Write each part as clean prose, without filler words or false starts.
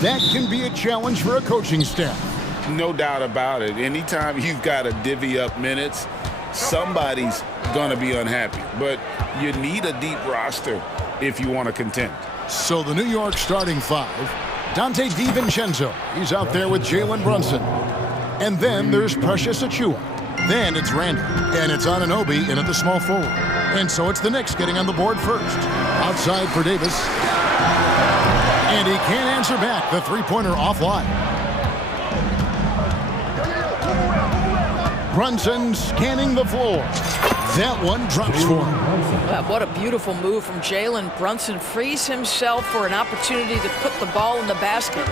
That can be a challenge for a coaching staff. No doubt about it. Anytime you've got to divvy up minutes, somebody's going to be unhappy. But you need a deep roster if you want to contend. So the New York starting five, Dante DiVincenzo. He's out there with Jalen Brunson. And then there's Precious Achiuwa. Then it's Randall. And it's Anunoby in at the small forward. And so it's the Knicks getting on the board first. Outside for Davis. And he can't answer back. The three-pointer offline. Brunson scanning the floor. That one drops for him. What a beautiful move from Jalen Brunson. Frees himself for an opportunity to put the ball in the basket.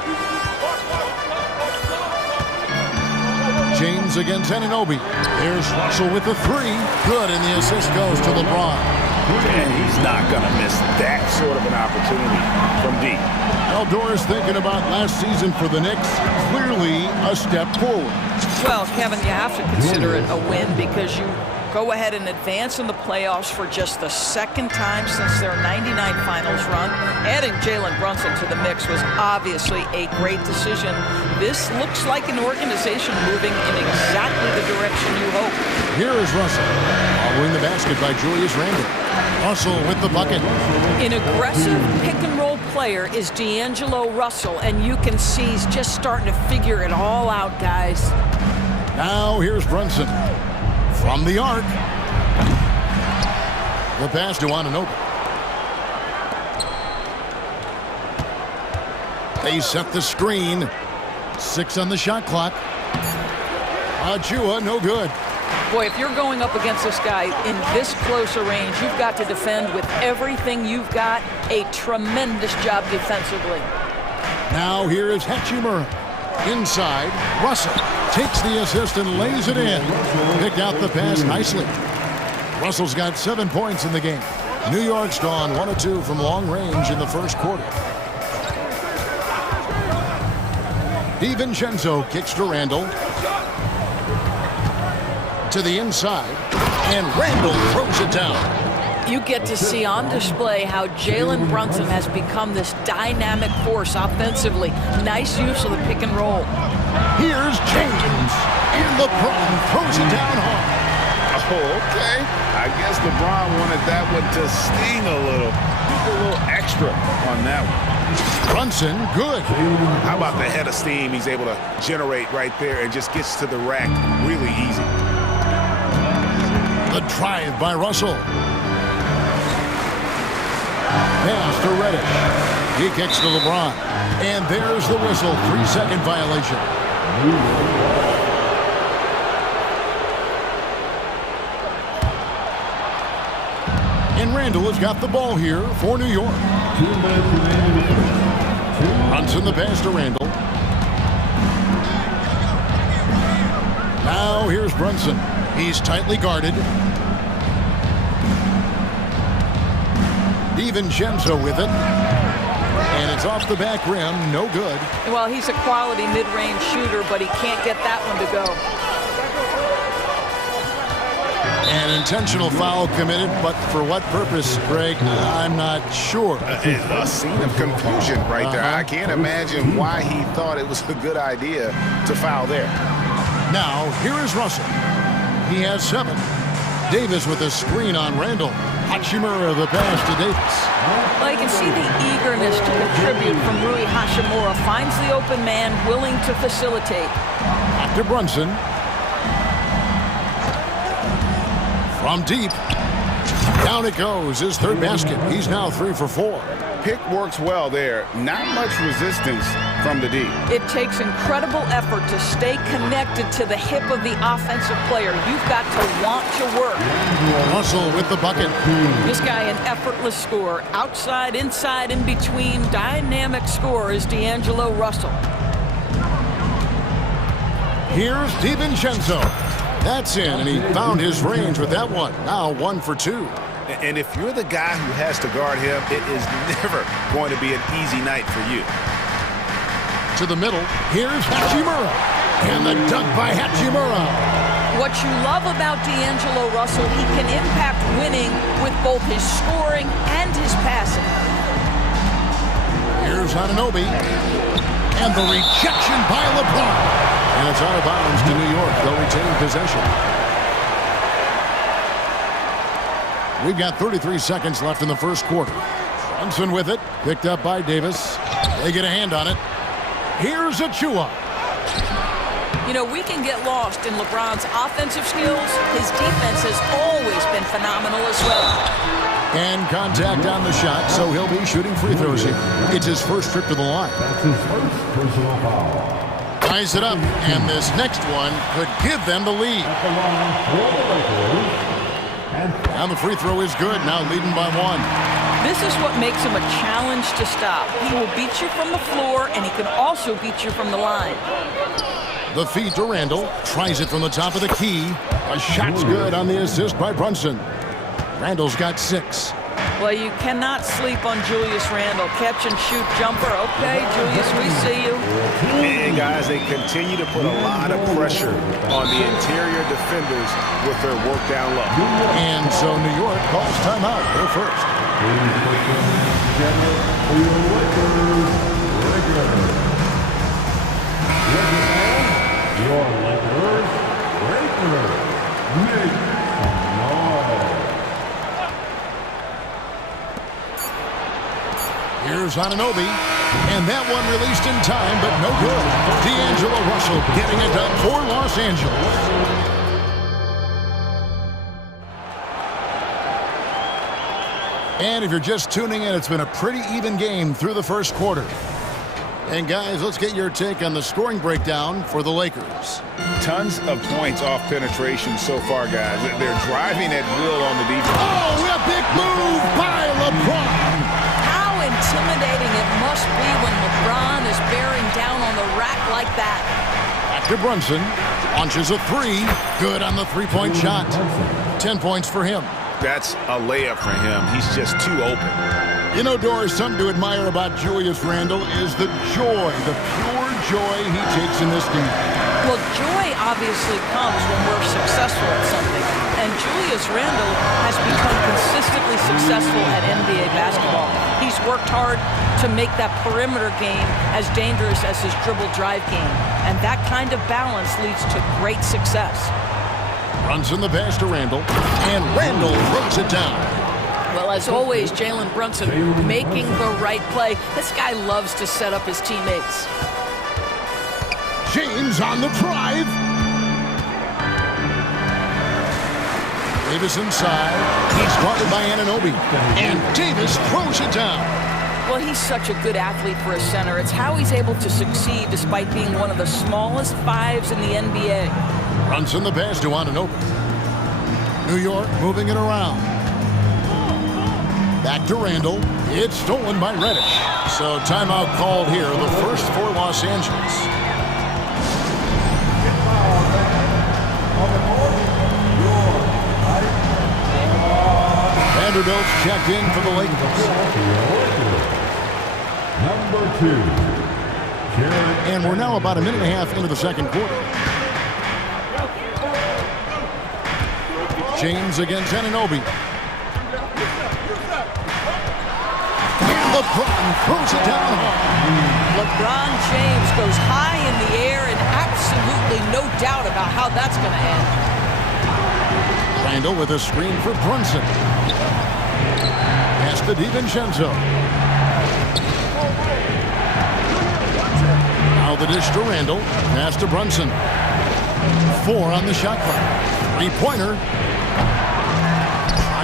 James against Anunoby. There's Russell with the three. Good, and the assist goes to LeBron. And he's not going to miss that sort of an opportunity from deep. Eldor is thinking about last season for the Knicks. Clearly a step forward. Well, Kevin, you have to consider it a win because you go ahead and advance in the playoffs for just the second time since their '99 finals run. Adding Jalen Brunson to the mix was obviously a great decision. This looks like an organization moving in exactly the direction you hope. Here is Russell, following the basket by Julius Randle. Russell with the bucket. An aggressive pick-and-roll player is D'Angelo Russell, and you can see he's just starting to figure it all out, guys. Now here's Brunson. From the arc. The pass to Anunoby. They set the screen. 6 on the shot clock. Achiuwa, no good. Boy, if you're going up against this guy in this close a range, you've got to defend with everything you've got. A tremendous job defensively. Now here is Hachimura. Inside, Russell takes the assist and lays it in. Picked out the pass nicely. Russell's got 7 points in the game. New York's gone 1 of 2 from long range in the first quarter. DiVincenzo kicks to Randall. To the inside, and Randall throws it down. You get to see on display how Jalen Brunson has become this dynamic force offensively. Nice use of the pick and roll. Here's James, and LeBron throws it down hard. Oh, okay. I guess LeBron wanted that one to sting a little. Just a little extra on that one. Brunson, good. How about the head of steam he's able to generate right there and just gets to the rack really easy. The drive by Russell. Pass to Reddish. He kicks to LeBron. And there's the whistle. 3-second violation. And Randall has got the ball here for New York. Brunson the pass to Randall. Now here's Brunson. He's tightly guarded. DiVincenzo with it. And it's off the back rim. No good. Well, he's a quality mid-range shooter, but he can't get that one to go. An intentional foul committed, but for what purpose, Greg? I'm not sure. A scene of confusion right there. I can't imagine why he thought it was a good idea to foul there. Now, here is Russell. He has 7. Davis with a screen on Randall. Hachimura the pass to Davis. Well, you can see the eagerness to contribute from Rui Hachimura. Finds the open man, willing to facilitate. Back to Brunson. From deep. Down it goes. His third basket. He's now 3 for 4. Pick works well there. Not much resistance from the D. It takes incredible effort to stay connected to the hip of the offensive player. You've got to want to work. Russell with the bucket. This guy, an effortless scorer. Outside, inside, in between. Dynamic scorer is D'Angelo Russell. Here's DiVincenzo. That's in, and he found his range with that one. Now 1 for 2. And if you're the guy who has to guard him, it is never going to be an easy night for you. To the middle, here's Hachimura. And the dunk by Hachimura. What you love about D'Angelo Russell, he can impact winning with both his scoring and his passing. Here's Anunoby. And the rejection by LeBron. And it's out of bounds to New York. They'll retain possession. We've got 33 seconds left in the first quarter. Brunson with it. Picked up by Davis. They get a hand on it. Here's Achua. You know, we can get lost in LeBron's offensive skills. His defense has always been phenomenal as well. And contact on the shot, so he'll be shooting free throws here. It's his first trip to the line. That's his first personal foul. Ties it up, and this next one could give them the lead. At the line for the Lakers. And the free throw is good, now leading by 1. This is what makes him a challenge to stop. He will beat you from the floor, and he can also beat you from the line. The feed to Randall. Tries it from the top of the key. A shot's good on the assist by Brunson. Randall's got 6. Well, you cannot sleep on Julius Randle. Catch and shoot jumper. Okay, Julius, we see you. And guys, they continue to put a lot of pressure on the interior defenders with their work down low. And so New York calls timeout. They're first. Your Lakers, make some noise. Here's Anunoby. And that one released in time, but no good. D'Angelo Russell getting it done for Los Angeles. And if you're just tuning in, it's been a pretty even game through the first quarter. And guys, let's get your take on the scoring breakdown for the Lakers. Tons of points off penetration so far, guys. They're driving at will on the defense. Oh, a big move by LeBron. How intimidating it must be when LeBron is bearing down on the rack like that. Back to Brunson. Launches a 3. Good on the three-point shot. 10 points for him. That's a layup for him. He's just too open. You know, Doris, something to admire about Julius Randle is the joy, the pure joy he takes in this game. Well, joy obviously comes when we're successful at something. And Julius Randle has become consistently successful at NBA basketball. He's worked hard to make that perimeter game as dangerous as his dribble drive game. And that kind of balance leads to great success. Runs in the pass to Randle, and Randle throws it down. Well, as always, Jalen Brunson making the right play. This guy loves to set up his teammates. James on the drive. Davis inside. He's guarded by Anunoby. And Davis throws it down. Well, he's such a good athlete for a center. It's how he's able to succeed despite being one of the smallest 5s in the NBA. Runs in the pass to Anunoby. New York moving it around. Back to Randall. It's stolen by Reddish. So timeout called here, the first for Los Angeles. Vanderbilt's checked in for the Lakers. Number 2. And we're now about a minute and a half into the second quarter. James against Anunoby. And LeBron throws it down. LeBron James goes high in the air and absolutely no doubt about how that's going to end. Randall with a screen for Brunson. Pass to DiVincenzo. Now the dish to Randall. Pass to Brunson. 4 on the shot clock. 3-pointer.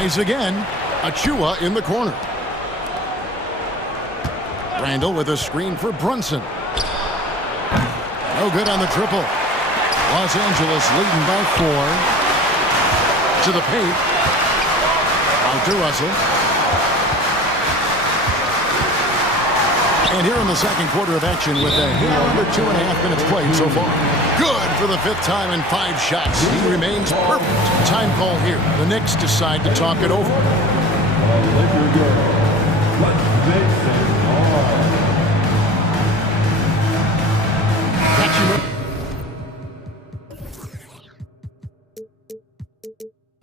Tries again. Achua in the corner. Randall with a screen for Brunson. No good on the triple. Los Angeles leading by 4. To the paint. Out to Russell. And here in the second quarter of action with a hair under 2.5 minutes played so far. Good for the 5th time in 5 shots. He remains perfect. Time call here. The Knicks decide to talk it over.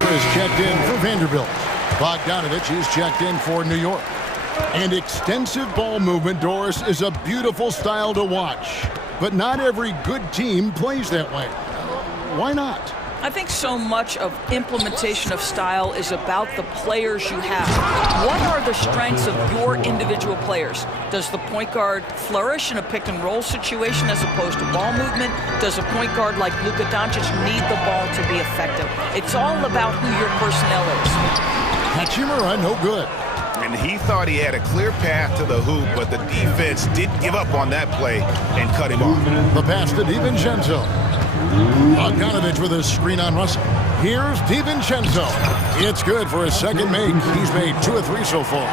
Is checked in for Vanderbilt. Bogdanovich is checked in for New York. And extensive ball movement, Doris, is a beautiful style to watch. But not every good team plays that way. Why not? I think so much of implementation of style is about the players you have. What are the strengths of your individual players? Does the point guard flourish in a pick and roll situation as opposed to ball movement? Does a point guard like Luka Doncic need the ball to be effective? It's all about who your personnel is. Hachimura, no good. And he thought he had a clear path to the hoop, but the defense didn't give up on that play and cut him off. The pass to DiVincenzo. Bogdanovich with a screen on Russell. Here's DiVincenzo. It's good for his second make. He's made 2 of 3 so far.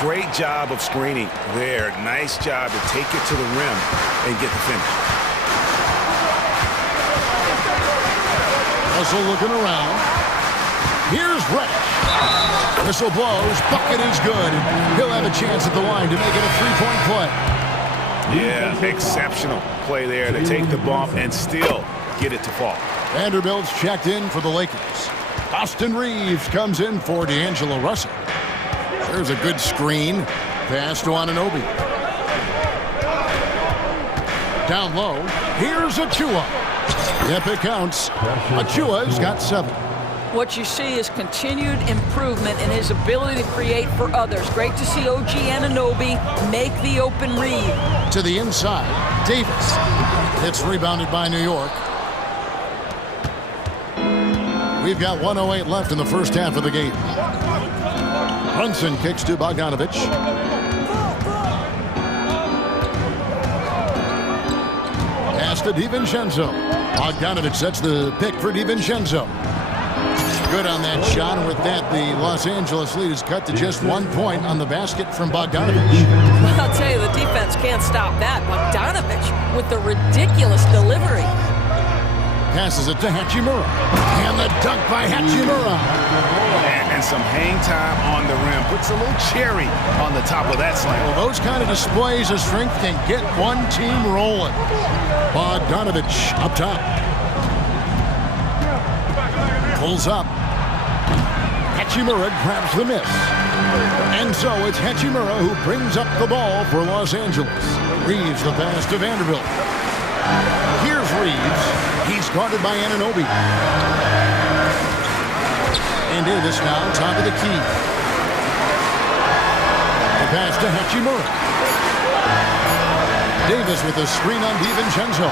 Great job of screening there. Nice job to take it to the rim and get the finish. Russell looking around. Here's Reddish. Whistle blows. Bucket is good. And he'll have a chance at the line to make it a 3-point play. Yeah, exceptional play there to take the bump and still get it to fall. Vanderbilt's checked in for the Lakers. Austin Reeves comes in for D'Angelo Russell. There's a good screen. Pass to Anunoby. Down low. Here's Achua. Yep, it counts. Achua's got 7. What you see is continued improvement in his ability to create for others. Great to see OG Anunoby make the open read. To the inside, Davis. It's rebounded by New York. We've got 1:08 left in the first half of the game. Brunson kicks to Bogdanovich. Pass to DiVincenzo. Bogdanovich sets the pick for DiVincenzo. Good on that shot, and with that, the Los Angeles lead is cut to just 1 point on the basket from Bogdanovich. I'll tell you, the defense can't stop that. Bogdanovich with the ridiculous delivery. Passes it to Hachimura. And the dunk by Hachimura. And some hang time on the rim. Puts a little cherry on the top of that slam. Well, those kind of displays of strength can get one team rolling. Bogdanovich up top. Pulls up. Hachimura grabs the miss. And so it's Hachimura who brings up the ball for Los Angeles. Reeves the pass to Vanderbilt. Here's Reeves. He's guarded by Anunoby. And Davis now top of the key. The pass to Hachimura. Davis with a screen on DiVincenzo.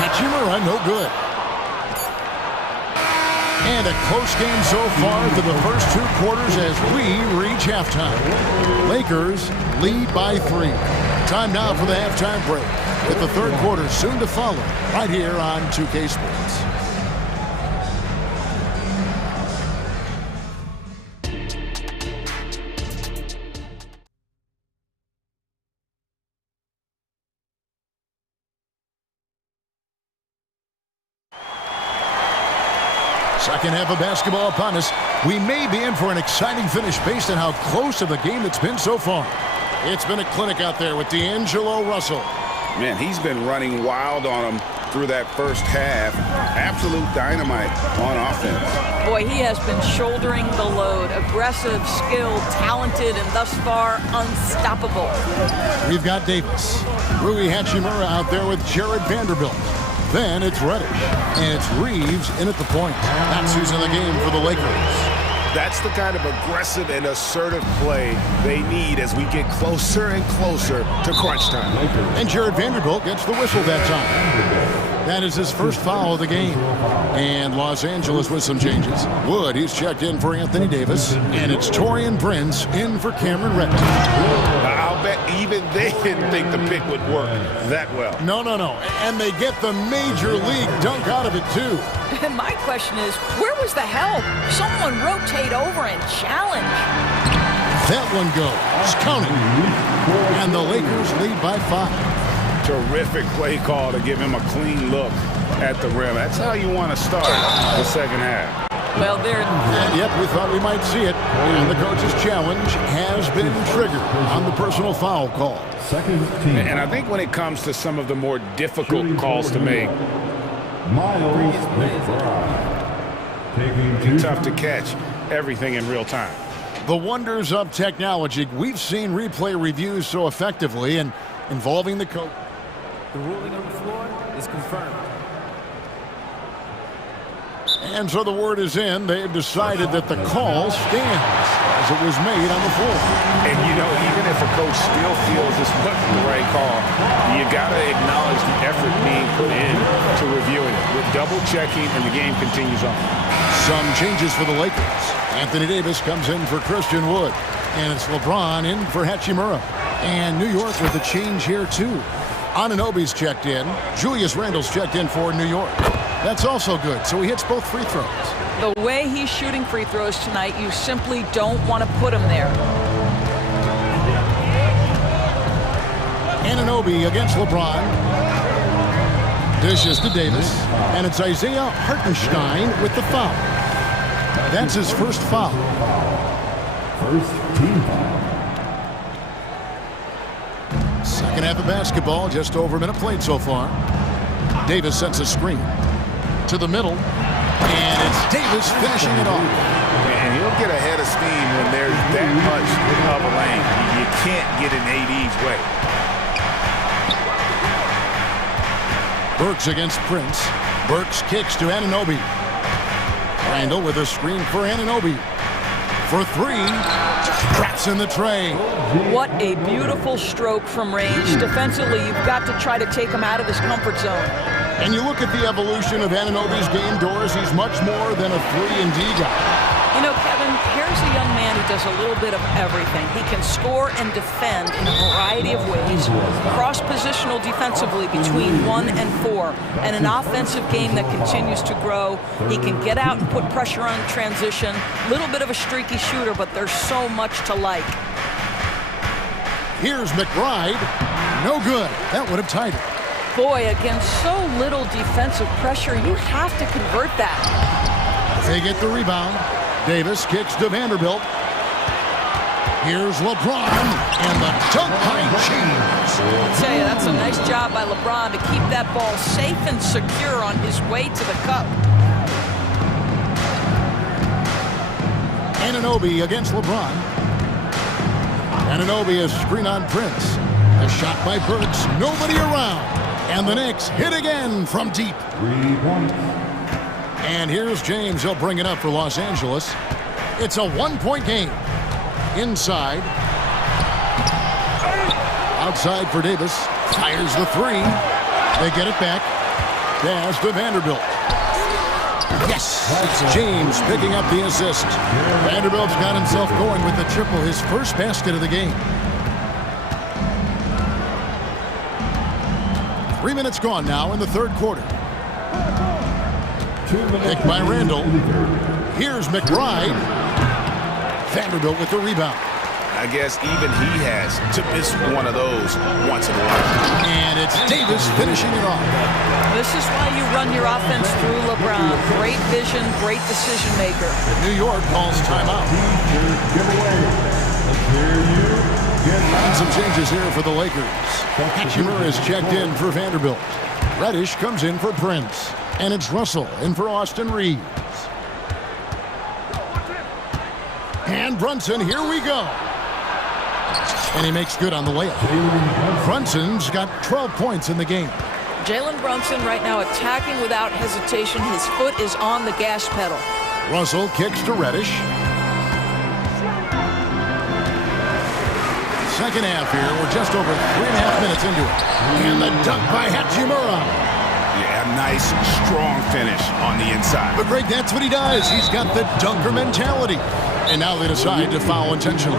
Hachimura no good. And a close game so far for the first 2 quarters as we reach halftime. Lakers lead by 3. Time now for the halftime break, with the 3rd quarter soon to follow right here on 2K Sports. Second half of basketball upon us. We may be in for an exciting finish based on how close of a game it's been so far. It's been a clinic out there with D'Angelo Russell. Man, he's been running wild on him through that first half. Absolute dynamite on offense. Boy, he has been shouldering the load. Aggressive, skilled, talented, and thus far unstoppable. We've got Davis. Rui Hachimura out there with Jared Vanderbilt. Then it's Reddish, and it's Reeves in at the point. That's who's in the game for the Lakers. That's the kind of aggressive and assertive play they need as we get closer and closer to crunch time. And Jared Vanderbilt gets the whistle that time. That is his first foul of the game. And Los Angeles with some changes. Wood, he's checked in for Anthony Davis. And it's Torian Prince in for Cameron Reddish. I'll bet even they didn't think the pick would work that well. No. And they get the major league dunk out of it, too. And my question is, where was the help? Someone rotate over and challenge. That one goes. Counting. And the Lakers lead by 5. Terrific play call to give him a clean look at the rim. That's how you want to start the second half. Well, there. Yep, we thought we might see it. And the coach's challenge has been triggered on the personal foul call. And I think when it comes to some of the more difficult calls to make, Miles it's tough to catch everything in real time. The wonders of technology. We've seen replay reviews so effectively and involving the coach. The ruling on the floor is confirmed. And so the word is in. They've decided that the call stands as it was made on the floor. And, you know, even if a coach still feels this wasn't the right call, you got to acknowledge the effort being put in to reviewing it. With double checking, and the game continues on. Some changes for the Lakers. Anthony Davis comes in for Christian Wood. And it's LeBron in for Hachimura. And New York with a change here, too. Anunoby's checked in. Julius Randle's checked in for New York. That's also good, so he hits both free throws. The way he's shooting free throws tonight, you simply don't want to put him there. Anunoby against LeBron. Dishes to Davis. And it's Isaiah Hartenstein with the foul. That's his first foul. First team foul. Second half of basketball, just over a minute played so far. Davis sets a screen to the middle, and it's Davis finishing it off. And he'll get ahead of steam when there's that much of a lane. You can't get in AD's way. Burks against Prince. Burks kicks to Anunoby. Randle with a screen for Anunoby. For three, traps in the tray. What a beautiful stroke from range. Defensively, you've got to try to take him out of his comfort zone. And you look at the evolution of Anunoby's game, Doris, he's much more than a 3-and-D guy. You know, Kevin, here's a young man who does a little bit of everything. He can score and defend in a variety of ways. Cross-positional defensively between 1 and 4. And an offensive game that continues to grow. He can get out and put pressure on transition. Little bit of a streaky shooter, but there's so much to like. Here's McBride. No good. That would have tied it. Boy, against so little defensive pressure, you have to convert that. They get the rebound. Davis kicks to Vanderbilt. Here's LeBron, and the dunk by James. I'll tell you, that's a nice job by LeBron to keep that ball safe and secure on his way to the cup. Anunoby against LeBron. Anunoby is screen on Prince. A shot by Burks, nobody around. And the Knicks hit again from deep. 3 points. And here's James. He'll bring it up for Los Angeles. It's a 1-point game. Inside. Outside for Davis. Fires the three. They get it back. Pass to Vanderbilt. Yes! It's James picking up the assist. Vanderbilt's got himself going with the triple, his first basket of the game. 3 minutes gone now in the third quarter. 2 minutes. Picked by Randle. Here's McBride. Vanderbilt with the rebound. I guess even he has to miss one of those once in a while. And it's Davis finishing it off. This is why you run your offense through LeBron. Great vision, great decision maker. New York calls timeout. Giveaway. Let's hear you. And some changes here for the Lakers. Hachimura is checked in for Vanderbilt. Reddish comes in for Prince. And it's Russell in for Austin Reeves. And Brunson, here we go. And he makes good on the layup. Brunson's got 12 points in the game. Jalen Brunson right now attacking without hesitation. His foot is on the gas pedal. Russell kicks to Reddish. Second half here. We're just over 3.5 minutes into it. And the dunk by Hachimura. Yeah, nice, strong finish on the inside. But Greg, that's what he does. He's got the dunker mentality. And now they decide to foul intentionally.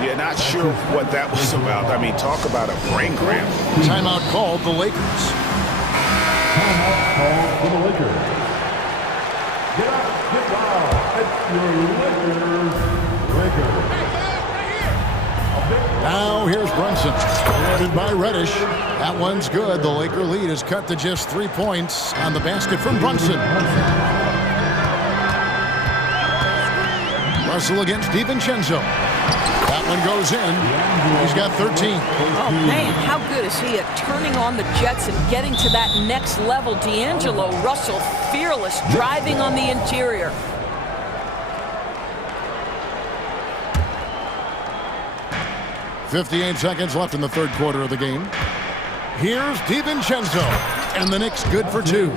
Yeah, not sure what that was about. I mean, talk about a brain cramp. Timeout called the Lakers. Timeout called for the Lakers. Get up, get loud. It's your Lakers. Now here's Brunson. Guarded by Reddish. That one's good. The Laker lead is cut to just 3 points on the basket from Brunson. Russell against DiVincenzo. That one goes in. He's got 13. Oh, man, how good is he at turning on the Jets and getting to that next level? D'Angelo Russell, fearless, driving on the interior. 58 seconds left in the third quarter of the game. Here's DiVincenzo, and the Knicks good for 2.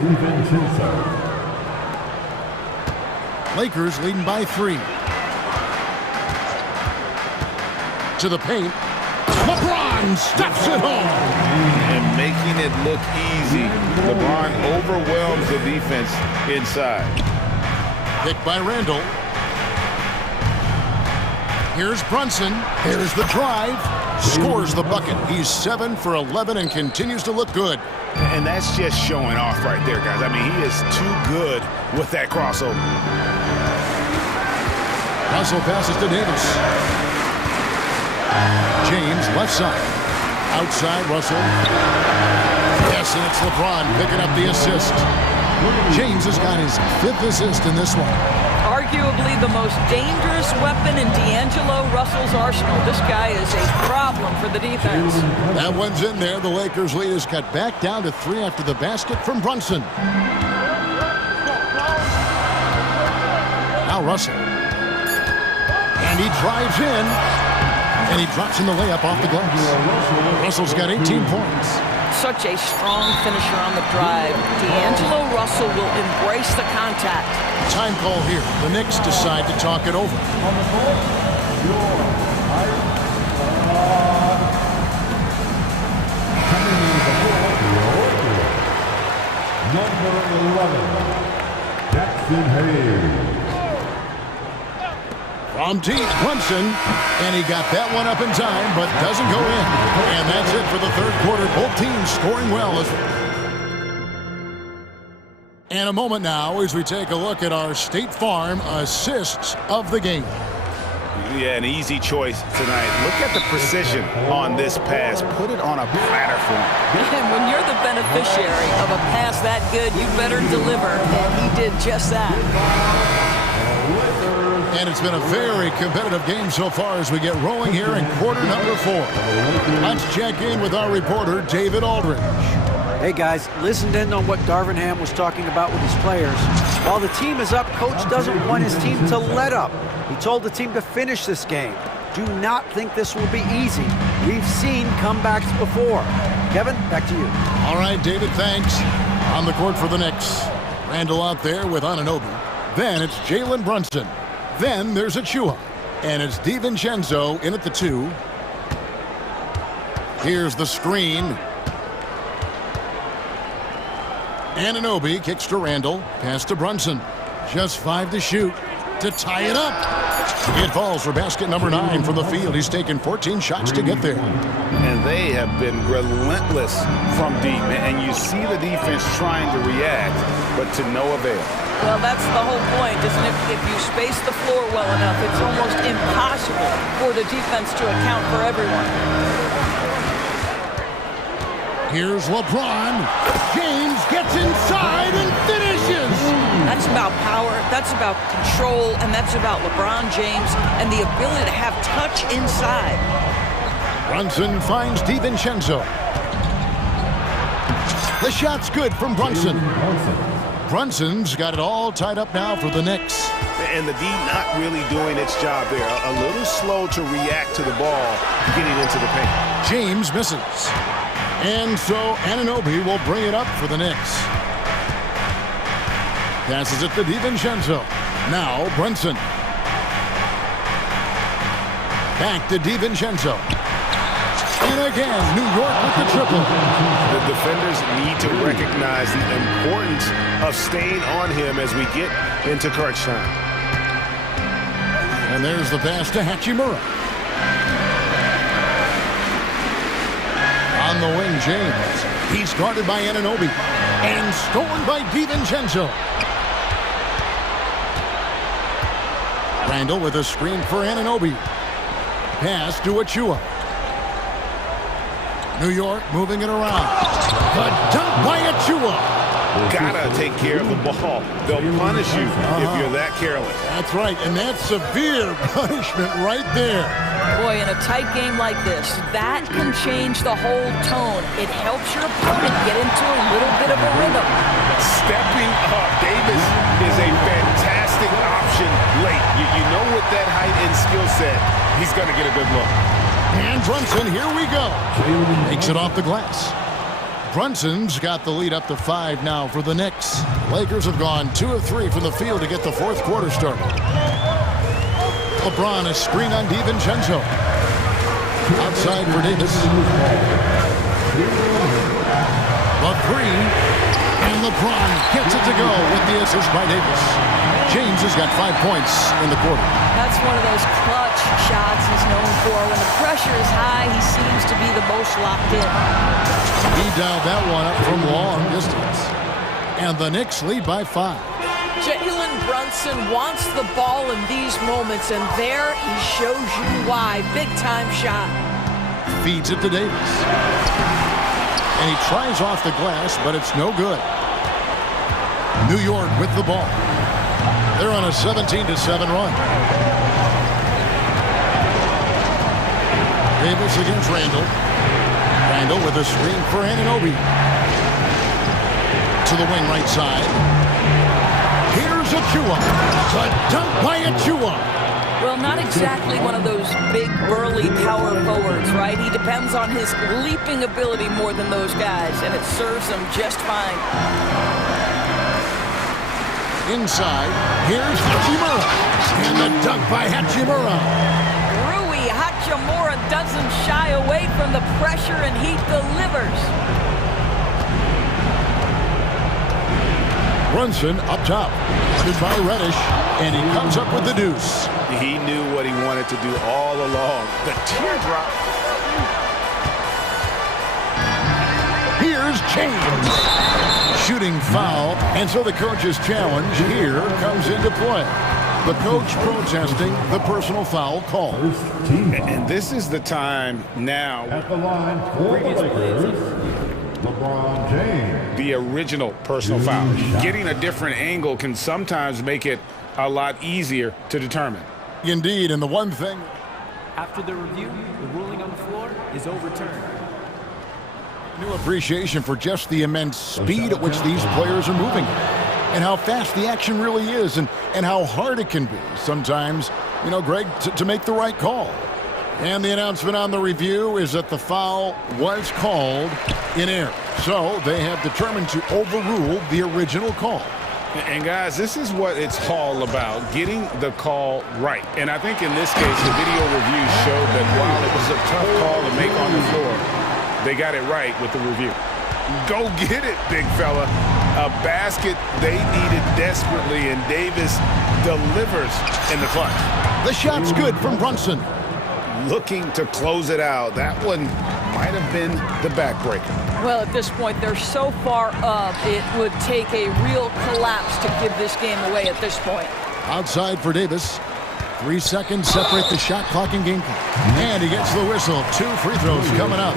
Lakers leading by 3. To the paint. LeBron stuffs it home. And making it look easy. LeBron overwhelms the defense inside. Picked by Randall. Here's Brunson. Here's the drive. Scores the bucket. He's 7 for 11 and continues to look good. And that's just showing off right there, guys. I mean, he is too good with that crossover. Russell passes to Davis. James, left side. Outside, Russell. Yes, and it's LeBron picking up the assist. James has got his 5th assist in this one. Arguably the most dangerous weapon in D'Angelo Russell's arsenal. This guy is a problem for the defense. That one's in there. The Lakers lead is cut back down to 3 after the basket from Brunson. Now Russell. And he drives in. And he drops in the layup off the glass. Russell's got 18 points. Such a strong finisher on the drive. D'Angelo Russell will embrace the contact. Time call here. The Knicks decide to talk it over. Number 11, Jackson Hayes. From deep, Brunson, and he got that one up in time, but doesn't go in. And that's it for the third quarter. Both teams scoring well. And a moment now as we take a look at our State Farm assists of the game. Yeah, an easy choice tonight. Look at the precision on this pass. Put it on a platter for him. And when you're the beneficiary of a pass that good, you better deliver. And he did just that. And it's been a very competitive game so far as we get rolling here in quarter number 4. Let's check in with our reporter, David Aldridge. Hey guys, listened in on what Darvingham was talking about with his players. While the team is up, coach doesn't want his team to let up. He told the team to finish this game. Do not think this will be easy. We've seen comebacks before. Kevin, back to you. All right, David, thanks. On the court for the Knicks. Randall out there with Anunoby. Then it's Jalen Brunson. Then there's Achua. And it's DiVincenzo in at the 2. Here's the screen. Anunoby kicks to Randall. Pass to Brunson. Just 5 to shoot. To tie it up. It falls for basket number 9 from the field. He's taken 14 shots to get there. And they have been relentless from deep. And you see the defense trying to react, but to no avail. Well, that's the whole point, isn't it? If you space the floor well enough, it's almost impossible for the defense to account for everyone. Here's LeBron. James gets inside and finishes. That's about power, that's about control, and that's about LeBron James and the ability to have touch inside. Brunson finds DiVincenzo. The shot's good from Brunson. Brunson's got it all tied up now for the Knicks. And the D not really doing its job there. A little slow to react to the ball getting into the paint. James misses. And so Anunoby will bring it up for the Knicks. Passes it to DiVincenzo. Now Brunson. Back to DiVincenzo. And again, New York with the triple. The defenders need to recognize the importance of staying on him as we get into crunch time. And there's the pass to Hachimura. On the wing, James. He's guarded by Anunoby. And stolen by DiVincenzo. Randall with a screen for Anunoby. Pass to Achua. New York moving it around. The dunk by Achua. Gotta take care of the ball. They'll punish you if you're that careless. That's right, and that's severe punishment right there. Boy, in a tight game like this, that can change the whole tone. It helps your opponent get into a little bit of a rhythm. Stepping up, Davis is a fantastic option late. You know with that height and skill set, he's going to get a good look. And Brunson, here we go. Makes it off the glass. Brunson's got the lead up to 5 now for the Knicks. Lakers have gone 2 of 3 from the field to get the fourth quarter started. LeBron is screen on DiVincenzo. Outside for Davis. The three. And LeBron gets it to go with the assist by Davis. James has got 5 points in the quarter. That's one of those clutch shots he's known for. When the pressure is high, he seems to be the most locked in. He dialed that one up from long distance. And the Knicks lead by 5. Jalen Brunson wants the ball in these moments, and there he shows you why. Big-time shot. Feeds it to Davis. And he tries off the glass, but it's no good. New York with the ball. They're on a 17-7 run. Davis against Randall. Randall with a screen for Anunoby. To the wing right side. Here's Achua. The dunk by Achua. Well, not exactly one of those big, burly power forwards, right? He depends on his leaping ability more than those guys, and it serves him just fine. Inside, here's Hachimura. And the dunk by Hachimura. Rui Hachimura doesn't shy away from the pressure, and he delivers. Brunson up top. Guarded by Reddish, and he comes up with the deuce. He knew what he wanted to do all along. The teardrop. Here's James. Shooting foul, and so the coach's challenge here comes into play. The coach protesting the personal foul call. And this is the time now. At the line for the Lakers, LeBron James. The original personal foul. Getting a different angle can sometimes make it a lot easier to determine. Indeed, and the one thing... After the review, the ruling on the floor is overturned. New appreciation for just the immense speed at which these players are moving. And how fast the action really is, and how hard it can be sometimes, you know, Greg, to make the right call. And the announcement on the review is that the foul was called in error. So they have determined to overrule the original call. And guys, this is what it's all about, getting the call right. And I think in this case, the video review showed that while it was a tough call to make on the floor, they got it right with the review. Go get it, big fella. A basket they needed desperately, and Davis delivers in the clutch. The shot's good from Brunson. Looking to close it out. That one might have been the backbreaker. Well, at this point, they're so far up, it would take a real collapse to give this game away at this point. Outside for Davis. 3 seconds separate the shot clock and game clock. And he gets the whistle. 2 free throws coming up.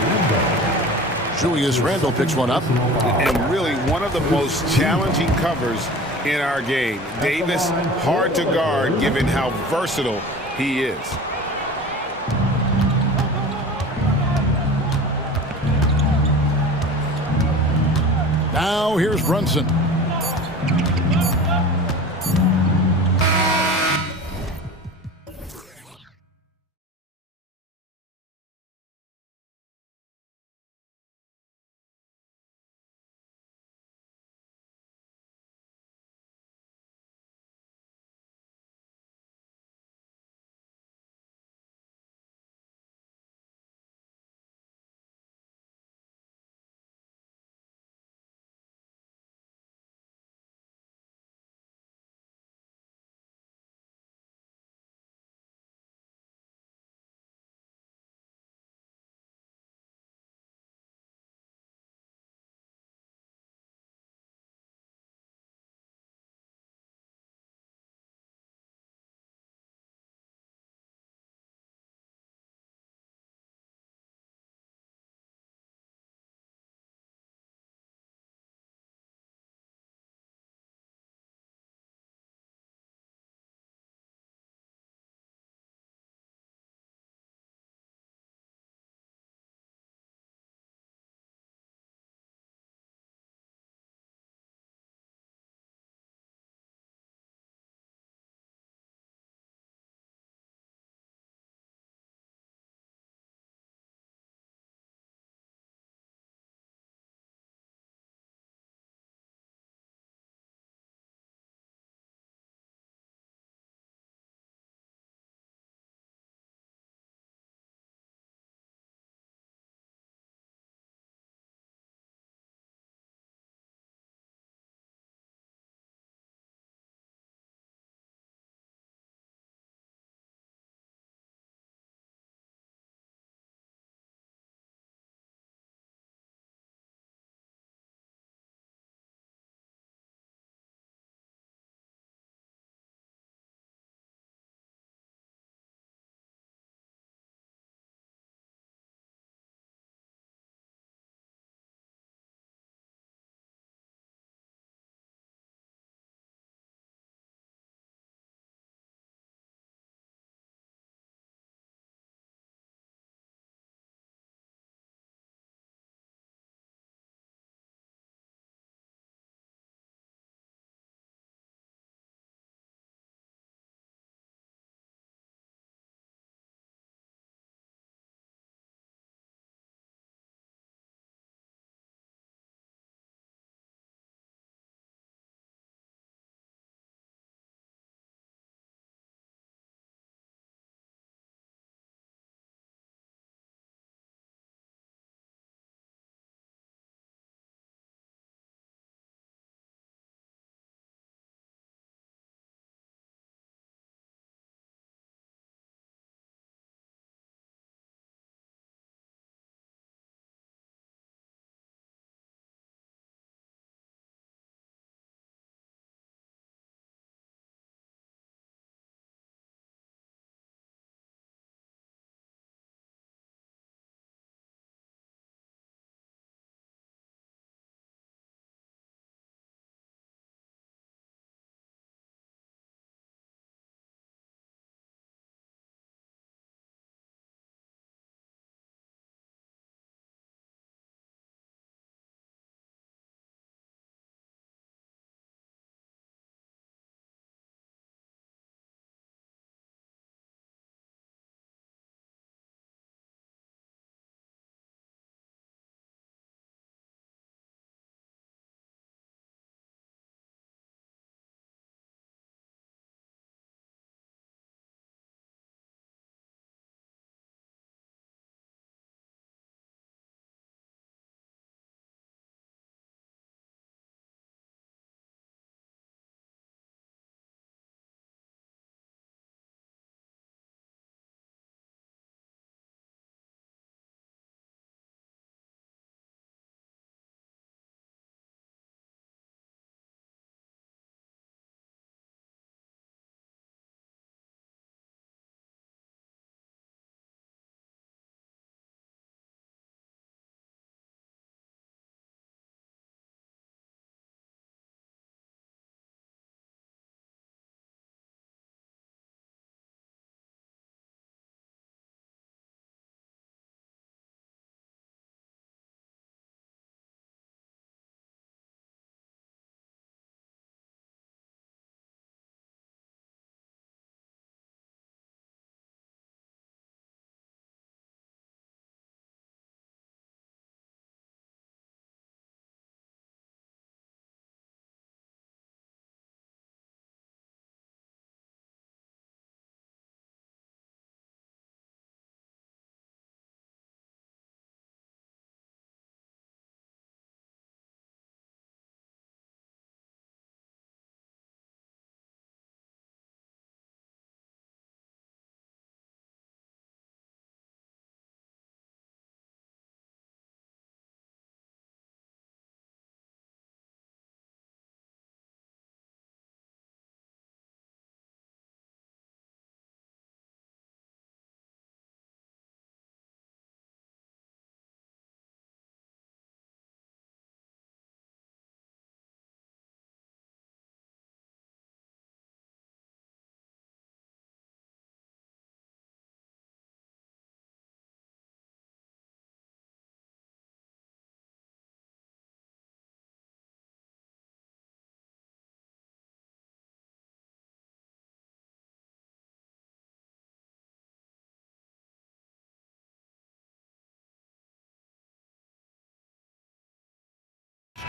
Julius Randle picks one up. And really one of the most challenging covers in our game. Davis, hard to guard given how versatile he is. Now here's Brunson.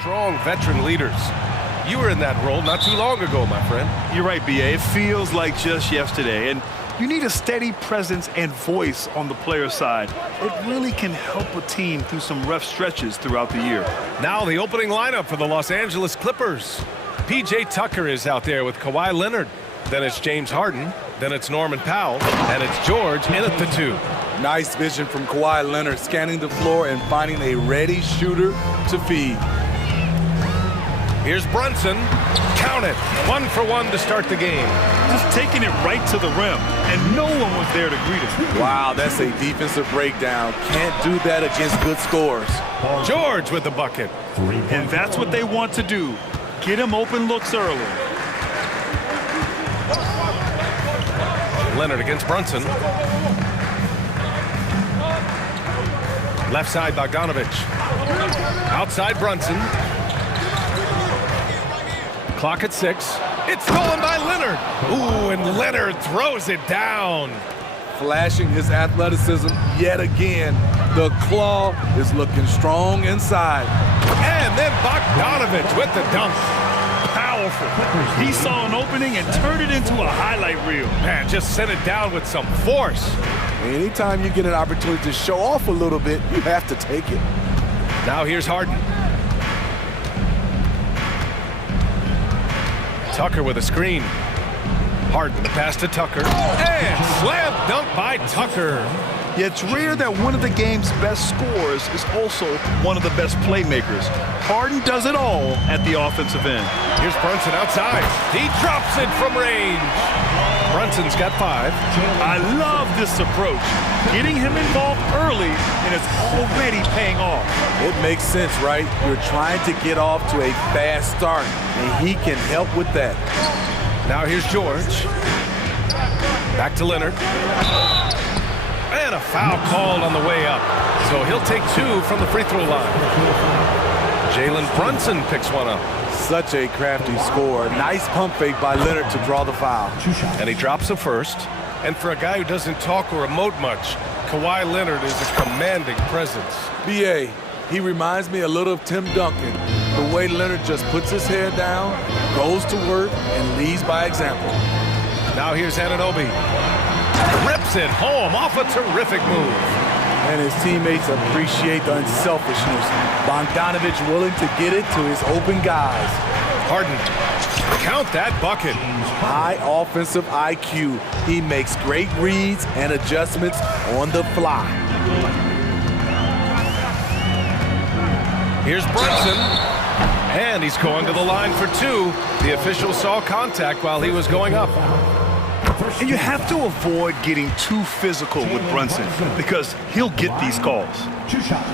strong veteran leaders. You were in that role not too long ago, my friend. You're right, B.A. It feels like just yesterday. And you need a steady presence and voice on the player side. It really can help a team through some rough stretches throughout the year. Now the opening lineup for the Los Angeles Clippers. P.J. Tucker is out there with Kawhi Leonard. Then it's James Harden. Then it's Norman Powell. And it's George in at the 2. Nice vision from Kawhi Leonard, scanning the floor and finding a ready shooter to feed. Here's Brunson. Count it. 1 for 1 to start the game. Just taking it right to the rim, and no one was there to greet him. Wow, that's a defensive breakdown. Can't do that against good scores. George with the bucket. And that's what they want to do. Get him open looks early. Leonard against Brunson. Left side, Bogdanovich. Outside, Brunson. Clock at 6. It's stolen by Leonard. Ooh, and Leonard throws it down. Flashing his athleticism yet again. The claw is looking strong inside. And then Bogdanovich with the dunk. Powerful. He saw an opening and turned it into a highlight reel. Man, just sent it down with some force. Anytime you get an opportunity to show off a little bit, you have to take it. Now here's Harden. Tucker with a screen. Harden, the pass to Tucker. And slam dunk by Tucker. Yeah, it's rare that one of the game's best scorers is also one of the best playmakers. Harden does it all at the offensive end. Here's Brunson outside. He drops it from range. Brunson's got 5. I love this approach. Getting him involved early, and it's already paying off. It makes sense, right? You're trying to get off to a fast start, and he can help with that. Now here's George. Back to Leonard. And a foul called on the way up. So he'll take 2 from the free throw line. Jalen Brunson picks one up. Such a crafty score. Nice pump fake by Leonard to draw the foul. And he drops the first. And for a guy who doesn't talk or emote much, Kawhi Leonard is a commanding presence. B.A., he reminds me a little of Tim Duncan. The way Leonard just puts his head down, goes to work, and leads by example. Now here's Anunoby. Rips it home off a terrific move. And his teammates appreciate the unselfishness. Bogdanovich willing to get it to his open guys. Harden, count that bucket. High offensive IQ. He makes great reads and adjustments on the fly. Here's Brunson. And he's going to the line for 2. The official saw contact while he was going up. And you have to avoid getting too physical with Brunson because he'll get these calls.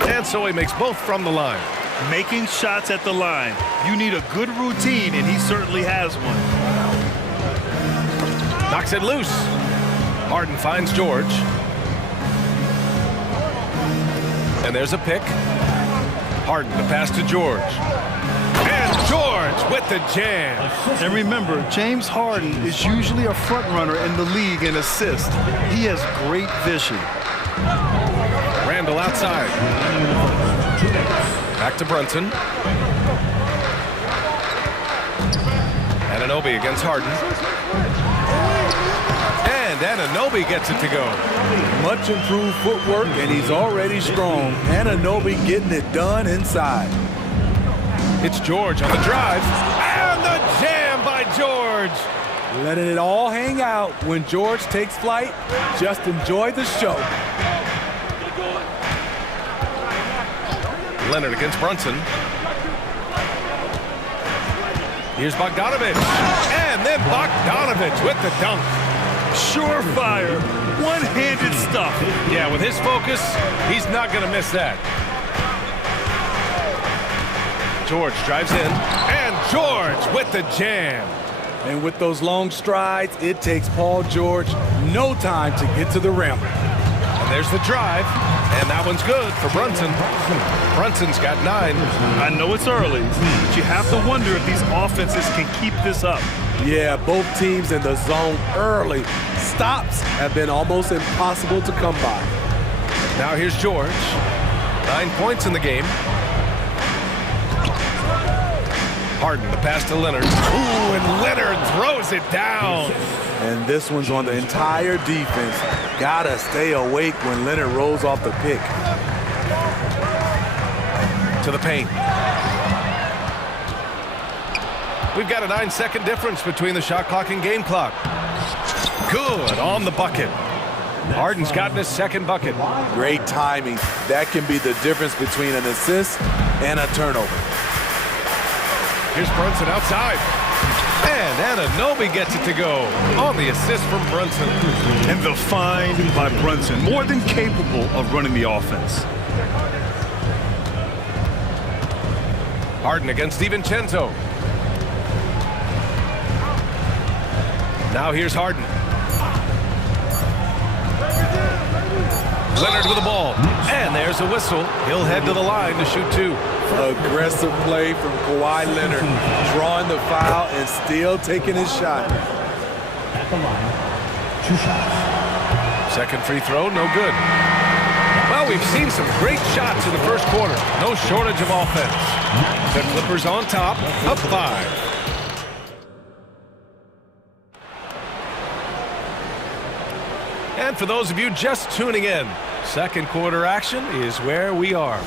And so he makes both from the line. Making shots at the line. You need a good routine, and he certainly has one. Knocks it loose. Harden finds George. And there's a pick. Harden, the pass to George. And George with the jam. And remember, James Harden is usually a front runner in the league in assists. He has great vision. Randall outside. Back to Brunson. Anunoby against Harden. And Anunoby gets it to go. Much improved footwork, and he's already strong. Anunoby getting it done inside. It's George on the drive. And the jam by George. Letting it all hang out when George takes flight. Just enjoy the show. Leonard against Brunson. Here's Bogdanovich. And then Bogdanovich with the dunk. Surefire. One-handed stuff. Yeah, with his focus, he's not going to miss that. George drives in. And George with the jam. And with those long strides, it takes Paul George no time to get to the rim. And there's the drive. And that one's good for Brunson. Brunson's got 9. I know it's early, but you have to wonder if these offenses can keep this up. Yeah, both teams in the zone early. Stops have been almost impossible to come by. Now here's George. 9 points in the game. Harden, the pass to Leonard. Ooh, and Leonard throws it down. And this one's on the entire defense. Gotta stay awake when Leonard rolls off the pick. To the paint. We've got a 9-second difference between the shot clock and game clock. Good on the bucket. Harden's gotten his second bucket. Great timing. That can be the difference between an assist and a turnover. Here's Brunson outside. And Anunoby gets it to go on the assist from Brunson. And the find by Brunson, more than capable of running the offense. Harden against DiVincenzo. Now here's Harden. Leonard with the ball. And there's a whistle. He'll head to the line to shoot two. Aggressive play from Kawhi Leonard, drawing the foul and still taking his shot. At the line, 2 shots. Second free throw, no good. Well, we've seen some great shots in the first quarter. No shortage of offense. The Clippers on top, up 5. And for those of you just tuning in, second quarter action is where we are.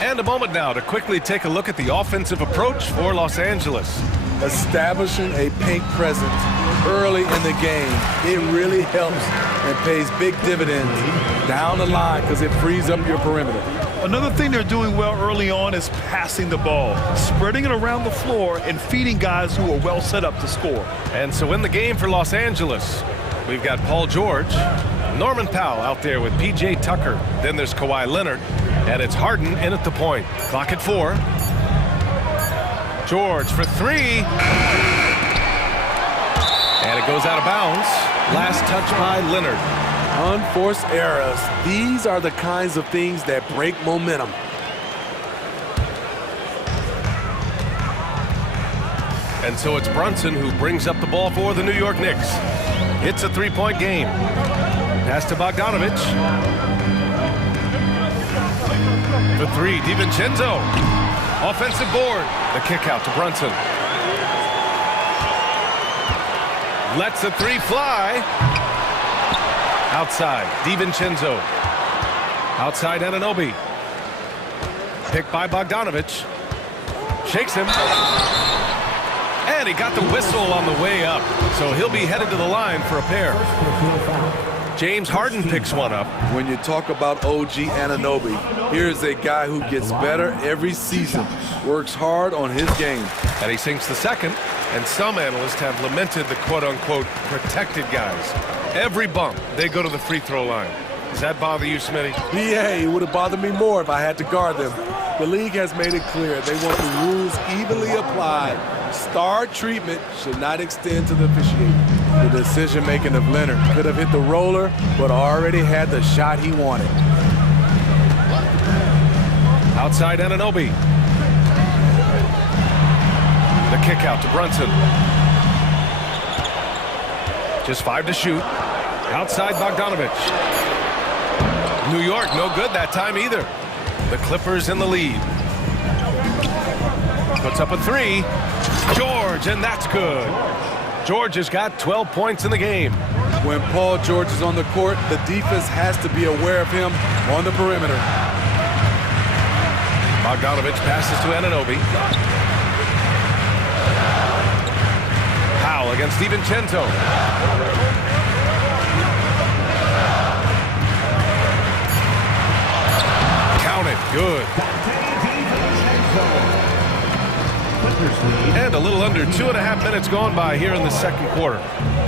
And a moment now to quickly take a look at the offensive approach for Los Angeles. Establishing a paint presence early in the game, it really helps and pays big dividends down the line because it frees up your perimeter. Another thing they're doing well early on is passing the ball, spreading it around the floor and feeding guys who are well set up to score. And so in the game for Los Angeles, we've got Paul George, Norman Powell out there with P.J. Tucker. Then there's Kawhi Leonard, and it's Harden in at the point. Clock at 4. George for 3. And it goes out of bounds. Last touch by Leonard. Unforced errors. These are the kinds of things that break momentum. And so it's Brunson who brings up the ball for the New York Knicks. It's a 3-point game. Pass to Bogdanovic. For 3, DiVincenzo. Offensive board. The kick out to Brunson. Lets a 3 fly. Outside, DiVincenzo. Outside, Anunoby. Picked by Bogdanovic. Shakes him. And he got the whistle on the way up. So he'll be headed to the line for a pair. James Harden picks one up. When you talk about OG Anunoby, here's a guy who gets better every season, works hard on his game. And he sinks the second, and some analysts have lamented the quote-unquote protected guys. Every bump, they go to the free throw line. Does that bother you, Smitty? Yeah, it would have bothered me more if I had to guard them. The league has made it clear they want the rules evenly applied. Star treatment should not extend to the officiating. The decision-making of Leonard could have hit the roller, but already had the shot he wanted. Outside Anunoby. The kick out to Brunson. Just 5 to shoot. Outside Bogdanovic. New York, no good that time either. The Clippers in the lead. Puts up a 3. George, and that's good. George has got 12 points in the game. When Paul George is on the court, the defense has to be aware of him on the perimeter. Bogdanovic passes to Anunoby. Powell against DiVincenzo. Count it. Good. And a little under 2.5 minutes gone by here in the second quarter.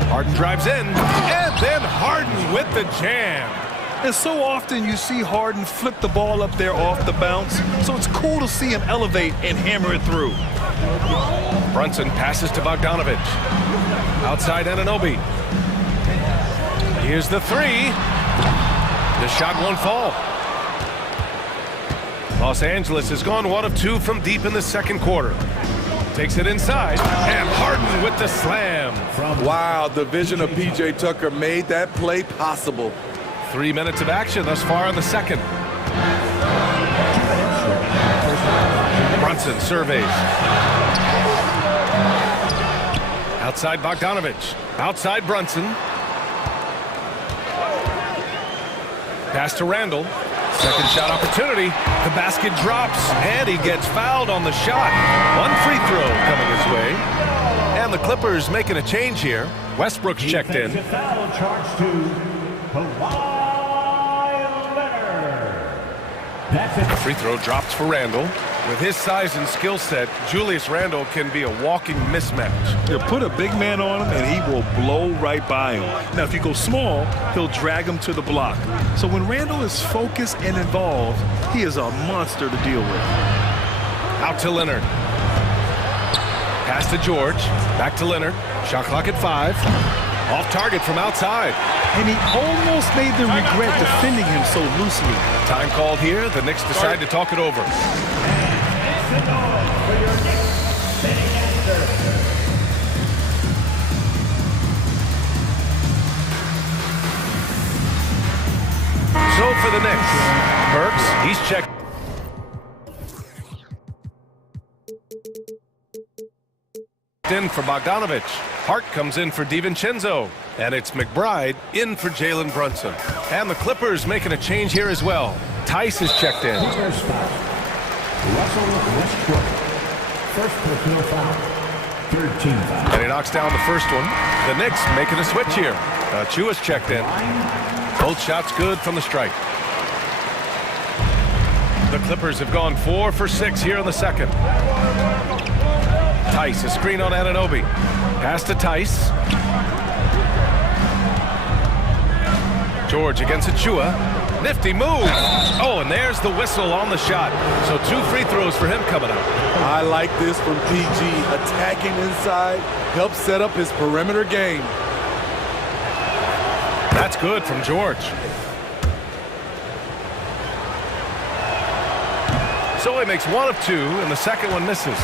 Harden drives in, and then Harden with the jam. And so often you see Harden flip the ball up there off the bounce, so it's cool to see him elevate and hammer it through. Brunson passes to Bogdanovic. Outside Anunoby. Here's the 3. The shot won't fall. Los Angeles has gone 1 of 2 from deep in the second quarter. Takes it inside, and Harden with the slam. Wow, the vision of P.J. Tucker made that play possible. 3 minutes of action thus far in the second. Brunson surveys. Outside Bogdanovich. Outside Brunson. Pass to Randall. Second shot opportunity. The basket drops, and he gets fouled on the shot. One free throw coming his way. And the Clippers making a change here. Westbrook's checked in. Foul charged to Kawhi Leonard. That's it. The free throw drops for Randall. With his size and skill set, Julius Randle can be a walking mismatch. You put a big man on him, and he will blow right by him. Now, if you go small, he'll drag him to the block. So when Randle is focused and involved, he is a monster to deal with. Out to Leonard. Pass to George. Back to Leonard. Shot clock at 5. Off target from outside. And he almost made them regret defending him so loosely. Time called here. The Knicks decide to talk it over. So for the Knicks, Burks, he's checked. In for Bogdanovich. Hart comes in for DiVincenzo. And it's McBride in for Jalen Brunson. And the Clippers making a change here as well. Tice is checked in. Russell Westbrook. First personal foul. Third team foul. And he knocks down the first one. The Knicks making a switch here. Chua's checked in. Both shots good from the strike. The Clippers have gone 4 for 6 here in the second. Tice, a screen on Anunoby. Pass to Tice. George against Achua. Nifty move. Oh, and there's the whistle on the shot. So 2 free throws for him coming up. I like this from PG. Attacking inside, helps set up his perimeter game. That's good from George. So he makes 1 of 2, and the second one misses.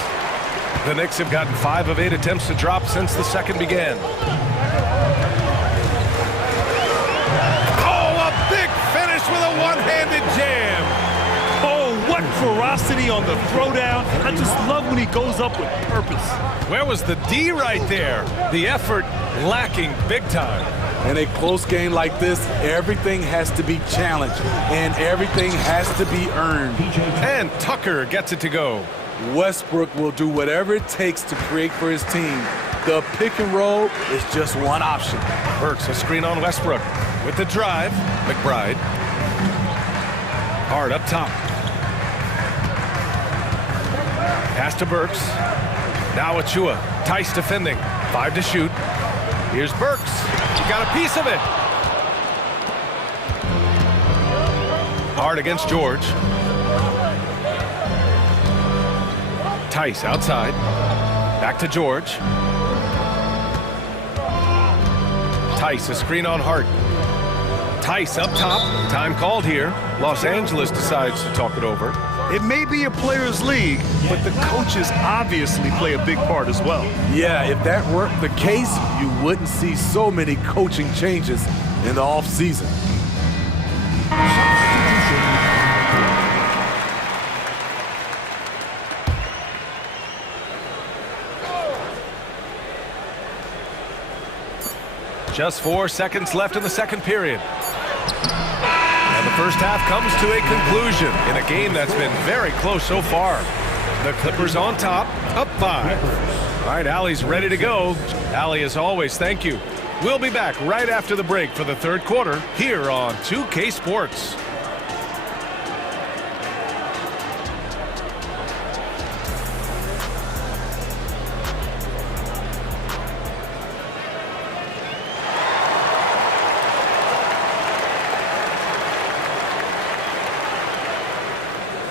The Knicks have gotten 5 of 8 attempts to drop since the second began. Oh, a big finish with a one-handed jam. Oh, what ferocity on the throwdown. I just love when he goes up with purpose. Where was the D right there? The effort lacking big time. In a close game like this, everything has to be challenged, and everything has to be earned. And Tucker gets it to go. Westbrook will do whatever it takes to create for his team. The pick and roll is just one option. Burks, a screen on Westbrook. With the drive, McBride. Hard up top. Pass to Burks. Now Achua. Tice defending. 5 to shoot. Here's Burks. He got a piece of it. Hard against George. Tice outside. Back to George. Tice, a screen on Hart. Tice up top. Time called here. Los Angeles decides to talk it over. It may be a players' league, but the coaches obviously play a big part as well. Yeah, if that weren't the case, you wouldn't see so many coaching changes in the offseason. Just 4 seconds left in the second period. And the first half comes to a conclusion in a game that's been very close so far. The Clippers on top, up 5. All right, Allie's ready to go. Allie, as always, thank you. We'll be back right after the break for the third quarter here on 2K Sports.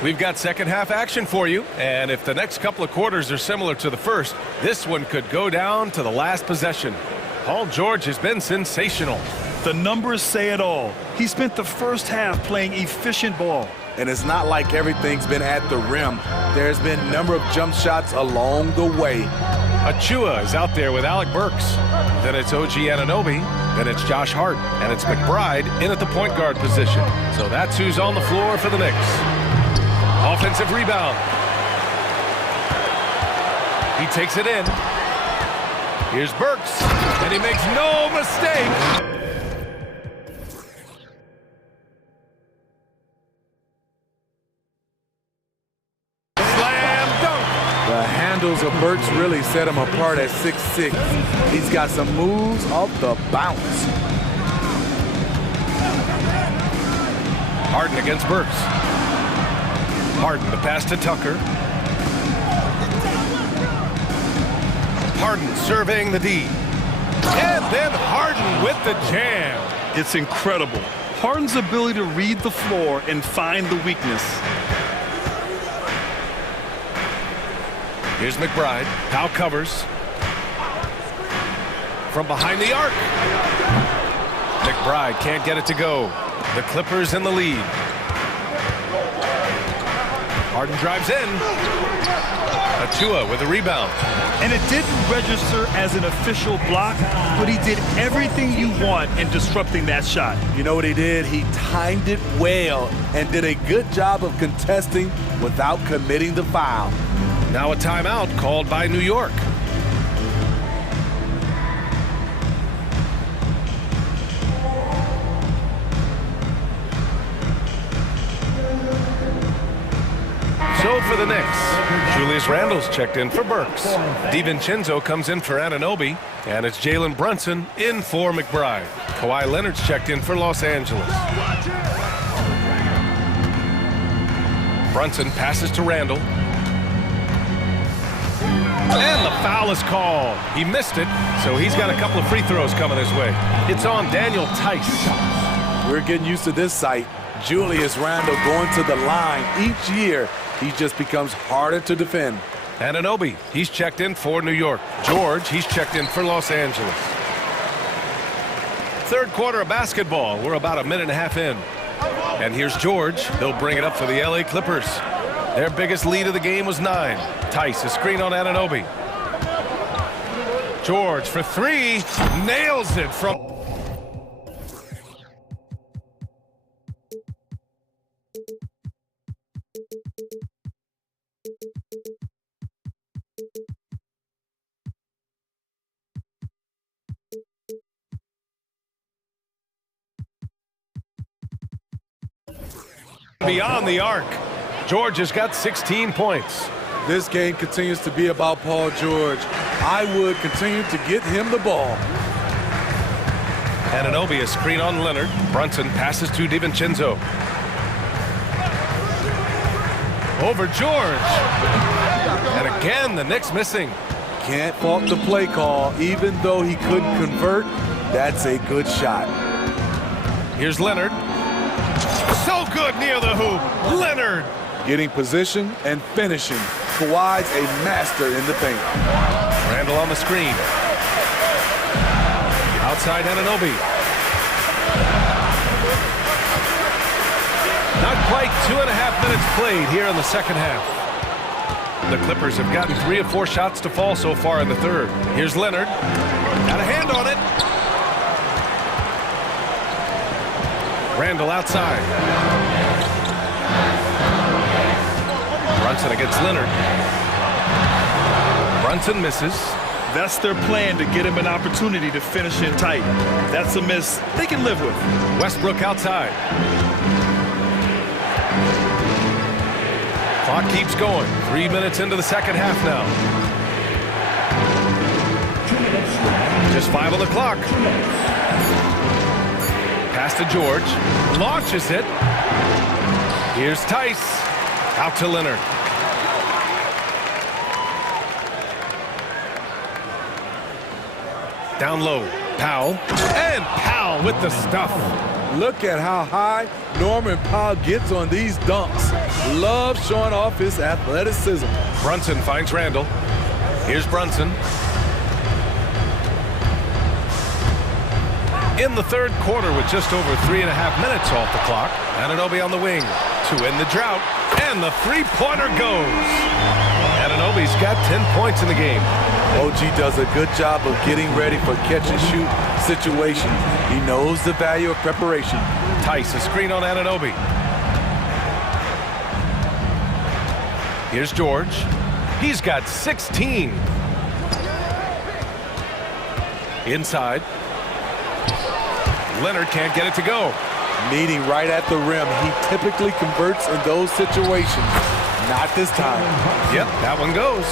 We've got second half action for you, and if the next couple of quarters are similar to the first, this one could go down to the last possession. Paul George has been sensational. The numbers say it all. He spent the first half playing efficient ball. And it's not like everything's been at the rim. There's been a number of jump shots along the way. Achua is out there with Alec Burks. Then it's OG Anunoby. Then it's Josh Hart. And it's McBride in at the point guard position. So that's who's on the floor for the Knicks. Offensive rebound. He takes it in. Here's Burks, and he makes no mistake. The handles of Burks really set him apart at 6'6". He's got some moves off the bounce. Harden against Burks. Harden, the pass to Tucker. Harden surveying the D. And then Harden with the jam. It's incredible. Harden's ability to read the floor and find the weakness. Here's McBride. Powell covers. From behind the arc. McBride can't get it to go. The Clippers in the lead. Harden drives in. Achua with a rebound. And it didn't register as an official block, but he did everything you want in disrupting that shot. You know what he did? He timed it well and did a good job of contesting without committing the foul. Now a timeout called by New York. So for the Knicks, Julius Randle's checked in for Burks. DiVincenzo comes in for Anunoby, and it's Jalen Brunson in for McBride. Kawhi Leonard's checked in for Los Angeles. Brunson passes to Randle. And the foul is called. He missed it, so he's got a couple of free throws coming his way. It's on Daniel Tice. We're getting used to this sight. Julius Randle going to the line each year. He just becomes harder to defend. Anunoby, he's checked in for New York. George, he's checked in for Los Angeles. Third quarter of basketball. We're about a minute and a half in. And here's George. He'll bring it up for the LA Clippers. Their biggest lead of the game was 9. Tice, a screen on Anunoby. George for 3. Nails it from... beyond the arc. George has got 16 points. This game continues to be about Paul George. I would continue to get him the ball. Anunoby, a screen on Leonard. Brunson passes to DiVincenzo. Over George. And again, the Knicks missing. Can't fault the play call. Even though he couldn't convert, that's a good shot. Here's Leonard. So good near the hoop. Leonard. Getting position and finishing. Kawhi's a master in the paint. Randle on the screen. Outside Anunoby. Not quite 2.5 minutes played here in the second half. The Clippers have gotten 3 of 4 shots to fall so far in the third. Here's Leonard. Got a hand on it. Randle outside. Brunson against Leonard. Brunson misses. That's their plan, to get him an opportunity to finish in tight. That's a miss they can live with. Westbrook outside. Clock keeps going. 3 minutes into the second half now. Just 5 on the clock. Pass to George. Launches it. Here's Tice. Out to Leonard. Down low. Powell. And Powell with the stuff. Look at how high Norman Powell gets on these dunks. Love showing off his athleticism. Brunson finds Randle. Here's Brunson. In the third quarter with just over 3.5 minutes off the clock. Anunoby on the wing to end the drought. And the three-pointer goes. Anunoby's got 10 points in the game. OG does a good job of getting ready for catch-and-shoot situations. He knows the value of preparation. Tice, a screen on Anunoby. Here's George. He's got 16. Inside. Leonard can't get it to go. Meeting right at the rim. He typically converts in those situations. Not this time. Yep, that one goes.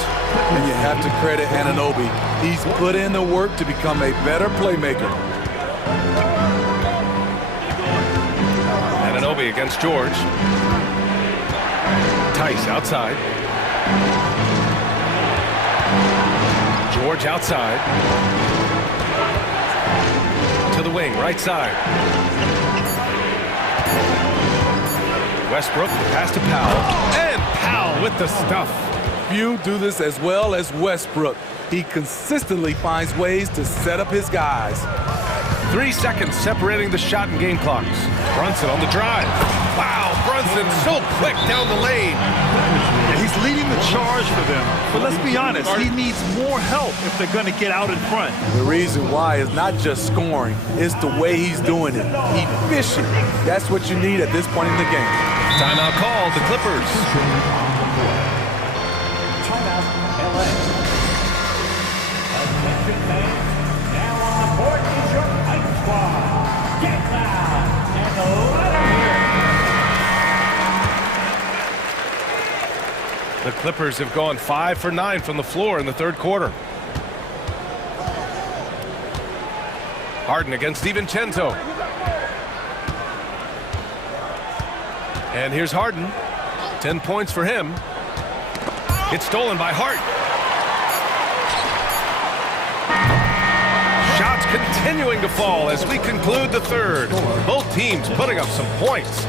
And you have to credit Anunoby. He's put in the work to become a better playmaker. Anunoby against George. Tice outside. George outside. To the wing, right side. Westbrook, pass to Powell. And Powell with the stuff. Few do this as well as Westbrook. He consistently finds ways to set up his guys. 3 seconds separating the shot and game clocks. Brunson on the drive. Wow, Brunson so quick down the lane. Yeah, he's leading the charge for them. But let's be honest, he needs more help if they're going to get out in front. The reason why is not just scoring, it's the way he's doing it. Efficient. That's what you need at this point in the game. Timeout called, the Clippers. Timeout, LA. Attention fans, now on the court is your ice squad. Get loud and let them hear. The Clippers have gone 5 for 9 from the floor in the third quarter. Harden against DiVincenzo. And here's Harden. 10 points for him. It's stolen by Hart. Shots continuing to fall as we conclude the third. Both teams putting up some points.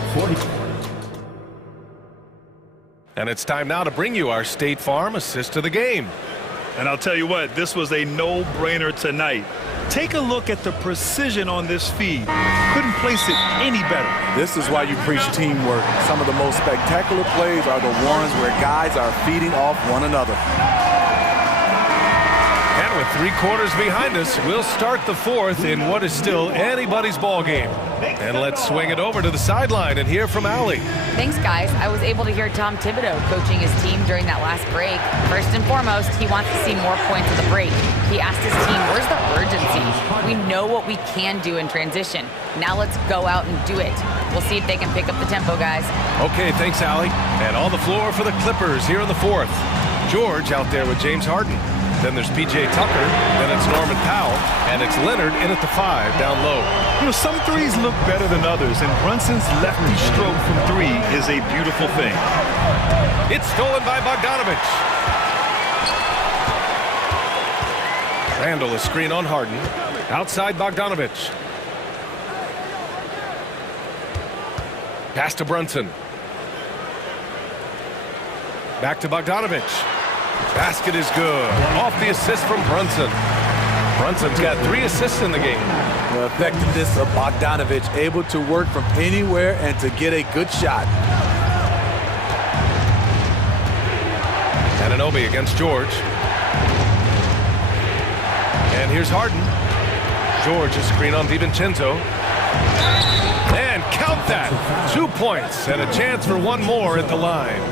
And it's time now to bring you our State Farm assist of the game. And I'll tell you what, this was a no-brainer tonight. Take a look at the precision on this feed. Couldn't place it any better. This is why you preach teamwork. Some of the most spectacular plays are the ones where guys are feeding off one another. And with 3 quarters behind us, we'll start the fourth in what is still anybody's ball game. And let's swing it over to the sideline and hear from Allie. Thanks, guys. I was able to hear Tom Thibodeau coaching his team during that last break. First and foremost, he wants to see more points at the break. He asked his team, where's the urgency? We know what we can do in transition. Now let's go out and do it. We'll see if they can pick up the tempo, guys. Okay, thanks, Allie. And on the floor for the Clippers here in the fourth. George out there with James Harden. Then there's P.J. Tucker, then it's Norman Powell, and it's Leonard in at the 5 down low. You know, some threes look better than others, and Brunson's lefty stroke from 3 is a beautiful thing. It's stolen by Bogdanovich. Randall a screen on Harden. Outside Bogdanovich. Pass to Brunson. Back to Bogdanovich. Basket is good. Off the assist from Brunson. Brunson's got 3 assists in the game. The effectiveness of Bogdanovich, able to work from anywhere and to get a good shot. Anunoby against George. And here's Harden. George a screen on DiVincenzo. And count that. 2 points and a chance for one more at the line.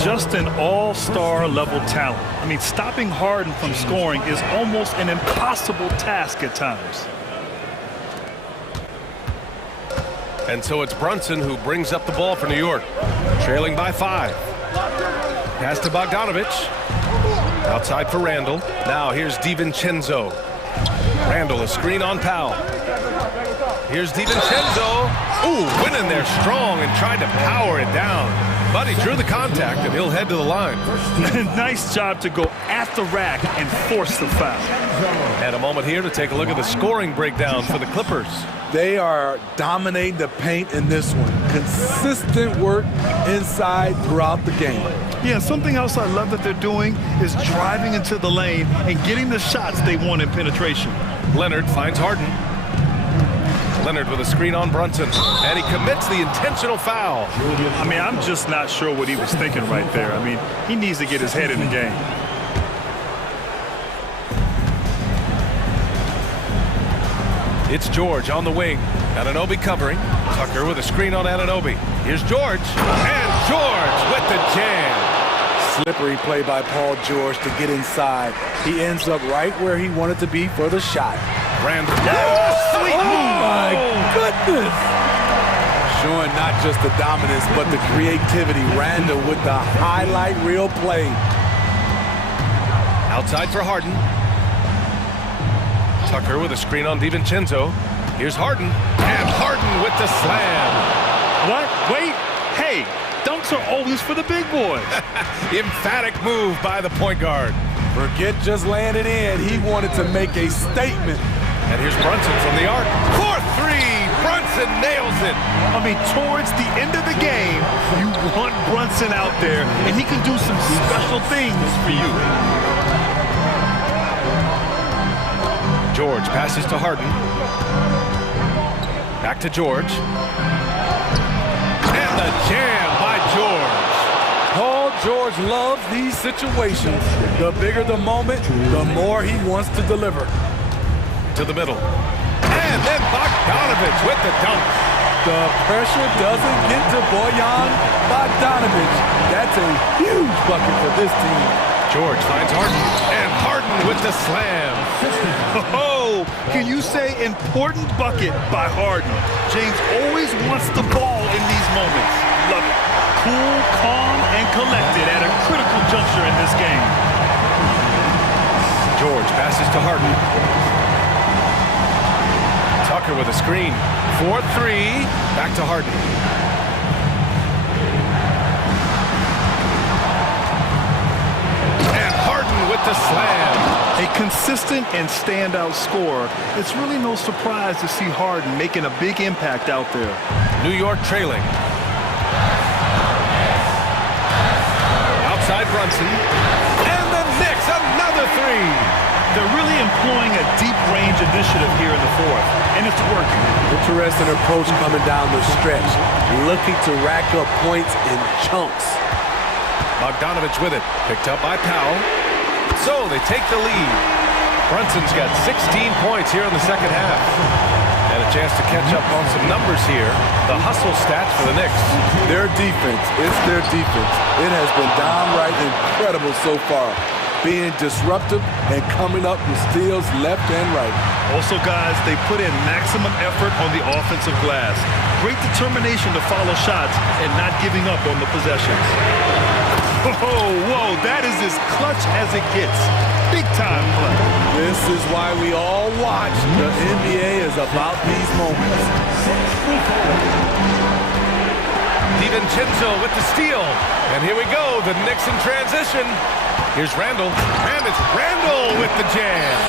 Just an all-star level talent. I mean, stopping Harden from scoring is almost an impossible task at times. And so it's Brunson who brings up the ball for New York, trailing by 5. Pass to Bogdanovich. Outside for Randall. Now here's DiVincenzo. Randall a screen on Powell. Here's DiVincenzo. Ooh, went in there strong and tried to power it down. But he drew the contact, and he'll head to the line. Nice job to go at the rack and force the foul. And a moment here to take a look at the scoring breakdown for the Clippers. They are dominating the paint in this one. Consistent work inside throughout the game. Yeah, something else I love that they're doing is driving into the lane and getting the shots they want in penetration. Leonard finds Harden. Leonard with a screen on Brunson, and he commits the intentional foul. I mean, I'm just not sure what he was thinking right there. I mean, he needs to get his head in the game. It's George on the wing. Anunoby covering. Tucker with a screen on Anunoby. Here's George, and George with the jam. slippery play by Paul George to get inside. He ends up right where he wanted to be for the shot. Randall. Oh, my goodness! Showing not just the dominance, but the creativity. Randall with the highlight reel play. Outside for Harden. Tucker with a screen on DiVincenzo. Here's Harden. And Harden with the slam. What? Wait. Hey, dunks are always for the big boys. Emphatic move by the point guard. Forget just laying it in. He wanted to make a statement. And here's Brunson from the arc. 4-3. Brunson nails it. I mean, towards the end of the game, you want Brunson out there, and he can do some special things for you. George passes to Harden. Back to George. And the jam by George. Paul George loves these situations. The bigger the moment, the more he wants to deliver. To the middle. And then Bogdanovich with the dunk. The pressure doesn't get to Bojan Bogdanovich. That's a huge bucket for this team. George finds Harden. And Harden with the slam. Oh, can you say important bucket by Harden? James always wants the ball in these moments. Love it. Cool, calm, and collected at a critical juncture in this game. George passes to Harden. Tucker with a screen. 4-3. Back to Harden. And Harden with the slam. A consistent and standout scorer. It's really no surprise to see Harden making a big impact out there. New York trailing. Outside Brunson. And the Knicks, another three. They're really employing a deep range initiative here in the fourth, and it's working. Interesting approach coming down the stretch, looking to rack up points in chunks. Bogdanovich with it, picked up by Powell. So they take the lead. Brunson's got 16 points here in the second half. And a chance to catch up on some numbers here. The hustle stats for the Knicks. Their defense, it's their defense. It has been downright incredible so far. Being disruptive and coming up with steals left and right. Also, guys, they put in maximum effort on the offensive glass. Great determination to follow shots and not giving up on the possessions. Whoa, that is as clutch as it gets. Big time play. This is why we all watch. The NBA is about these moments. DiVincenzo with the steal. And here we go, the Knicks in transition. Here's Randall, and it's Randall with the jam.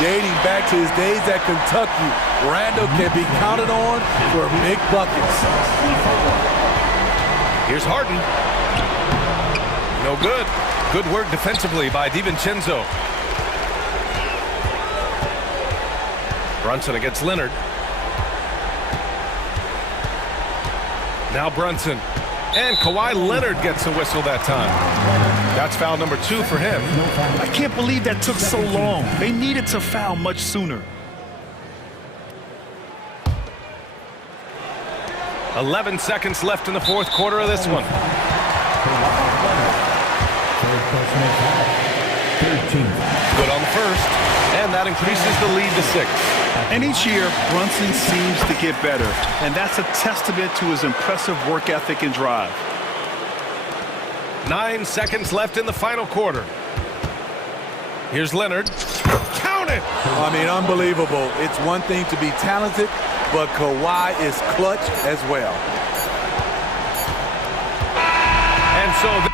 Dating back to his days at Kentucky, Randall can be counted on for big buckets. Here's Harden. No good. Good work defensively by DiVincenzo. Brunson against Leonard. Now Brunson. And Kawhi Leonard gets a whistle that time. That's foul number 2 for him. I can't believe that took so long. They needed to foul much sooner. 11 seconds left in the fourth quarter of this one. Good on the first, and that increases the lead to 6. And each year, Brunson seems to get better, and that's a testament to his impressive work ethic and drive. 9 seconds left in the final quarter. Here's Leonard. Count it! I mean, unbelievable. It's one thing to be talented, but Kawhi is clutch as well. And so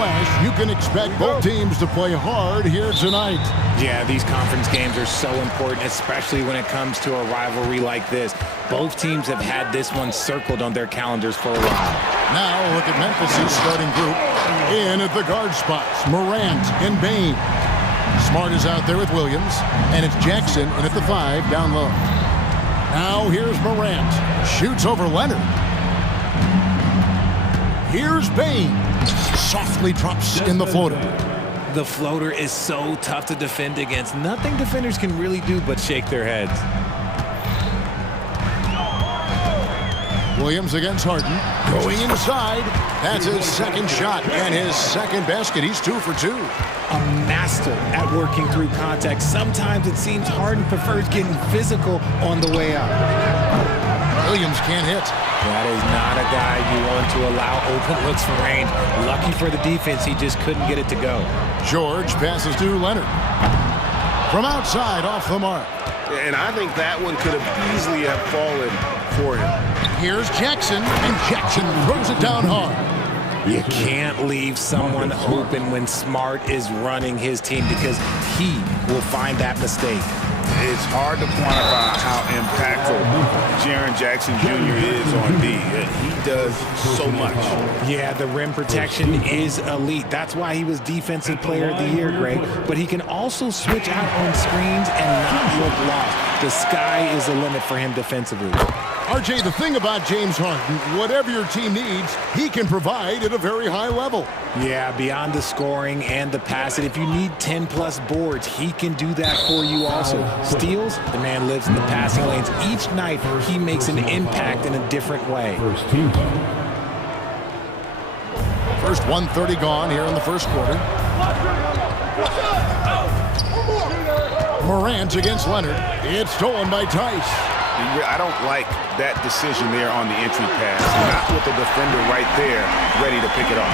flash, you can expect both teams to play hard here tonight. Yeah, these conference games are so important, especially when it comes to a rivalry like this. Both teams have had this one circled on their calendars for a while. Now look at Memphis' starting group. In at the guard spots, Morant and Bain. Smart is out there with Williams, and it's Jackson in at the 5 down low. Now here's Morant. Shoots over Leonard. Here's Bain. Softly drops in the floater. The floater is so tough to defend against. Nothing defenders can really do but shake their heads. Williams against Harden. Going inside. That's his second shot and his second basket. He's 2 for 2. A master at working through contact. Sometimes it seems Harden prefers getting physical on the way up. Williams can't hit. That is not a guy you want to allow open looks from range. Lucky for the defense, he just couldn't get it to go. George passes to Leonard. From outside, off the mark. And I think that one could have easily have fallen for him. Here's Jackson, and Jackson throws it down hard. You can't leave someone open when Smart is running his team because he will find that mistake. It's hard to quantify how impactful Jaren Jackson Jr. is on D. He does so much. Yeah, the rim protection is elite. That's why he was Defensive Player of the Year, Greg. But he can also switch out on screens and not look lost. The sky is the limit for him defensively. RJ, the thing about James Harden, whatever your team needs, he can provide at a very high level. Yeah, beyond the scoring and the passing, if you need 10-plus boards, he can do that for you also. Steals, the man lives in the passing lanes. Each night, he makes an impact in a different way. First 1:30 gone here in the first quarter. Morant against Leonard. It's stolen by Tice. I don't like that decision there on the entry pass. Not with the defender right there ready to pick it off.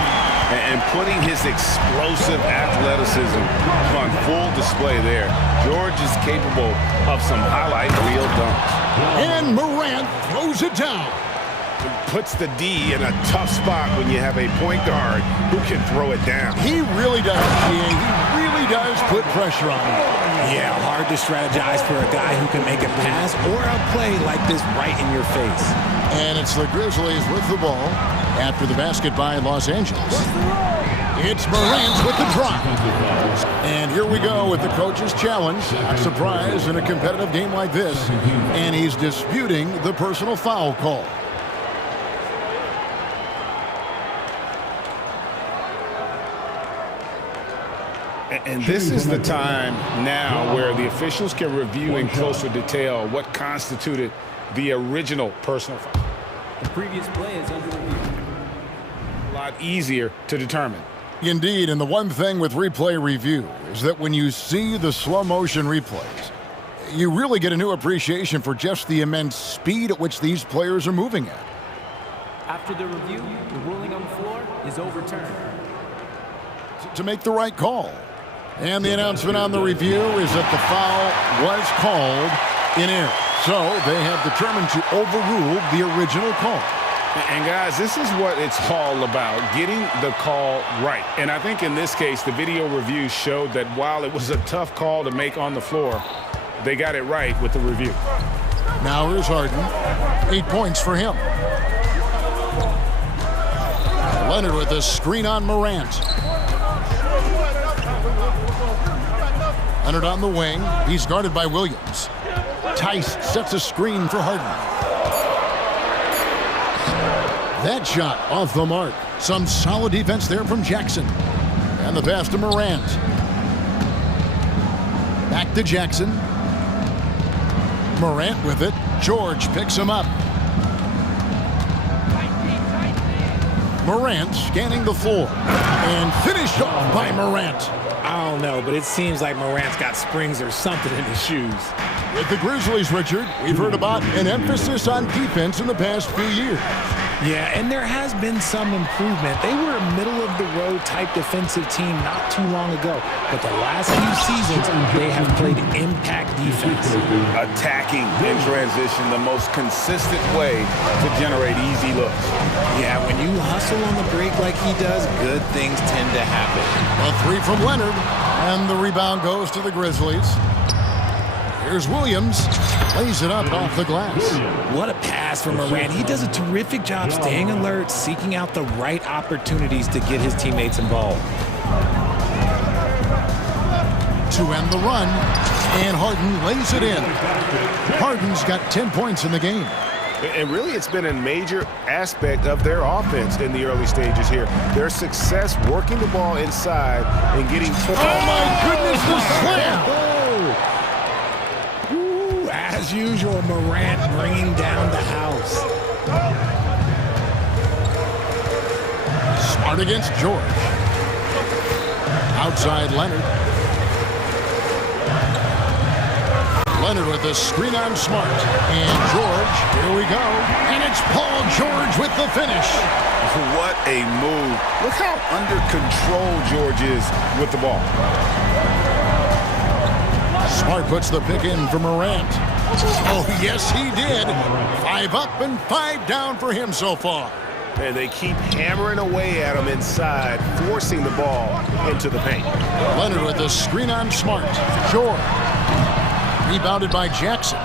And putting his explosive athleticism on full display there. George is capable of some highlight reel dunks. And Morant throws it down. Puts the D in a tough spot when you have a point guard who can throw it down. He really does, He really does put pressure on him. Yeah, hard to strategize for a guy who can make a pass or a play like this right in your face. And it's the Grizzlies with the ball after the basket by Los Angeles. It's Morant with the drop. And here we go with the coach's challenge. A surprise in a competitive game like this. And he's disputing the personal foul call. And this is the time now where the officials can review in closer detail what constituted the original personal foul. The previous play is under review. A lot easier to determine. Indeed, and the one thing with replay review is that when you see the slow motion replays, you really get a new appreciation for just the immense speed at which these players are moving at. After the review, the ruling on the floor is overturned. To make the right call. And the announcement on the review is that the foul was called in error. So they have determined to overrule the original call. And guys, this is what it's all about, getting the call right. And I think in this case, the video review showed that while it was a tough call to make on the floor, they got it right with the review. Now here's Harden. 8 points for him. Leonard with a screen on Morant. Leonard on the wing. He's guarded by Williams. Tice sets a screen for Harden. That shot off the mark. Some solid defense there from Jackson. And the pass to Morant. Back to Jackson. Morant with it. George picks him up. Morant scanning the floor. And finished off by Morant. I don't know, but it seems like Morant's got springs or something in his shoes. With the Grizzlies, Richard, we've heard about an emphasis on defense in the past few years. Yeah, and there has been some improvement. They were a middle-of-the-road type defensive team not too long ago. But the last few seasons, they have played impact defense. Attacking in transition, the most consistent way to generate easy looks. Yeah, when you hustle on the break like he does, good things tend to happen. A three from Leonard, and the rebound goes to the Grizzlies. Here's Williams, lays it up off the glass. What a pass from Morant. He does a terrific job staying alert, seeking out the right opportunities to get his teammates involved. To end the run, and Harden lays it in. Harden's got 10 points in the game. And really, it's been a major aspect of their offense in the early stages here. Their success working the ball inside and getting... Oh, my goodness, the slam! As usual, Morant bringing down the house. Smart against George. Outside Leonard. Leonard with the screen on Smart. And George, here we go. And it's Paul George with the finish. What a move. Look how under control George is with the ball. Smart puts the pick in for Morant. Oh, yes, he did. 5 up and 5 down for him so far. And they keep hammering away at him inside, forcing the ball into the paint. Leonard with the screen on Smart. George. Rebounded by Jackson.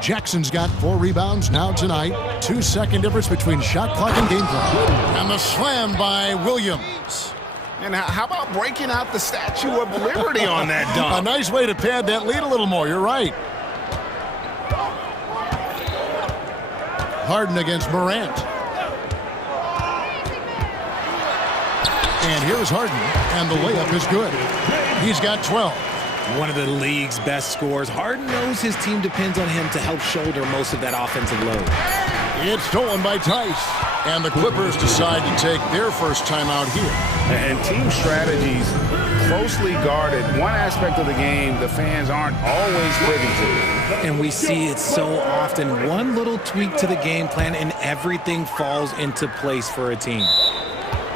Jackson's got 4 rebounds now tonight. 2-second difference between shot clock and game clock. And the slam by Williams. And how about breaking out the Statue of Liberty on that dunk? A nice way to pad that lead a little more. You're right. Harden against Morant. And here's Harden, and the layup is good. He's got 12. One of the league's best scorers. Harden knows his team depends on him to help shoulder most of that offensive load. It's stolen by Tice. And the Clippers decide to take their first timeout here. And team strategies closely guarded. One aspect of the game the fans aren't always privy to. And we see it so often. One little tweak to the game plan and everything falls into place for a team.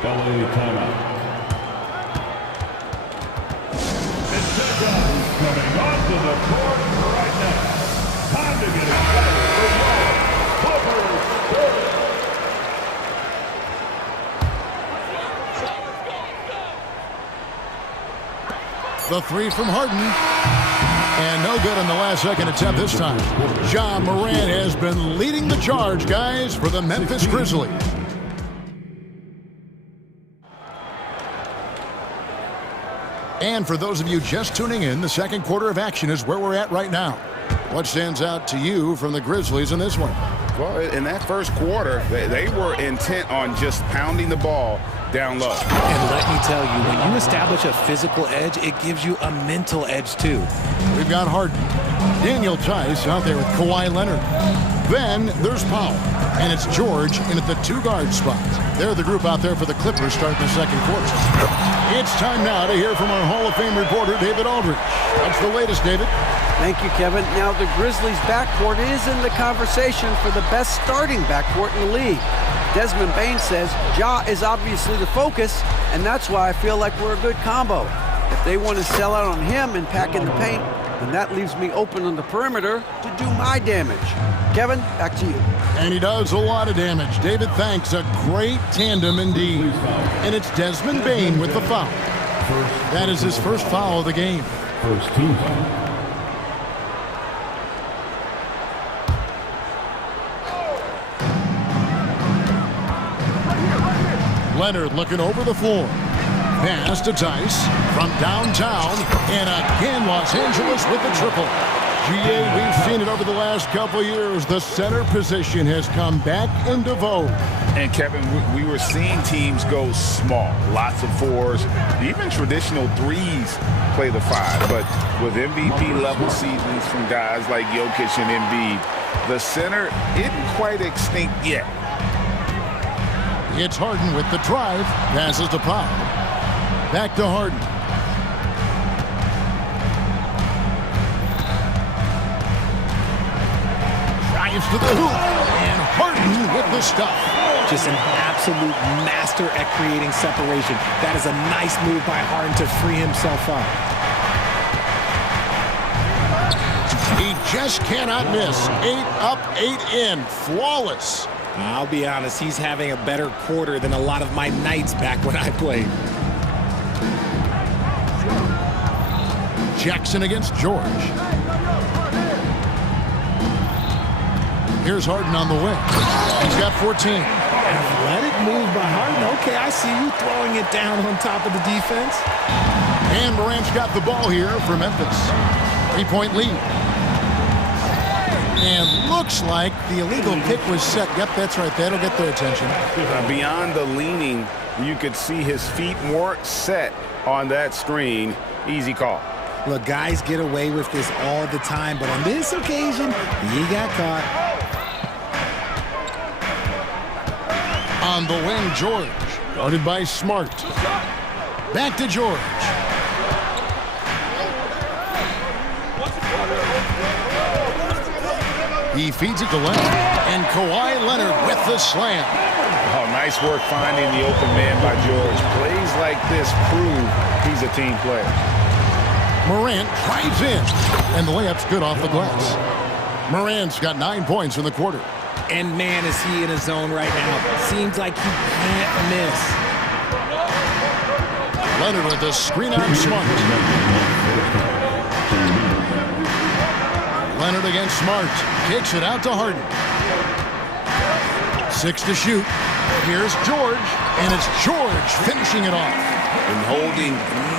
Timeout. Coming onto the court right now. Time to get excited for The three from Harden. And no good in the last second attempt this time. Ja Morant has been leading the charge, guys, for the Memphis Grizzlies. And for those of you just tuning in, the second quarter of action is where we're at right now. What stands out to you from the Grizzlies in this one? Well, in that first quarter, they were intent on just pounding the ball down low. And let me tell you, when you establish a physical edge, it gives you a mental edge too. We've got Harden. Daniel Tice out there with Kawhi Leonard. Then there's Powell. And it's George in at the 2-guard spot. They're the group out there for the Clippers starting the second quarter. It's time now to hear from our Hall of Fame reporter, David Aldridge. What's the latest, David? Thank you, Kevin. Now, the Grizzlies' backcourt is in the conversation for the best starting backcourt in the league. Desmond Bain says Ja is obviously the focus, and that's why I feel like we're a good combo. If they want to sell out on him and pack in the paint, then that leaves me open on the perimeter to do my damage. Kevin, back to you. And he does a lot of damage. David, thanks. A great tandem indeed. And it's Desmond Bain with the foul. That is his first foul of the game. First team foul. Leonard looking over the floor. Pass to Tice from downtown. And again, Los Angeles with the triple. GA, we've seen it over the last couple years. The center position has come back into vogue. And Kevin, we were seeing teams go small. Lots of 4s, even traditional 3s play the 5. But with MVP-level seasons from guys like Jokic and Embiid, the center isn't quite extinct yet. It's Harden with the drive. Passes to Powell. Back to Harden. Drives to the hoop. And Harden with the stuff. Just an absolute master at creating separation. That is a nice move by Harden to free himself up. He just cannot miss. 8 up, 8 in. Flawless. I'll be honest, he's having a better quarter than a lot of my nights back when I played. Jackson against George. Here's Harden on the wing. He's got 14. Athletic move by Harden. Okay, I see you throwing it down on top of the defense. And Morant's got the ball here for Memphis. 3-point lead. And looks like the illegal pick was set. Yep, that's right. That'll get their attention. Beyond the leaning, you could see his feet more set on that screen. Easy call. Look, guys get away with this all the time, but on this occasion, he got caught. On the wing, George. Guarded by Smart. Back to George. He feeds it to Leonard. And Kawhi Leonard with the slam. Oh, nice work finding the open man by George. Plays like this prove he's a team player. Morant drives in. And the layup's good off the glass. Morant's got 9 points in the quarter. And man, is he in a zone right now. Seems like he can't miss. Leonard with the screen on Smart. Leonard against Smart. Kicks it out to Harden. 6 to shoot. Here's George. And it's George finishing it off. And holding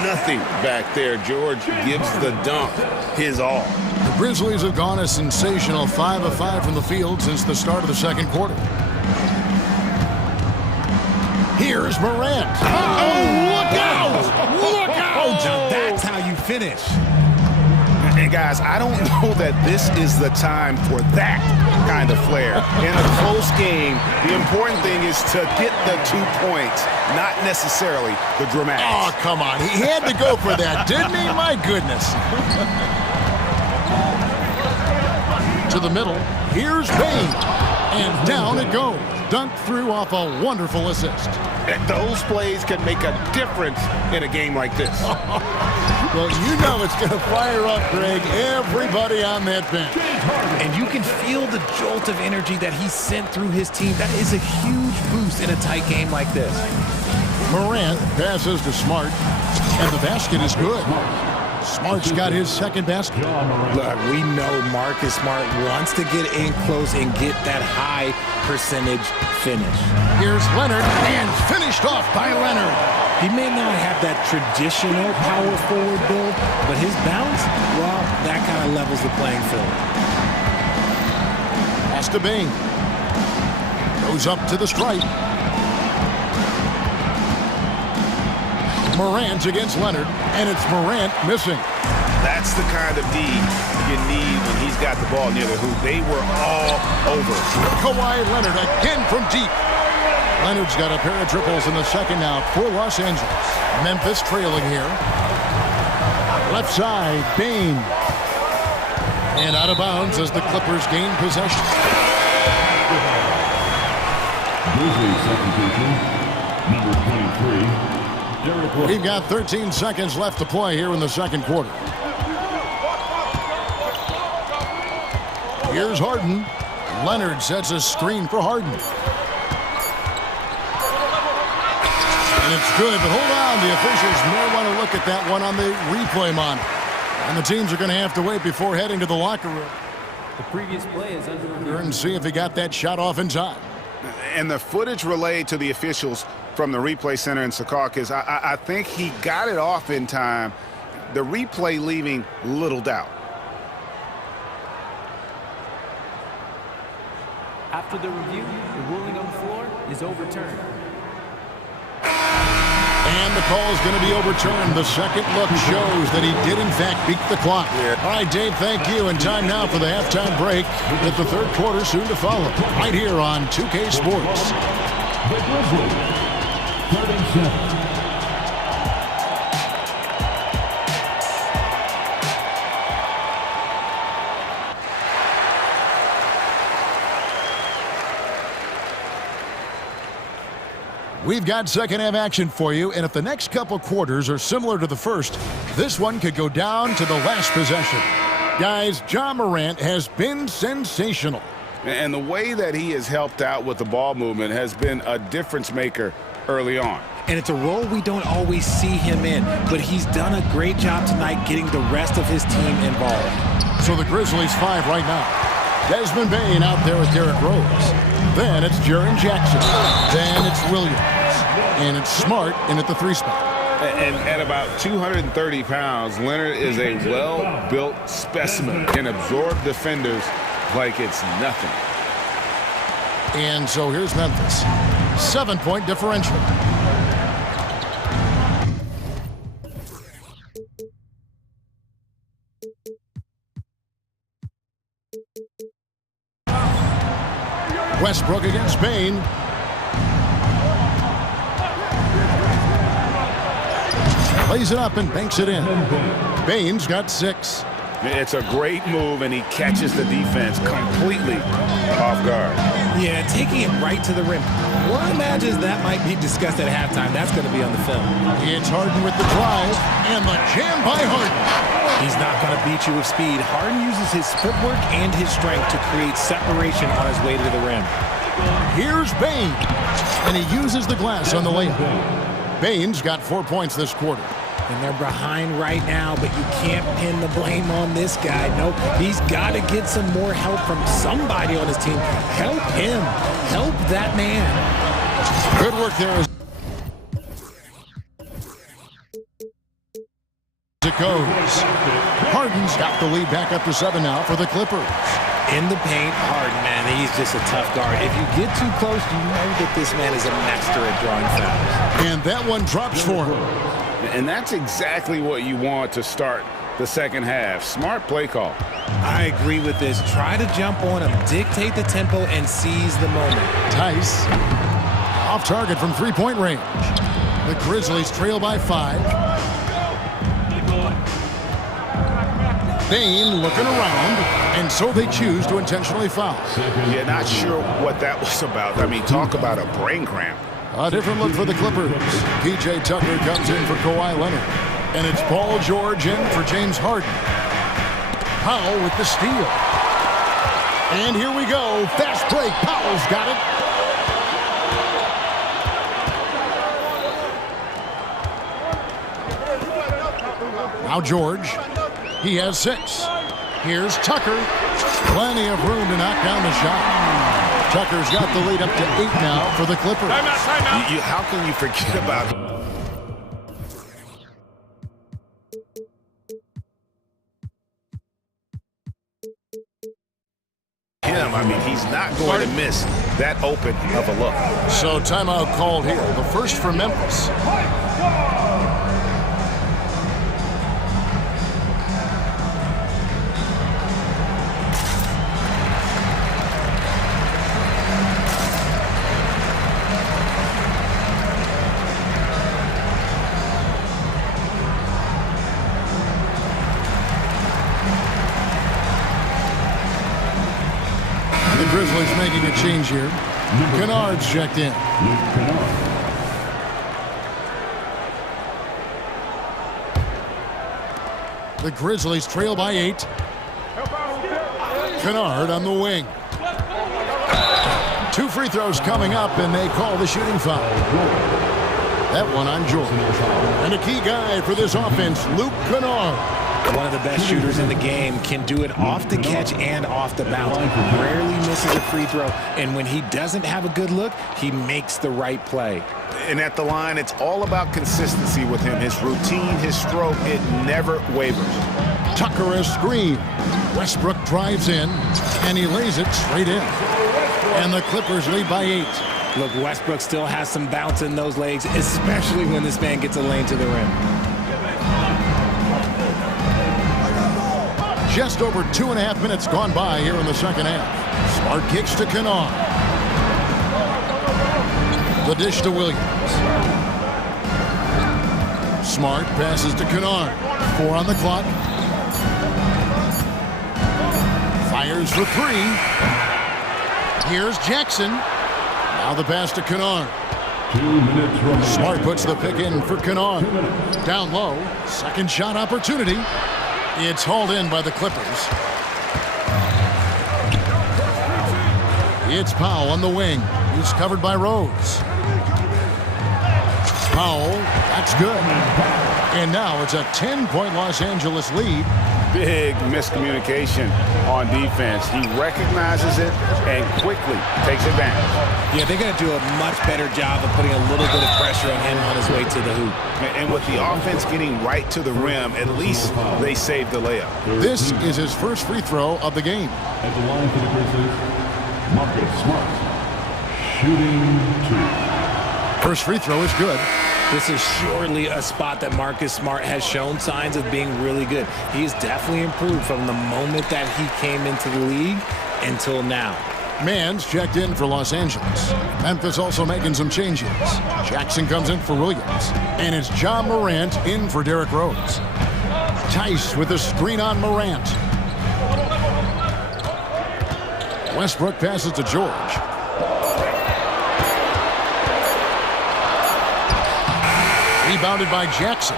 nothing back there. George gives the dunk his all. The Grizzlies have gone a sensational 5 of 5 from the field since the start of the second quarter. Here's Morant. Oh, look out! Look out! Now that's how you finish. And guys, I don't know that this is the time for that kind of flair. In a close game, the important thing is to get the 2 points, not necessarily the dramatics. Oh, come on. He had to go for that, didn't he? My goodness. To the middle. Here's Bane. And down it goes. Dunked through off a wonderful assist. And those plays can make a difference in a game like this. Well, you know it's going to fire up, Greg, everybody on that bench. And you can feel the jolt of energy that he sent through his team. That is a huge boost in a tight game like this. Morant passes to Smart, and the basket is good. Smart's got his second basket. Look, we know Marcus Smart wants to get in close and get that high percentage finish. Here's Leonard, and finished off by Leonard. He may not have that traditional power forward build, but his bounce, well, that kind of levels the playing field. Pass to Bane. Goes up to the stripe. Morant against Leonard, and it's Morant missing. That's the kind of D you need when he's got the ball near the hoop. They were all over. Kawhi Leonard again from deep. Leonard's got a pair of triples in the second now for Los Angeles. Memphis trailing here. Left side, Bane. And out of bounds as the Clippers gain possession. Grizzlies substitution, number 23. We've got 13 seconds left to play here in the second quarter. Here's Harden. Leonard sets a screen for Harden. And it's good, but hold on. The officials may want to look at that one on the replay monitor. And the teams are going to have to wait before heading to the locker room. The previous play is under review. And see if he got that shot off in time. And the footage relayed to the officials from the replay center in Secaucus, I think he got it off in time. The replay leaving little doubt. After the review, the ruling on the floor is overturned. And the call is going to be overturned. The second look shows that he did, in fact, beat the clock. Yeah. All right, Dave, thank you. And time now for the halftime break with the third quarter soon to follow. Right here on 2K Sports. The Grizzlies, 37. We've got second half action for you, and if the next couple quarters are similar to the first, this one could go down to the last possession. Guys, Ja Morant has been sensational. And the way that he has helped out with the ball movement has been a difference maker early on. And it's a role we don't always see him in, but he's done a great job tonight getting the rest of his team involved. So the Grizzlies 5 right now. Desmond Bain out there with Derrick Rose. Then it's Jaren Jackson. Then it's Williams. And it's Smart in at the 3 spot. And at about 230 pounds, Leonard is a well-built specimen, can absorb defenders like it's nothing. And so here's Memphis. 7-point differential. Westbrook against Bain. Plays it up and banks it in. Bain's got 6. It's a great move, and he catches the defense completely off guard. Yeah, taking it right to the rim. One imagines that might be discussed at halftime. That's going to be on the film. It's Harden with the drive, and the jam by Harden. He's not going to beat you with speed. Harden uses his footwork and his strength to create separation on his way to the rim. Here's Bain, and he uses the glass on the layup. Bain's got 4 points this quarter. And they're behind right now, but you can't pin the blame on this guy. Nope, he's got to get some more help from somebody on his team. Help him. Help that man. Good work there. It goes. Harden's got the lead back up to 7 now for the Clippers. In the paint, Harden, man, he's just a tough guard. If you get too close, you know that this man is a master at drawing fouls. And that one drops for him. And that's exactly what you want to start the second half. Smart play call. I agree with this. Try to jump on him, dictate the tempo, and seize the moment. Tice off target from 3-point range. The Grizzlies trail by 5. Bain looking around, and so they choose to intentionally foul. Yeah, not sure what that was about. I mean, talk about a brain cramp. A different look for the Clippers. P.J. Tucker comes in for Kawhi Leonard. And it's Paul George in for James Harden. Powell with the steal. And here we go. Fast break. Powell's got it. Now George. He has 6. Here's Tucker. Plenty of room to knock down the shot. Tucker's got the lead up to 8 now for the Clippers. Timeout. How can you forget about him? I mean, he's not going to miss that open of a look. So timeout called here. The first for Memphis. Grizzlies making a change here. Kennard's checked in. The Grizzlies trail by 8. Kennard on the wing. 2 free throws coming up, and they call the shooting foul. That one on George. And a key guy for this offense, Luke Kennard. One of the best shooters in the game, can do it off the catch and off the bounce. Rarely misses a free throw, and when he doesn't have a good look, he makes the right play. And at the line, it's all about consistency with him. His routine, his stroke, it never wavers. Tucker a screen. Westbrook drives in, and he lays it straight in. And the Clippers lead by 8. Look, Westbrook still has some bounce in those legs, especially when this man gets a lane to the rim. Just over 2.5 minutes gone by here in the second half. Smart kicks to Kennard. The dish to Williams. Smart passes to Kennard. 4 on the clock. Fires for 3. Here's Jackson. Now the pass to Kennard. Smart puts the pick in for Kanon. Down low, second shot opportunity. It's hauled in by the Clippers. It's Powell on the wing. He's covered by Rose. Powell, that's good. And now it's a 10-point Los Angeles lead. Big miscommunication on defense. He recognizes it and quickly takes advantage. Yeah, they're going to do a much better job of putting a little bit of pressure on him on his way to the hoop. And with the offense getting right to the rim, at least they saved the layup. This is his first free throw of the game. At the line for the Grizzlies, Marcus Smart, shooting 2. First free throw is good. This is surely a spot that Marcus Smart has shown signs of being really good. He's definitely improved from the moment that he came into the league until now. Mann's checked in for Los Angeles. Memphis also making some changes. Jackson comes in for Williams. And it's John Morant in for Derrick Rose. Tice with a screen on Morant. Westbrook passes to George. Rebounded by Jackson.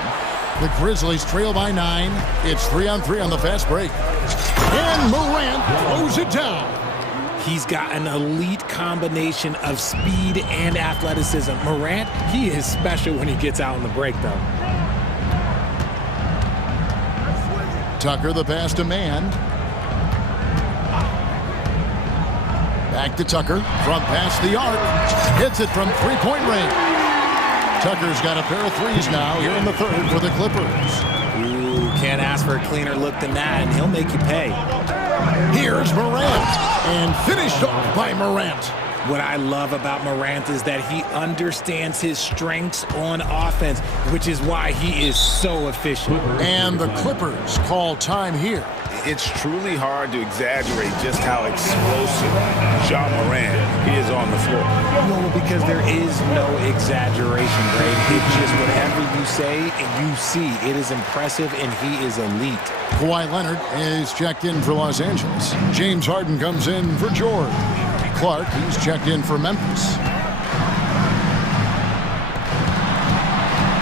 The Grizzlies trail by 9. It's 3-on-3 on the fast break. And Morant throws it down. He's got an elite combination of speed and athleticism. Morant, he is special when he gets out on the break, though. Tucker, the pass to Mann. Back to Tucker. Front pass the arc. Hits it from three-point range. Tucker's got a pair of threes now here in the third for the Clippers. Ooh, can't ask for a cleaner look than that, and he'll make you pay. Here's Morant, and finished off by Morant. What I love about Morant is that he understands his strengths on offense, which is why he is so efficient. And the Clippers call time here. It's truly hard to exaggerate just how explosive John Morant is on the floor. No, because there is no exaggeration, Greg. It's just whatever you say and you see. It is impressive, and he is elite. Kawhi Leonard is checked in for Los Angeles. James Harden comes in for George. Clark, he's checked in for Memphis.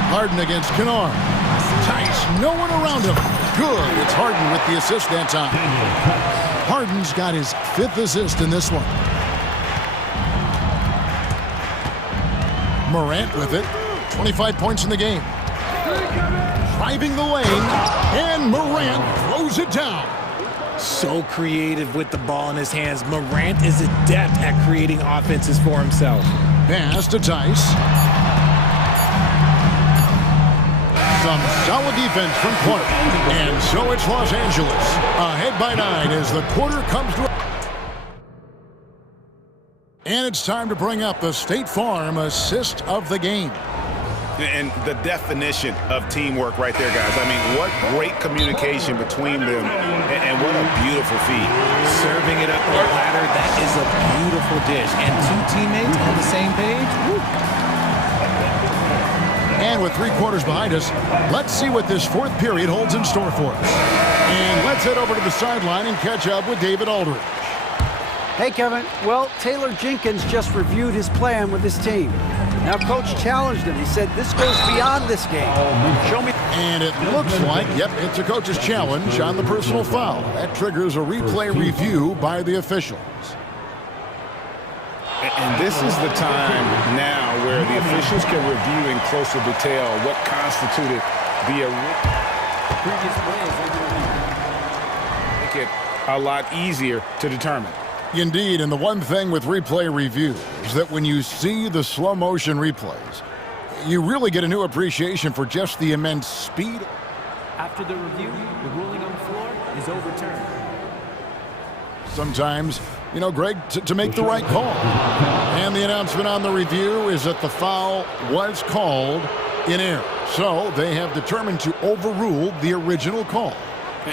Harden against Kennard. Tice, no one around him. Good. It's Harden with the assist that time. Harden's got his 5th assist in this one. Morant with it. 25 points in the game. Driving the lane, and Morant throws it down. So creative with the ball in his hands. Morant is adept at creating offenses for himself. Pass to Tice. Some solid defense from Clark. And so it's Los Angeles. Ahead by 9 as the quarter comes to... And it's time to bring up the State Farm assist of the game. And the definition of teamwork right there, guys. I mean, what great communication between them, and what a beautiful feed. Serving it up on a platter, that is a beautiful dish. And 2 teammates on the same page. Woo. And with 3 quarters behind us, let's see what this 4th period holds in store for us. And let's head over to the sideline and catch up with David Aldridge. Hey, Kevin. Well, Taylor Jenkins just reviewed his plan with his team. Now, Coach challenged him. He said, this goes beyond this game. Show me. And it looks like, yep, it's a coach's challenge on the personal foul. That triggers a replay review by the officials. And this is the time now where the officials can review in closer detail what constituted the Previous plays. Make it a lot easier to determine. Indeed, and the one thing with replay review is that when you see the slow motion replays, you really get a new appreciation for just the immense speed. After the review, the ruling on the floor is overturned. Sometimes, you know, Greg, to make the right call. And the announcement on the review is that the foul was called in error. So they have determined to overrule the original call.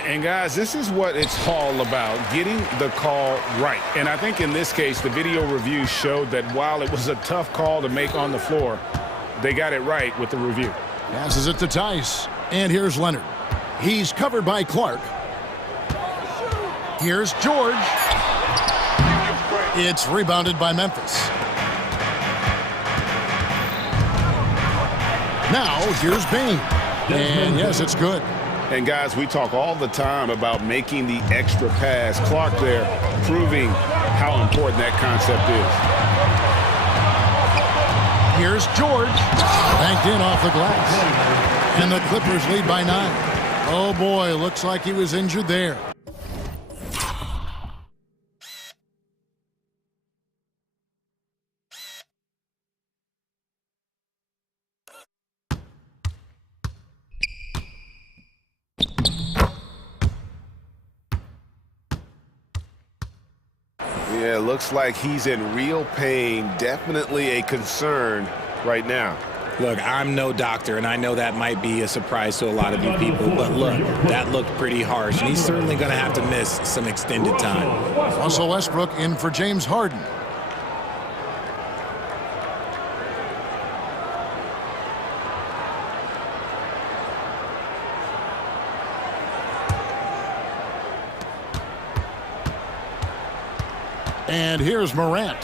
And guys, this is what it's all about, getting the call right. And I think in this case, the video review showed that while it was a tough call to make on the floor, they got it right with the review. Passes it to Tice. And here's Leonard. He's covered by Clark. Here's George. It's rebounded by Memphis. Now, here's Bain. And yes, it's good. And guys, we talk all the time about making the extra pass. Clark there proving how important that concept is. Here's George. Banked in off the glass. And the Clippers lead by 9. Oh boy, looks like he was injured there. Yeah, looks like he's in real pain. Definitely a concern right now. Look, I'm no doctor, and I know that might be a surprise to a lot of you people, but look, that looked pretty harsh, and he's certainly going to have to miss some extended time. Russell Westbrook in for James Harden. And here's Morant.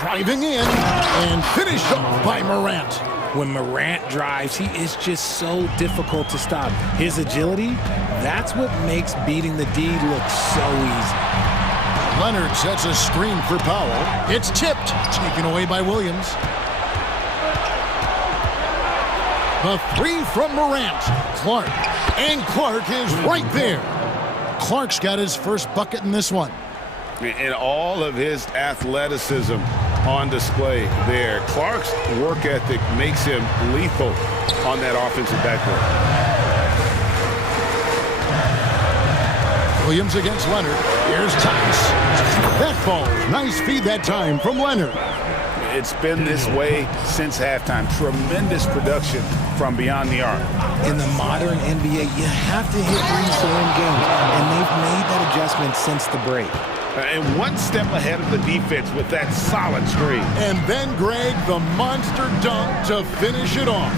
Driving in and finished off by Morant. When Morant drives, he is just so difficult to stop. His agility, that's what makes beating the D look so easy. Leonard sets a screen for Powell. It's tipped, taken away by Williams. The three from Morant. Clark. And Clark is right there. Clark's got his first bucket in this one. And all of his athleticism on display there. Clark's work ethic makes him lethal on that offensive backboard. Williams against Leonard. Here's Tice. That falls. Nice feed that time from Leonard. It's been this way since halftime. Tremendous production from beyond the arc. In the modern NBA, you have to hit threes to win games, and they've made that adjustment since the break. And one step ahead of the defense with that solid screen. And then Greg, the monster dunk to finish it off.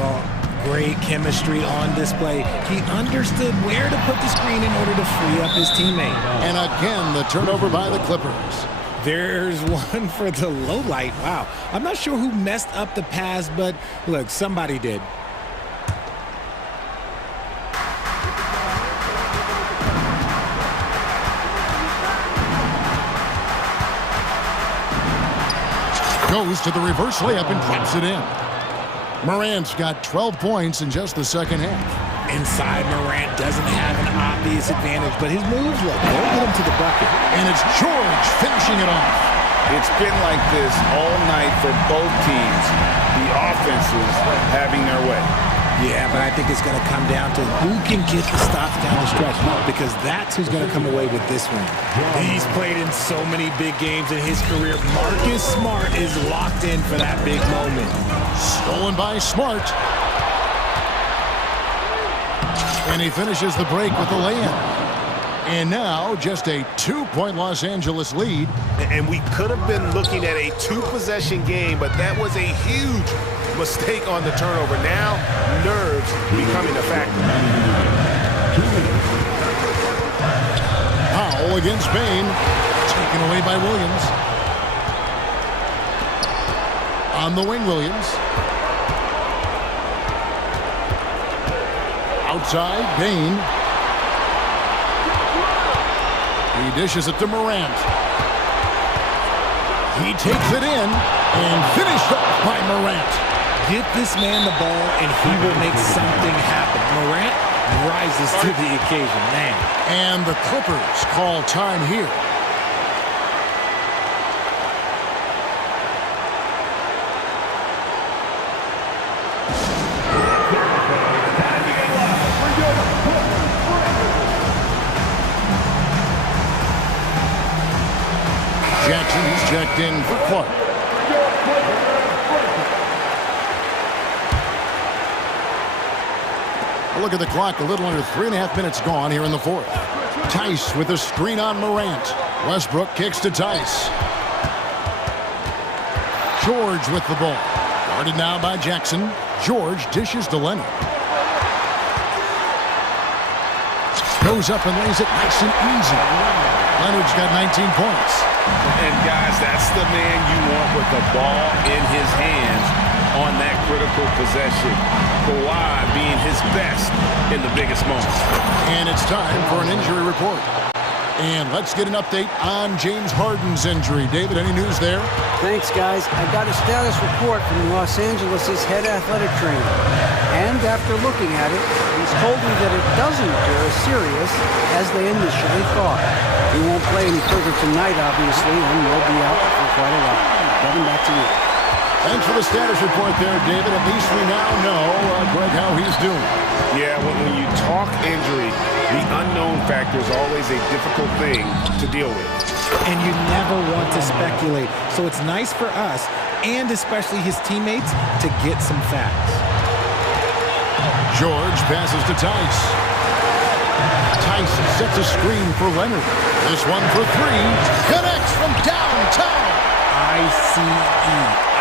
Well, great chemistry on display. He understood where to put the screen in order to free up his teammate. And again, the turnover by the Clippers. There's one for the low light. Wow. I'm not sure who messed up the pass, but look, somebody did. Goes to the reverse layup and drops it in. Morant's got 12 points in just the second half. Inside, Morant doesn't have an obvious advantage, but his moves look, they'll get him to the bucket. And it's George finishing it off. It's been like this all night for both teams. The offenses having their way. Yeah, but I think it's going to come down to who can get the stops down the stretch, because that's who's going to come away with this one. He's played in so many big games in his career. Marcus Smart is locked in for that big moment. Stolen by Smart. And he finishes the break with a layup. And now just a 2-point Los Angeles lead. And we could have been looking at a 2-possession game, but that was a huge mistake on the turnover. Now, nerves becoming a factor. Powell against Bain. Taken away by Williams. On the wing, Williams. Outside, Bain. He dishes it to Morant. He takes it in and finished off by Morant. Get this man the ball and he will make something happen. Morant rises to the occasion, man. And the Clippers call time here. Jackson is checked in for Clark. Look at the clock, a little under 3.5 minutes gone here in the fourth. Tice with a screen on Morant. Westbrook kicks to Tice. George with the ball. Guarded now by Jackson. George dishes to Leonard. goes up and lays it nice and easy. Leonard's got 19 points. And guys, that's the man you want with the ball in his hands on that critical possession. Kawhi being his best in the biggest moments. And it's time for an injury report. And let's get an update on James Harden's injury. David, any news there? Thanks, guys. I got a status report from Los Angeles' head athletic trainer. And after looking at it, he's told me that it doesn't appear as serious as they initially thought. He won't play any further tonight, obviously, and will be out for quite a while. Kevin, back to you. Thanks for the status report there, David. At least we now know, Greg, how he's doing. Yeah, when you talk injury, the unknown factor is always a difficult thing to deal with. And you never want to speculate. So it's nice for us, and especially his teammates, to get some facts. George passes to Tice. Tice sets a screen for Leonard. This one for three. Connects from downtown. ICE.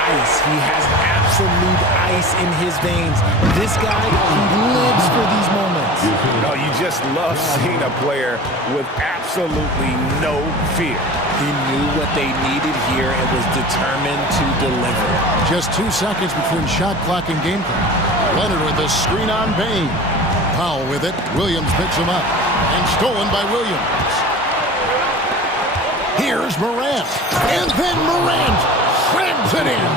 Ice. He has absolute ice in his veins. This guy, he lives for these moments. No, you just love seeing a player with absolutely no fear. He knew what they needed here and was determined to deliver. Just 2 seconds between shot clock and game clock. Leonard with the screen on Bain. Powell with it. Williams picks him up. And stolen by Williams. Here's Morant. And then Morant slams it in.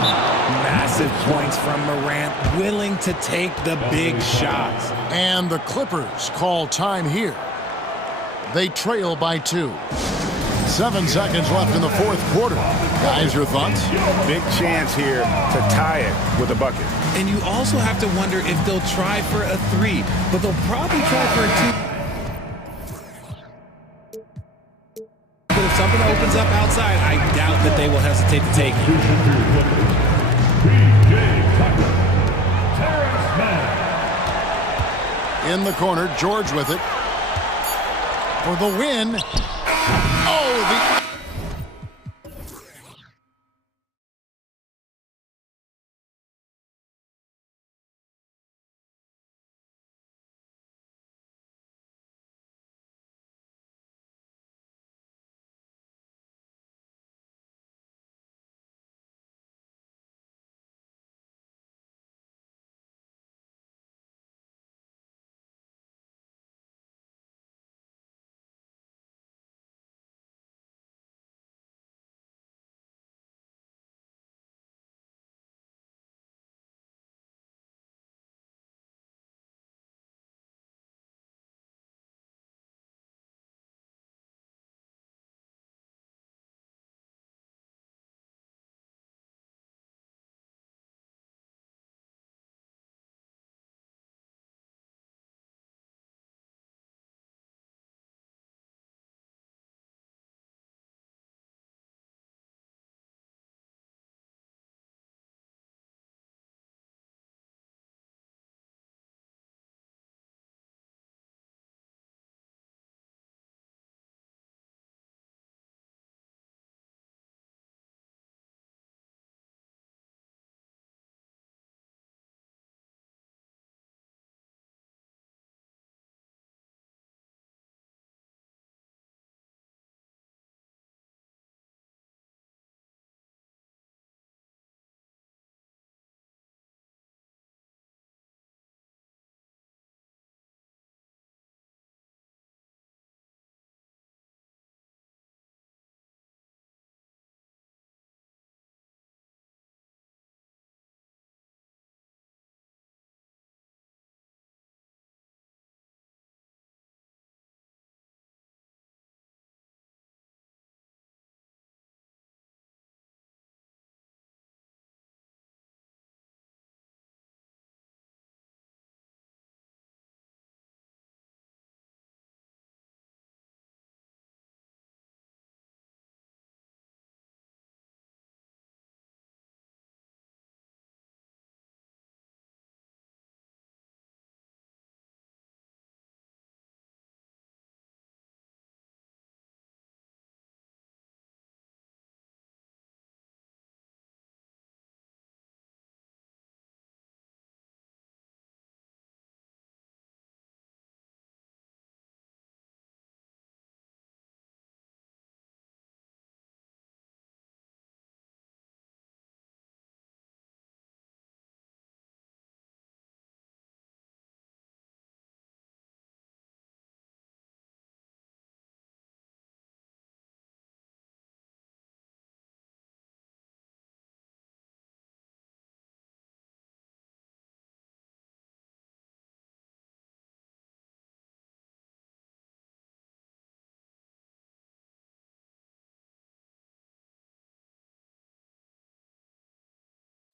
Massive points from Morant, willing to take the big shots. And the Clippers call time here. They trail by 2. 7 seconds left in the fourth quarter. Guys, your thoughts? Big chance here to tie it with a bucket. And you also have to wonder if they'll try for a 3, but they'll probably try for a 2. But if something opens up outside, I doubt that they will hesitate to take it. In the corner, George with it. For the win. Oh, the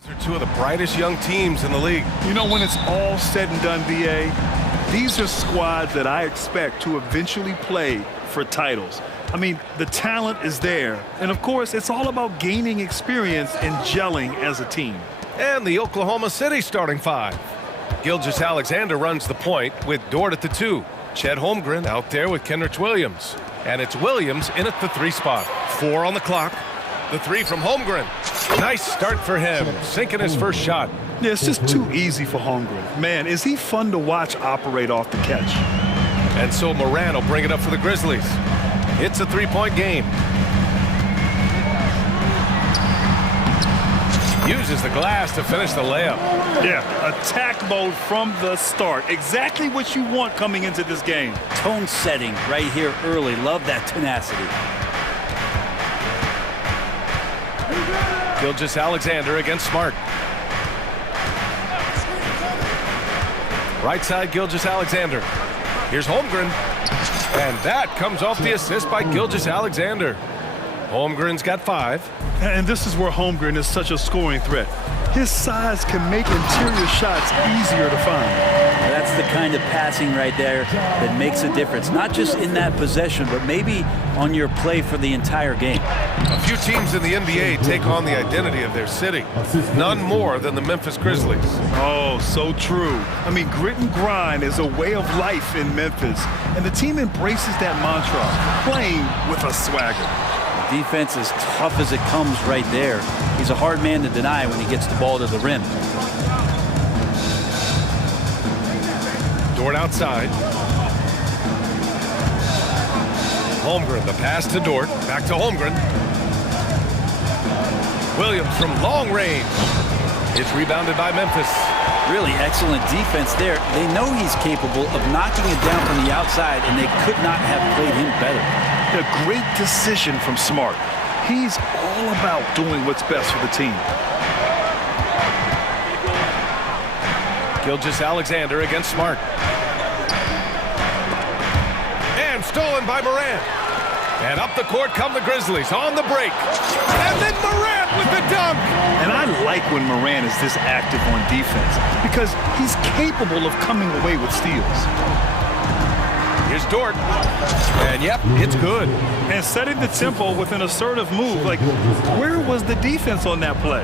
They're two of the brightest young teams in the league. You know, when it's all said and done, BA, these are squads that I expect to eventually play for titles. I mean, the talent is there. And, of course, it's all about gaining experience and gelling as a team. And the Oklahoma City starting five. Gilgeous-Alexander runs the point with Dort at the 2. Chet Holmgren out there with Kenrich Williams. And it's Williams in at the 3 spot. 4 on the clock. The 3 from Holmgren. Nice start for him, sinking his first shot. Yeah, it's just too easy for Holmgren. Man, is he fun to watch operate off the catch. And so Moran will bring it up for the Grizzlies. It's a 3-point game. Uses the glass to finish the layup. Yeah, attack mode from the start. Exactly what you want coming into this game. Tone setting right here early. Love that tenacity. Gilgeous-Alexander against Smart. Right side, Gilgeous-Alexander. Here's Holmgren. And that comes off the assist by Gilgeous-Alexander. Holmgren's got 5. And this is where Holmgren is such a scoring threat. His size can make interior shots easier to find. That's the kind of passing right there that makes a difference. Not just in that possession, but maybe on your play for the entire game. A few teams in the NBA take on the identity of their city. None more than the Memphis Grizzlies. Oh, so true. I mean, grit and grind is a way of life in Memphis. And the team embraces that mantra, playing with a swagger. Defense as tough as it comes right there. He's a hard man to deny when he gets the ball to the rim. Dort outside. Holmgren, the pass to Dort. Back to Holmgren. Williams from long range. It's rebounded by Memphis. Really excellent defense there. They know he's capable of knocking it down from the outside, and they could not have played him better. A great decision from Smart. He's all about doing what's best for the team. Gilgeous-Alexander against Smart. And stolen by Morant. And up the court come the Grizzlies on the break. And then Morant with the dunk. And I like when Morant is this active on defense because he's capable of coming away with steals. Here's Dort. And yep, it's good. And setting the tempo with an assertive move. Like, where was the defense on that play?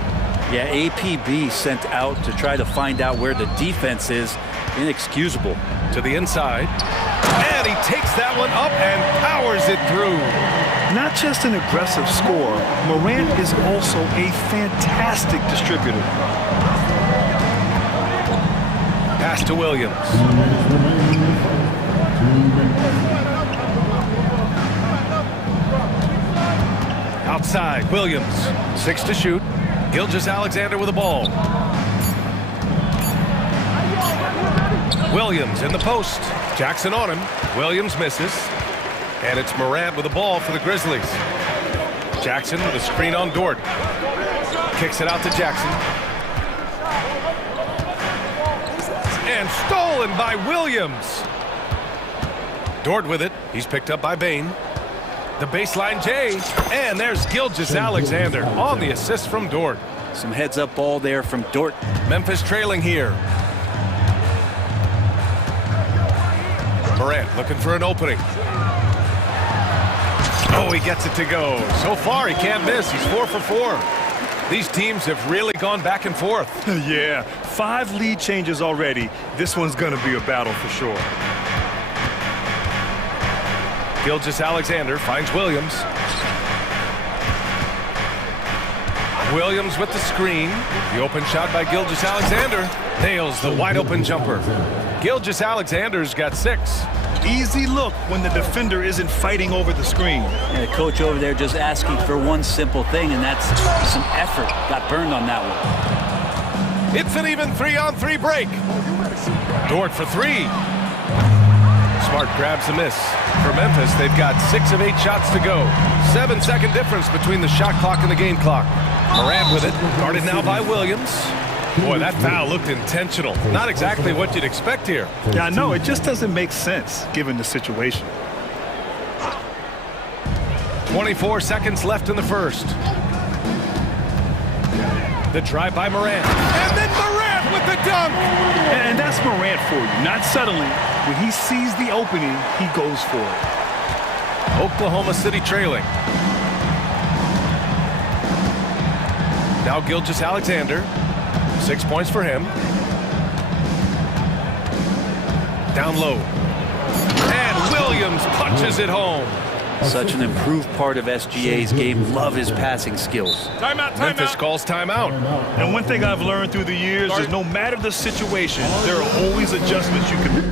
Yeah, APB sent out to try to find out where the defense is. Inexcusable. To the inside. And he takes that one up and powers it through. Not just an aggressive scorer, Morant is also a fantastic distributor. Pass to Williams. Outside, Williams. 6 to shoot. Gilgeous-Alexander with the ball. Williams in the post. Jackson on him. Williams misses. And it's Morant with the ball for the Grizzlies. Jackson with a screen on Dort. Kicks it out to Jackson. And stolen by Williams. Dort with it. He's picked up by Bain. The baseline J. And there's Gilgeous-Alexander on the assist from Dort. Some heads-up ball there from Dort. Memphis trailing here. Morant looking for an opening. Oh, he gets it to go. So far, he can't miss. He's 4 for 4. These teams have really gone back and forth. Yeah, 5 lead changes already. This one's going to be a battle for sure. Gilgeous-Alexander finds Williams. Williams with the screen. The open shot by Gilgeous-Alexander. Nails the wide-open jumper. Gilgeous-Alexander's got 6. Easy look when the defender isn't fighting over the screen. And the coach over there just asking for one simple thing, and that's some effort. Got burned on that one. It's an even 3-on-3 break. Dort for 3. Smart grabs the miss. For Memphis, they've got 6 of 8 shots to go. 7-second difference between the shot clock and the game clock. Morant with it, guarded now by Williams. Boy, that foul looked intentional. Not exactly what you'd expect here. Yeah, I know. It just doesn't make sense given the situation. 24 seconds left in the first. The drive by Morant. And then Morant with the dunk! And that's Morant for you, not settling. When he sees the opening, he goes for it. Oklahoma City trailing. Now Gilgeous-Alexander. 6 points for him. Down low. And Williams punches it home. Such an improved part of SGA's game. Love his passing skills. Timeout, timeout. Memphis calls timeout. And one thing I've learned through the years is no matter the situation, there are always adjustments you can make.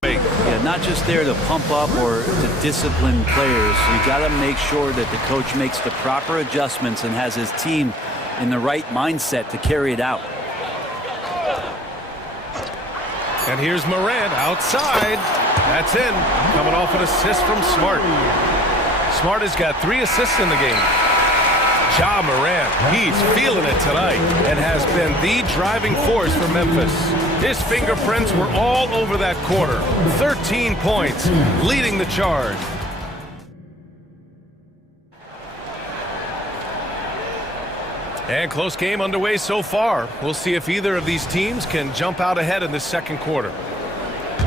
Yeah, not just there to pump up or to discipline players. You got to make sure that the coach makes the proper adjustments and has his team in the right mindset to carry it out. And here's Morant outside. That's in. Coming off an assist from Smart. Smart has got 3 assists in the game. Ja Morant, he's feeling it tonight and has been the driving force for Memphis. His fingerprints were all over that quarter. 13 points, leading the charge. And close game underway so far. We'll see if either of these teams can jump out ahead in the second quarter.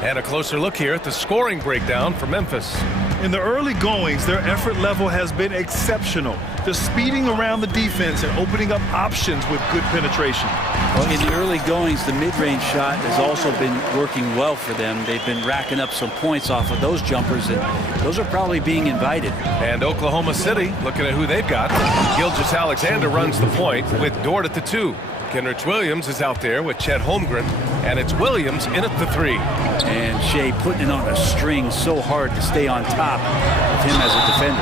And a closer look here at the scoring breakdown for Memphis. In the early goings, their effort level has been exceptional. They're speeding around the defense and opening up options with good penetration. Well, in the early goings, the mid-range shot has also been working well for them. They've been racking up some points off of those jumpers, and those are probably being invited. And Oklahoma City, looking at who they've got. Gilgeous-Alexander runs the point with Dort at the 2. Kenrich Williams is out there with Chet Holmgren, and it's Williams in at the 3. And Shea putting it on a string so hard to stay on top of him as a defender.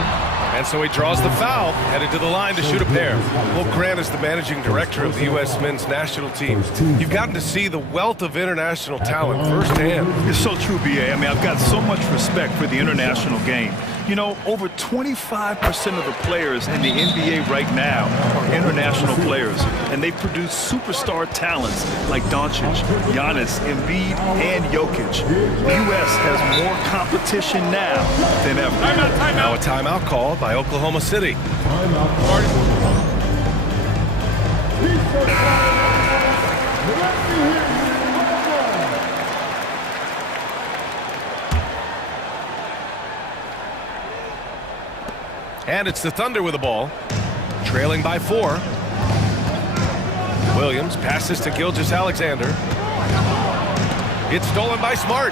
And so he draws the foul, headed to the line to shoot a pair. Will Grant is the managing director of the U.S. men's national team. You've gotten to see the wealth of international talent firsthand. It's so true, B.A. I mean, I've got so much respect for the international game. You know, over 25% of the players in the NBA right now are international players, and they produce superstar talents like Doncic, Giannis, Embiid, and Jokic. The U.S. has more competition now than ever. Timeout. Now a timeout called by Oklahoma City. And it's the Thunder with the ball, trailing by 4. Williams passes to Gilgeous-Alexander. It's stolen by Smart.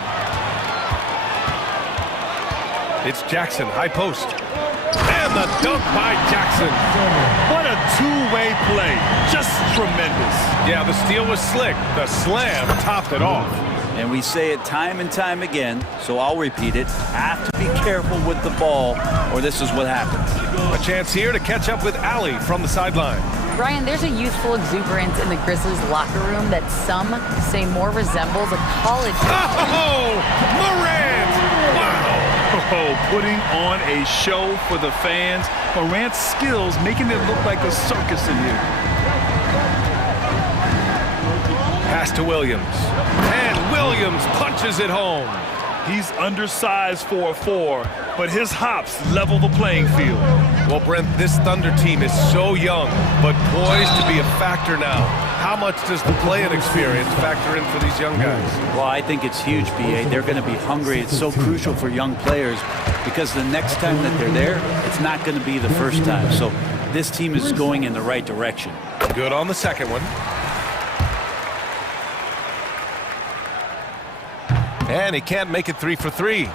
It's Jackson, high post. And the dunk by Jackson. What a two-way play. Just tremendous. Yeah, the steal was slick. The slam topped it off. And we say it time and time again, so I'll repeat it. Have to be careful with the ball, or this is what happens. A chance here to catch up with Allie from the sideline. Brian, there's a youthful exuberance in the Grizzlies locker room that some say more resembles a college. Oh, Morant! Wow! Oh, putting on a show for the fans. Morant's skills making it look like a circus in here. Pass to Williams. And Williams punches it home. He's undersized for a 4, but his hops level the playing field. Well, Brent, this Thunder team is so young, but poised to be a factor now. How much does the play-in experience factor in for these young guys? Well, I think it's huge, B.A. They're going to be hungry. It's so crucial for young players because the next time that they're there, it's not going to be the first time. So this team is going in the right direction. Good on the second one. And he can't make it 3 for 3.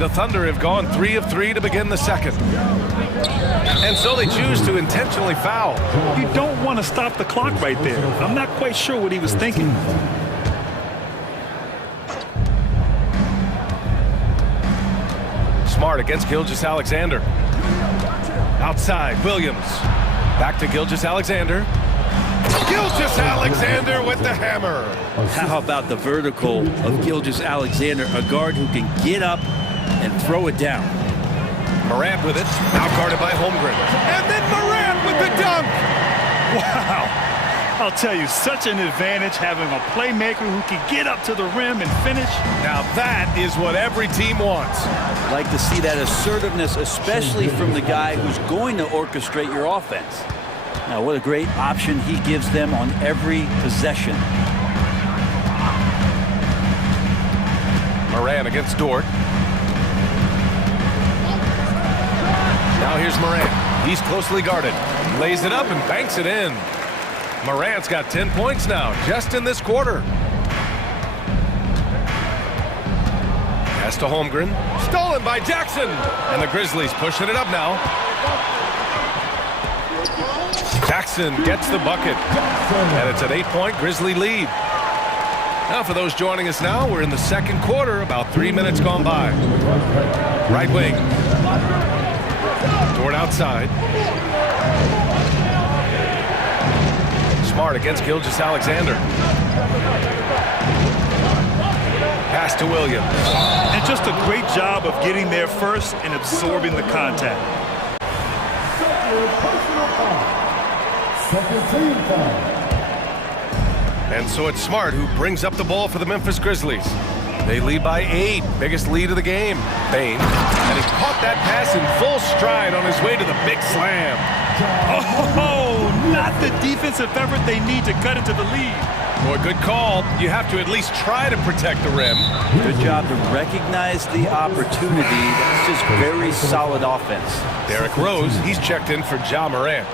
The Thunder have gone 3 of 3 to begin the second. And so they choose to intentionally foul. You don't want to stop the clock right there. I'm not quite sure what he was thinking. Smart against Gilgeous-Alexander. Outside, Williams. Back to Gilgeous-Alexander. Gilgeous-Alexander with the hammer. How about the vertical of Gilgeous-Alexander, a guard who can get up and throw it down. Morant with it, now guarded by Holmgren. And then Morant with the dunk. Wow. I'll tell you, such an advantage having a playmaker who can get up to the rim and finish. Now that is what every team wants. Like to see that assertiveness, especially from the guy who's going to orchestrate your offense. Now, what a great option he gives them on every possession. Moran against Dort. Now here's Moran. He's closely guarded. Lays it up and banks it in. Morant's got 10 points now, just in this quarter. Pass to Holmgren. Stolen by Jackson. And the Grizzlies pushing it up now. Jackson gets the bucket. And it's an 8-point Grizzly lead. Now for those joining us now, we're in the second quarter, about 3 minutes gone by. Right wing. Dort outside. Smart against Gilgeous-Alexander. Pass to Williams. And just a great job of getting there first and absorbing the contact. And so it's Smart who brings up the ball for the Memphis Grizzlies. They lead by 8, biggest lead of the game. Bain, and he caught that pass in full stride on his way to the big slam. Oh, not the defensive effort they need to cut into the lead. Boy, good call. You have to at least try to protect the rim. Good job to recognize the opportunity. That's just very solid offense. Derrick Rose, he's checked in for Ja Morant.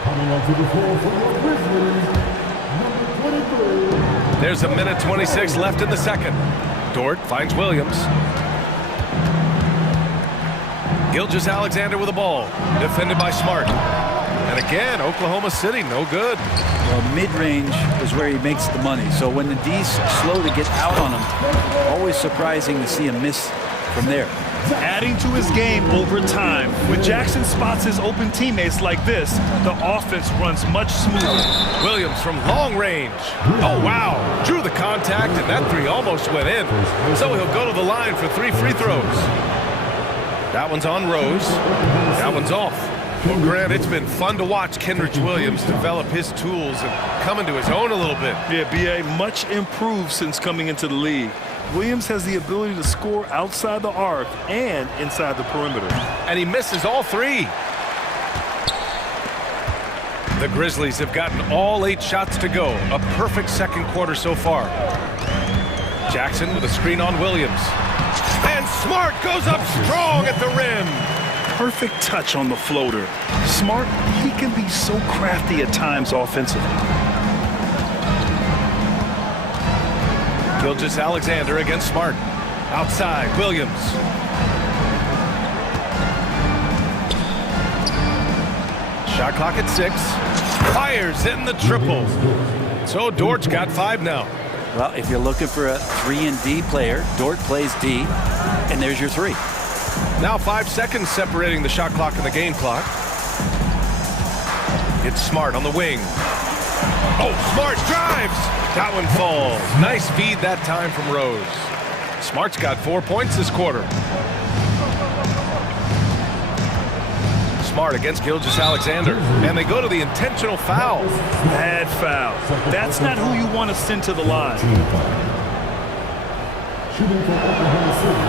There's a minute 26 left in the second. Dort finds Williams. Gilgeous-Alexander with the ball. Defended by Smart. And again, Oklahoma City, no good. Well, mid-range is where he makes the money. So when the D's slow to get out on him, always surprising to see him miss from there. Adding to his game over time. When Jackson spots his open teammates like this, the offense runs much smoother. Williams from long range. Oh, wow. Drew the contact, and that three almost went in. So he'll go to the line for 3 free throws. That one's on Rose. That one's off. Well, Grant, it's been fun to watch Kenrich Williams develop his tools and come into his own a little bit. Yeah, B.A. much improved since coming into the league. Williams has the ability to score outside the arc and inside the perimeter. And he misses all 3. The Grizzlies have gotten all 8 shots to go. A perfect second quarter so far. Jackson with a screen on Williams. And Smart goes up strong at the rim. Perfect touch on the floater. Smart, he can be so crafty at times offensively. Gilgeous-Alexander against Smart. Outside, Williams. Shot clock at 6. Fires in the triple. So Dort's got 5 now. Well, if you're looking for a 3 and D player, Dort plays D, and there's your 3. Now 5 seconds separating the shot clock and the game clock. It's Smart on the wing. Oh, Smart drives. That one falls. Nice feed that time from Rose. Smart's got 4 points this quarter. Smart against Gilgeous-Alexander. And they go to the intentional foul. Bad foul. That's not who you want to send to the line.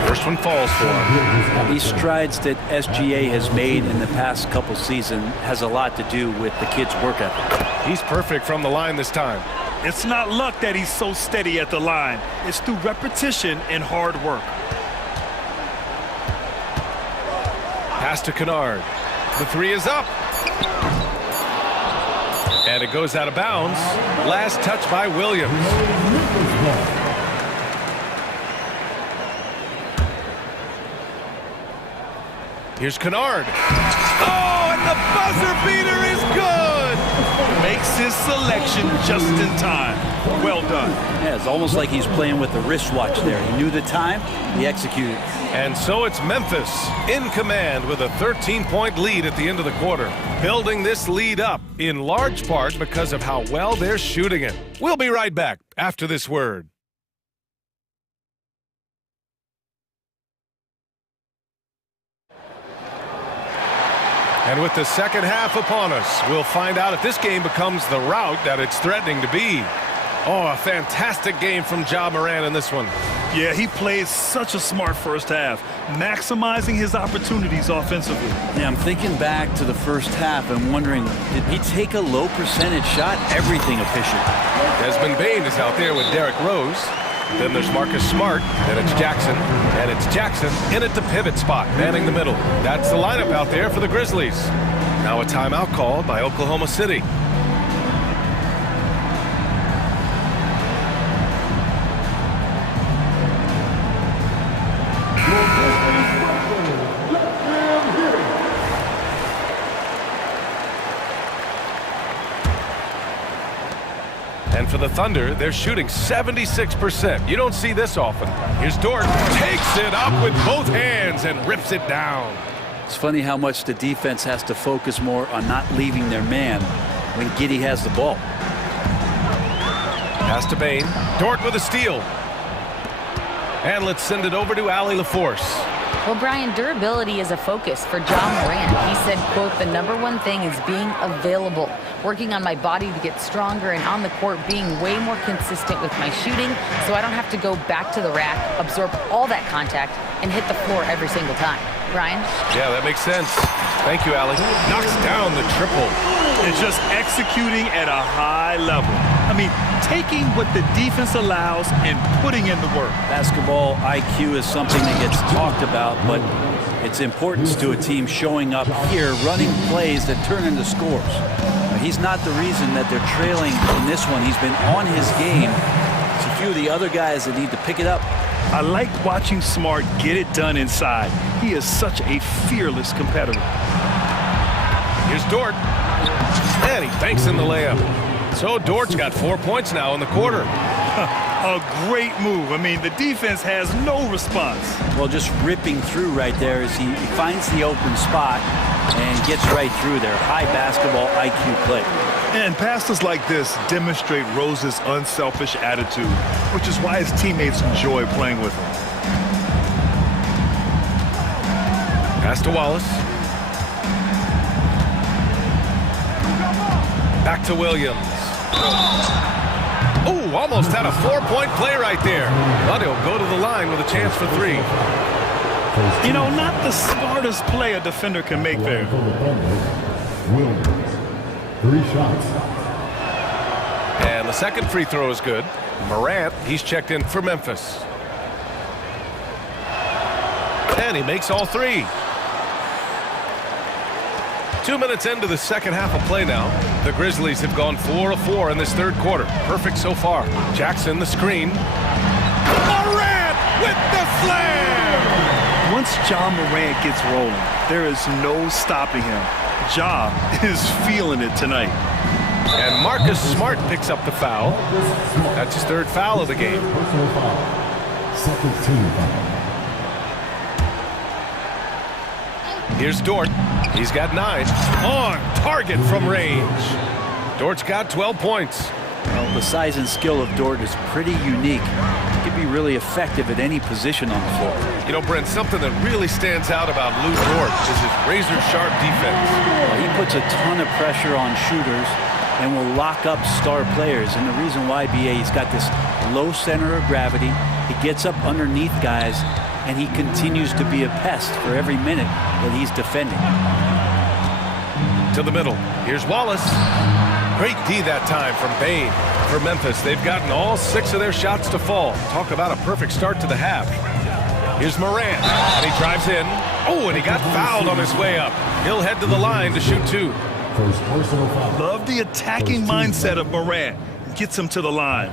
First one falls for him. These strides that SGA has made in the past couple seasons has a lot to do with the kid's work ethic. He's perfect from the line this time. It's not luck that he's so steady at the line. It's through repetition and hard work. Pass to Kennard. The 3 is up. And it goes out of bounds. Last touch by Williams. Here's Kennard. Oh, and the buzzer beater is good! Makes his selection just in time. Well done. Yeah, it's almost like he's playing with the wristwatch there. He knew the time, he executed. And so it's Memphis in command with a 13-point lead at the end of the quarter. Building this lead up in large part because of how well they're shooting it. We'll be right back after this word. And with the second half upon us, we'll find out if this game becomes the rout that it's threatening to be. Oh, a fantastic game from Ja Morant in this one. Yeah, he played such a smart first half, maximizing his opportunities offensively. Yeah, I'm thinking back to the first half and wondering, did he take a low percentage shot? Everything efficient. Desmond Bane is out there with Derrick Rose. Then there's Marcus Smart, then it's Jackson, and it's Jackson in at the pivot spot, manning the middle. That's the lineup out there for the Grizzlies. Now a timeout called by Oklahoma City. And for the Thunder, they're shooting 76%. You don't see this often. Here's Dort, takes it up with both hands and rips it down. It's funny how much the defense has to focus more on not leaving their man when Giddey has the ball. Pass to Bane. Dort with a steal. And let's send it over to Allie LaForce. Well, Brian, durability is a focus for Ja Morant. He said, quote, "The #1 thing is being available, working on my body to get stronger, and on the court being way more consistent with my shooting so I don't have to go back to the rack, absorb all that contact, and hit the floor every single time." Brian? Yeah, that makes sense. Thank you, Allie. Knocks down the triple. It's just executing at a high level. I mean, taking what the defense allows and putting in the work. Basketball IQ is something that gets talked about, but its importance to a team showing up here, running plays that turn into scores. He's not the reason that they're trailing in this one. He's been on his game. It's a few of the other guys that need to pick it up. I like watching Smart get it done inside. He is such a fearless competitor. Here's Dort. And he banks in the layup. So Dort's got 4 points now in the quarter. A great move. I mean, the defense has no response. Well, just ripping through right there as he finds the open spot and gets right through there. High basketball IQ play. And passes like this demonstrate Rose's unselfish attitude, which is why his teammates enjoy playing with him. Pass to Wallace. Back to Williams. Oh, almost had a 4-point play right there. But he'll go to the line with a chance for 3. You know, not the smartest play a defender can make there. Williams, 3 shots. And the second free throw is good. Morant, he's checked in for Memphis. And he makes all 3. 2 minutes into the second half of play now. The Grizzlies have gone 4 of 4 in this third quarter. Perfect so far. Jackson, the screen. Morant with the slam! Once Ja Morant gets rolling, there is no stopping him. Ja is feeling it tonight. And Marcus Smart picks up the foul. That's his 3rd foul of the game. Second team foul. Here's Dort. He's got 9. On target from range. Dort's got 12 points. Well, the size and skill of Dort is pretty unique. He can be really effective at any position on the floor. You know, Brent, something that really stands out about Lou Dort is his razor-sharp defense. Well, he puts a ton of pressure on shooters and will lock up star players. And the reason why, BA, he's got this low center of gravity. He gets up underneath guys, and he continues to be a pest for every minute that he's defending. To the middle. Here's Wallace. Great D that time from Bane. For Memphis, they've gotten all 6 of their shots to fall. Talk about a perfect start to the half. Here's Morant, and he drives in. Oh, and he got fouled on his way up. He'll head to the line to shoot 2. First personal foul. Love the attacking mindset of Morant. Gets him to the line.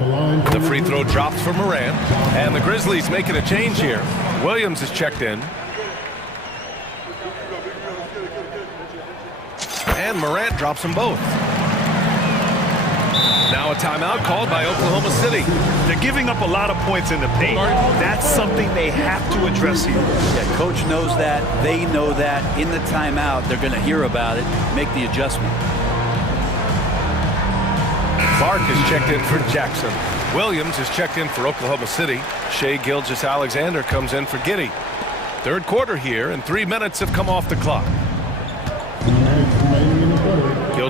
The free throw drops for Morant, and the Grizzlies making a change here. Williams is checked in. And Morant drops them both. Now a timeout called by Oklahoma City. They're giving up a lot of points in the paint. That's something they have to address here. Yeah, coach knows that. They know that. In the timeout, they're going to hear about it, make the adjustment. Clark is checked in for Jackson. Williams is checked in for Oklahoma City. Shai Gilgeous-Alexander comes in for Giddey. Third quarter here, and 3 minutes have come off the clock.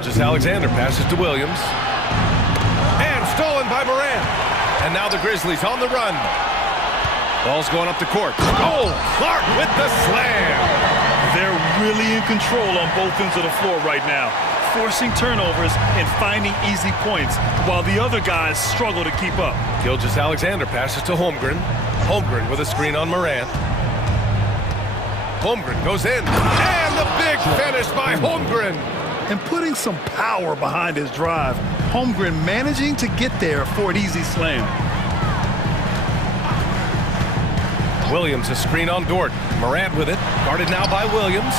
Gilgeous-Alexander passes to Williams. And stolen by Morant. And now the Grizzlies on the run. Ball's going up the court. Oh, Clark with the slam. They're really in control on both ends of the floor right now, forcing turnovers and finding easy points while the other guys struggle to keep up. Gilgeous-Alexander passes to Holmgren. Holmgren with a screen on Morant. Holmgren goes in. And the big finish by Holmgren. And putting some power behind his drive. Holmgren managing to get there for an easy slam. Williams a screen on Dort. Morant with it. Guarded now by Williams.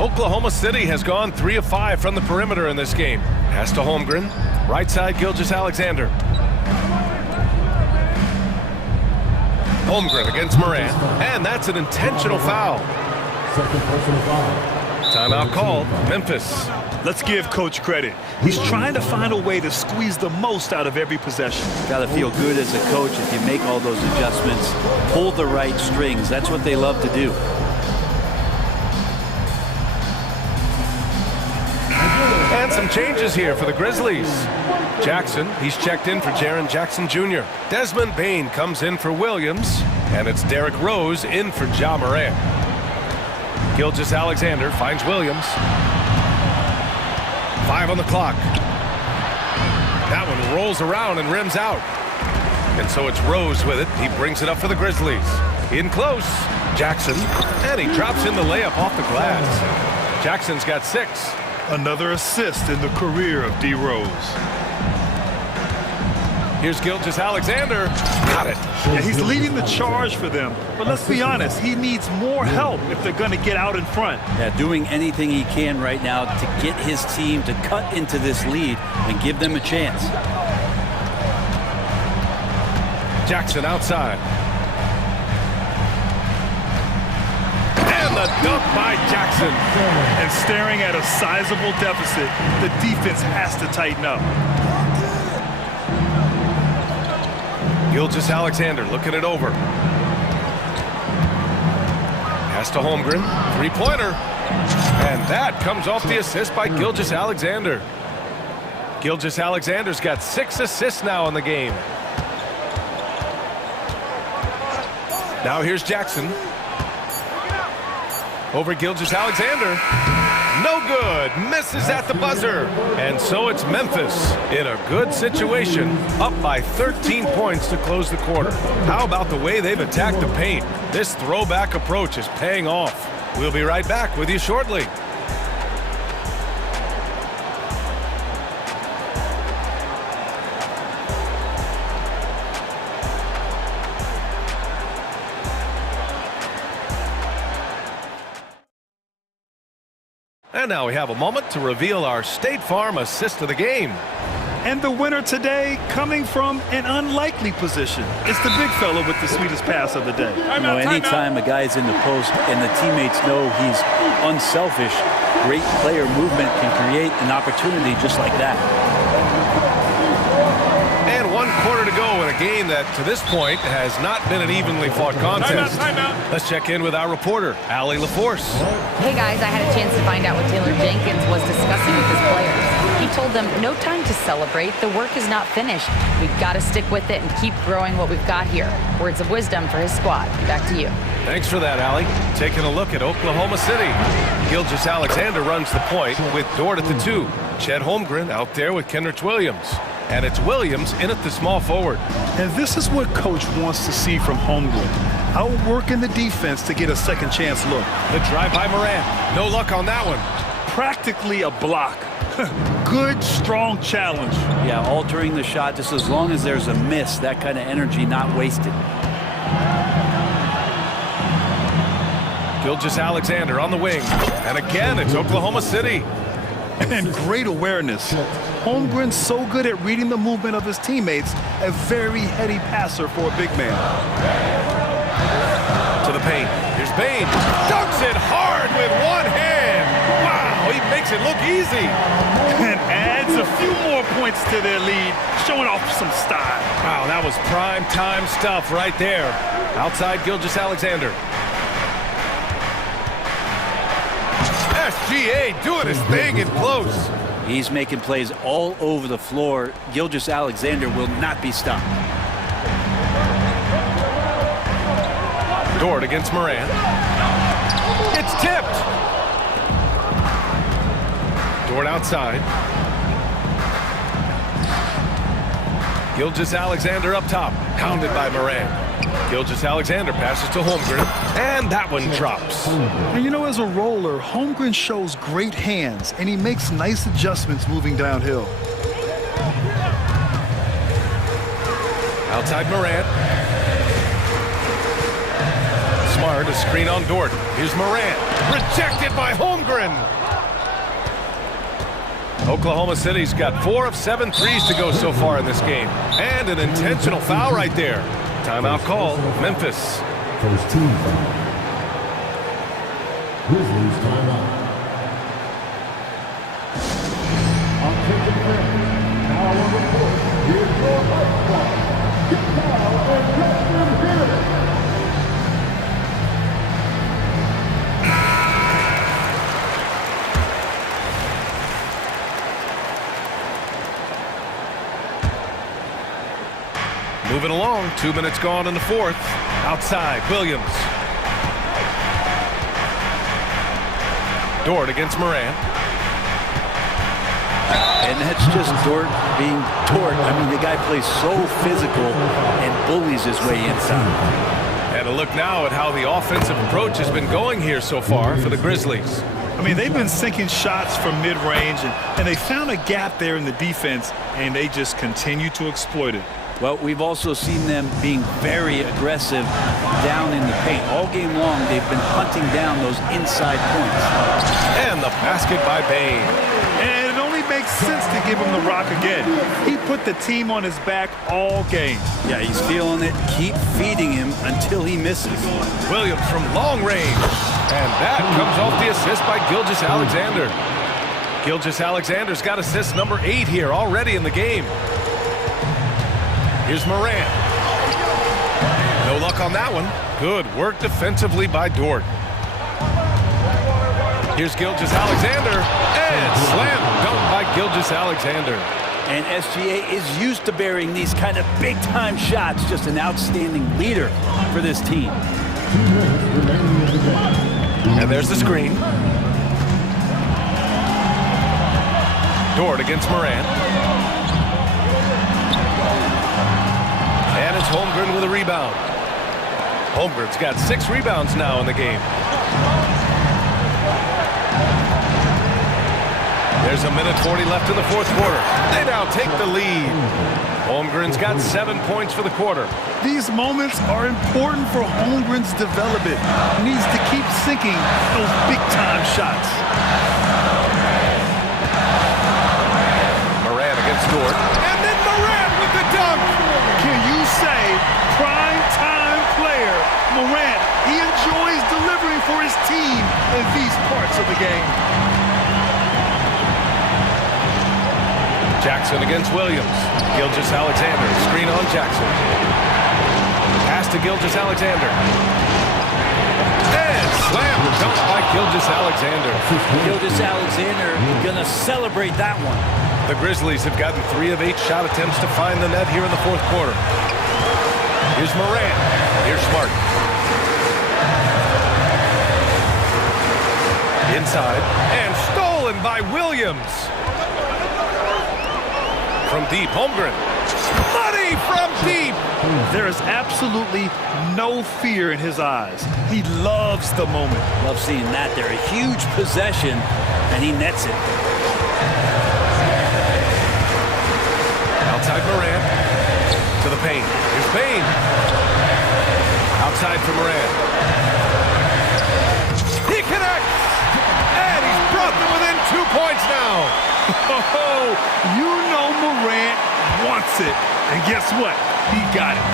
Oklahoma City has gone 3 of 5 from the perimeter in this game. Pass to Holmgren. Right side, Gilgeous-Alexander. Holmgren against Morant. And that's an intentional foul. Timeout called. Memphis. Let's give Coach credit. He's trying to find a way to squeeze the most out of every possession. Got to feel good as a coach if you make all those adjustments, pull the right strings. That's what they love to do. And some changes here for the Grizzlies. Jackson, he's checked in for Jaren Jackson Jr. Desmond Bane comes in for Williams. And it's Derrick Rose in for Ja Morant. Gilgeous-Alexander finds Williams. 5 on the clock. That one rolls around and rims out. And so it's Rose with it. He brings it up for the Grizzlies. In close. Jackson. And he drops in the layup off the glass. Jackson's got 6. Another assist in the career of D. Rose. Here's Gilgeous-Alexander. Got it. Yeah, he's leading the charge for them. But let's be honest, he needs more help if they're going to get out in front. Yeah, doing anything he can right now to get his team to cut into this lead and give them a chance. Jackson outside. And the dunk by Jackson. And staring at a sizable deficit, the defense has to tighten up. Gilgeous-Alexander looking it over. Pass to Holmgren. 3-pointer. And that comes off the assist by Gilgeous-Alexander. Gilgeous-Alexander's got 6 assists now in the game. Now here's Jackson. Over Gilgeous-Alexander. No good. Misses at the buzzer. And so it's Memphis in a good situation, up by 13 points to close the quarter. How about the way they've attacked the paint? This throwback approach is paying off. We'll be right back with you shortly. And now we have a moment to reveal our State Farm assist of the game. And the winner today coming from an unlikely position. It's the big fella with the sweetest pass of the day. You know, anytime a guy's in the post and the teammates know he's unselfish, great player movement can create an opportunity just like that. And 1 quarter to go in a game that, to this point, has not been an evenly fought contest. Timeout. Let's check in with our reporter, Allie LaForce. Hey guys, I had a chance to find out what Taylor Jenkins was discussing with his players. He told them, no time to celebrate. The work is not finished. We've got to stick with it and keep growing what we've got here. Words of wisdom for his squad. Back to you. Thanks for that, Allie. Taking a look at Oklahoma City. Gilgeous-Alexander runs the point with Dort at the 2. Chet Holmgren out there with Kenrich Williams. And it's Williams in at the small forward. And this is what Coach wants to see from Holmgren. Outworking the defense to get a second chance look. The drive by Morant. No luck on that one. Practically a block. Good, strong challenge. Yeah, altering the shot just as long as there's a miss, that kind of energy not wasted. Gilgeous-Alexander on the wing. And again, it's Oklahoma City. And great awareness. Holmgren's so good at reading the movement of his teammates, a very heady passer for a big man. To the paint. Here's Bane. Dunks it hard with one hand. Wow, he makes it look easy. And adds a few more points to their lead, showing off some style. Wow, that was prime time stuff right there. Outside Gilgeous-Alexander. SGA doing his thing in close. He's making plays all over the floor. Gilgeous-Alexander will not be stopped. Dort against Moran. It's tipped. Dort outside. Gilgeous-Alexander up top, hounded by Moran. Gilgeous-Alexander passes to Holmgren, and that one drops. And you know, as a roller, Holmgren shows great hands, and he makes nice adjustments moving downhill. Outside Moran. Smart, a screen on Dort. Here's Moran, rejected by Holmgren. Oklahoma City's got 4 of 7 threes to go so far in this game. And an intentional foul right there. Timeout call, Memphis. First team foul. Grizzlies timeout. Now on the court, here's your fight squad. Kyle and Justin here. Moving along, 2 minutes gone in the fourth. Outside, Williams. Dort against Moran. And that's just Dort being Dort. I mean, the guy plays so physical and bullies his way inside. And a look now at how the offensive approach has been going here so far for the Grizzlies. I mean, they've been sinking shots from mid-range, and they found a gap there in the defense, and they just continue to exploit it. Well, we've also seen them being very aggressive down in the paint. All game long, they've been hunting down those inside points. And the basket by Bain. And it only makes sense to give him the rock again. He put the team on his back all game. Yeah, he's feeling it. Keep feeding him until he misses. Williams from long range. And that comes off the assist by Gilgeous-Alexander. Gilgeous-Alexander's got assist number 8 here already in the game. Here's Moran. No luck on that one. Good work defensively by Dort. Here's Gilgeous-Alexander. And slam dunk by Gilgeous-Alexander. And SGA is used to burying these kind of big-time shots. Just an outstanding leader for this team. And there's the screen. Dort against Moran. And it's Holmgren with a rebound. Holmgren's got 6 rebounds now in the game. There's a minute 40 left in the fourth quarter. They now take the lead. Holmgren's got 7 points for the quarter. These moments are important for Holmgren's development. He needs to keep sinking those big-time shots. Moran against Dort. And then Moran with the dunk. Can you say prime-time player Moran? He enjoys delivering for his team in these parts of the game. Jackson against Williams. Gilgeous-Alexander, screen on Jackson. Pass to Gilgeous-Alexander. And slam dunk by Gilgeous-Alexander. Gilgeous-Alexander gonna celebrate that one. The Grizzlies have gotten 3 of 8 shot attempts to find the net here in the fourth quarter. Here's Moran. Here's Smart. Inside. And stolen by Williams. From deep, Holmgren. Money from deep! There is absolutely no fear in his eyes. He loves the moment. Love seeing that there. A huge possession, and he nets it. Outside Moran. To the paint. Here's Bain. Outside for Moran. He connects! And he's brought them within 2 points now. Oh, you know Morant wants it. And guess what? He got it.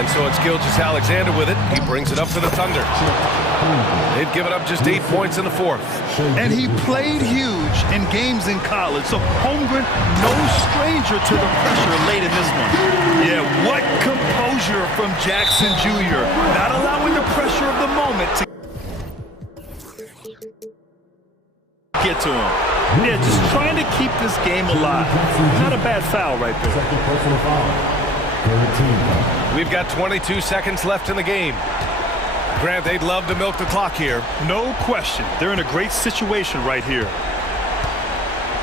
And so it's Gilgeous-Alexander with it. He brings it up for the Thunder. They've given up just 8 points in the fourth. And he played huge in games in college. So Holmgren, no stranger to the pressure late in this one. Yeah, what composure from Jackson Jr. Not allowing the pressure of the moment to to him. Yeah, just trying to keep this game alive. Not a bad foul right there. Second personal foul. We've got 22 seconds left in the game. Grant, they'd love to milk the clock here. No question. They're in a great situation right here.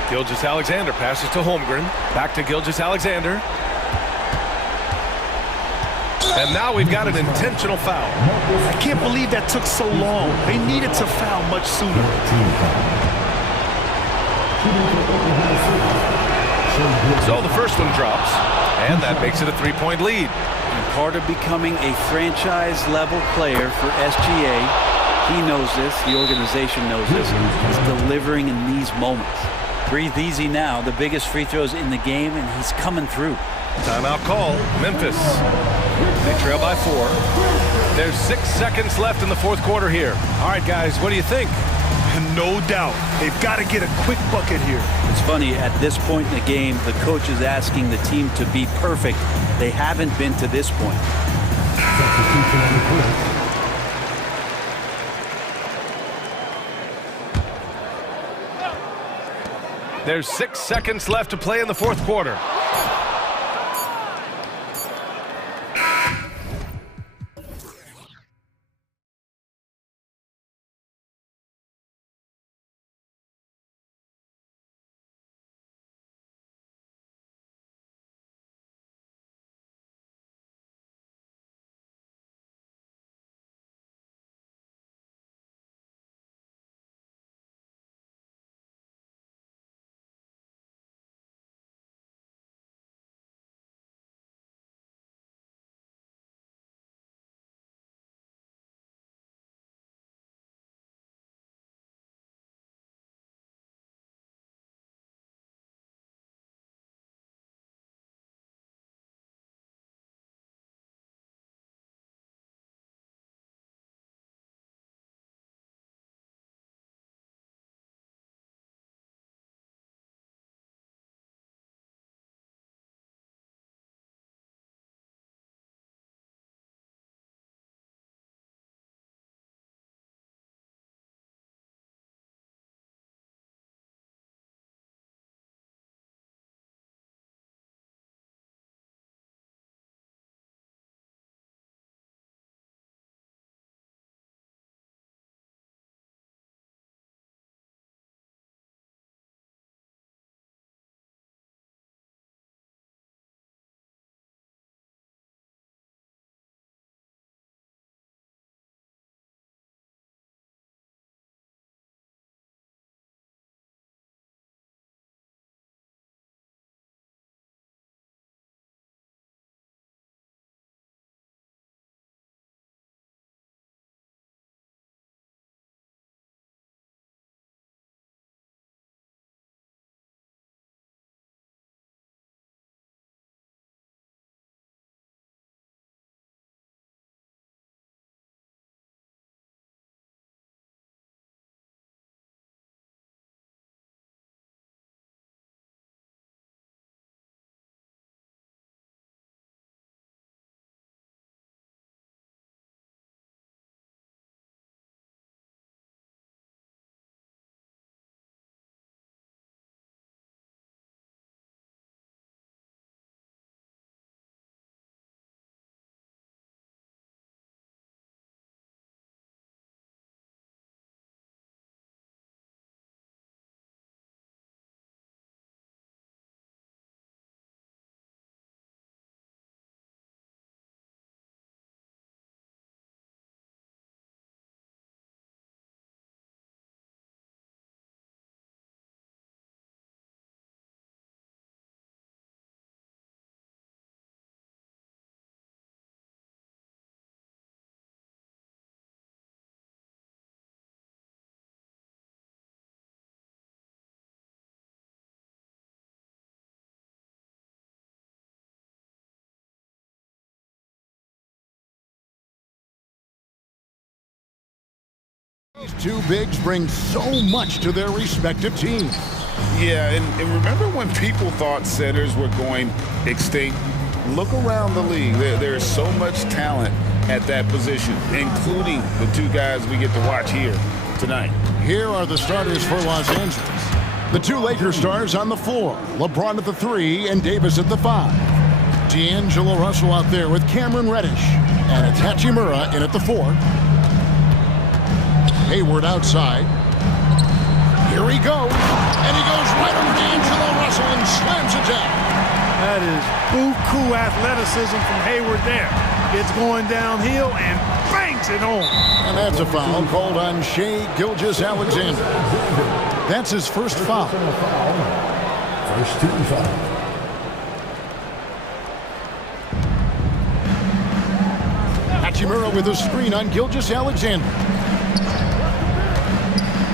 Gilgeous-Alexander passes to Holmgren. Back to Gilgeous-Alexander. And now we've got an intentional foul. I can't believe that took so long. They needed to foul much sooner. So the first one drops, and that makes it a three-point lead. And part of becoming a franchise-level player for SGA, he knows this, the organization knows this, is delivering in these moments. Breathe easy now, the biggest free throws in the game, and he's coming through. Timeout call, Memphis. They trail by 4. There's 6 seconds left in the fourth quarter here. All right, guys, what do you think? No doubt. They've got to get a quick bucket here. It's funny, at this point in the game, the coach is asking the team to be perfect. They haven't been to this point. There's 6 seconds left to play in the fourth quarter. These two bigs bring so much to their respective teams. Yeah, and remember when people thought centers were going extinct? Look around the league. There's so much talent at that position, including the two guys we get to watch here. tonight. Here are the starters for Los Angeles. The two Lakers stars on the floor. LeBron at the 3 and Davis at the 5. D'Angelo Russell out there with Cameron Reddish. And it's Hachimura in at the 4. Hayward outside. Here he goes. And he goes right over D'Angelo Russell and slams it down. That is buku athleticism from Hayward there. Gets going downhill and bangs it home. And that's a foul called on Shai Gilgeous-Alexander. That's his first foul. First team foul. Hachimura with a screen on Gilgeous-Alexander.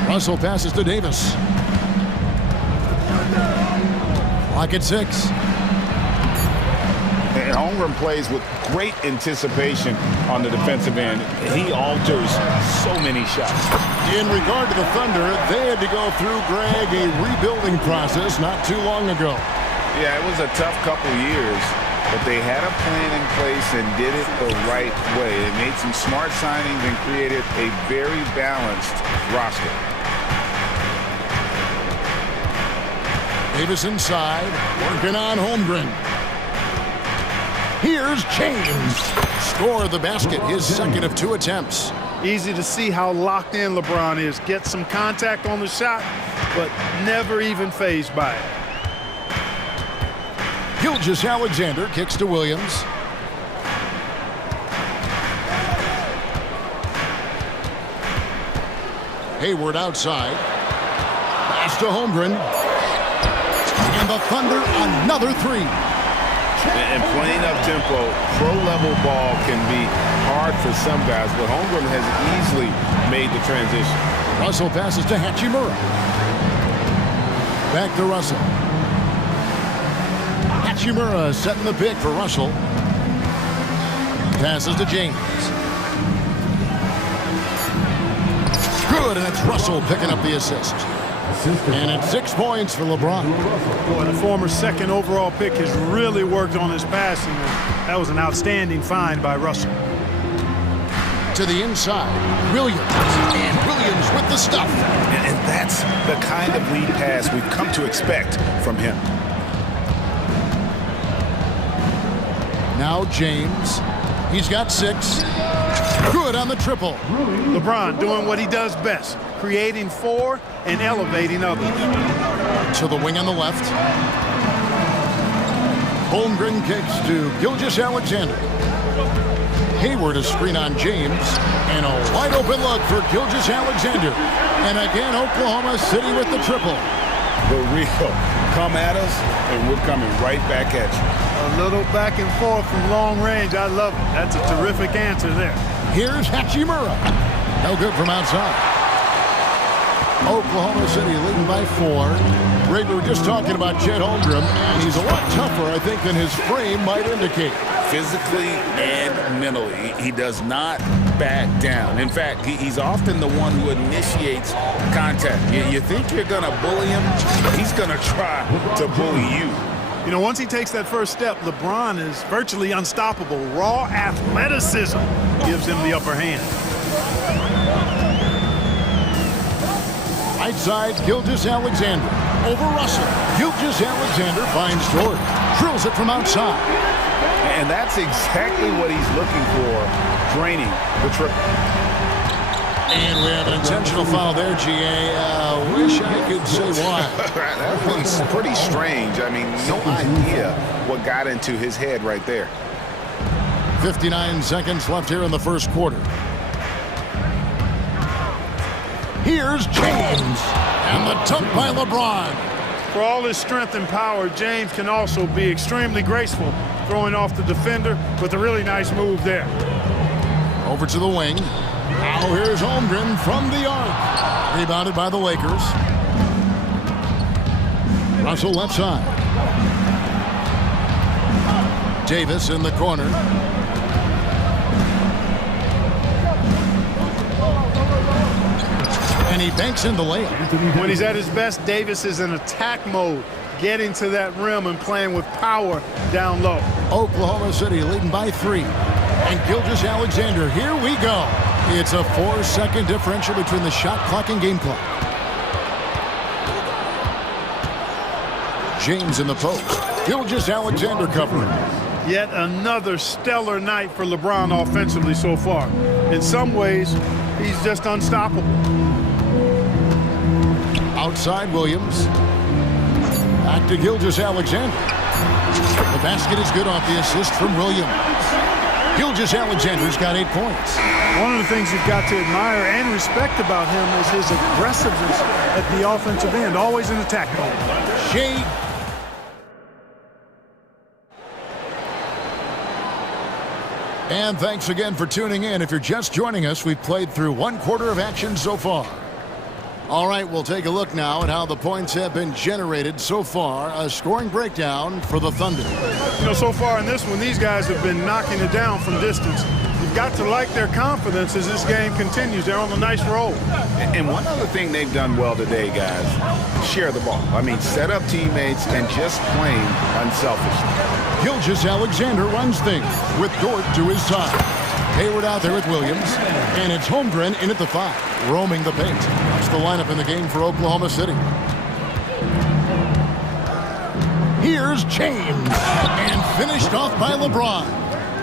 Russell passes to Davis. Clock at 6. And Holmgren plays with great anticipation on the defensive end. He alters so many shots. In regard to the Thunder, they had to go through, Greg, a rebuilding process not too long ago. Yeah, it was a tough couple years, but they had a plan in place and did it the right way. They made some smart signings and created a very balanced roster. Davis inside, working on Holmgren. Here's James. Score the basket, his second of 2 attempts. Easy to see how locked in LeBron is. Gets some contact on the shot, but never even fazed by it. Gilgeous-Alexander kicks to Williams. Hayward outside. Pass to Holmgren. And the Thunder another 3. And playing up tempo, pro-level ball can be hard for some guys, but Holmgren has easily made the transition. Russell passes to Hachimura. Back to Russell. Hachimura setting the pick for Russell. Passes to James. Good, and it's Russell picking up the assist. And it's 6 points for LeBron. Boy, the former second overall pick has really worked on his passing. That was an outstanding find by Russell. To the inside, Williams. And Williams with the stuff. And that's the kind of lead pass we've come to expect from him. Now James. He's got 6. Good on the triple. LeBron doing what he does best, creating for and elevating others. To the wing on the left. Holmgren kicks to Gilgeous-Alexander. Hayward a screen on James. And a wide open look for Gilgeous-Alexander. And again, Oklahoma City with the triple. The real come at us, and we're coming right back at you. A little back and forth from long range. I love it. That's a terrific answer there. Here's Hachimura. No good from outside. Oklahoma City leading by 4. Greg, we were just talking about Chet Holmgren, and he's a lot tougher, I think, than his frame might indicate. Physically and mentally, he does not back down. In fact, he's often the one who initiates contact. You think you're going to bully him? He's going to try to bully you. You know, once he takes that first step, LeBron is virtually unstoppable. Raw athleticism gives him the upper hand. Right side, Gilgeous-Alexander. Over Russell. Gilgeous-Alexander finds Jordan. Drills it from outside. And that's exactly what he's looking for, draining the triple. And we have an intentional foul there, GA. Wish I could say why. That one's pretty strange. I mean, no idea what got into his head right there. 59 seconds left here in the first quarter. Here's James. And the dunk by LeBron. For all his strength and power, James can also be extremely graceful, throwing off the defender with a really nice move there. Over to the wing. Now here's Holmgren from the arc. Rebounded by the Lakers. Russell left side. Davis in the corner. And he banks in the layup. When he's at his best, Davis is in attack mode, getting to that rim and playing with power down low. Oklahoma City leading by 3. And Gilgeous-Alexander, here we go. It's a 4-second differential between the shot clock and game clock. James in the post. Gilgeous-Alexander covering. Yet another stellar night for LeBron offensively so far. In some ways, he's just unstoppable. Outside Williams. Back to Gilgeous-Alexander. The basket is good off the assist from Williams. Gilgeous-Alexander's got 8 points. One of the things you've got to admire and respect about him is his aggressiveness at the offensive end, always in attack mode. Shea. And thanks again for tuning in. If you're just joining us, we've played through 1 quarter of action so far. All right, we'll take a look now at how the points have been generated so far. A scoring breakdown for the Thunder. You know, so far in this one, these guys have been knocking it down from distance. You've got to like their confidence as this game continues. They're on a nice roll. And one other thing they've done well today, guys, share the ball. I mean, set up teammates and just plain unselfishly. Gilgeous-Alexander runs things with Dort to his side. Hayward out there with Williams, and it's Holmgren in at the 5, roaming the paint. That's the lineup in the game for Oklahoma City. Here's James, and finished off by LeBron.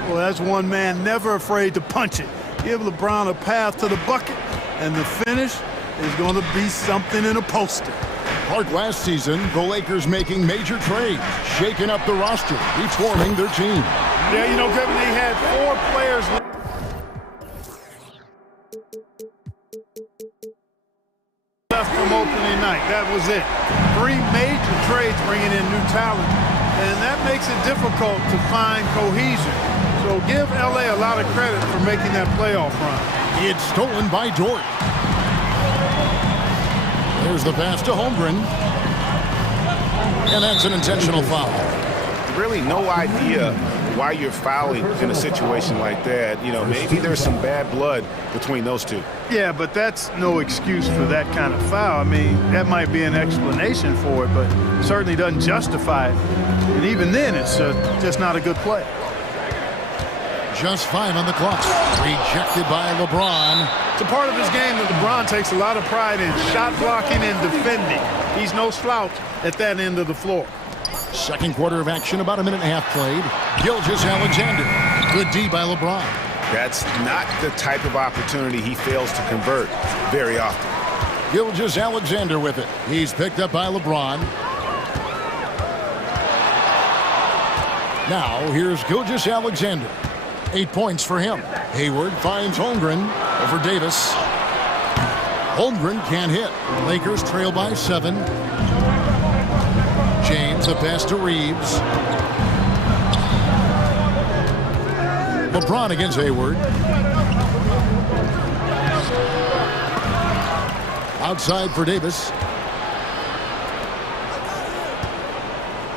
Well, that's one man never afraid to punch it. Give LeBron a path to the bucket, and the finish is going to be something in a poster. Part last season, the Lakers making major trades, shaking up the roster, reforming their team. Yeah, you know, Kevin, they had 4 players left from opening night. That was it. 3 major trades bringing in new talent, and that makes it difficult to find cohesion. So give LA a lot of credit for making that playoff run. It's stolen by Dort. There's the pass to Holmgren. And that's an intentional foul. Really no idea why you're fouling in a situation like that. You know, maybe there's some bad blood between those two. Yeah, but that's no excuse for that kind of foul. I mean, that might be an explanation for it, but it certainly doesn't justify it. And even then, it's just not a good play. Just 5 on the clock. Rejected by LeBron. It's a part of his game that LeBron takes a lot of pride in, shot blocking and defending. He's no slouch at that end of the floor. Second quarter of action, about 1.5 minutes played. Gilgeous-Alexander. Good D by LeBron. That's not the type of opportunity he fails to convert very often. Gilgeous-Alexander with it. He's picked up by LeBron. Now, here's Gilgeous-Alexander. 8 points for him. Hayward finds Holmgren over Davis. Holmgren can't hit. Lakers trail by 7. James, the pass to Reeves. LeBron against Hayward. Outside for Davis.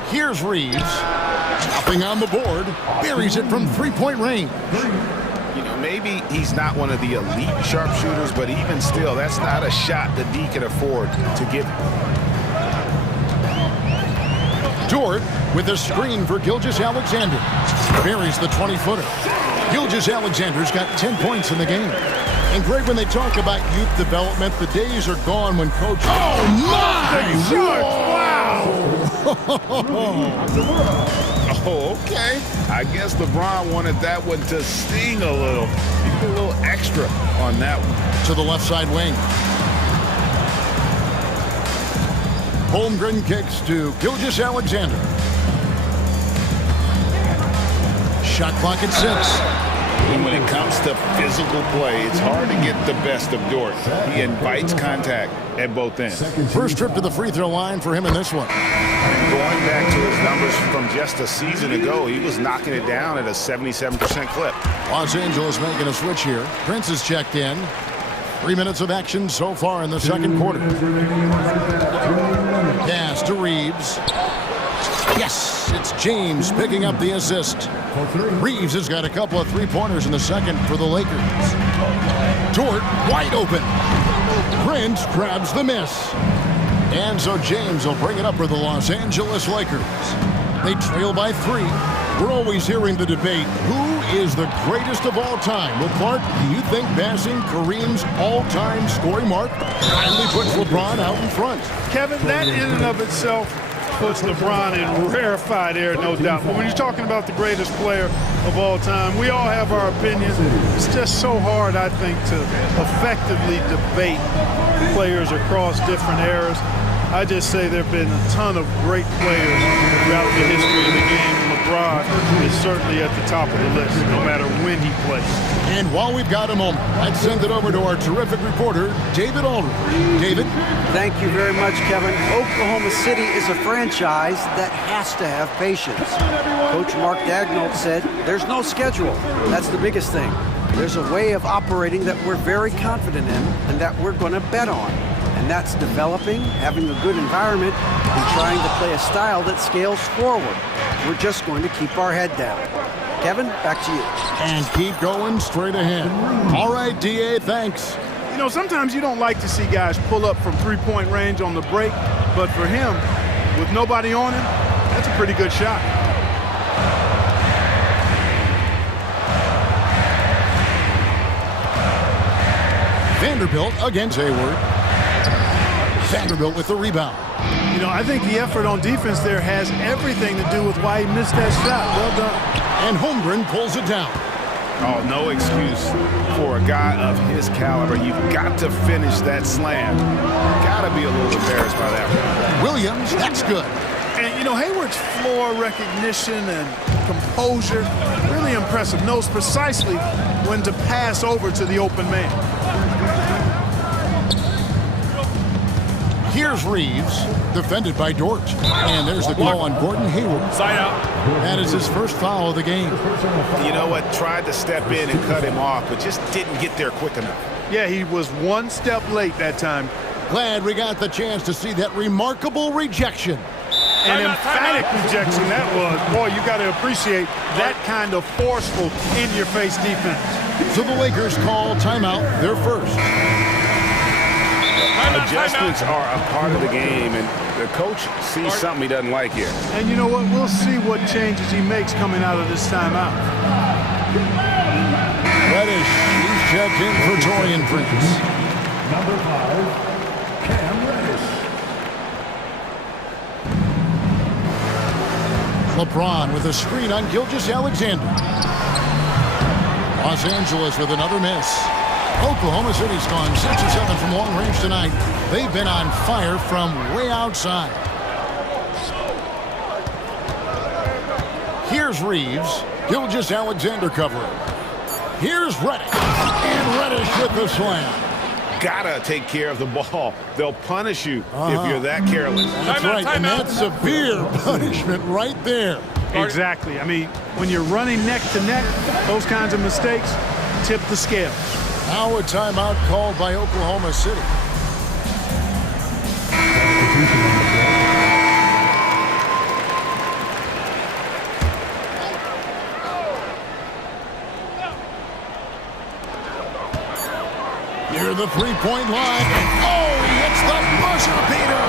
Here's Reeves. Nothing on the board. Buries it from 3-point range. You know, maybe he's not one of the elite sharpshooters, but even still, that's not a shot that D can afford to give. Dort with a screen for Gilgeous-Alexander. Buries the 20-footer. Gilgeous-Alexander's got 10 points in the game. And Greg, when they talk about youth development, the days are gone when coaches... Oh, my! Wow! Oh, okay. I guess LeBron wanted that one to sting a little. He put a little extra on that one. To the left side wing. Holmgren kicks to Gilgeous-Alexander. Shot clock at 6. And when it comes to physical play, it's hard to get the best of Dort. He invites contact at both ends. First trip to the free throw line for him in this one. Going back to his numbers from just a season ago, he was knocking it down at a 77% clip. Los Angeles making a switch here. Prince is checked in. 3 minutes of action so far in the second quarter. Pass to Reeves. Yes, it's James picking up the assist. Reeves has got a couple of three-pointers in the second for the Lakers. Dort wide open. Prince grabs the miss. And so James will bring it up for the Los Angeles Lakers. They trail by 3. We're always hearing the debate, who is the greatest of all time. Well, Clark, do you think passing Kareem's all-time scoring mark finally puts LeBron out in front? Kevin, that in and of itself puts LeBron in rarefied air, no doubt. But when you're talking about the greatest player of all time, we all have our opinions. It's just so hard, I think, to effectively debate players across different eras. I just say there have been a ton of great players throughout the history of the game. LeBron is certainly at the top of the list, no matter when he plays. And while we've got a moment, let's send it over to our terrific reporter, David Aldridge. David? Thank you very much, Kevin. Oklahoma City is a franchise that has to have patience. Coach Mark Daigneault said there's no schedule. That's the biggest thing. There's a way of operating that we're very confident in and that we're going to bet on. And that's developing, having a good environment, and trying to play a style that scales forward. We're just going to keep our head down. Kevin, back to you. And keep going straight ahead. All right, D.A., thanks. You know, sometimes you don't like to see guys pull up from three-point range on the break, but for him, with nobody on him, that's a pretty good shot. Vanderbilt against Hayward. Vanderbilt with the rebound. You know, I think the effort on defense there has everything to do with why he missed that shot. Well done. And Holmgren pulls it down. Oh, no excuse for a guy of his caliber. You've got to finish that slam. Got to be a little embarrassed by that. Williams, that's good. And, you know, Hayward's floor recognition and composure, really impressive. Knows precisely when to pass over to the open man. Here's Reeves, defended by Dort. And there's the call on Gordon Hayward. Side out. That is his first foul of the game. You know what? Tried to step in and cut him off, but just didn't get there quick enough. Yeah, he was one step late that time. Glad we got the chance to see that remarkable rejection. An emphatic rejection that was. Boy, you got to appreciate that kind of forceful, in-your-face defense. So the Lakers call timeout, their first. Adjustments are a part of the game, and the coach sees something he doesn't like here. And you know what? We'll see what changes he makes coming out of this timeout. Reddish, he's checked in for Torian Prince. Number 5, Cam Reddish. LeBron with a screen on Gilgeous-Alexander. Los Angeles with another miss. Oklahoma City's gone 6 or 7 from long range tonight. They've been on fire from way outside. Here's Reeves. Gilgeous-Alexander covering. Here's Reddish. And Reddish with the slam. Gotta take care of the ball. They'll punish you if you're that careless. That's right, and that's severe punishment right there. Exactly. I mean, when you're running neck to neck, those kinds of mistakes tip the scales. Now a timeout called by Oklahoma City. Near the three-point line. Oh, he hits the buzzer beater.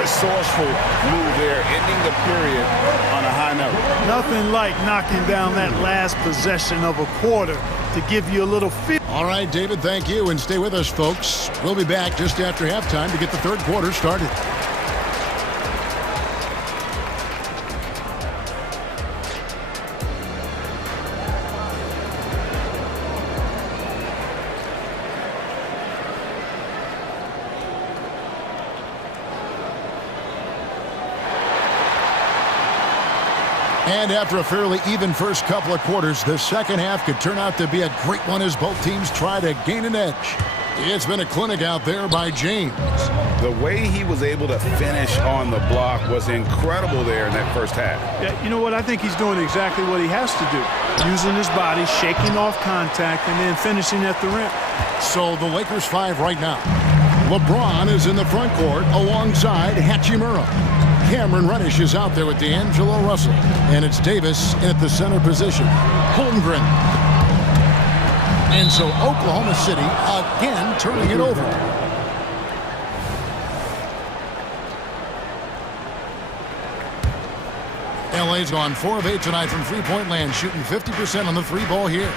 Resourceful move there, ending the period on a high note. Nothing like knocking down that last possession of a quarter to give you a little feel. All right, David, thank you, and stay with us, folks. We'll be back just after halftime to get the third quarter started. And after a fairly even first couple of quarters, the second half could turn out to be a great one as both teams try to gain an edge. It's been a clinic out there by James. The way he was able to finish on the block was incredible there in that first half. Yeah, you know what? I think he's doing exactly what he has to do. Using his body, shaking off contact, and then finishing at the rim. So the Lakers 5 right now. LeBron is in the front court alongside Hachimura. Cameron Reddish is out there with D'Angelo Russell. And it's Davis at the center position. Holmgren. And so Oklahoma City again turning it over. LA's gone 4 of 8 tonight from three-point land, shooting 50% on the three ball here.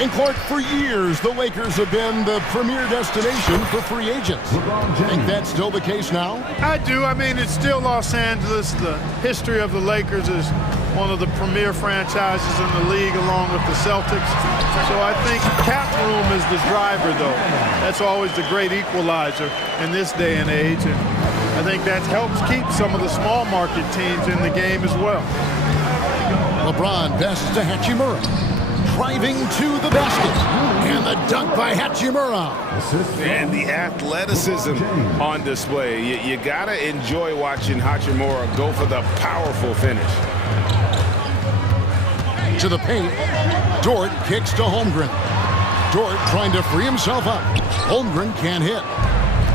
And Clark, for years, the Lakers have been the premier destination for free agents. Think that's still the case now? I do. I mean, it's still Los Angeles. The history of the Lakers is one of the premier franchises in the league along with the Celtics. So I think cap room is the driver, though. That's always the great equalizer in this day and age. And I think that helps keep some of the small market teams in the game as well. LeBron passes to Hachimura. Driving to the basket. And the dunk by Hachimura. And the athleticism on display. You got to enjoy watching Hachimura go for the powerful finish. To the paint. Dort kicks to Holmgren. Dort trying to free himself up. Holmgren can't hit.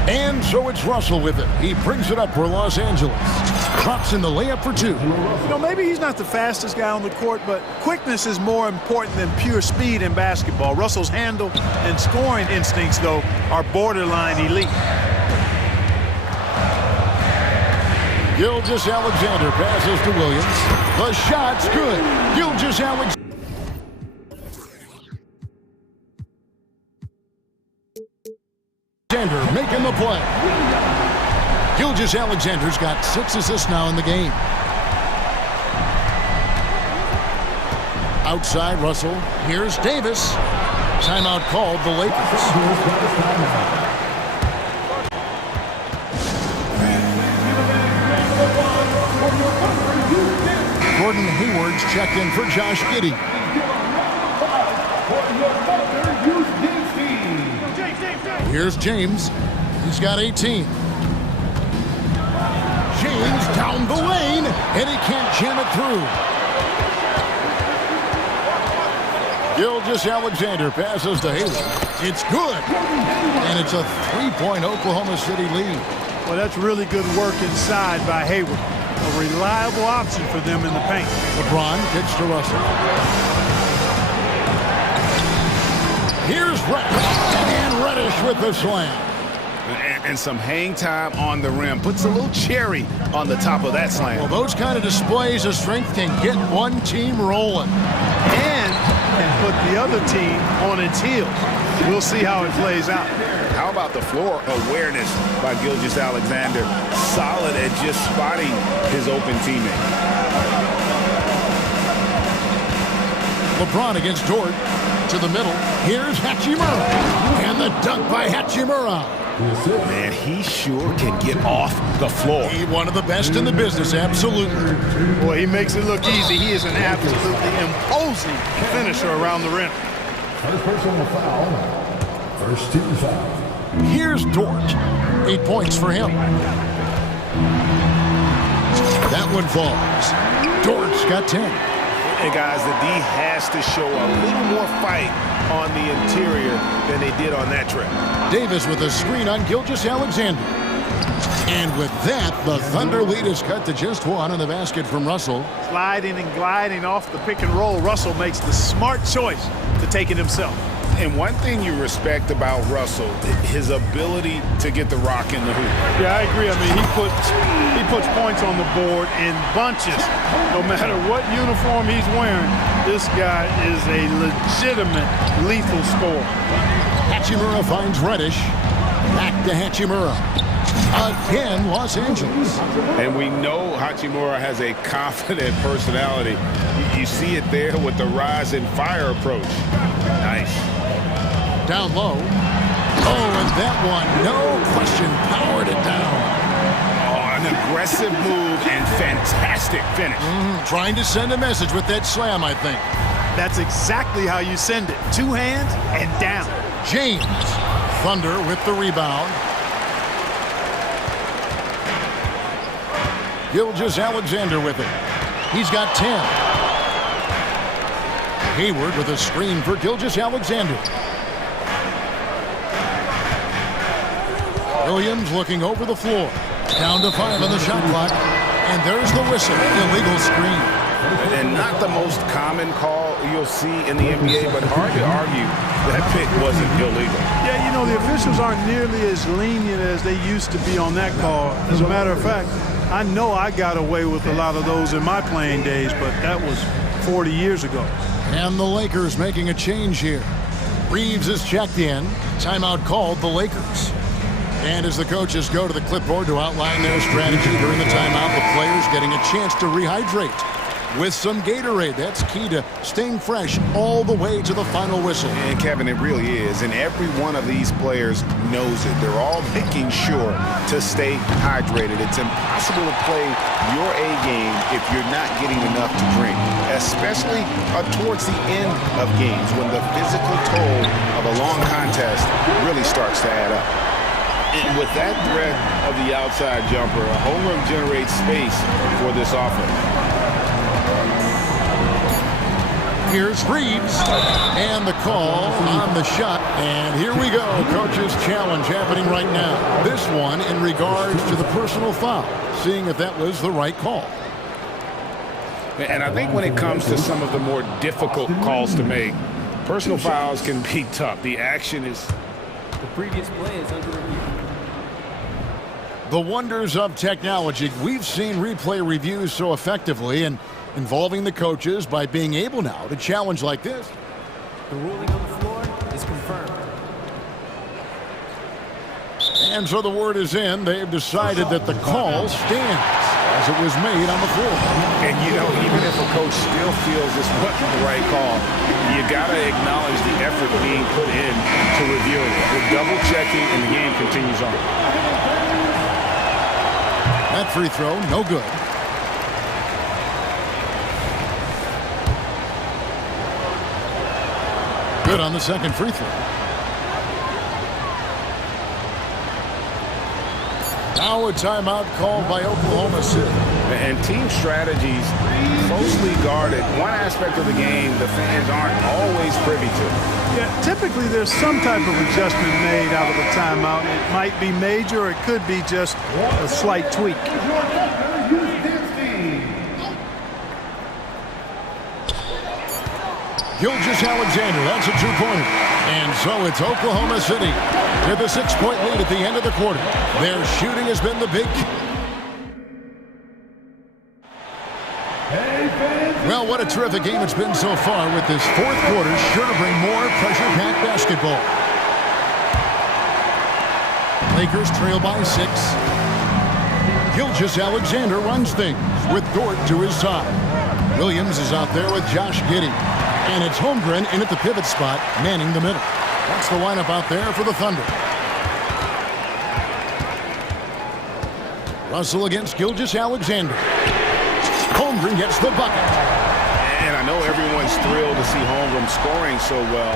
And so it's Russell with it. He brings it up for Los Angeles. Drops in the layup for two. You know, maybe he's not the fastest guy on the court, but quickness is more important than pure speed in basketball. Russell's handle and scoring instincts, though, are borderline elite. Gilgeous-Alexander passes to Williams. The shot's good. Gilgeous-Alexander. Making the play. Gilgeous-Alexander's got 6 assists now in the game. Outside Russell. Here's Davis. Timeout called the Lakers. Gordon Hayward's checked in for Josh Giddey. Here's James. He's got 18. James down the lane, and he can't jam it through. Gilgeous-Alexander passes to Hayward. It's good. And it's a 3-point Oklahoma City lead. Well, that's really good work inside by Hayward. A reliable option for them in the paint. LeBron kicks to Russell. Here's Reddish. And Reddish with the slam. And some hang time on the rim. Puts a little cherry on the top of that slam. Well, those kind of displays of strength can get one team rolling. And put the other team on its heels. We'll see how it plays out. How about the floor awareness by Gilgeous-Alexander? Solid at just spotting his open teammate. LeBron against Dort. To the middle. Here's Hachimura. And the dunk by Hachimura. Man, he sure can get off the floor. He's one of the best in the business, absolutely. Boy, he makes it look easy. He is an absolutely imposing finisher around the rim. First personal foul. First team foul. Here's Dort. 8 points for him. That one falls. Dort's got 10. And guys, the D has to show a little more fight on the interior than they did on that trip. Davis with a screen on Gilgeous-Alexander. And with that, the Thunder lead is cut to just 1 on the basket from Russell. Sliding and gliding off the pick and roll, Russell makes the smart choice to take it himself. And one thing you respect about Russell, his ability to get the rock in the hoop. Yeah, I agree. I mean, he puts points on the board in bunches. No matter what uniform he's wearing, this guy is a legitimate lethal scorer. Hachimura finds Reddish. Back to Hachimura. Again, Los Angeles. And we know Hachimura has a confident personality. You see it there with the rise and fire approach. Nice. Down low. Oh, and that one, no question, powered it down. Oh, an aggressive move and fantastic finish. Trying to send a message with that slam, I think. That's exactly how you send it. 2 hands and down. James. Thunder with the rebound. Gilgeous-Alexander with it. He's got 10. Hayward with a screen for Gilgeous-Alexander. Williams looking over the floor. Down to 5 on the shot clock. And there's the whistle. Illegal screen. And not the most common call you'll see in the NBA, but hard to argue that pick wasn't illegal. Yeah, you know, know, the officials aren't nearly as lenient as they used to be on that call. As a matter of fact, I know I got away with a lot of those in my playing days, but that was 40 years ago. And the Lakers making a change here. Reeves is checked in. Timeout called the Lakers. And as the coaches go to the clipboard to outline their strategy during the timeout, the players getting a chance to rehydrate with some Gatorade. That's key to staying fresh all the way to the final whistle. And Kevin, it really is. And every one of these players knows it. They're all making sure to stay hydrated. It's impossible to play your A game if you're not getting enough to drink, especially towards the end of games when the physical toll of a long contest really starts to add up. And with that threat of the outside jumper, a home run generates space for this offense. Here's Reeves, and the call on the shot. And here we go, coach's challenge happening right now. This one in regards to the personal foul, seeing if that was the right call. And I think when it comes to some of the more difficult calls to make, personal fouls can be tough. The action is... The previous play is under review. The wonders of technology. We've seen replay reviews so effectively and involving the coaches by being able now to challenge like this. The ruling on the floor is confirmed. And so the word is in. They've decided that the call stands as it was made on the floor. And, you know, even if a coach still feels this wasn't the right call, you got to acknowledge the effort being put in to reviewing it. We're double-checking, and the game continues on. That free throw, no good. Good on the second free throw. Now a timeout called by Oklahoma City. And team strategies closely guarded. One aspect of the game the fans aren't always privy to. Yeah, typically there's some type of adjustment made out of a timeout. It might be major, or it could be just a slight tweak. Gilgeous-Alexander, that's a two-pointer. And so it's Oklahoma City with a 6-point lead at the end of the quarter. Their shooting has been the big... Well, what a terrific game it's been so far, with this fourth quarter sure to bring more pressure-packed basketball. Lakers trail by 6. Gilgeous-Alexander runs things with Dort to his side. Williams is out there with Josh Giddey. And it's Holmgren in at the pivot spot, manning the middle. That's the lineup out there for the Thunder. Russell against Gilgeous-Alexander. Holmgren gets the bucket. And I know everyone's thrilled to see Holmgren scoring so well.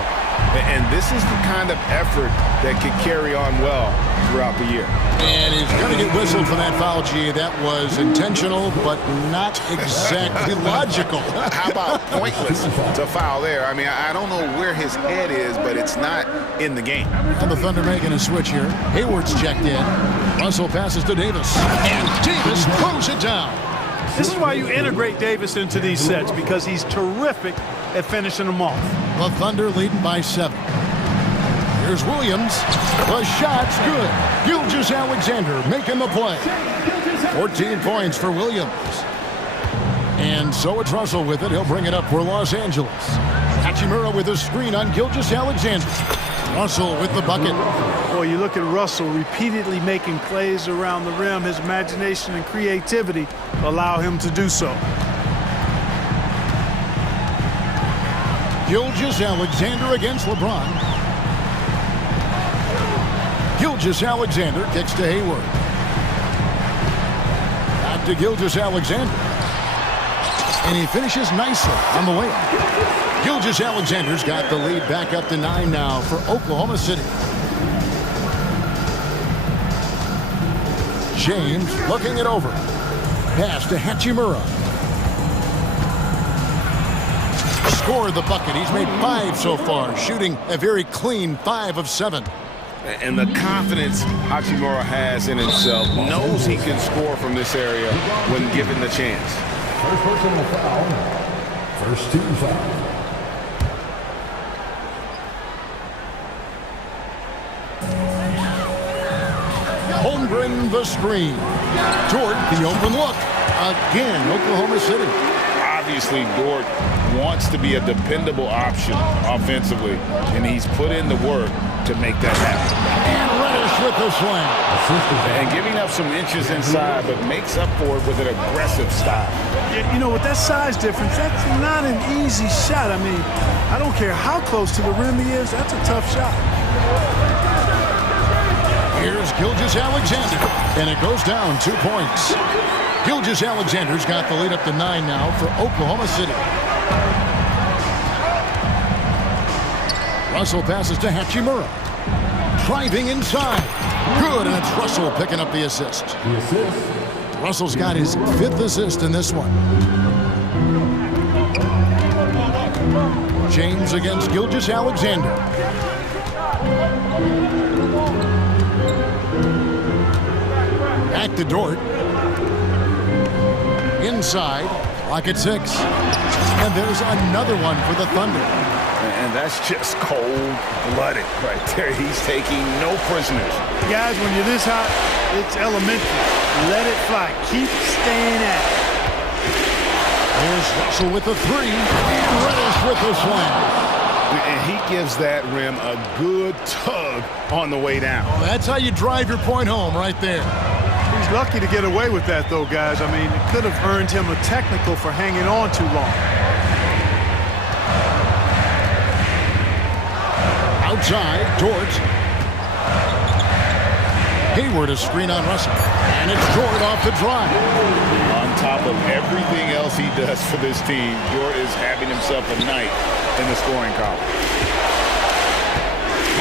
And this is the kind of effort that could carry on well throughout the year. And he's going to get whistled for that foul, G. That was intentional, but not exactly logical. How about pointless to foul there? I mean, I don't know where his head is, but it's not in the game. And the Thunder making a switch here. Hayward's checked in. Russell passes to Davis. And Davis throws it down. This is why you integrate Davis into these sets, because he's terrific at finishing them off. The Thunder leading by 7. Here's Williams. The shot's good. Gilgeous-Alexander making the play. 14 points for Williams. And so it's Russell with it. He'll bring it up for Los Angeles. Hachimura with a screen on Gilgeous-Alexander. Russell with the bucket. Boy, you look at Russell repeatedly making plays around the rim. His imagination and creativity allow him to do so. Gilgeous-Alexander against LeBron. Gilgeous-Alexander kicks to Hayward. Back to Gilgeous-Alexander. And he finishes nicely on the layup. Gilgeous-Alexander's got the lead back up to 9 now for Oklahoma City. James looking it over. Pass to Hachimura. Scored the bucket. He's made 5 so far, shooting a very clean 5 of 7. And the confidence Hachimura has in himself, knows he can score from this area when given the chance. First personal foul. First team foul. Holmgren the screen. Dort the open look. Again, Oklahoma City. Obviously, Dort wants to be a dependable option offensively, and he's put in the work to make that happen. And Reddish with the slam. And giving up some inches inside, but makes up for it with an aggressive style. Yeah, you know, with that size difference, that's not an easy shot. I mean, I don't care how close to the rim he is, that's a tough shot. Here's Gilgeous-Alexander, and it goes down 2 points. Gilgeous-Alexander's got the lead up to 9 now for Oklahoma City. Russell passes to Hachimura. Driving inside. Good, and it's Russell picking up the assist. Russell's got his 5th assist in this one. James against Gilgeous-Alexander. Back to Dort. Inside, clock at 6. And there's another one for the Thunder. And that's just cold-blooded right there. He's taking no prisoners. Guys, when you're this hot, it's elementary. Let it fly. Keep staying at it. Here's Russell with the 3. And Reddish with the slam. And he gives that rim a good tug on the way down. Well, that's how you drive your point home right there. He's lucky to get away with that, though, guys. I mean, it could have earned him a technical for hanging on too long. Outside, Dort. Hayward a screen on Russell. And it's Dort off the drive. On top of everything else he does for this team, Dort is having himself a night in the scoring column.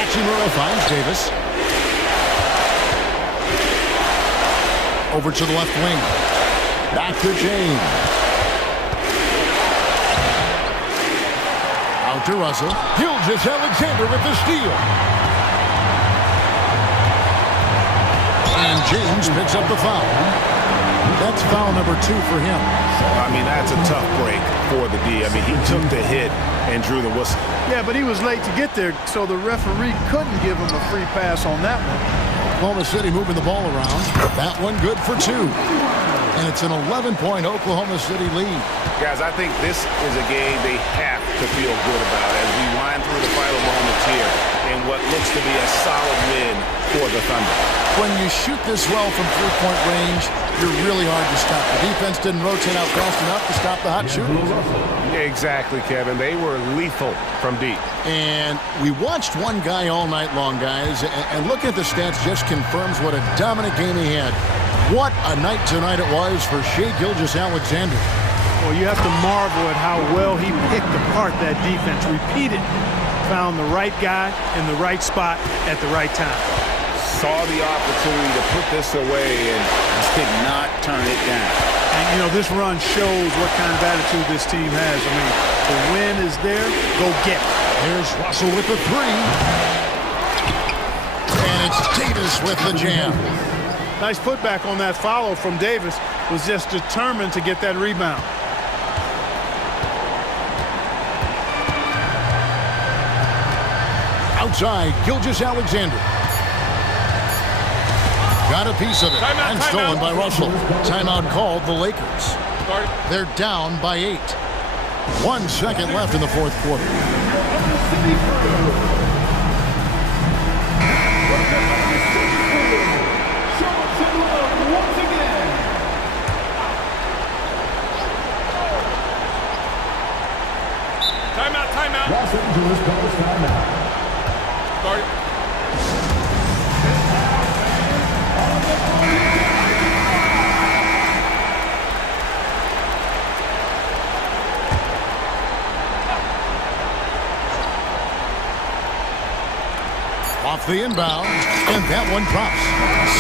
Hachimura finds Davis. Over to the left wing. Back to James. Out to Russell. Gilgeous-Alexander with the steal. And James picks up the foul. That's foul number 2 for him. I mean, that's a tough break for the D. I mean, he took the hit and drew the whistle. Yeah, but he was late to get there, so the referee couldn't give him a free pass on that one. Oklahoma City moving the ball around. That one good for 2. And it's an 11-point Oklahoma City lead. Guys, I think this is a game they have to feel good about as we wind through the final moments here in what looks to be a solid win for the Thunder. When you shoot this well from 3-point range, you're really hard to stop. The defense didn't rotate out fast enough to stop the hot shooters. Exactly, Kevin. They were lethal from deep. And we watched one guy all night long, guys, and looking at the stats just confirms what a dominant game he had. What a night tonight it was for Shai Gilgeous-Alexander. Well, you have to marvel at how well he picked apart that defense. Repeated. Found the right guy in the right spot at the right time. Saw the opportunity to put this away and did not turn it down. And, you know, this run shows what kind of attitude this team has. I mean, the win is there. Go get it. Here's Russell with the 3. And it's Davis with the jam. Nice putback on that follow from Davis. Was just determined to get that rebound. Outside, Gilgeous-Alexander. Got a piece of it. Timeout, and stolen by Russell. Timeout called the Lakers. They're down by 8. 1 second left in the 4th quarter. Timeout. Los Angeles calls timeout. Start. Off the inbound, and that one drops.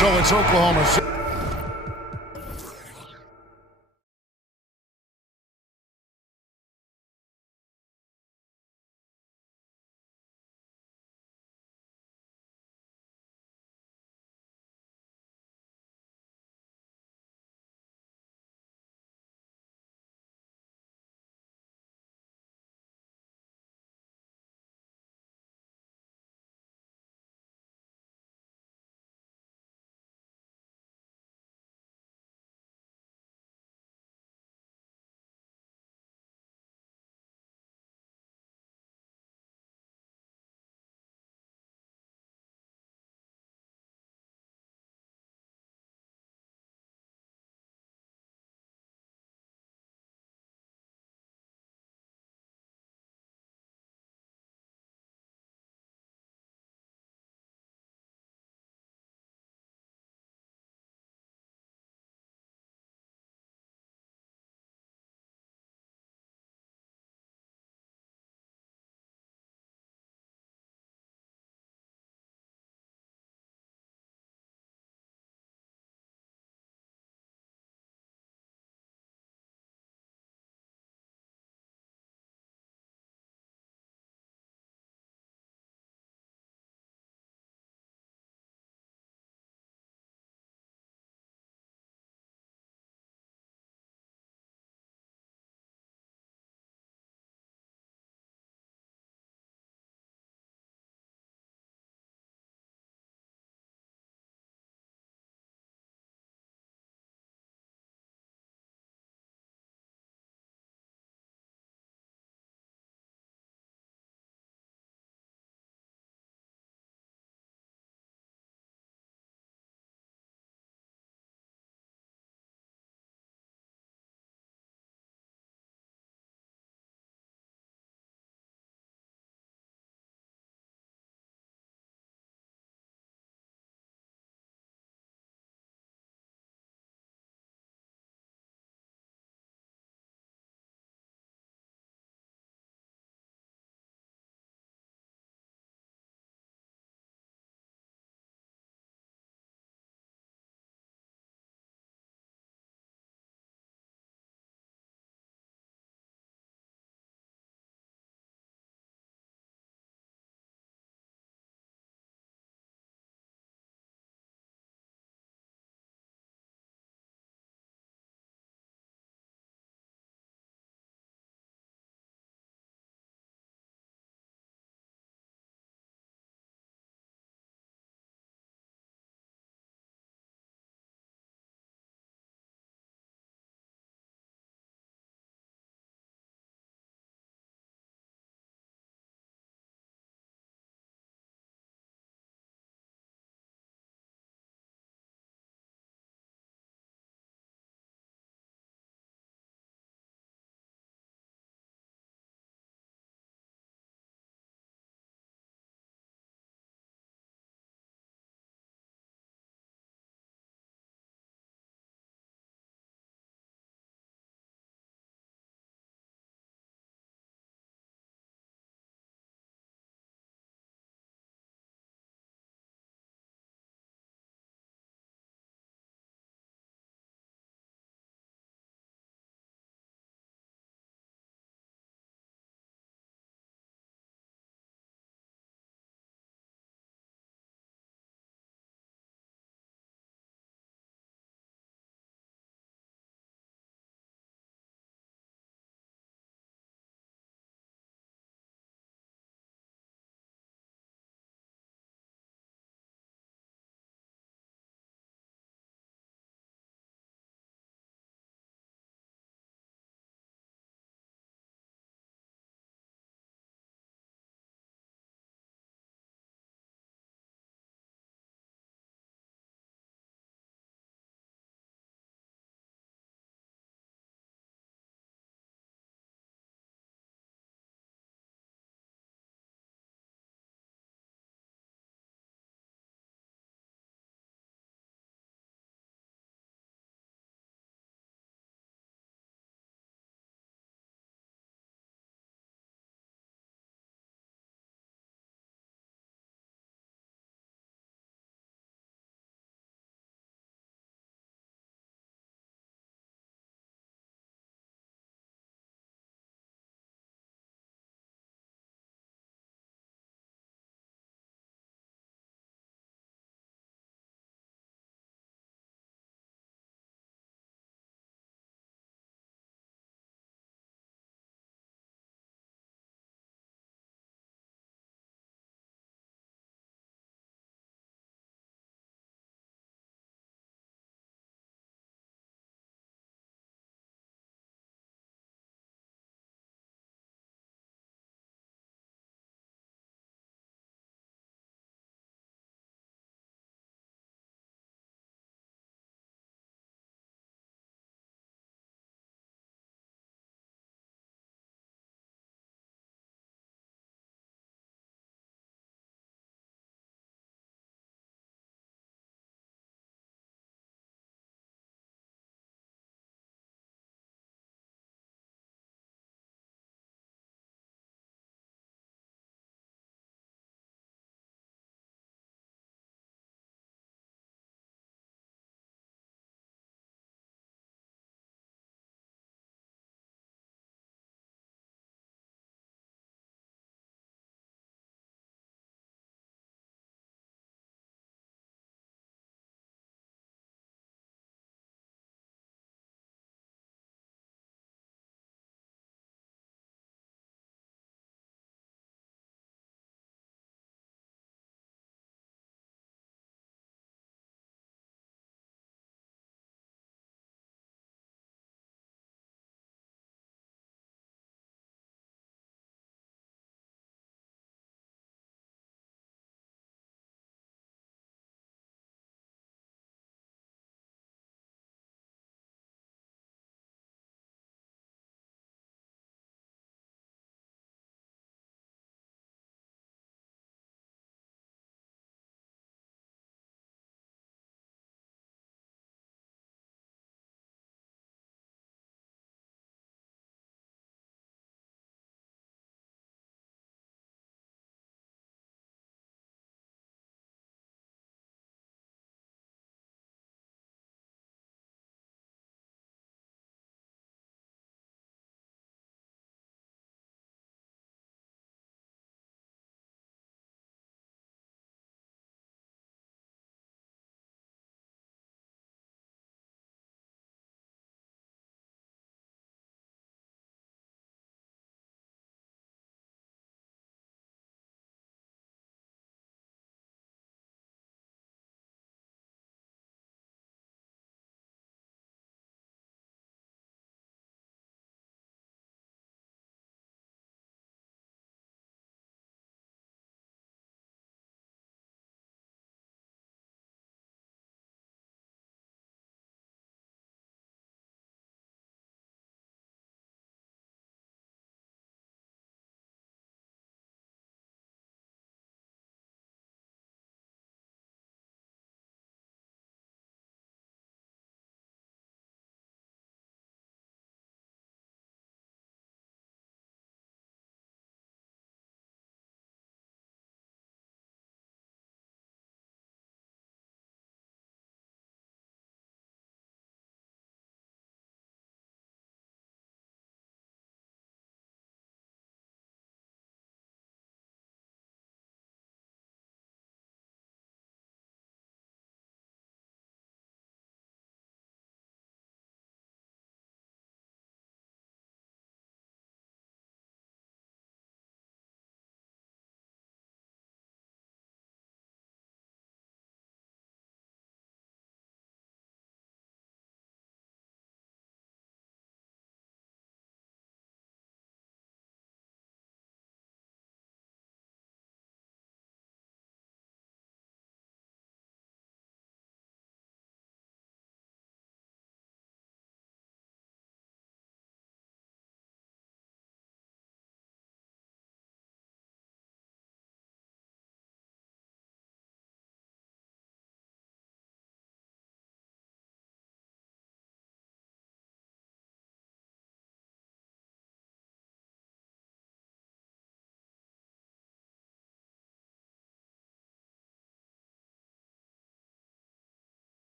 So it's Oklahoma City.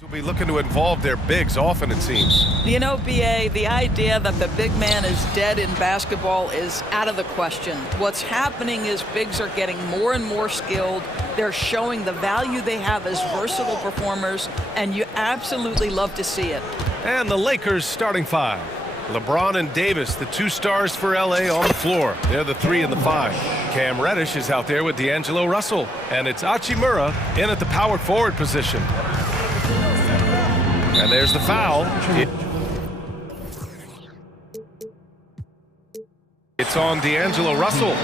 Will be looking to involve their bigs often, it seems. You know, BA, the idea that the big man is dead in basketball is out of the question. What's happening is bigs are getting more and more skilled. They're showing the value they have as versatile performers, and you absolutely love to see it. And the Lakers starting five. LeBron and Davis, the two stars for LA on the floor. They're the 3 and the 5. Cam Reddish is out there with D'Angelo Russell. And it's Hachimura in at the power forward position. And there's the foul. It's on D'Angelo Russell.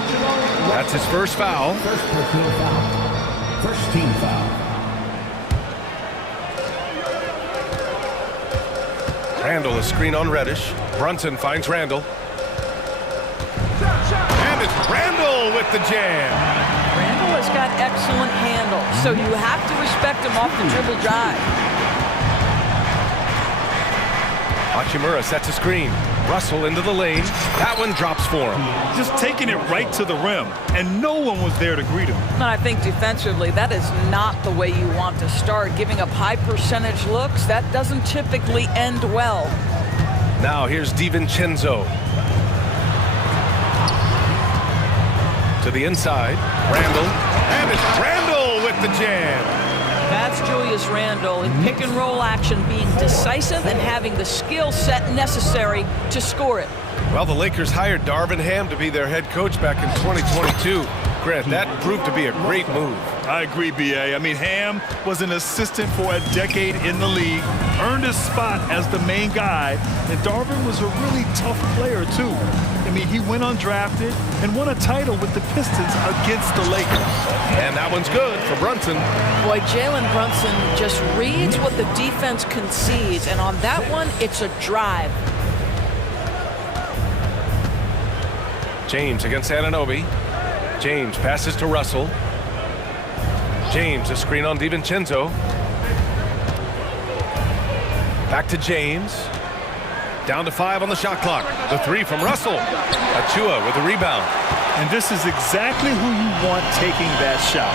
That's his first foul. First personal foul. First team foul. Randall, a screen on Reddish. Brunson finds Randall. And it's Randall with the jam. Randall has got excellent handle, so you have to respect him off the dribble drive. Hachimura sets a screen. Russell into the lane. That one drops for him. Just taking it right to the rim, and no one was there to greet him. And I think defensively, that is not the way you want to start. Giving up high percentage looks, that doesn't typically end well. Now here's DiVincenzo. To the inside. Randall. And it's Randall with the jam. That's Julius Randle in pick and roll action, being decisive and having the skill set necessary to score it. Well, the Lakers hired Darvin Ham to be their head coach back in 2022. Grant, that proved to be a great move. I agree, BA. I mean, Ham was an assistant for a decade in the league, earned his spot as the main guy, and Darvin was a really tough player, too. I mean, he went undrafted and won a title with the Pistons against the Lakers. And that one's good for Brunson. Boy, Jalen Brunson just reads what the defense concedes, and on that one, it's a drive. James against Anunoby. James passes to Russell. James, a screen on DiVincenzo. Back to James. Down to 5 on the shot clock. The 3 from Russell. Achua with the rebound. And this is exactly who you want taking that shot.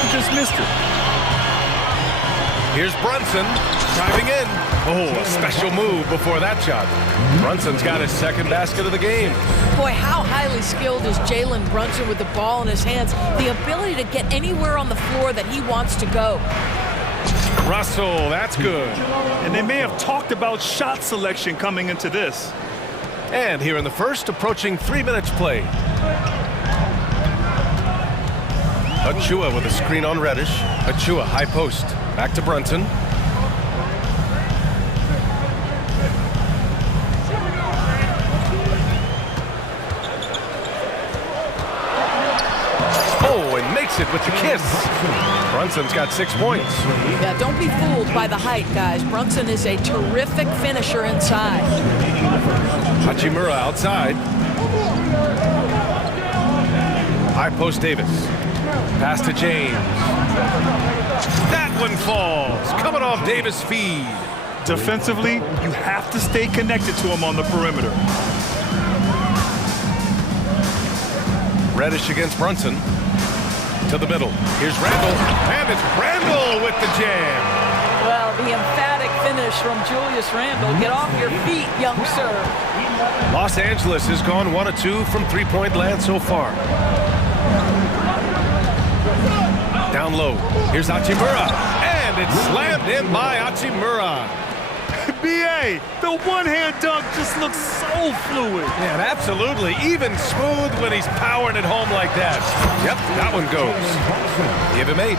He just missed it. Here's Brunson driving in. Oh, a special move before that shot. Brunson's got his second basket of the game. Boy, how highly skilled is Jalen Brunson with the ball in his hands. The ability to get anywhere on the floor that he wants to go. Russell, that's good. And they may have talked about shot selection coming into this. And here in the first, approaching 3 minutes play. Achua with a screen on Reddish. Achua, high post. Back to Brunson. Oh, and makes it with the kiss. Brunson's got 6 points. Yeah, don't be fooled by the height, guys. Brunson is a terrific finisher inside. Hachimura outside. High post Davis. Pass to James. That one falls. Coming off Davis' feed. Defensively, you have to stay connected to him on the perimeter. Reddish against Brunson. To the middle. Here's Randall. And it's Randall with the jam. Well, the emphatic finish from Julius Randle. Get off your feet, young sir. Los Angeles has gone 1 of 2 from three-point land so far. Down low. Here's Hachimura. And it's slammed in by Hachimura. BA, the one-hand dunk just looks so fluid. Yeah, absolutely. Even smooth when he's powering it home like that. Yep, that one goes. Give him 8.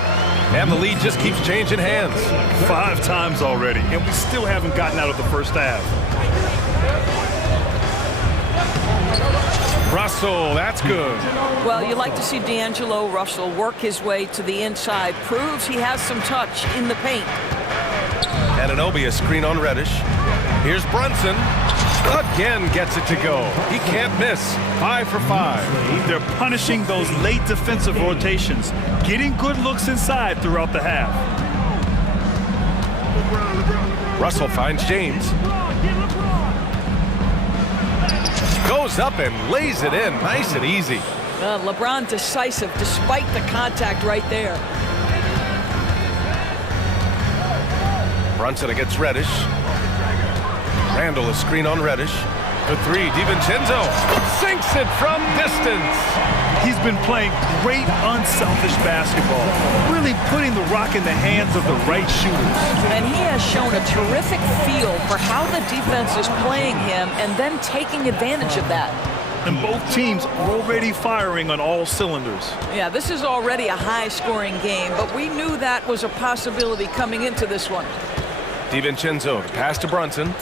And the lead just keeps changing hands. 5 times already, and we still haven't gotten out of the first half. Russell, that's good. Well, you like to see D'Angelo Russell work his way to the inside. Proves he has some touch in the paint. Anunoby, a screen on Reddish. Here's Brunson. Again gets it to go. He can't miss. 5 for 5. They're punishing those late defensive rotations, getting good looks inside throughout the half. Russell finds James. Goes up and lays it in. Nice and easy. LeBron decisive despite the contact right there. Brunson against Reddish. Randall is screen on Reddish. For three, DiVincenzo sinks it from distance. He's been playing great, unselfish basketball, really putting the rock in the hands of the right shooters. And he has shown a terrific feel for how the defense is playing him and then taking advantage of that. And both teams already firing on all cylinders. Yeah, this is already a high-scoring game, but we knew that was a possibility coming into this one. DiVincenzo, pass to Brunson.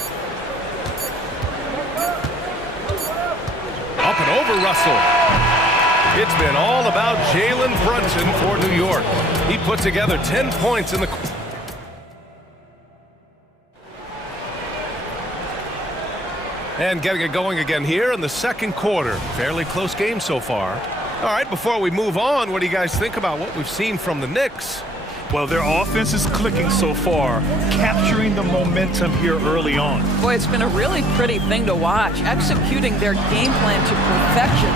Up and over Russell. It's been all about Jalen Brunson for New York. He put together 10 points in the... And getting it going again here in the second quarter. Fairly close game so far. All right, before we move on, what do you guys think about what we've seen from the Knicks? Well, their offense is clicking so far, capturing the momentum here early on. Boy, it's been a really pretty thing to watch, executing their game plan to perfection.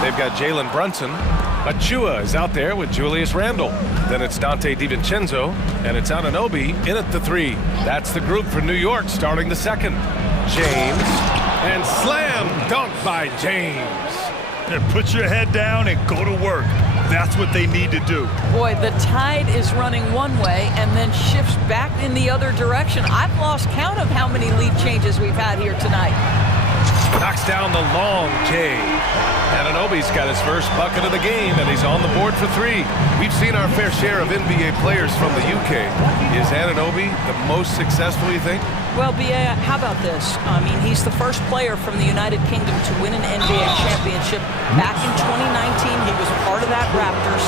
They've got Jalen Brunson. Achua is out there with Julius Randle. Then it's Donte DiVincenzo, and it's Anunoby in at the three. That's the group for New York starting the second. James, and slam dunk by James. And put your head down and go to work. That's what they need to do. Boy, the tide is running one way and then shifts back in the other direction. I've lost count of how many lead changes we've had here tonight. Knocks down the long J. Anunoby's got his first bucket of the game, and he's on the board for three. We've seen our fair share of NBA players from the UK. Is Anunoby the most successful, you think? Well, B.A., how about this? I mean, he's the first player from the United Kingdom to win an NBA championship. Back in 2019, he was part of that Raptors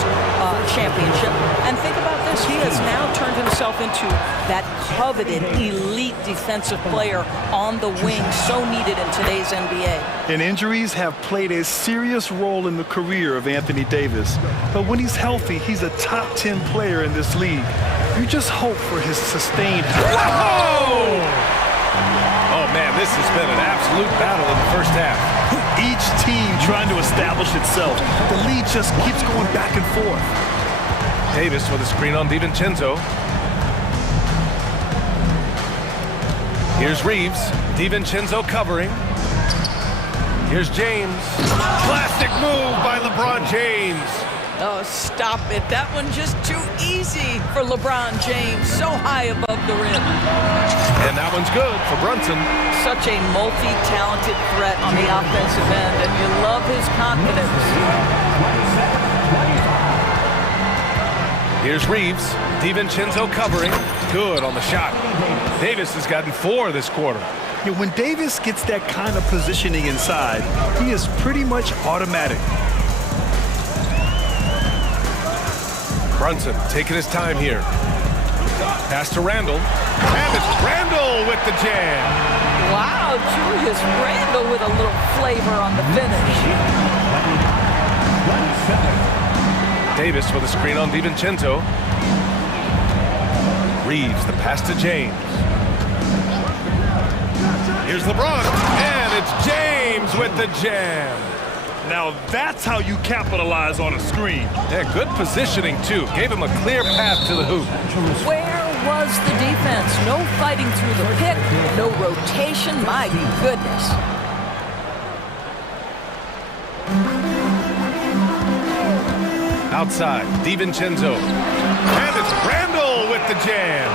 championship. And think about this. He has now turned himself into that coveted elite defensive player on the wing, so needed in today's NBA. And injuries have played a serious role in the career of Anthony Davis. But when he's healthy, he's a top 10 player in this league. You just hope for his sustained health. Whoa! Oh, man, this has been an absolute battle in the first half. Each team trying to establish itself. The lead just keeps going back and forth. Davis with a screen on DiVincenzo. Here's Reeves. DiVincenzo covering. Here's James. Classic move by LeBron James. Oh, stop it. That one just too easy for LeBron James. So high above the rim. And that one's good for Brunson. Such a multi-talented threat on the offensive end, and you love his confidence. Here's Reeves. DiVincenzo covering. Good on the shot. Davis has gotten 4 this quarter. Yeah, when Davis gets that kind of positioning inside, he is pretty much automatic. Brunson taking his time here. Pass to Randall. And it's Randall with the jam. Wow, Julius Randall with a little flavor on the finish. Davis with a screen on DiVincenzo. Reeves, the pass to James. Here's LeBron. And it's James with the jam. Now that's how you capitalize on a screen. Yeah, good positioning, too. Gave him a clear path to the hoop. Where was the defense? No fighting through the pick, no rotation. My goodness. Outside, DiVincenzo. And it's Randall with the jam.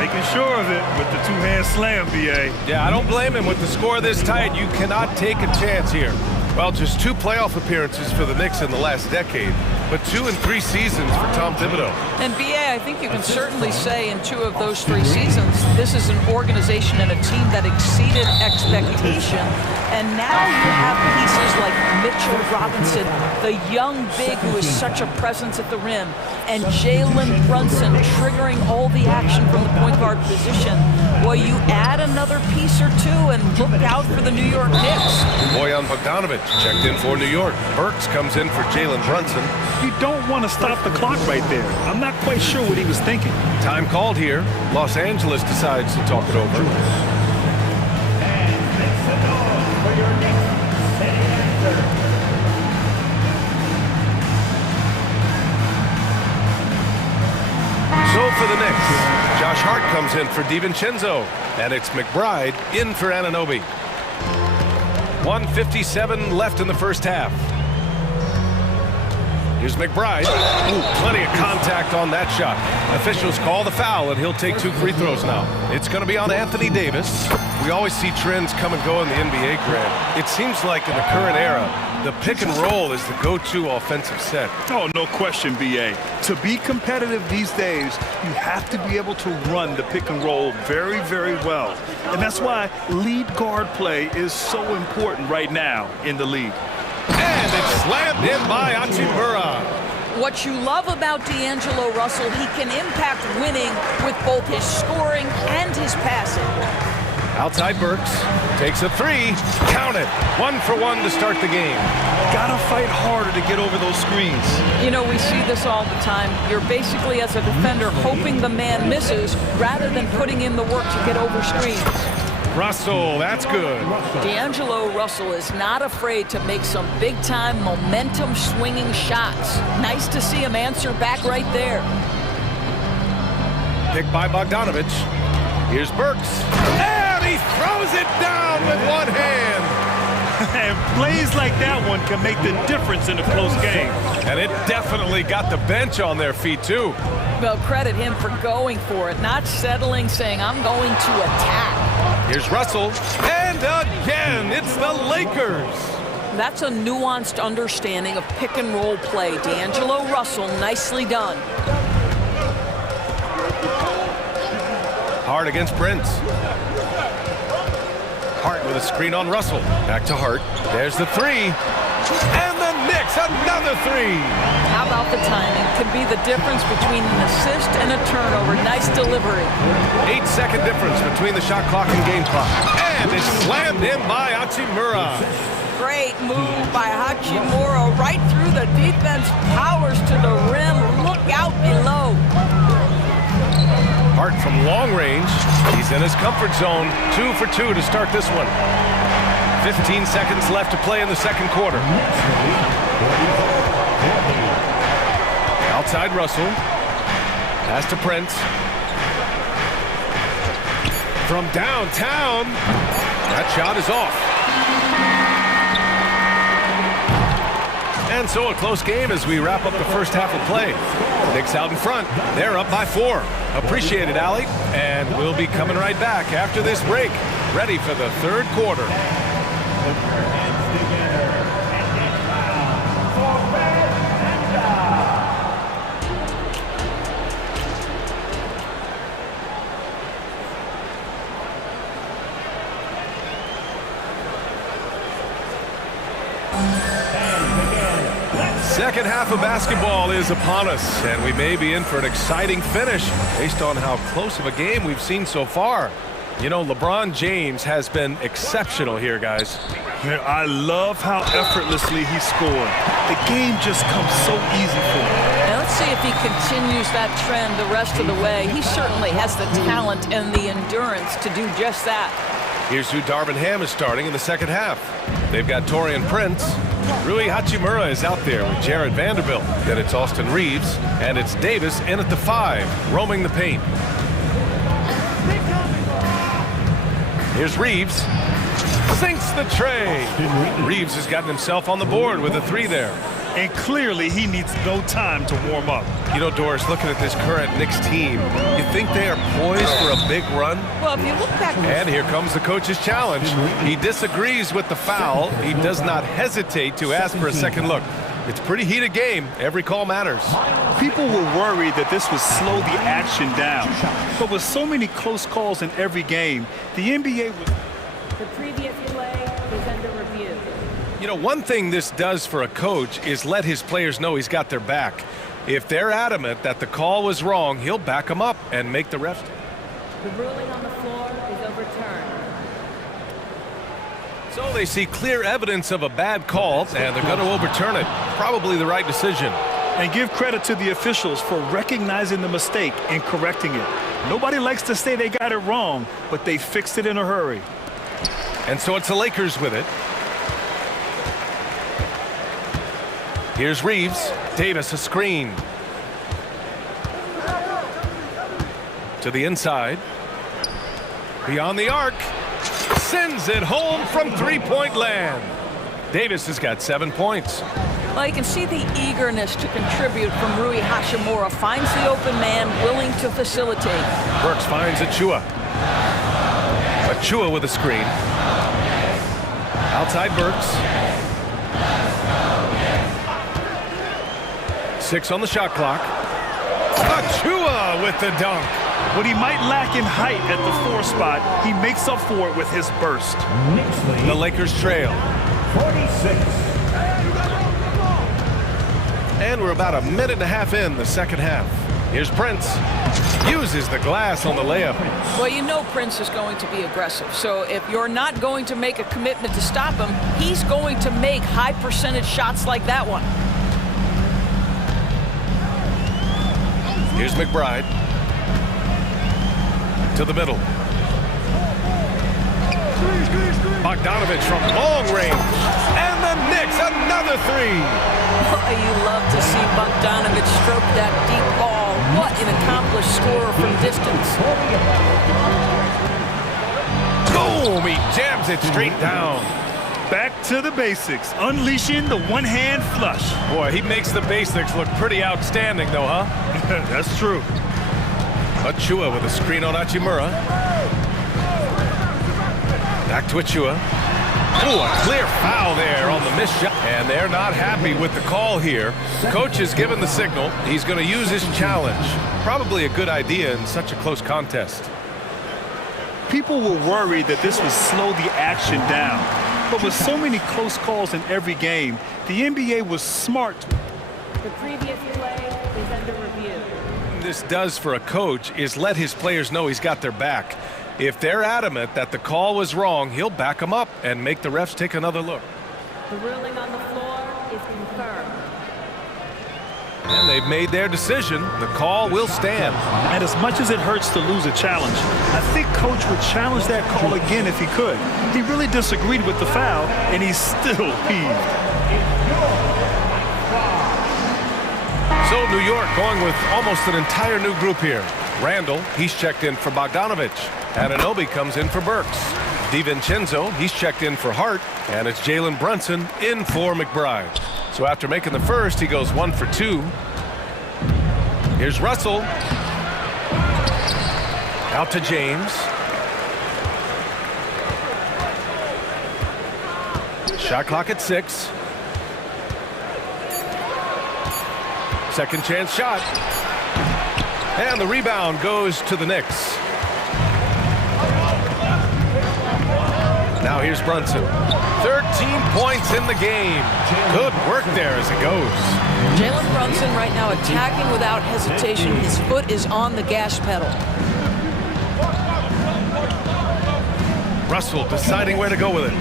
Making sure of it with the two-hand slam, B.A. Yeah, I don't blame him. With the score this tight, you cannot take a chance here. Well, just 2 playoff appearances for the Knicks in the last decade, but 2 in 3 seasons for Tom Thibodeau. And B.A., I think you can certainly say in 2 of those 3 seasons, this is an organization and a team that exceeded expectation. And now you have pieces like Mitchell Robinson, the young big who is such a presence at the rim, and Jalen Brunson triggering all the action from the point guard position. Boy, you add another piece or 2 and look out for the New York Knicks. Bojan Bogdanovic checked in for New York. Burks comes in for Jalen Brunson. You don't want to stop the clock right there. I'm not quite sure what he was thinking. Time called here. Los Angeles decides to talk it over. So for the Knicks, Josh Hart comes in for DiVincenzo, and it's McBride in for Anunoby. 1:57 left in the first half. Here's McBride. Ooh, plenty of contact on that shot. Officials call the foul, and he'll take 2 free throws now. It's going to be on Anthony Davis. We always see trends come and go in the NBA, Grant. It seems like in the current era, the pick and roll is the go-to offensive set. Oh, no question, B.A. To be competitive these days, you have to be able to run the pick and roll very, very well. And that's why lead guard play is so important right now in the league. And it's slammed in by Hachimura. What you love about D'Angelo Russell, he can impact winning with both his scoring and his passing. Outside Burks, takes a 3, count it. 1 for 1 to start the game. Gotta fight harder to get over those screens. You know, we see this all the time. You're basically, as a defender, hoping the man misses rather than putting in the work to get over screens. Russell, that's good. D'Angelo Russell is not afraid to make some big-time momentum-swinging shots. Nice to see him answer back right there. Picked by Bogdanovich. Here's Burks. And he throws it down with one hand. And plays like that one can make the difference in a close game. And it definitely got the bench on their feet, too. Well, credit him for going for it, not settling, saying, I'm going to attack. Here's Russell. And again, it's the Lakers. That's a nuanced understanding of pick and roll play. D'Angelo Russell, nicely done. Hart against Prince. Hart with a screen on Russell. Back to Hart. There's the 3. And the Knicks, another 3. How about the timing? Could be the difference between an assist and a turnover. Nice delivery. 8-second difference between the shot clock and game clock. And it's slammed in by Hachimura. Great move by Hachimura. Right through the defense. Powers to the rim. Look out below. Hart from long range. He's in his comfort zone. 2 for 2 to start this one. 15 seconds left to play in the second quarter. Outside Russell. Pass to Prince. From downtown. That shot is off. And so a close game as we wrap up the first half of play. Knicks out in front. They're up by 4. Appreciate it, Allie. And we'll be coming right back after this break. Ready for the third quarter. Second half of basketball is upon us, and we may be in for an exciting finish based on how close of a game we've seen so far. You know, LeBron James has been exceptional here, guys. I love how effortlessly he scored. The game just comes so easy for him. Now let's see if he continues that trend the rest of the way. He certainly has the talent and the endurance to do just that. Here's who Darvin Ham is starting in the second half. They've got Taurean Prince. Rui Hachimura is out there with Jared Vanderbilt. Then it's Austin Reeves, and it's Davis in at the 5, roaming the paint. Here's Reeves. Sinks the tray. Reeves has gotten himself on the board with a 3 there. And clearly he needs no time to warm up. You know, Doris, looking at this current Knicks team, you think they are poised for a big run? Well, if you look back... And here comes the coach's challenge. He disagrees with the foul. He does not hesitate to ask for a second look. It's a pretty heated game. Every call matters. People were worried that this would slow the action down. But with so many close calls in every game, the NBA was... The previous play is under review. You know, one thing this does for a coach is let his players know he's got their back. If they're adamant that the call was wrong, he'll back them up and make the ref. The ruling on the floor is overturned. So they see clear evidence of a bad call, and they're going to overturn it. Probably the right decision. And give credit to the officials for recognizing the mistake and correcting it. Nobody likes to say they got it wrong, but they fixed it in a hurry. And so it's the Lakers with it. Here's Reeves. Davis a screen. To the inside. Beyond the arc. Sends it home from three-point land. Davis has got 7 points. Well, you can see the eagerness to contribute from Rui Hachimura. Finds the open man, willing to facilitate. Burks finds Achua. Achua with a screen. Outside Burks. 6 on the shot clock. Achua with the dunk. What he might lack in height at the 4 spot, he makes up for it with his burst. The Lakers trail. 46. And we're about a minute and a half in the second half. Here's Prince. Uses the glass on the layup. Well, you know Prince is going to be aggressive. So if you're not going to make a commitment to stop him, he's going to make high percentage shots like that one. Here's McBride. To the middle. Bogdanovich from long range. And the Knicks, another 3. Oh, you love to see Bogdanovich stroke that deep ball. What an accomplished scorer from distance. Boom! He jams it straight down. Back to the basics, unleashing the one-hand flush. Boy, he makes the basics look pretty outstanding, though, huh? That's true. Achua with a screen on Hachimura. Back to Achua. Ooh, a clear foul there on the missed shot. And they're not happy with the call here. Coach has given the signal. He's going to use his challenge. Probably a good idea in such a close contest. People were worried that this would slow the action down. But with so many close calls in every game, the NBA was smart. The previous play is under review. What this does for a coach is let his players know he's got their back. If they're adamant that the call was wrong, he'll back them up and make the refs take another look. The ruling on the floor is confirmed. And they've made their decision. The call will stand. And as much as it hurts to lose a challenge, I think Coach would challenge that call again if he could. He really disagreed with the foul, and he's still peeved. So New York going with almost an entire new group here. Randall, he's checked in for Bogdanovich. Anunoby comes in for Burks. DiVincenzo, he's checked in for Hart. And it's Jalen Brunson in for McBride. So after making the first, he goes 1 for 2. Here's Russell. Out to James. Shot clock at 6. Second chance shot. And the rebound goes to the Knicks. Now here's Brunson. 13 points in the game. Good work there as it goes. Jalen Brunson right now attacking without hesitation. His foot is on the gas pedal. Russell deciding where to go with it.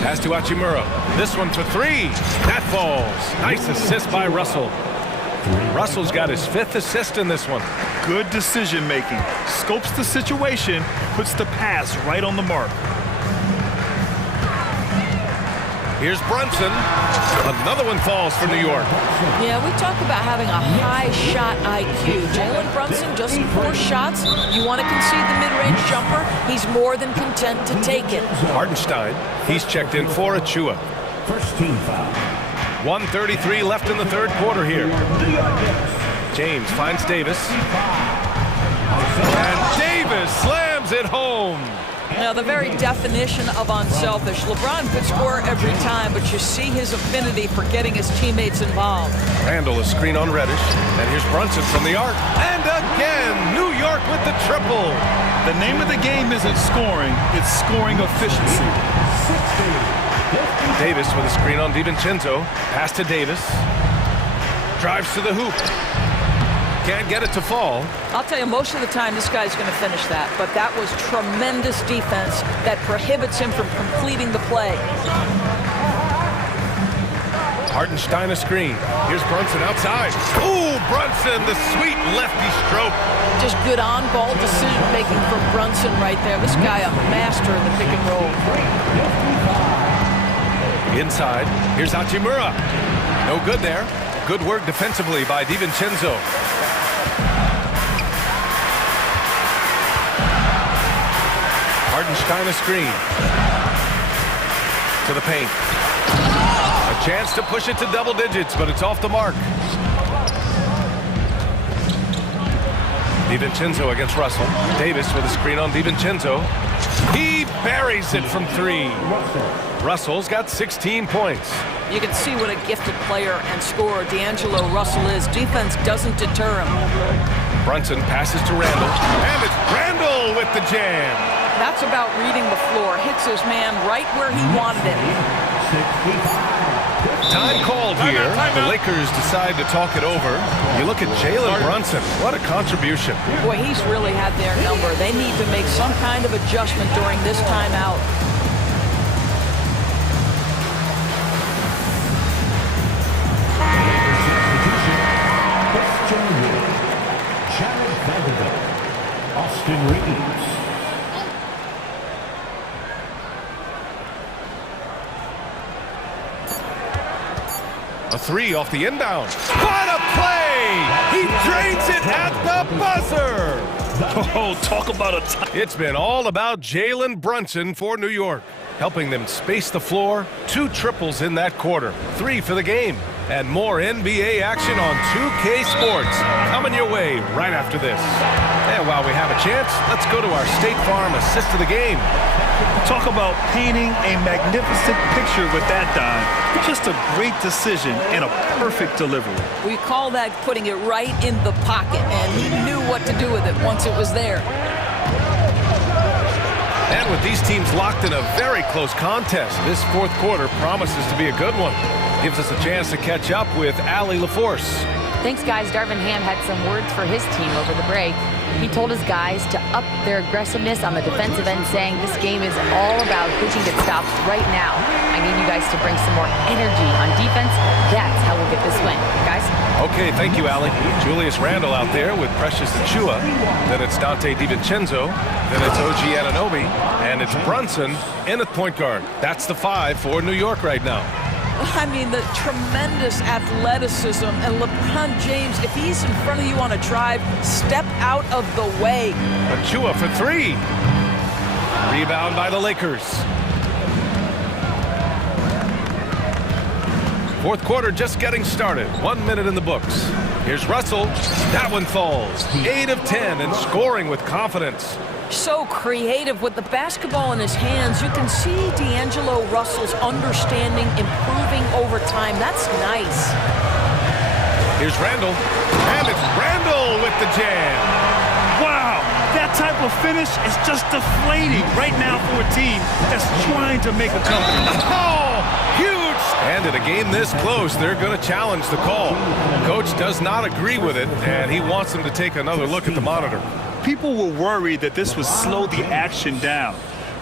Pass to Hachimura. This one for 3. That falls. Nice assist by Russell. Russell's got his 5th assist in this one. Good decision making. Scopes the situation, puts the pass right on the mark. Here's Brunson. Another one falls for New York. Yeah, we talk about having a high shot IQ. Jalen Brunson, just 4 shots. You want to concede the mid-range jumper? He's more than content to take it. Hartenstein, he's checked in for Achua. First team foul. 1:33 left in the third quarter here. James finds Davis. And Davis slams it home. Now, the very definition of unselfish. LeBron could score every time, but you see his affinity for getting his teammates involved. Randall, a screen on Reddish. And here's Brunson from the arc. And again, New York with the triple. The name of the game isn't scoring, it's scoring efficiency. Davis with a screen on DiVincenzo. Pass to Davis. Drives to the hoop. Can't get it to fall. I'll tell you, most of the time this guy's going to finish that, but that was tremendous defense that prohibits him from completing the play. Hartenstein a screen. Here's Brunson outside. Ooh, Brunson, the sweet lefty stroke. Just good on-ball decision-making from Brunson right there. This guy a master in the pick and roll. Inside, here's Hachimura. No good there. Good work defensively by DiVincenzo. Hardenstein a screen. To the paint. A chance to push it to double digits, but it's off the mark. DiVincenzo against Russell. Davis with a screen on DiVincenzo. He buries it from 3. Russell's got 16 points. You can see what a gifted player and scorer D'Angelo Russell is. Defense doesn't deter him. Brunson passes to Randall. And it's Randall with the jam. That's about reading the floor. Hits his man right where he wanted it. Time called here. The Lakers decide to talk it over. You look at Jalen Brunson. What a contribution. Boy, he's really had their number. They need to make some kind of adjustment during this timeout. Austin Reeves. A 3 off the inbound. What a play! He drains it at the buzzer! Oh, talk about a time. It's been all about Jalen Brunson for New York, helping them space the floor. 2 triples in that quarter. 3 for the game. And more NBA action on 2K Sports coming your way right after this. And while we have a chance, let's go to our State Farm assist of the game. Talk about painting a magnificent picture with that dime. Just a great decision and a perfect delivery. We call that putting it right in the pocket, and he knew what to do with it once it was there. And with these teams locked in a very close contest, this fourth quarter promises to be a good one. Gives us a chance to catch up with Allie LaForce. Thanks, guys. Darvin Ham had some words for his team over the break. He told his guys to up their aggressiveness on the defensive end, saying this game is all about who can get stopped right now. I need you guys to bring some more energy on defense. That's how we'll get this win. Guys? Okay, thank you, Allie. Julius Randle out there with Precious Achiuwa. Then it's Dante DiVincenzo. Then it's OG Anunoby. And it's Brunson in at point guard. That's the 5 for New York right now. I mean, the tremendous athleticism, and LeBron James, if he's in front of you on a drive, step out of the way. Achiuwa for 3. Rebound by the Lakers. Fourth quarter just getting started. 1 minute in the books. Here's Russell. That one falls. 8 of 10 and scoring with confidence. So creative with the basketball in his hands. You can see D'Angelo Russell's understanding improving over time. That's nice. Here's Randall. And it's Randall with the jam. Wow, that type of finish is just deflating right now for a team that's trying to make a comeback. Oh, huge! And in a game this close, they're going to challenge the call. Coach does not agree with it, and he wants them to take another look at the monitor. People were worried that this would slow the action down.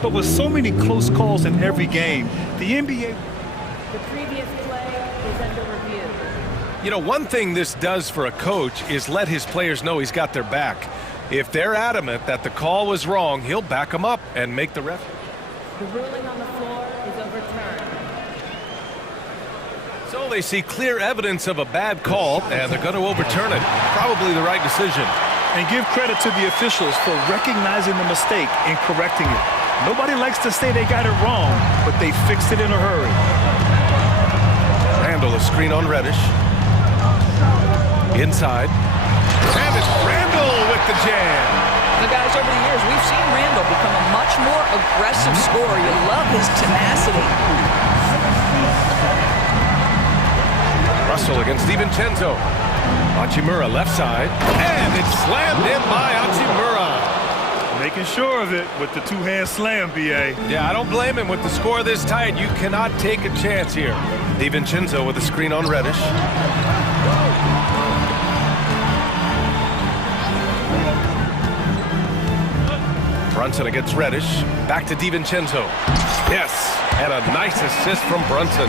But with so many close calls in every game, the NBA... The previous play is under review. You know, one thing this does for a coach is let his players know he's got their back. If they're adamant that the call was wrong, he'll back them up and make the ref. The ruling on the floor is overturned. So they see clear evidence of a bad call, and they're going to overturn it. Probably the right decision. And give credit to the officials for recognizing the mistake and correcting it. Nobody likes to say they got it wrong, but they fixed it in a hurry. Randall, a screen on Reddish. Inside. And it's Randall with the jam. The guys, over the years, we've seen Randall become a much more aggressive scorer. You love his tenacity. Russell against DiVincenzo. Hachimura left side, and it's slammed in by Hachimura. Making sure of it with the two-hand slam, B.A. Yeah, I don't blame him with the score this tight. You cannot take a chance here. DiVincenzo with a screen on Reddish. Brunson against Reddish. Back to DiVincenzo. Yes, and a nice assist from Brunson.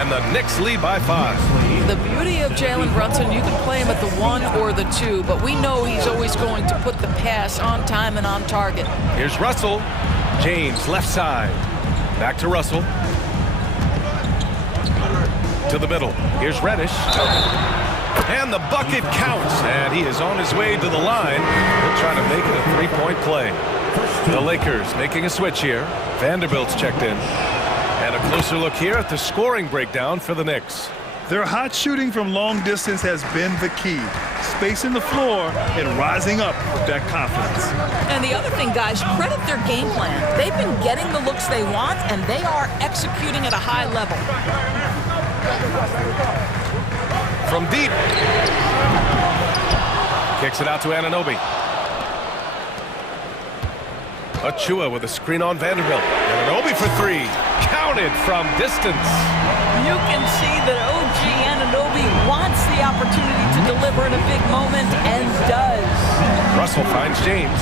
And the Knicks lead by 5. The beauty of Jalen Brunson, you can play him at the 1 or the 2, but we know he's always going to put the pass on time and on target. Here's Russell. James, left side. Back to Russell. To the middle. Here's Reddish. And the bucket counts, and he is on his way to the line. He'll try to make it a 3-point play. The Lakers making a switch here. Vanderbilt's checked in. And a closer look here at the scoring breakdown for the Knicks. Their hot shooting from long distance has been the key. Spacing the floor and rising up with that confidence. And the other thing, guys, credit their game plan. They've been getting the looks they want, and they are executing at a high level. From deep. Kicks it out to Anunoby. Achua with a screen on Vanderbilt. Anunoby for three. Counted from distance. You can see that OG Anunoby wants the opportunity to deliver in a big moment, and does. Russell finds James.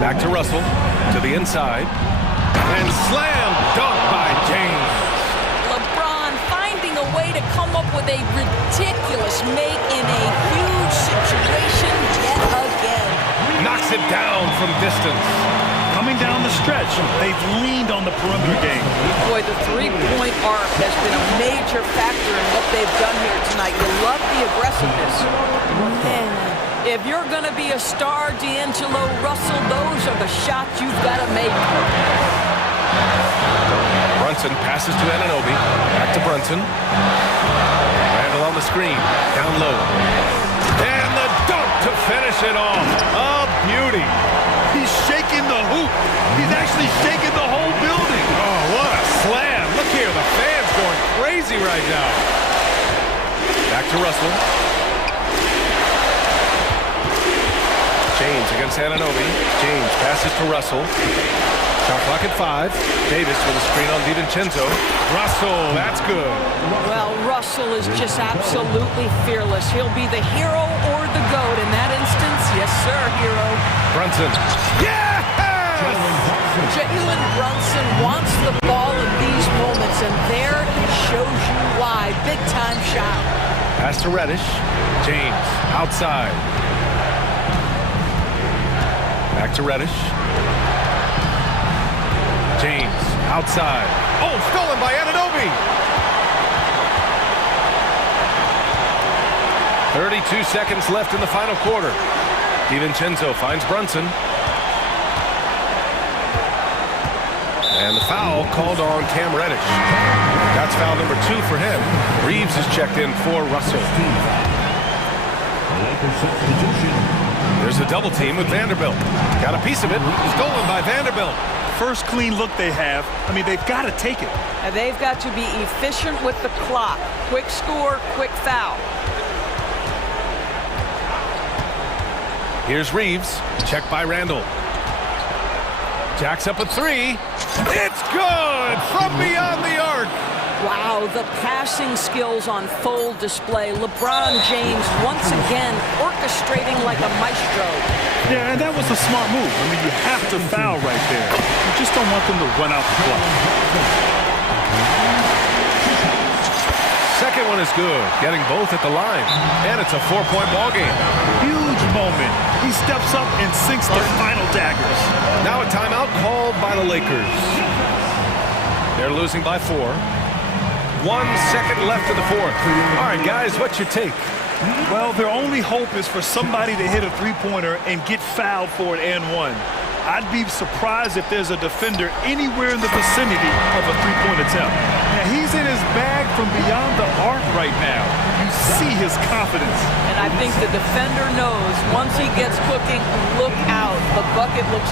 Back to Russell. To the inside. And slam dunk by James. LeBron finding a way to come up with a ridiculous make in a huge situation yet again. Knocks it down from distance. Coming down the stretch, they've leaned on the perimeter game. Boy, the three-point arc has been a major factor in what they've done here tonight. You love the aggressiveness. And if you're going to be a star, D'Angelo Russell, those are the shots you've got to make. Brunson passes to Anunoby. Back to Brunson. Randall on the screen. Down low. And the dunk to finish it off. A beauty. He's shaking the hoop. He's actually shaking the whole building. Oh, what a slam. Look here, the fans going crazy right now. Back to Russell. James against Anunoby. James passes to Russell. Shot clock at 5. Davis with a screen on DiVincenzo. Russell, that's good. Well, Russell is just absolutely fearless. He'll be the hero or the GOAT in that instance. Yes, sir, hero. Brunson. Yes! Jalen Brunson wants the ball in these moments, and there he shows you why. Big-time shot. Pass to Reddish. James outside. Back to Reddish. James outside. Oh, stolen by Anunoby. 32 seconds left in the final quarter. DiVincenzo finds Brunson. And the foul called on Cam Reddish. That's foul number 2 for him. Reeves is checked in for Russell. There's a double team with Vanderbilt. Got a piece of it. Stolen by Vanderbilt. First clean look they have. I mean, they've got to take it. And they've got to be efficient with the clock. Quick score, quick foul. Here's Reeves. Checked by Randall. Jacks up a 3. It's good from beyond the arc. Wow, the passing skills on full display. LeBron James once again orchestrating like a maestro. Yeah, and that was a smart move. I mean, you have to foul right there. You just don't want them to run out the clock. Second one is good, getting both at the line. And it's a 4-point ball game. Huge moment. He steps up and sinks the final daggers. Now a timeout called by the Lakers. They're losing by 4. 1 second left in the fourth. All right, guys, what's your take? Well, their only hope is for somebody to hit a three-pointer and get fouled for it and one. I'd be surprised if there's a defender anywhere in the vicinity of a three-point attempt. Now, he's in his bag from beyond the arc right now. You see his confidence. And I think the defender knows once he gets cooking, look out. The bucket looks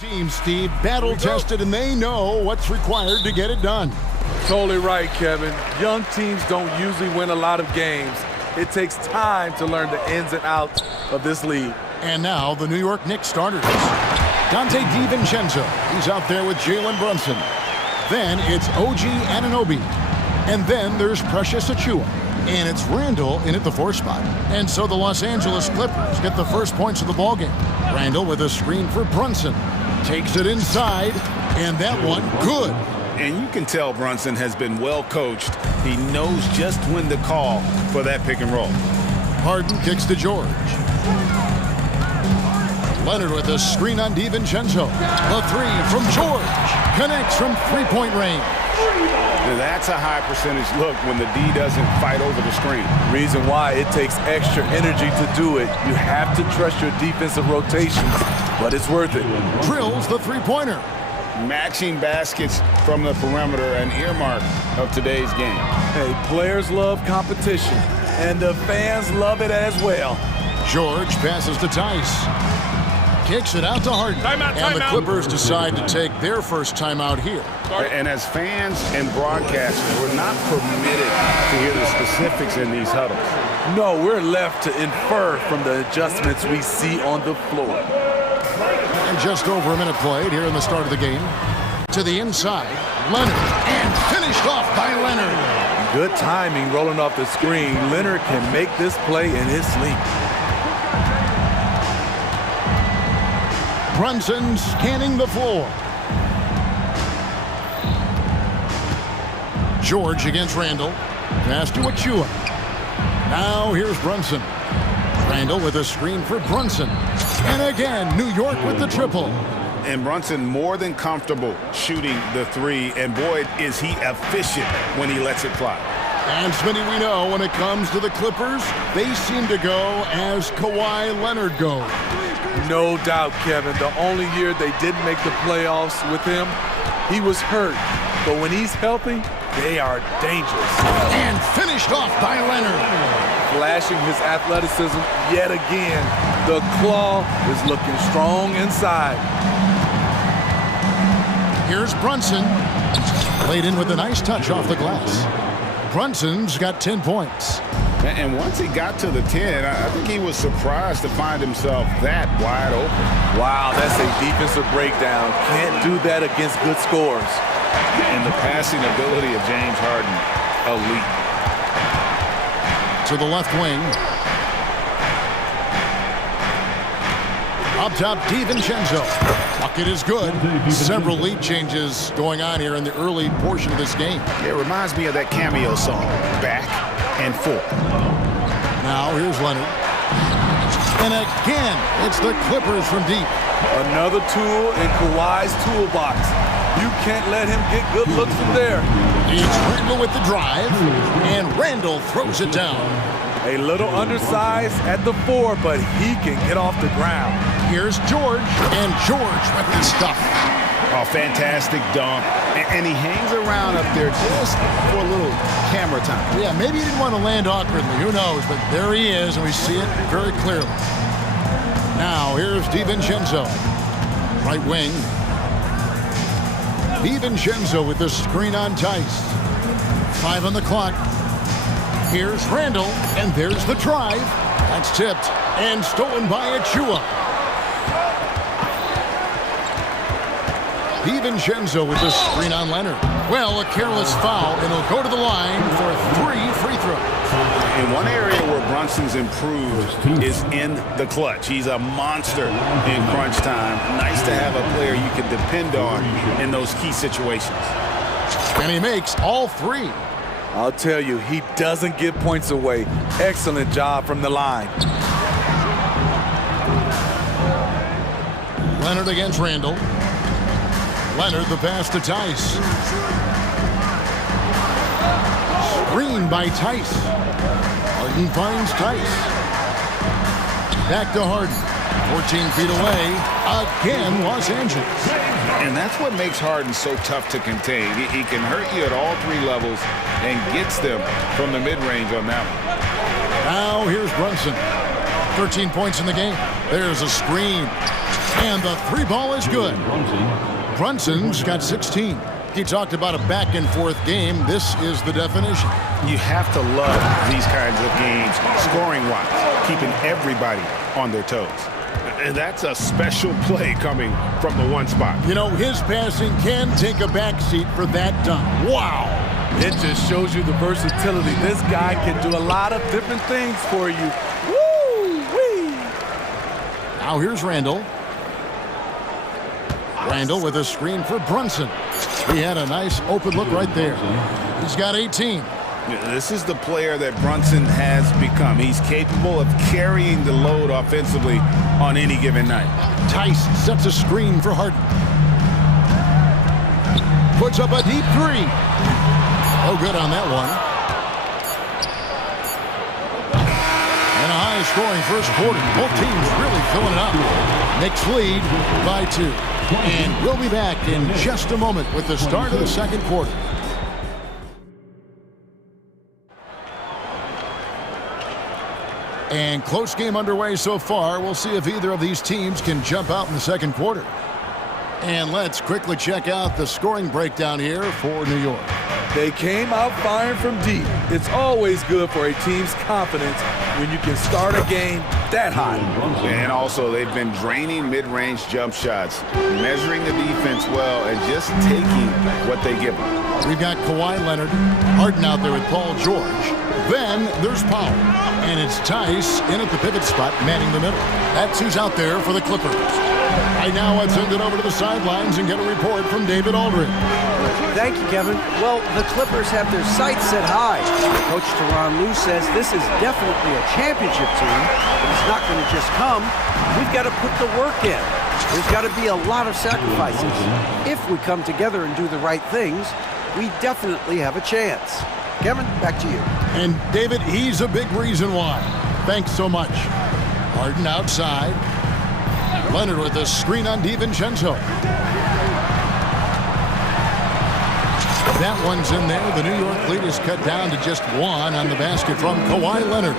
Team, Steve, battle-tested, and they know what's required to get it done. Totally right, Kevin. Young teams don't usually win a lot of games. It takes time to learn the ins and outs of this league. And now the New York Knicks starters. Dante DiVincenzo, he's out there with Jalen Brunson. Then it's OG Anunoby. And then there's Precious Achiuwa. And it's Randall in at the 4th spot. And so the Los Angeles Clippers get the first points of the ballgame. Randall with a screen for Brunson. Takes it inside, and that one good. And you can tell Brunson has been well coached. He knows just when to call for that pick and roll. Harden kicks to George. Leonard with a screen on DiVincenzo. The 3 from George. Connects from three-point range. Now that's a high percentage look when the D doesn't fight over the screen. Reason why it takes extra energy to do it. You have to trust your defensive rotations, but it's worth it. Drills the three-pointer. Matching baskets from the perimeter, an earmark of today's game. Hey, players love competition, and the fans love it as well. George passes to Tice. Kicks it out to Harden. And the Clippers decide to take their first timeout here. And as fans and broadcasters, we're not permitted to hear the specifics in these huddles. No, we're left to infer from the adjustments we see on the floor. And just over a minute played here in the start of the game. To the inside, Leonard. And finished off by Leonard. Good timing rolling off the screen. Leonard can make this play in his sleep. Brunson scanning the floor. George against Randall. Pass to Achiuwa. Now here's Brunson. Randall with a screen for Brunson. And again, New York with the triple. And Brunson more than comfortable shooting the 3. And boy, is he efficient when he lets it fly. And Smitty, we know when it comes to the Clippers, they seem to go as Kawhi Leonard goes. No doubt, Kevin. The only year they didn't make the playoffs with him, he was hurt. But when he's healthy, they are dangerous. And finished off by Leonard. Flashing his athleticism yet again. The claw is looking strong inside. Here's Brunson. Laid in with a nice touch off the glass. Brunson's got 10 points. And once he got to the 10, I think he was surprised to find himself that wide open. Wow, that's a defensive breakdown. Can't do that against good scores. And the passing ability of James Harden, elite. To the left wing. Up top, DiVincenzo. Bucket is good. Several lead changes going on here in the early portion of this game. It reminds me of that cameo song, Back and Forth. Now here's Leonard. And again, it's the Clippers from deep. Another tool in Kawhi's toolbox. You can't let him get good looks from there. It's Randall with the drive, and Randall throws it down. A little undersized at the 4, but he can get off the ground. Here's George, and George with the stuff. Oh, fantastic dunk. And he hangs around up there just for a little camera time. Yeah, maybe he didn't want to land awkwardly. Who knows? But there he is, and we see it very clearly. Now, here's DiVincenzo. Right wing. DiVincenzo with the screen on Tice. 5 on the clock. Here's Randall, and there's the drive. That's tipped and stolen by Achiuwa. DiVincenzo with the screen on Leonard. Well, a careless foul, and he'll go to the line for 3 free throws. In one area where Brunson's improved is in the clutch. He's a monster in crunch time. Nice to have a player you can depend on in those key situations. And he makes all 3. I'll tell you, he doesn't give points away. Excellent job from the line. Leonard against Randall. Leonard the pass to Tice. Screen by Tice. Harden finds Tice. Back to Harden. 14 feet away. Again, Los Angeles. And that's what makes Harden so tough to contain. He can hurt you at all 3 levels and gets them from the mid-range on that one. Now here's Brunson. 13 points in the game. There's a screen. And the three ball is good. Brunson's got 16. He talked about a back-and-forth game. This is the definition. You have to love these kinds of games, scoring-wise, keeping everybody on their toes. And that's a special play coming from the one spot. You know, his passing can take a backseat for that dunk. Wow! It just shows you the versatility. This guy can do a lot of different things for you. Woo-wee! Now here's Randall. Randall with a screen for Brunson. He had a nice open look right there. He's got 18. This is the player that Brunson has become. He's capable of carrying the load offensively on any given night. Tice sets a screen for Harden. Puts up a deep three. Oh, good on that one. And a high-scoring first quarter. Both teams really filling it up. Knicks lead by 2. And we'll be back in just a moment with the start of the second quarter. And close game underway so far. We'll see if either of these teams can jump out in the second quarter. And let's quickly check out the scoring breakdown here for New York. They came out firing from deep. It's always good for a team's confidence when you can start a game that high. And also, they've been draining mid-range jump shots, measuring the defense well, and just taking what they give them. We've got Kawhi Leonard, Harden out there with Paul George. Then there's Powell. And it's Tice in at the pivot spot, manning the middle. That's who's out there for the Clippers. Right now, let's send it over to the sidelines and get a report from David Aldridge. Thank you, Kevin. Well, the Clippers have their sights set high. Coach Tyronn Lue says this is definitely a championship team, but it's not going to just come. We've got to put the work in. There's got to be a lot of sacrifices. If we come together and do the right things, we definitely have a chance. Kevin, back to you. And David, he's a big reason why. Thanks so much. Harden outside. Leonard with a screen on DiVincenzo. That one's in there. The New York lead is cut down to just 1 on the basket from Kawhi Leonard.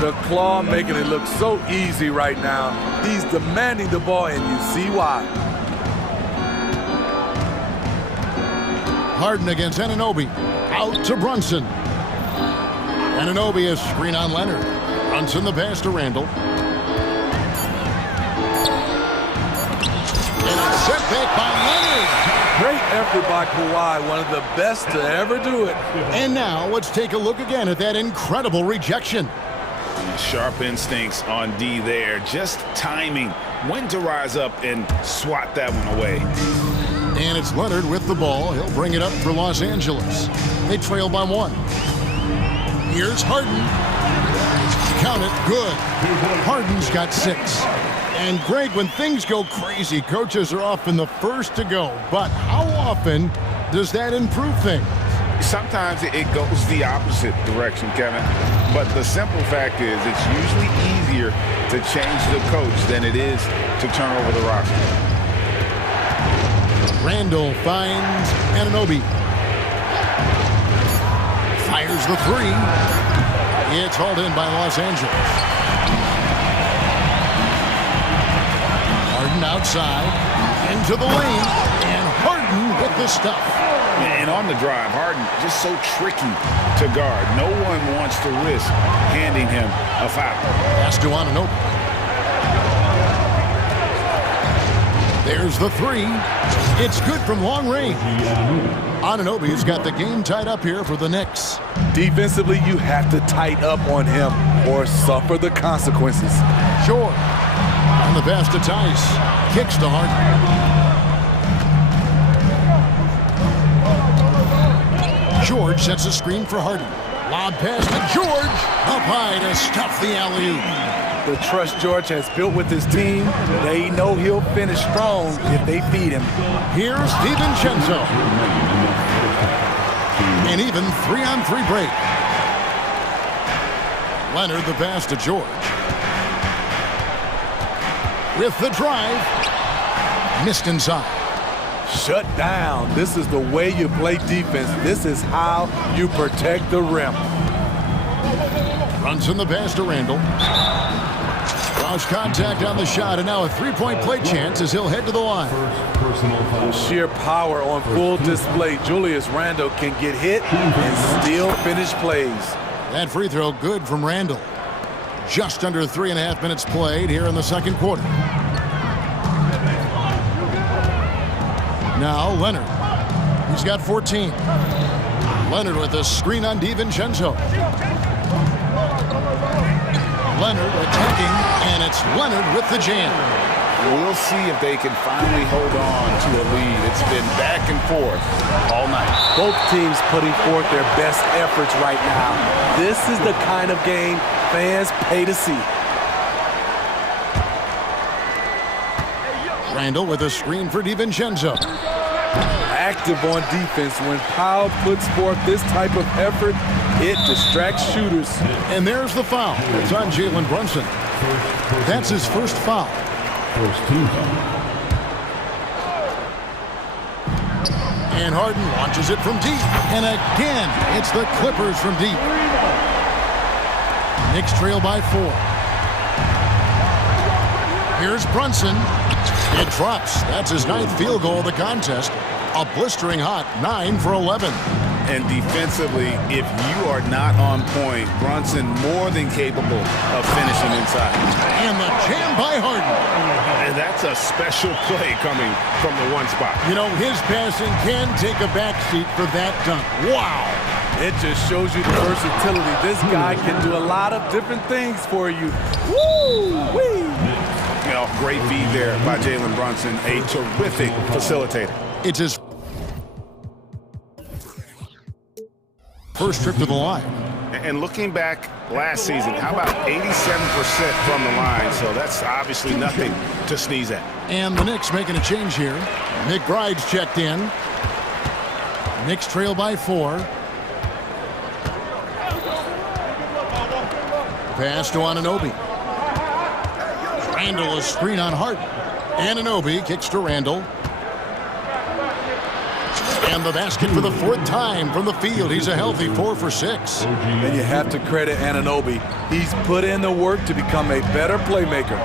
The claw making it look so easy right now. He's demanding the ball, and you see why. Harden against Anunoby. Out to Brunson. Anunoby a screen on Leonard. Brunson the pass to Randall. And it's sent back by Leonard. Great effort by Kawhi, one of the best to ever do it. And now let's take a look again at that incredible rejection. Sharp instincts on D there, just timing when to rise up and swat that one away. And it's Leonard with the ball. He'll bring it up for Los Angeles. They trail by 1. Here's Harden. Count it, good. Harden's got 6. And Greg, when things go crazy, coaches are often the first to go. But how often does that improve things? Sometimes it goes the opposite direction, Kevin. But the simple fact is it's usually easier to change the coach than it is to turn over the roster. Randall finds Anunoby. Fires the 3. It's hauled in by Los Angeles. Harden outside, into the lane, and Harden with the stuff. And on the drive, Harden just so tricky to guard. No one wants to risk handing him a foul. Pass to Anunoby. There's the 3. It's good from long range. Anunoby's got the game tied up here for the Knicks. Defensively, you have to tighten up on him or suffer the consequences. Sure. On the pass to Tice. Kicks to Harden. George sets a screen for Harden. Lob pass to George. Up high to stuff the alley-oop. The trust George has built with his team, they know he'll finish strong if they feed him. Here's DiVincenzo. An even 3-on-3 break. Leonard the pass to George. With the drive. Missed inside. Shut down. This is the way you play defense. This is how you protect the rim. Runs in the pass to Randall. Lost contact on the shot, and now a three-point play chance as he'll head to the line. With sheer power on full display, Julius Randle can get hit and still finish plays. That free throw good from Randle. Just under 3.5 minutes played here in the second quarter. Now Leonard. He's got 14. Leonard with a screen on DiVincenzo. Leonard attacking, and it's Leonard with the jam. We'll see if they can finally hold on to a lead. It's been back and forth all night. Both teams putting forth their best efforts right now. This is the kind of game fans pay to see. Randle with a screen for DiVincenzo. Active on defense. When Powell puts forth this type of effort, it distracts shooters. And there's the foul. It's on Jalen Brunson. That's his first foul. And Harden launches it from deep. And again, it's the Clippers from deep. Knicks trail by 4. Here's Brunson. It drops. That's his 9th field goal of the contest. A blistering hot 9 for 11. And defensively, if you are not on point, Brunson more than capable of finishing inside. And the jam by Harden. And that's a special play coming from the one spot. You know, his passing can take a backseat for that dunk. Wow. It just shows you the versatility. This guy can do a lot of different things for you. Woo-wee. You know, great feed there by Jalen Brunson, a terrific facilitator. It's his first trip to the line. And looking back last season, how about 87% from the line? So that's obviously nothing to sneeze at. And the Knicks making a change here. McBride's checked in. Knicks trail by 4. Pass to Anunoby. Randle a screen on Harden. Anunoby kicks to Randle. And the basket for the 4th time from the field. He's a healthy 4 for 6. And you have to credit Anunoby. He's put in the work to become a better playmaker.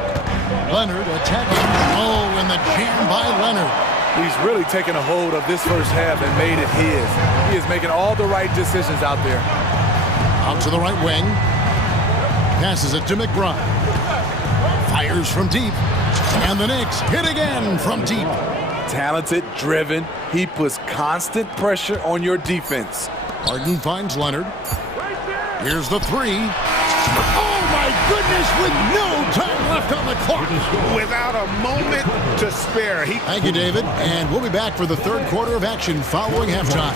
Leonard attacking. Oh, and the jam by Leonard. He's really taken a hold of this first half and made it his. He is making all the right decisions out there. Out to the right wing. Passes it to McBride. Fires from deep. And the Knicks hit again from deep. Talented, driven. He puts constant pressure on your defense. Harden finds Leonard. Here's the 3. Oh, my goodness, with no time left on the clock. Without a moment to spare. Thank you, David. And we'll be back for the 3rd quarter of action following halftime.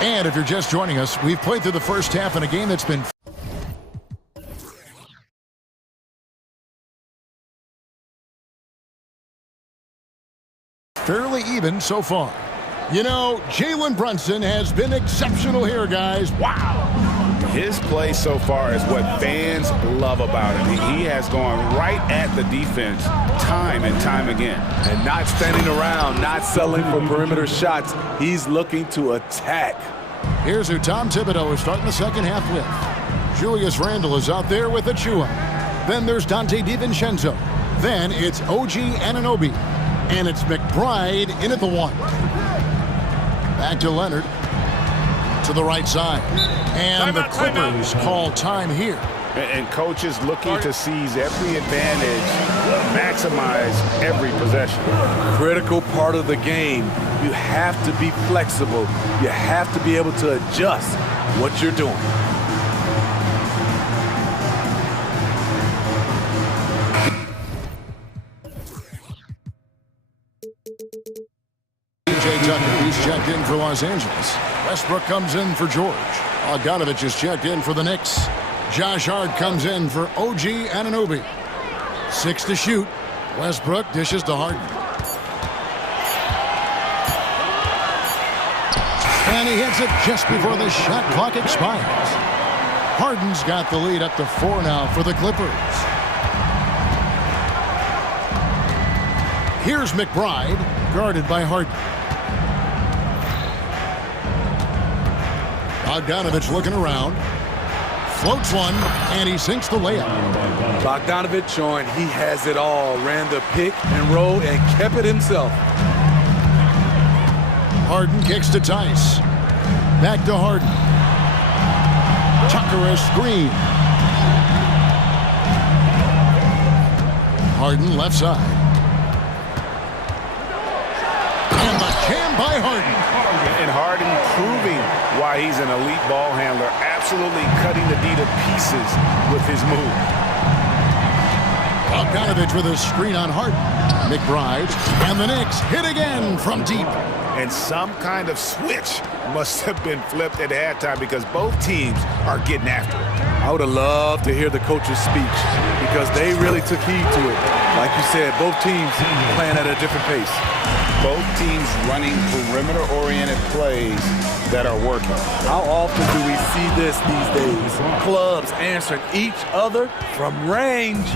And if you're just joining us, we've played through the first half in a game that's been fairly even so far. You know, Jalen Brunson has been exceptional here, guys. Wow. His play so far is what fans love about him. He has gone right at the defense time and time again. And not standing around, not settling for perimeter shots. He's looking to attack. Here's who Tom Thibodeau is starting the second half with. Julius Randle is out there with Achua. Then there's Dante DiVincenzo. Then it's OG Anunoby. And it's McBride in at the 1. Back to Leonard. To the right side. And the Clippers call time here. And coach is looking to seize every advantage, maximize every possession. Critical part of the game. You have to be flexible. You have to be able to adjust what you're doing. He's checked in for Los Angeles. Westbrook comes in for George. Bogdanovich is checked in for the Knicks. Josh Hart comes in for OG Anunoby. 6 to shoot. Westbrook dishes to Harden. And he hits it just before the shot clock expires. Harden's got the lead up to 4 now for the Clippers. Here's McBride, guarded by Harden. Bogdanovich looking around. Floats one, and he sinks the layup. Bogdanovich showing he has it all. Ran the pick and roll and kept it himself. Harden kicks to Tice. Back to Harden. Tucker a screen. Harden left side. And the jam by Harden. And Harden proving why he's an elite ball handler. Absolutely cutting the D to pieces with his move. Bogdanovich with a screen on Harden. McBride. And the Knicks hit again from deep. And some kind of switch must have been flipped at halftime because both teams are getting after it. I would have loved to hear the coach's speech because they really took heed to it. Like you said, both teams playing at a different pace. Both teams running perimeter-oriented plays that are working. How often do we see this these days? Clubs answering each other from range.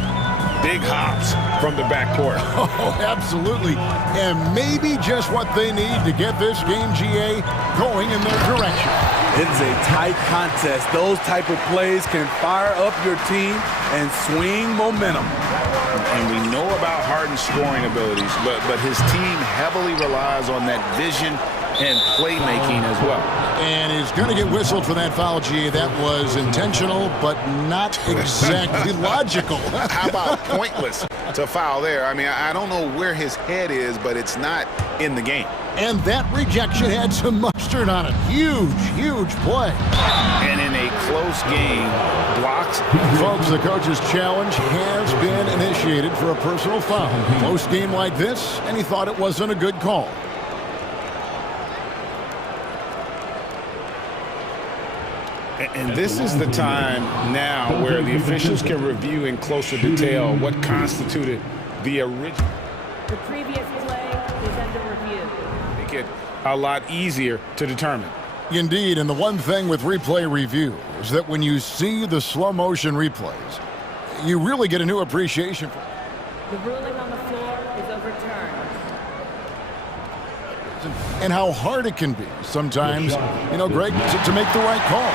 Big hops from the backcourt. Oh, absolutely. And maybe just what they need to get this game, GA, going in their direction. It's a tight contest. Those type of plays can fire up your team and swing momentum. And we know about Harden's scoring abilities, but his team heavily relies on that vision and playmaking as well. And he's going to get whistled for that foul, GA. That was intentional, but not exactly logical. How about pointless to foul there? I mean, I don't know where his head is, but it's not in the game. And that rejection had some mustard on it. Huge, huge play. And in a close game, blocks. Folks, the coach's challenge has been initiated for a personal foul. Close game like this, and he thought it wasn't a good call. And this is the time now where the officials can review in closer detail what constituted the original. The previous play is under review. Make it a lot easier to determine. Indeed, and the one thing with replay review is that when you see the slow motion replays, you really get a new appreciation for it. The ruling on the floor is overturned. And how hard it can be sometimes, Greg, to make the right call.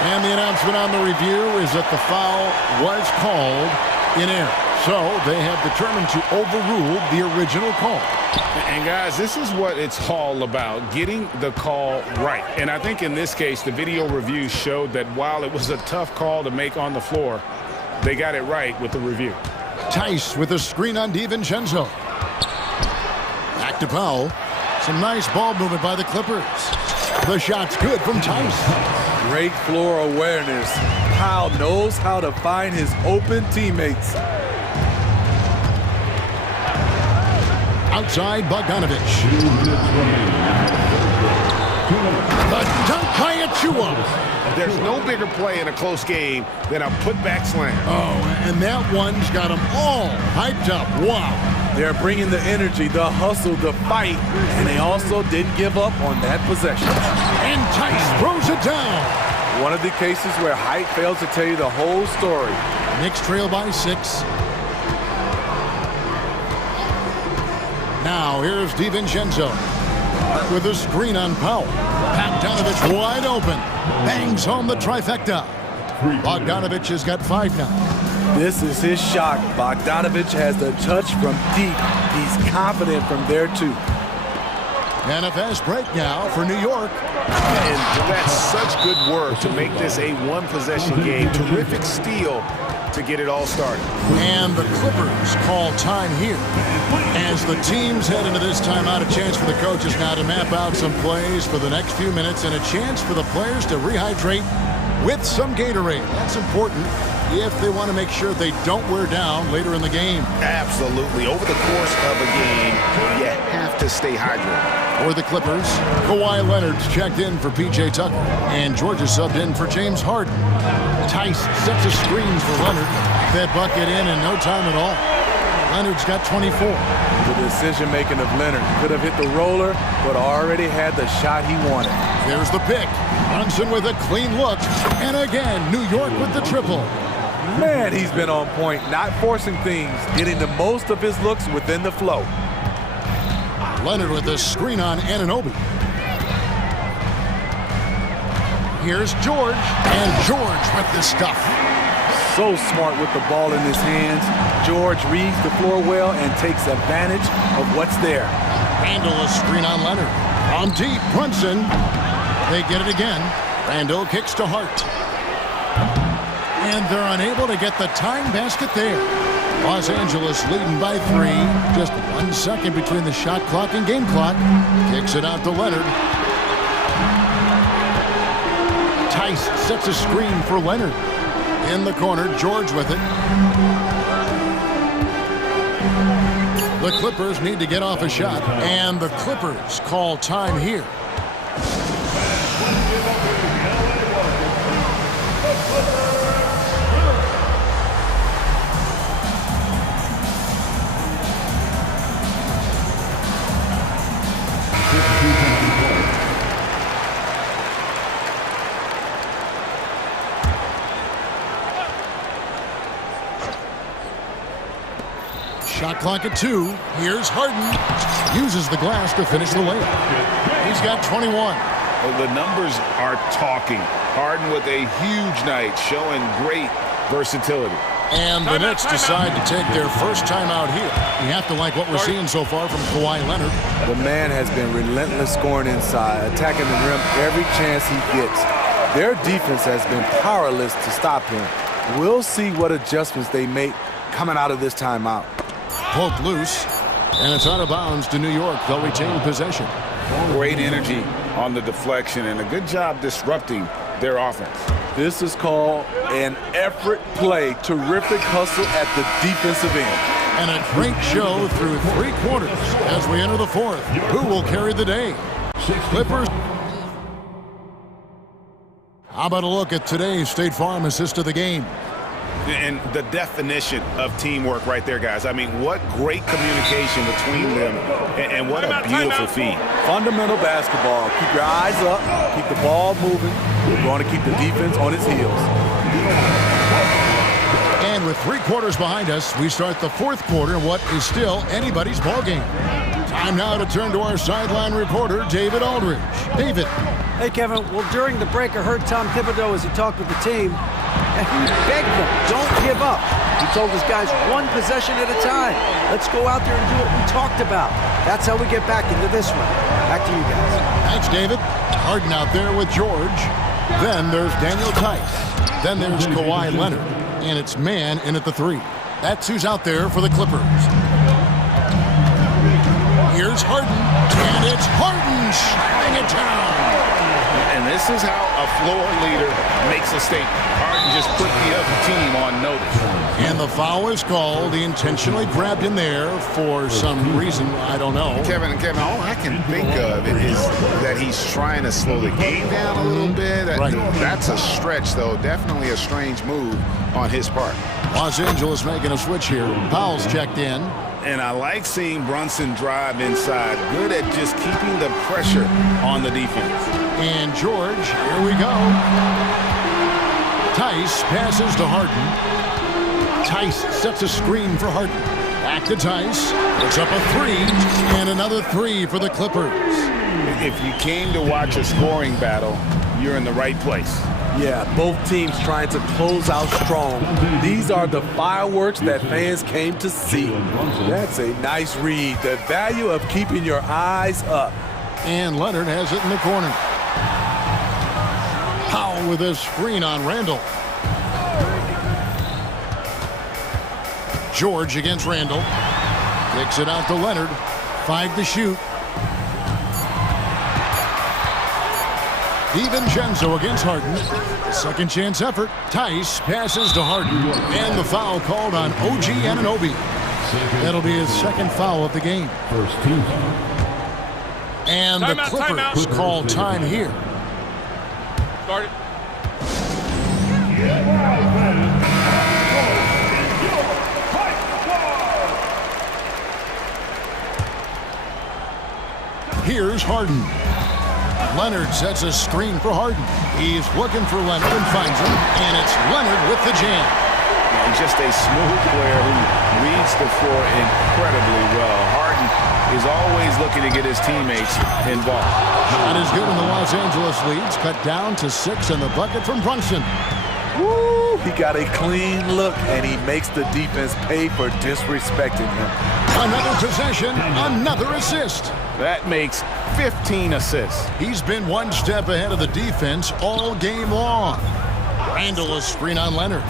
And the announcement on the review is that the foul was called in error. So they have determined to overrule the original call. And guys, this is what it's all about, getting the call right. And I think in this case, the video review showed that while it was a tough call to make on the floor, they got it right with the review. Tice with a screen on DiVincenzo. Back to Powell. Some nice ball movement by the Clippers. The shot's good from Tice. Great floor awareness. Powell knows how to find his open teammates. Outside, Bogdanovich. The dunk by Achua. There's no bigger play in a close game than a putback slam. Oh, and that one's got them all hyped up. Wow. They're bringing the energy, the hustle, the fight, and they also didn't give up on that possession. And Tice throws it down. One of the cases where height fails to tell you the whole story. Knicks trail by 6. Now here's DiVincenzo with a screen on Powell. Bogdanovich wide open. Bangs home the trifecta. Bogdanovich has got 5 now. This is his shot. Bogdanovich has the touch from deep. He's confident from there, too. And a fast break now for New York. And that's such good work to make this a one-possession game. Terrific steal to get it all started. And the Clippers call time here. As the teams head into this timeout, a chance for the coaches now to map out some plays for the next few minutes and a chance for the players to rehydrate with some Gatorade. That's important if they want to make sure they don't wear down later in the game. Absolutely. Over the course of a game, you have to stay hydrated. For the Clippers, Kawhi Leonard's checked in for P.J. Tucker, and Georgia subbed in for James Harden. Tice sets a screen for Leonard. That bucket in no time at all. Leonard's got 24. The decision-making of Leonard could have hit the roller, but already had the shot he wanted. There's the pick. Brunson with a clean look. And again, New York with the triple. Man, he's been on point, not forcing things, getting the most of his looks within the flow. Leonard with the screen on Anunoby. Here's George, and George with the stuff. So smart with the ball in his hands. George reads the floor well and takes advantage of what's there. Randall a screen on Leonard. From deep, Brunson. They get it again. Randall kicks to Hart. And they're unable to get the tying basket there. Los Angeles leading by 3. Just 1 second between the shot clock and game clock. Kicks it out to Leonard. Tice sets a screen for Leonard. In the corner, George with it. The Clippers need to get off a shot, and the Clippers call time here. Shot clock at 2. Here's Harden. Uses the glass to finish the layup. He's got 21. Well, the numbers are talking. Harden with a huge night, showing great versatility. And the Knicks decide to take their first timeout here. You have to like what we're seeing so far from Kawhi Leonard. The man has been relentless scoring inside, attacking the rim every chance he gets. Their defense has been powerless to stop him. We'll see what adjustments they make coming out of this timeout. Poked loose, and it's out of bounds to New York. They'll retain possession. Great energy on the deflection and a good job disrupting their offense. This is called an effort play. Terrific hustle at the defensive end. And a great show through 3 quarters as we enter the 4th. Who will carry the day? Clippers. How about a look at today's State Farm assist of the game? And the definition of teamwork right there, guys. I mean, what great communication between them, and what a beautiful feed. Fundamental basketball. Keep your eyes up, keep the ball moving. We're going to keep the defense on its heels. And with 3 quarters behind us, we start the 4th quarter in what is still anybody's ball game. Time now to turn to our sideline reporter, David Aldridge. David. Hey, Kevin. Well, during the break, I heard Tom Thibodeau as he talked with the team, and he begged them, don't give up. He told his guys 1 possession at a time. Let's go out there and do what we talked about. That's how we get back into this one. Back to you guys. Thanks, David. Harden out there with George. Then there's Daniel Tice. Then there's Kawhi Leonard. And it's man in at the 3. That's who's out there for the Clippers. Here's Harden. And it's Harden slamming it down. And this is how a floor leader makes a statement. Harden just put the other team on notice. And the foul is called. He intentionally grabbed him there for some reason. I don't know. Kevin, all I can think of is that he's trying to slow the game down a little bit. Right. That's a stretch, though. Definitely a strange move on his part. Los Angeles making a switch here. Powell's checked in. And I like seeing Brunson drive inside. Good at just keeping the pressure on the defense. And George, here we go. Tice passes to Harden. Tice sets a screen for Harden. Back to Tice. Puts up a 3. And another 3 for the Clippers. If you came to watch a scoring battle, you're in the right place. Yeah, both teams trying to close out strong. These are the fireworks that fans came to see. That's a nice read. The value of keeping your eyes up. And Leonard has it in the corner. Powell with a screen on Randall. George against Randall. Kicks it out to Leonard. 5 to shoot. DiVincenzo against Harden. Second chance effort. Tice passes to Harden. And the foul called on OG Anunoby. That'll be his 2nd foul of the game. And the Clippers call time here. Start it. Here's Harden. Leonard sets a screen for Harden. He's looking for Leonard and finds him, and it's Leonard with the jam. And just a smooth player who reads the floor incredibly well. Harden is always looking to get his teammates involved. Shot is good, and the Los Angeles leads cut down to 6 in the bucket from Brunson. Woo! He got a clean look, and he makes the defense pay for disrespecting him. Another possession, another assist. That makes 15 assists. He's been one step ahead of the defense all game long. Randall a screen on Leonard.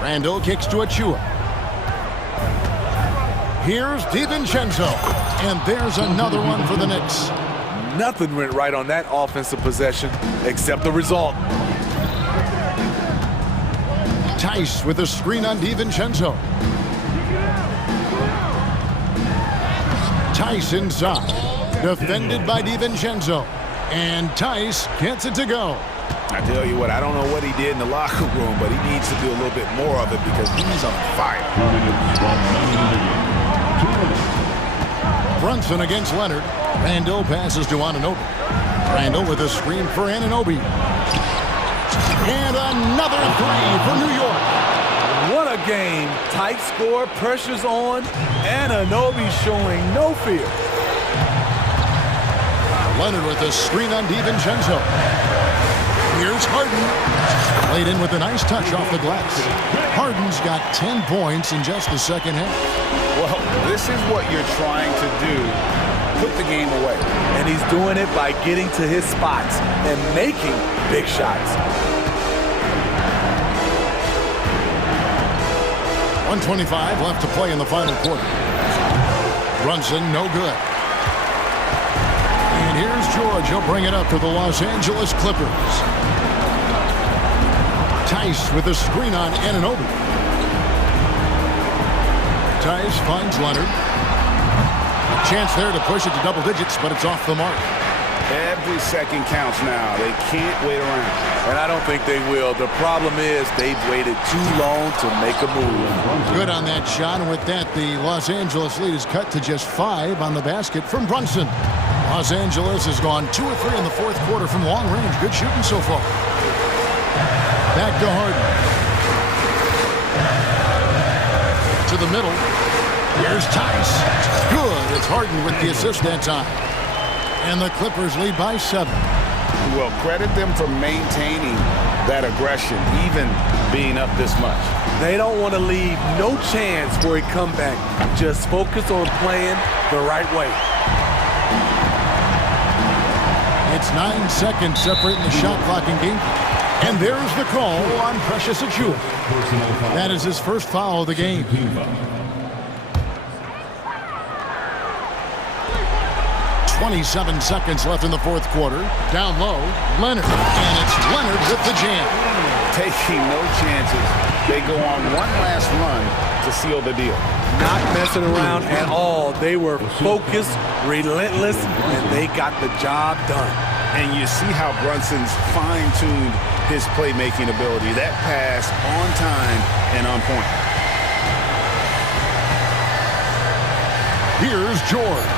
Randall kicks to Achua. Here's DiVincenzo, and there's another one for the Knicks. Nothing went right on that offensive possession except the result. Tice with a screen on DiVincenzo. Tice inside, defended by DiVincenzo, and Tice gets it to go. I tell you what, I don't know what he did in the locker room, but he needs to do a little bit more of it because he's on fire. Brunson against Leonard. Randall passes to Anunoby. Randall with a screen for Anunoby. And another three for New York. What a game. Tight score, pressure's on. Anunoby showing no fear. Leonard with a screen on DiVincenzo. Here's Harden. Played in with a nice touch off the glass. Harden's got 10 points in just the second half. Well, this is what you're trying to do. Put the game away. And he's doing it by getting to his spots and making big shots. 1:25 left to play in the final quarter. Brunson, no good. And here's George. He'll bring it up for the Los Angeles Clippers. Tice with a screen on Anunoby. Tice finds Leonard. A chance there to push it to double digits, but it's off the mark. Every second counts now. They can't wait around. And I don't think they will. The problem is they've waited too long to make a move. Good on that shot, and with that, the Los Angeles lead is cut to just 5 on the basket from Brunson. Los Angeles has gone 2 or 3 in the fourth quarter from long range. Good shooting so far. Back to Harden. To the middle. Here's Tice. Good. It's Harden with the assist that time. And the Clippers lead by 7. Well, credit them for maintaining that aggression, even being up this much. They don't want to leave no chance for a comeback. Just focus on playing the right way. It's 9 seconds separating the shot clock and game. And there's the call on Precious Achua. That is his first foul of the game. 27 seconds left in the fourth quarter. Down low, Leonard. And it's Leonard with the jam. Taking no chances. They go on one last run to seal the deal. Not messing around at all. They were focused, relentless, and they got the job done. And you see how Brunson's fine-tuned his playmaking ability. That pass on time and on point. Here's George.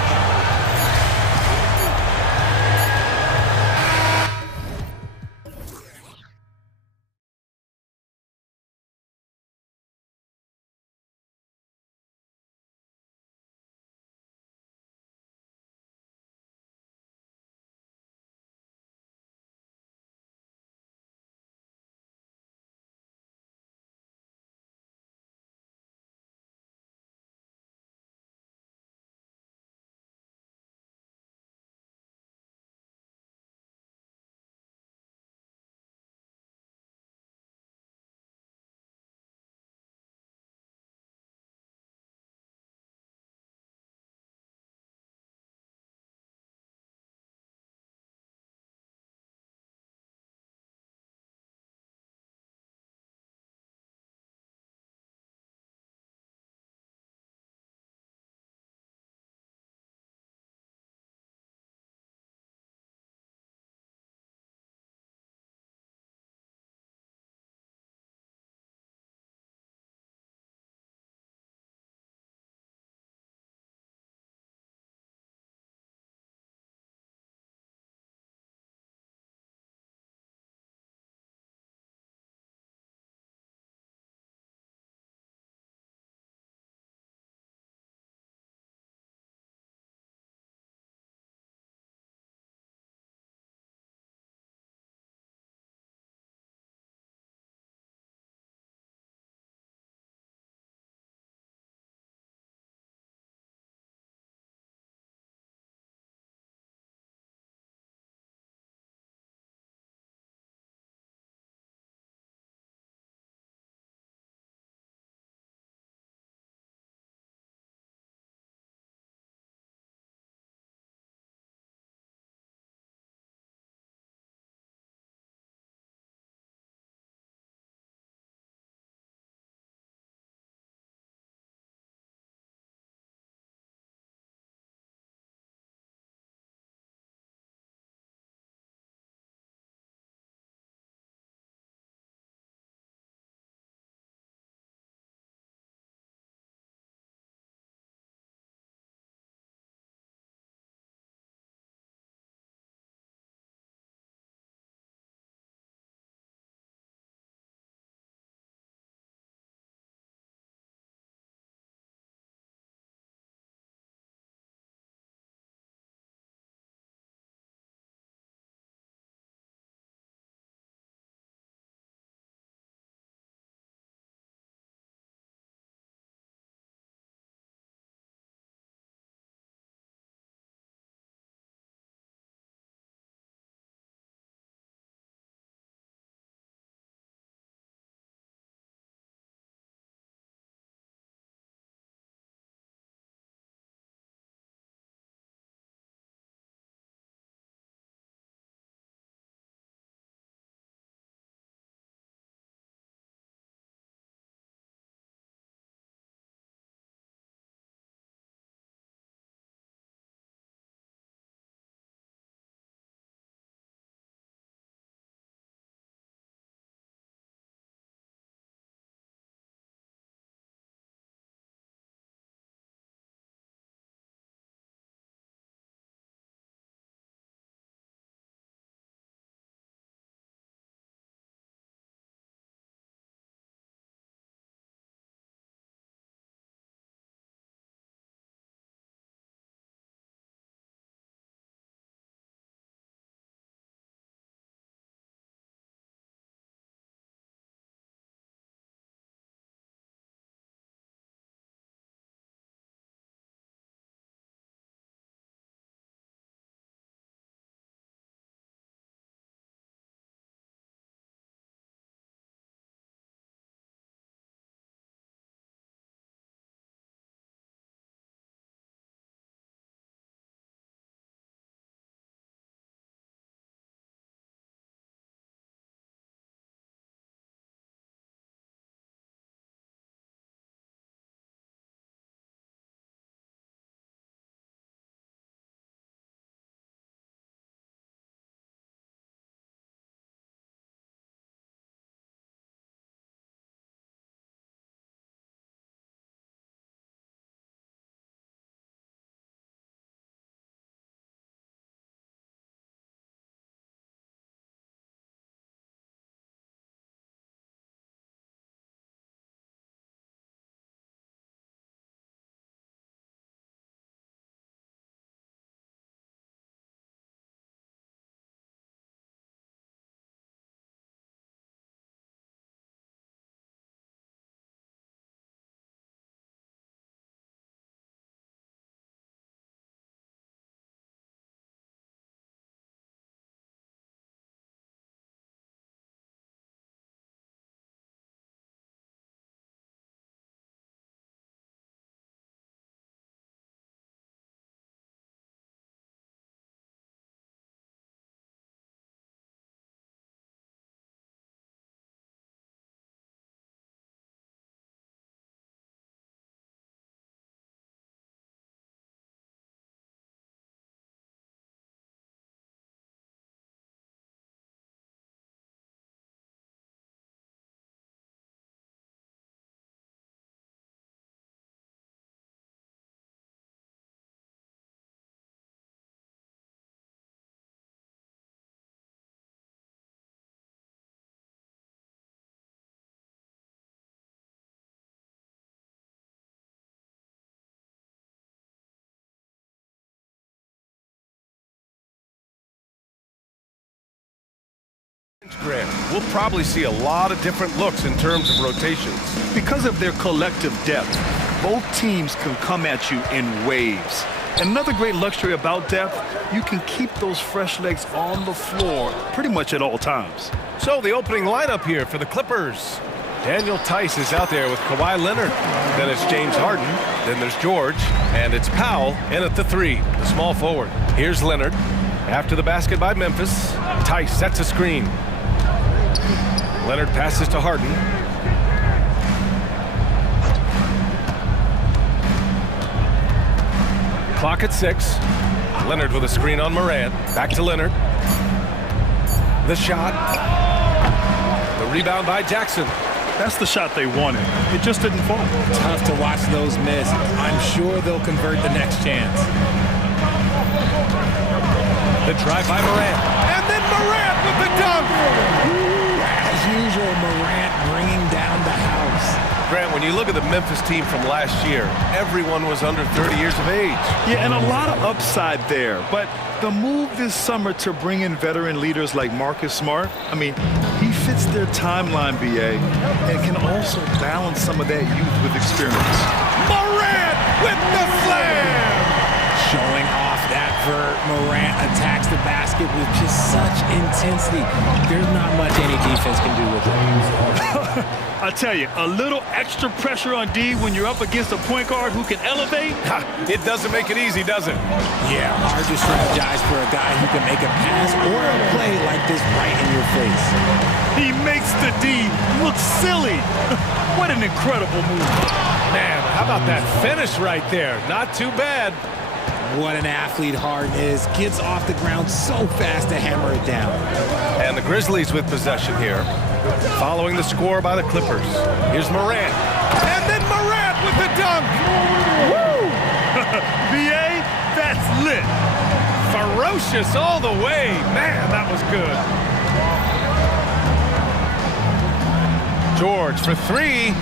Grant, we'll probably see a lot of different looks in terms of rotations. Because of their collective depth, both teams can come at you in waves. And another great luxury about depth, you can keep those fresh legs on the floor pretty much at all times. So the opening lineup here for the Clippers. Daniel Tice is out there with Kawhi Leonard. Then it's James Harden. Then there's George. And it's Powell in at the 3, the small forward. Here's Leonard. After the basket by Memphis, Tice sets a screen. Leonard passes to Harden. Clock at 6. Leonard with a screen on Morant. Back to Leonard. The shot. The rebound by Jackson. That's the shot they wanted. It just didn't fall. Tough to watch those miss. I'm sure they'll convert the next chance. The drive by Morant. And then Morant with the dunk. As usual, Morant bringing down the house. Grant, when you look at the Memphis team from last year, everyone was under 30 years of age. Yeah, and a lot of upside there. But the move this summer to bring in veteran leaders like Marcus Smart, I mean, he fits their timeline, BA, and can also balance some of that youth with experience. Morant with the slam! Showing off that vert, Morant attacks the basket with just such intensity. There's not much any defense can do with it. I tell you, a little extra pressure on D when you're up against a point guard who can elevate. It doesn't make it easy, does it? Yeah, hard to strategize for a guy who can make a pass or a play like this right in your face. He makes the D look silly. What an incredible move. Man, how about that finish right there? Not too bad. What an athlete Harden is. Gets off the ground so fast to hammer it down. And the Grizzlies with possession here. Following the score by the Clippers. Here's Morant. And then Morant with the dunk. Woo! BA, that's lit. Ferocious all the way. Man, that was good. George for 3.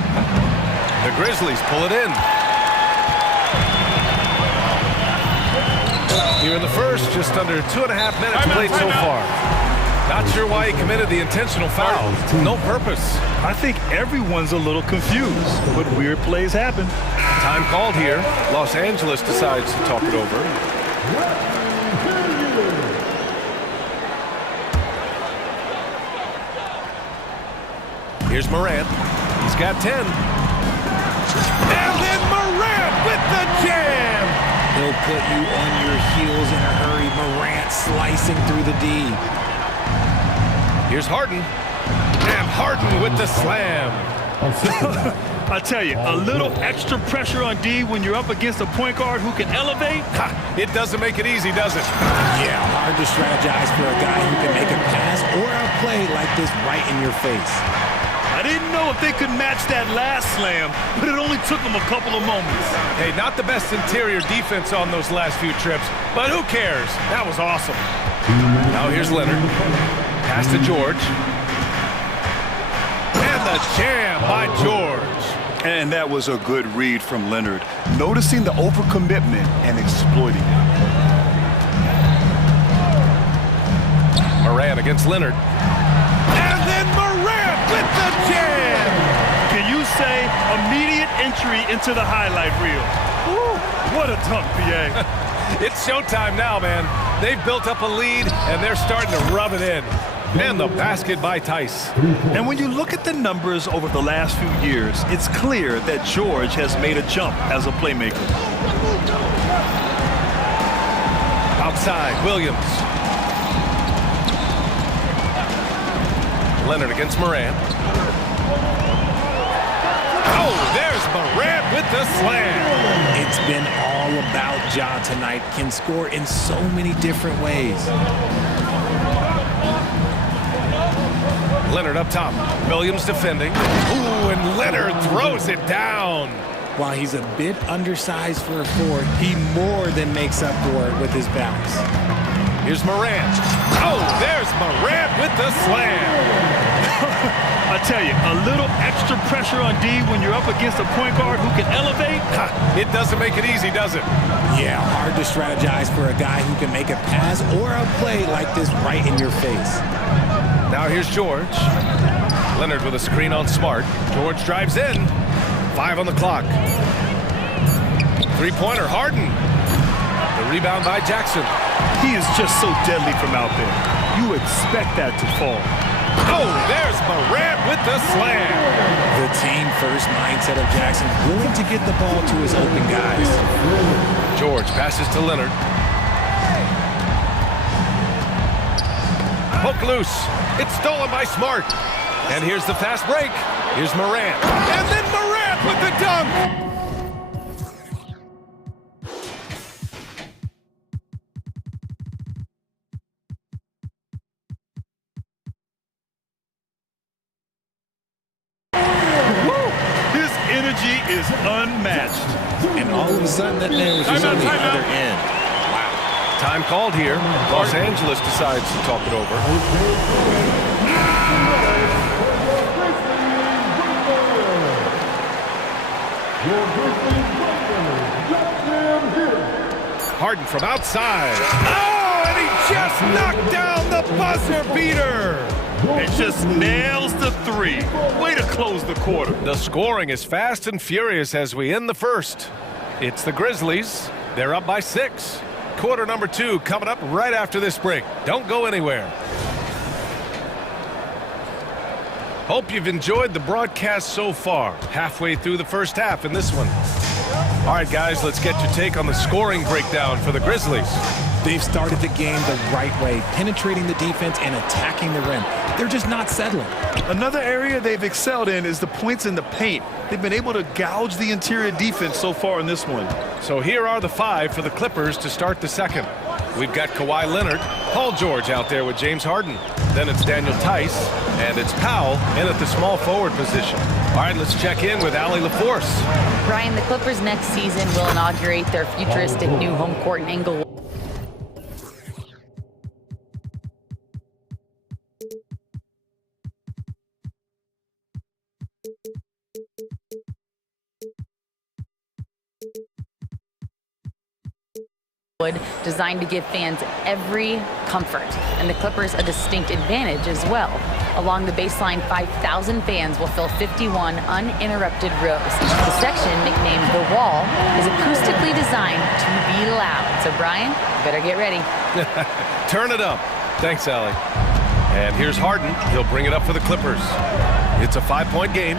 The Grizzlies pull it in. Here in the first, just under 2.5 minutes played so far. Not sure why he committed the intentional foul. No purpose. I think everyone's a little confused, but weird plays happen. Time called here. Los Angeles decides to talk it over. Here's Morant. He's got 10. And then Morant with the jam. He'll put you on your heels in a hurry. Morant slicing through the D. Here's Harden. And Harden with the slam. I tell you, a little extra pressure on D when you're up against a point guard who can elevate. It doesn't make it easy, does it? Yeah, hard to strategize for a guy who can make a pass or a play like this right in your face. I didn't know if they could match that last slam, but it only took them a couple of moments. Hey, not the best interior defense on those last few trips, but who cares? That was awesome. Now here's Leonard. Pass to George. And the jam by George. And that was a good read from Leonard, noticing the overcommitment and exploiting it. Morant against Leonard. And then Morant with the jam! Can you say immediate entry into the highlight reel? Woo, what a dunk, BA. It's showtime now, man. They've built up a lead, and they're starting to rub it in. And the basket by Tice. And when you look at the numbers over the last few years, it's clear that George has made a jump as a playmaker. Outside, Williams. Leonard against Morant. Oh, there's Morant with the slam. It's been all about Ja tonight. Can score in so many different ways. Leonard up top. Williams defending. Ooh, and Leonard throws it down. While he's a bit undersized for a 4, he more than makes up for it with his bounce. Here's Morant. Oh, there's Morant with the slam. I tell you, a little extra pressure on D when you're up against a point guard who can elevate. It doesn't make it easy, does it? Yeah, hard to strategize for a guy who can make a pass or a play like this right in your face. Now here's George. Leonard with a screen on Smart. George drives in. 5 on the clock. Three-pointer, Harden. The rebound by Jackson. He is just so deadly from out there. You expect that to fall. Oh, there's Morant with the slam. The team-first mindset of Jackson, willing to get the ball to his open guys. George passes to Leonard. Hook loose. It's stolen by Smart. And here's the fast break. Here's Morant. And then Morant with the dunk. Is unmatched. And all of a sudden, that man was just on the other end. Wow. Time called here. Los Angeles decides to talk it over. Harden from outside. Oh, and he just knocked down the buzzer beater. And just nails the three. Way to close the quarter. The scoring is fast and furious as we end the first. It's the Grizzlies. They're up by 6. Quarter number 2 coming up right after this break. Don't go anywhere. Hope you've enjoyed the broadcast so far. Halfway through the first half in this one. All right, guys, let's get your take on the scoring breakdown for the Grizzlies. They've started the game the right way, penetrating the defense and attacking the rim. They're just not settling. Another area they've excelled in is the points in the paint. They've been able to gouge the interior defense so far in this one. So here are the 5 for the Clippers to start the second. We've got Kawhi Leonard, Paul George out there with James Harden. Then it's Daniel Tice, and it's Powell in at the small forward position. All right, let's check in with Allie LaForce. Brian, the Clippers next season will inaugurate their futuristic new home court in Inglewood. Designed to give fans every comfort, and the Clippers a distinct advantage as well. Along the baseline, 5,000 fans will fill 51 uninterrupted rows. The section, nicknamed The Wall, is acoustically designed to be loud. So Brian, you better get ready. Turn it up. Thanks, Allie. And here's Harden. He'll bring it up for the Clippers. It's a 5-point game.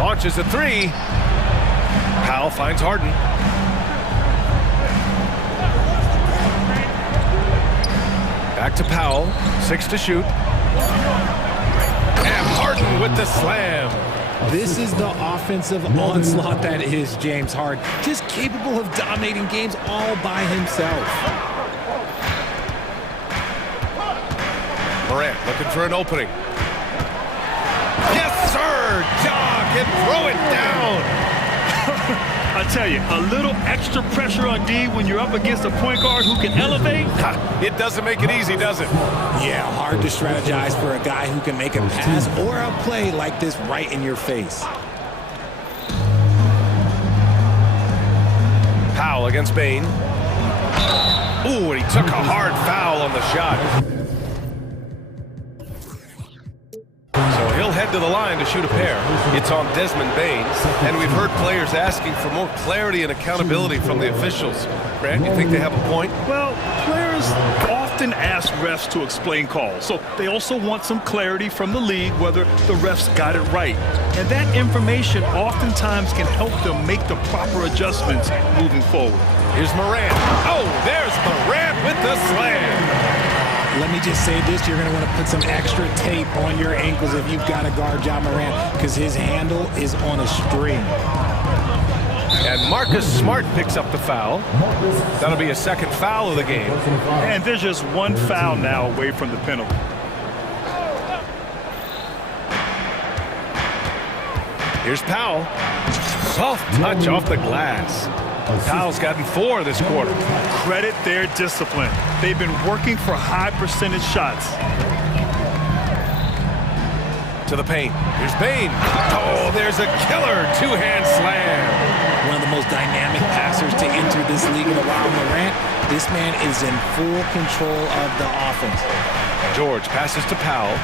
Launches a 3. Powell finds Harden. Back to Powell, 6 to shoot. And Harden with the slam. This is the offensive onslaught that is James Harden. Just capable of dominating games all by himself. Morant looking for an opening. Yes, sir! Jog and throw it down. I tell you, a little extra pressure on D when you're up against a point guard who can elevate. It doesn't make it easy, does it? Yeah, hard to strategize for a guy who can make a pass or a play like this right in your face. Powell against Bane. Ooh, and he took a hard foul on the shot. So he'll head to the line to shoot a pair. It's on Desmond Bane, and we've heard players asking for more clarity and accountability from the officials. Brad, you think they have a point? Well, players often ask refs to explain calls, so they also want some clarity from the league whether the refs got it right. And that information oftentimes can help them make the proper adjustments moving forward. Here's Morant. Oh, there's Morant with the slam. Let me just say this, you're going to want to put some extra tape on your ankles if you've got to guard Ja Morant, because his handle is on a string. And Marcus Smart picks up the foul. That'll be a second foul of the game. And there's just one foul now away from the penalty. Here's Powell. Soft touch off the glass. Powell's gotten 4 this quarter. Credit their discipline. They've been working for high percentage shots. To the paint. Here's Bane. Oh, there's a killer two-hand slam. One of the most dynamic passers to enter this league in a while, Morant. This man is in full control of the offense. George passes to Powell.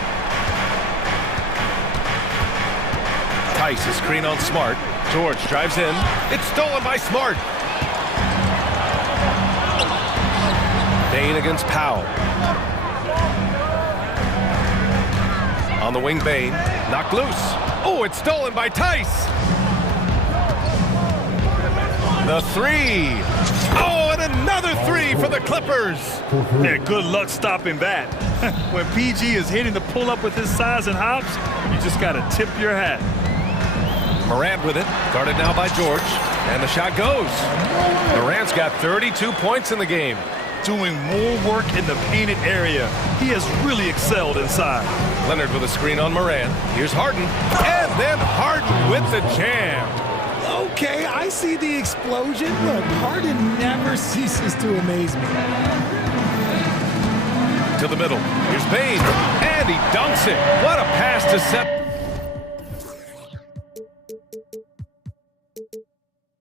Tice is screen on Smart. George drives in. It's stolen by Smart. Bain against Powell. On the wing, Bain. Knocked loose. Oh, it's stolen by Tice. The three. Oh, and another three for the Clippers. Yeah, good luck stopping that. When PG is hitting the pull-up with his size and hops, you just got to tip your hat. Morant with it. Guarded now by George. And the shot goes. Morant's got 32 points in the game. Doing more work in the painted area. He has really excelled inside. Leonard with a screen on Morant. Here's Harden. And then Harden with the jam. Okay, I see the explosion. Look, Harden never ceases to amaze me. To the middle. Here's Bain. And he dunks it. What a pass to set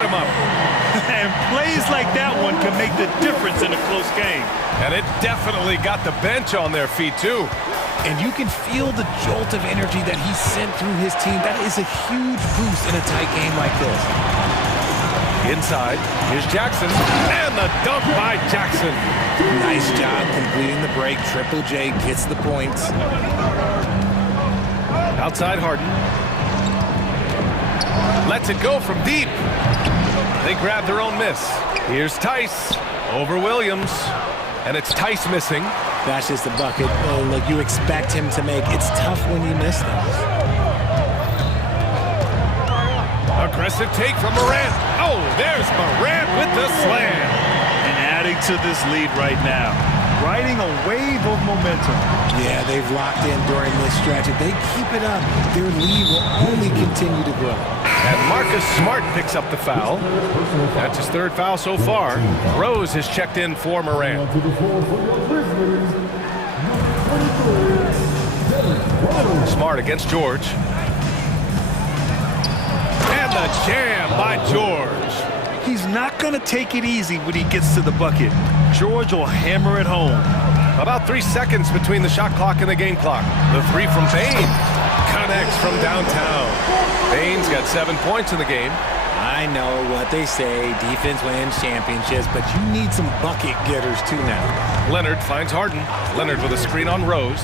him up. And plays like that one can make the difference in a close game. And it definitely got the bench on their feet, too. And you can feel the jolt of energy that he sent through his team. That is a huge boost in a tight game like this. Inside, here's Jackson. And the dunk by Jackson. Nice job completing the break. Triple J gets the points. Outside Harden. Lets it go from deep. They grab their own miss. Here's Tice over Williams. And it's Tice missing. That's just a bucket. Oh, look, you expect him to make. It's tough when you miss those. Aggressive take from Morant. Oh, there's Morant with the slam. And adding to this lead right now. Riding a wave of momentum. Yeah, they've locked in during this stretch. If they keep it up, their lead will only continue to grow. And Marcus Smart picks up the foul. That's his third foul so far. Rose has checked in for Morant. Smart against George. And the jam by George. He's not going to take it easy when he gets to the bucket. George will hammer it home. About 3 seconds between the shot clock and the game clock. The three from Bain connects from downtown. Bain's got 7 points in the game. I know what they say, defense wins championships, but you need some bucket getters too now. Leonard finds Harden. Leonard with a screen on Rose.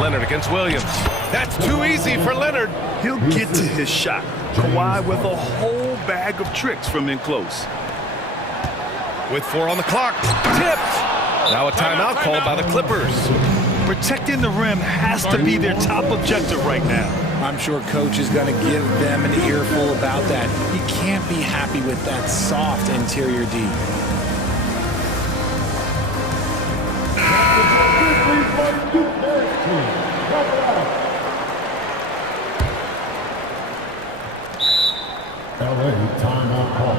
Leonard against Williams. That's too easy for Leonard. He'll get to his shot. Kawhi with a whole bag of tricks from in close. With 4 on the clock. Tipped. Now a timeout called by the Clippers. Protecting the rim has to be their top objective right now. I'm sure coach is going to give them an earful about that. He can't be happy with that soft interior D. LA timeout call.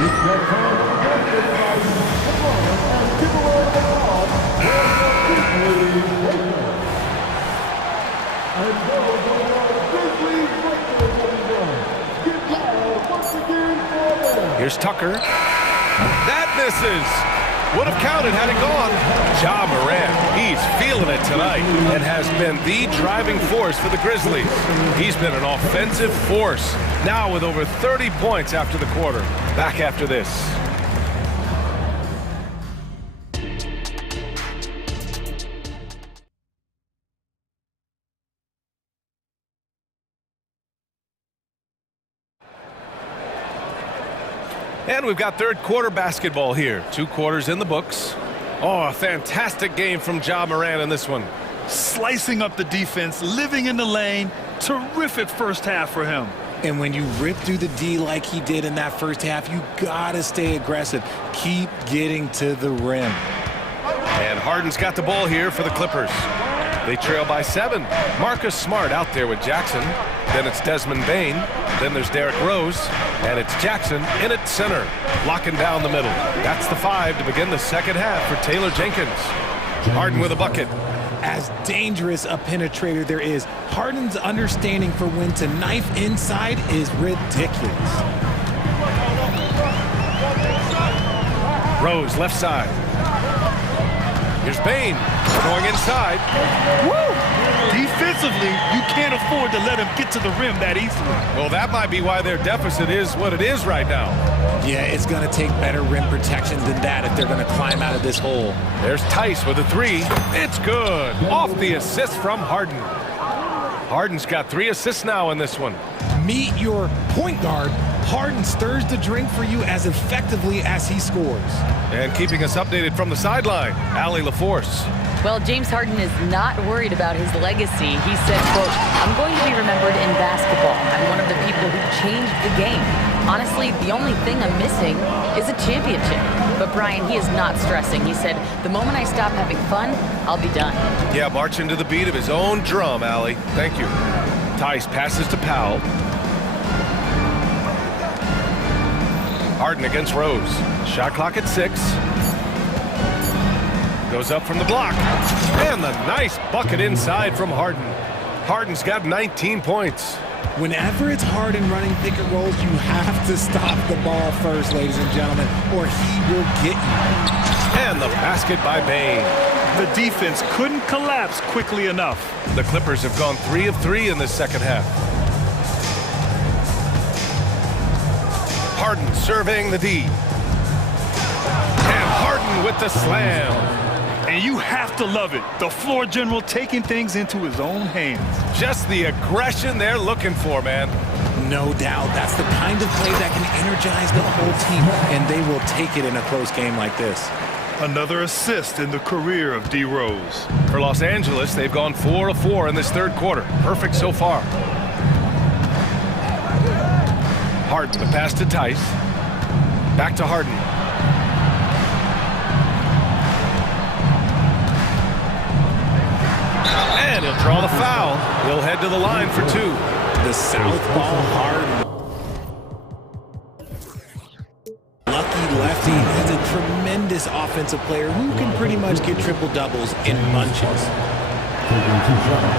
It's that time to get everybody. Come on and give away the ball. And those are big league breakers will be done. Get down once again for them. Here's Tucker. That misses. Would have counted had it gone. Ja Morant, he's feeling it tonight and has been the driving force for the Grizzlies. He's been an offensive force, now with over 30 points after the quarter. Back after this. And we've got third quarter basketball here. 2 quarters in the books. Oh, a fantastic game from Ja Morant in this one. Slicing up the defense, living in the lane. Terrific first half for him. And when you rip through the D like he did in that first half, you gotta stay aggressive. Keep getting to the rim. And Harden's got the ball here for the Clippers. They trail by 7. Marcus Smart out there with Jackson. Then it's Desmond Bain. Then there's Derrick Rose. And it's Jackson in at center, locking down the middle. That's the 5 to begin the second half for Taylor Jenkins. Harden with a bucket. As dangerous a penetrator there is, Harden's understanding for when to knife inside is ridiculous. Rose, left side. Here's Bain going inside. Woo! Defensively, you can't afford to let him get to the rim that easily. Well, that might be why their deficit is what it is right now. Yeah, it's going to take better rim protection than that if they're going to climb out of this hole. There's Tice with a three. It's good. Off the assist from Harden. Harden's got 3 assists now in this one. Meet your point guard. Harden stirs the drink for you as effectively as he scores. And keeping us updated from the sideline, Allie LaForce. Well, James Harden is not worried about his legacy. He said, quote, "I'm going to be remembered in basketball. I'm one of the people who changed the game. Honestly, the only thing I'm missing is a championship." But Brian, he is not stressing. He said, "The moment I stop having fun, I'll be done." Yeah, marching to the beat of his own drum, Allie. Thank you. Tice passes to Powell. Harden against Rose. Shot clock at 6. Goes up from the block. And the nice bucket inside from Harden. Harden's got 19 points. Whenever it's Harden running pick and rolls, you have to stop the ball first, ladies and gentlemen, or he will get you. And the basket by Bain. The defense couldn't collapse quickly enough. The Clippers have gone 3 of 3 in this second half. Harden surveying the D. And Harden with the slam. And you have to love it. The floor general taking things into his own hands. Just the aggression they're looking for, man. No doubt. That's the kind of play that can energize the whole team, and they will take it in a close game like this. Another assist in the career of D. Rose. For Los Angeles, they've gone 4 of 4 in this third quarter. Perfect so far. Harden, the pass to Tice. Back to Harden. And he'll draw the foul. He'll head to the line for 2. The southpaw Harden. Lucky lefty. He's a tremendous offensive player who can pretty much get triple-doubles in bunches.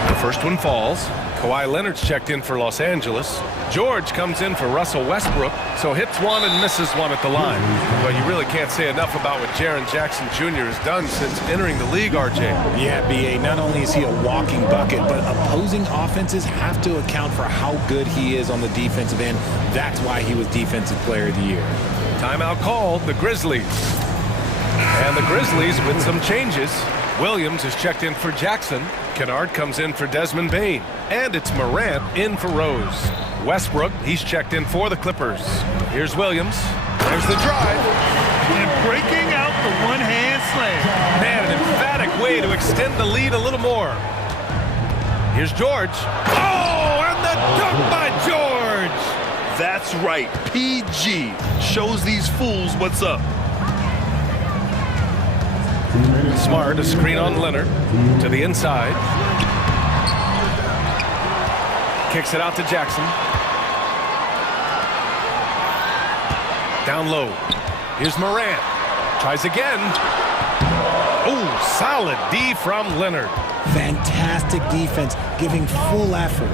The first one falls. Kawhi Leonard's checked in for Los Angeles. George comes in for Russell Westbrook, so hits one and misses one at the line. But you really can't say enough about what Jaren Jackson Jr. has done since entering the league, RJ. Yeah, B.A., not only is he a walking bucket, but opposing offenses have to account for how good he is on the defensive end. That's why he was Defensive Player of the Year. Timeout called, the Grizzlies. And the Grizzlies with some changes. Williams is checked in for Jackson. Kennard comes in for Desmond Bain. And it's Morant in for Rose. Westbrook, he's checked in for the Clippers. Here's Williams. There's the drive. And breaking out the one-hand slam. Man, an emphatic way to extend the lead a little more. Here's George. Oh, and the dunk by George. That's right. PG shows these fools what's up. Smart, a screen on Leonard. To the inside. Kicks it out to Jackson. Down low. Here's Morant. Tries again. Oh, solid D from Leonard. Fantastic defense, giving full effort.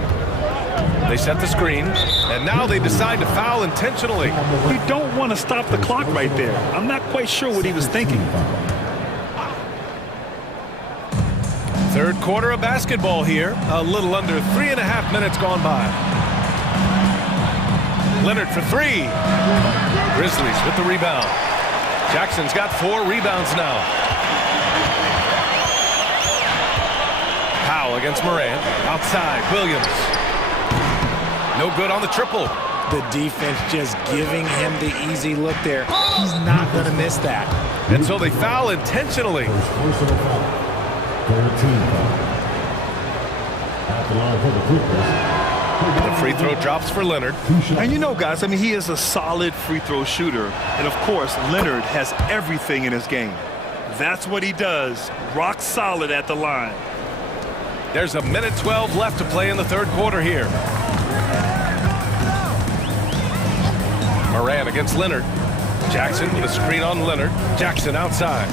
They set the screen, and now they decide to foul intentionally. We don't want to stop the clock right there. I'm not quite sure what he was thinking. Third quarter of basketball here. A little under 3.5 minutes gone by. Leonard for 3. Grizzlies with the rebound. Jackson's got 4 rebounds now. Powell against Morant. Outside, Williams. No good on the triple. The defense just giving him the easy look there. He's not going to miss that. And so they foul intentionally. The free throw drops for Leonard. And you know, guys, I mean, he is a solid free throw shooter. And, of course, Leonard has everything in his game. That's what he does. Rock solid at the line. There's a minute 12 left to play in the third quarter here. Morant against Leonard. Jackson with a screen on Leonard. Jackson outside.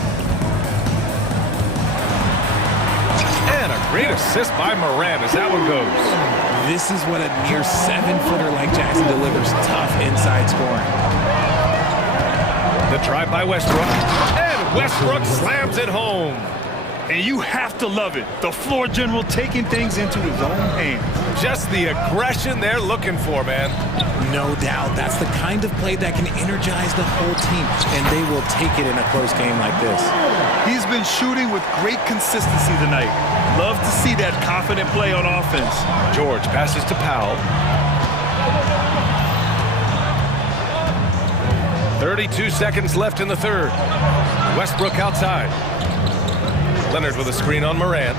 And a great assist by Morant as that one goes. This is what a near 7-footer like Jackson delivers. Tough inside scoring. The drive by Westbrook. And Westbrook slams it home. And you have to love it. The floor general taking things into his own hands. Just the aggression they're looking for, man. No doubt. That's the kind of play that can energize the whole team, and they will take it in a close game like this. He's been shooting with great consistency tonight. Love to see that confident play on offense. George passes to Powell. 32 seconds left in the third. Westbrook outside. Leonard with a screen on Morant.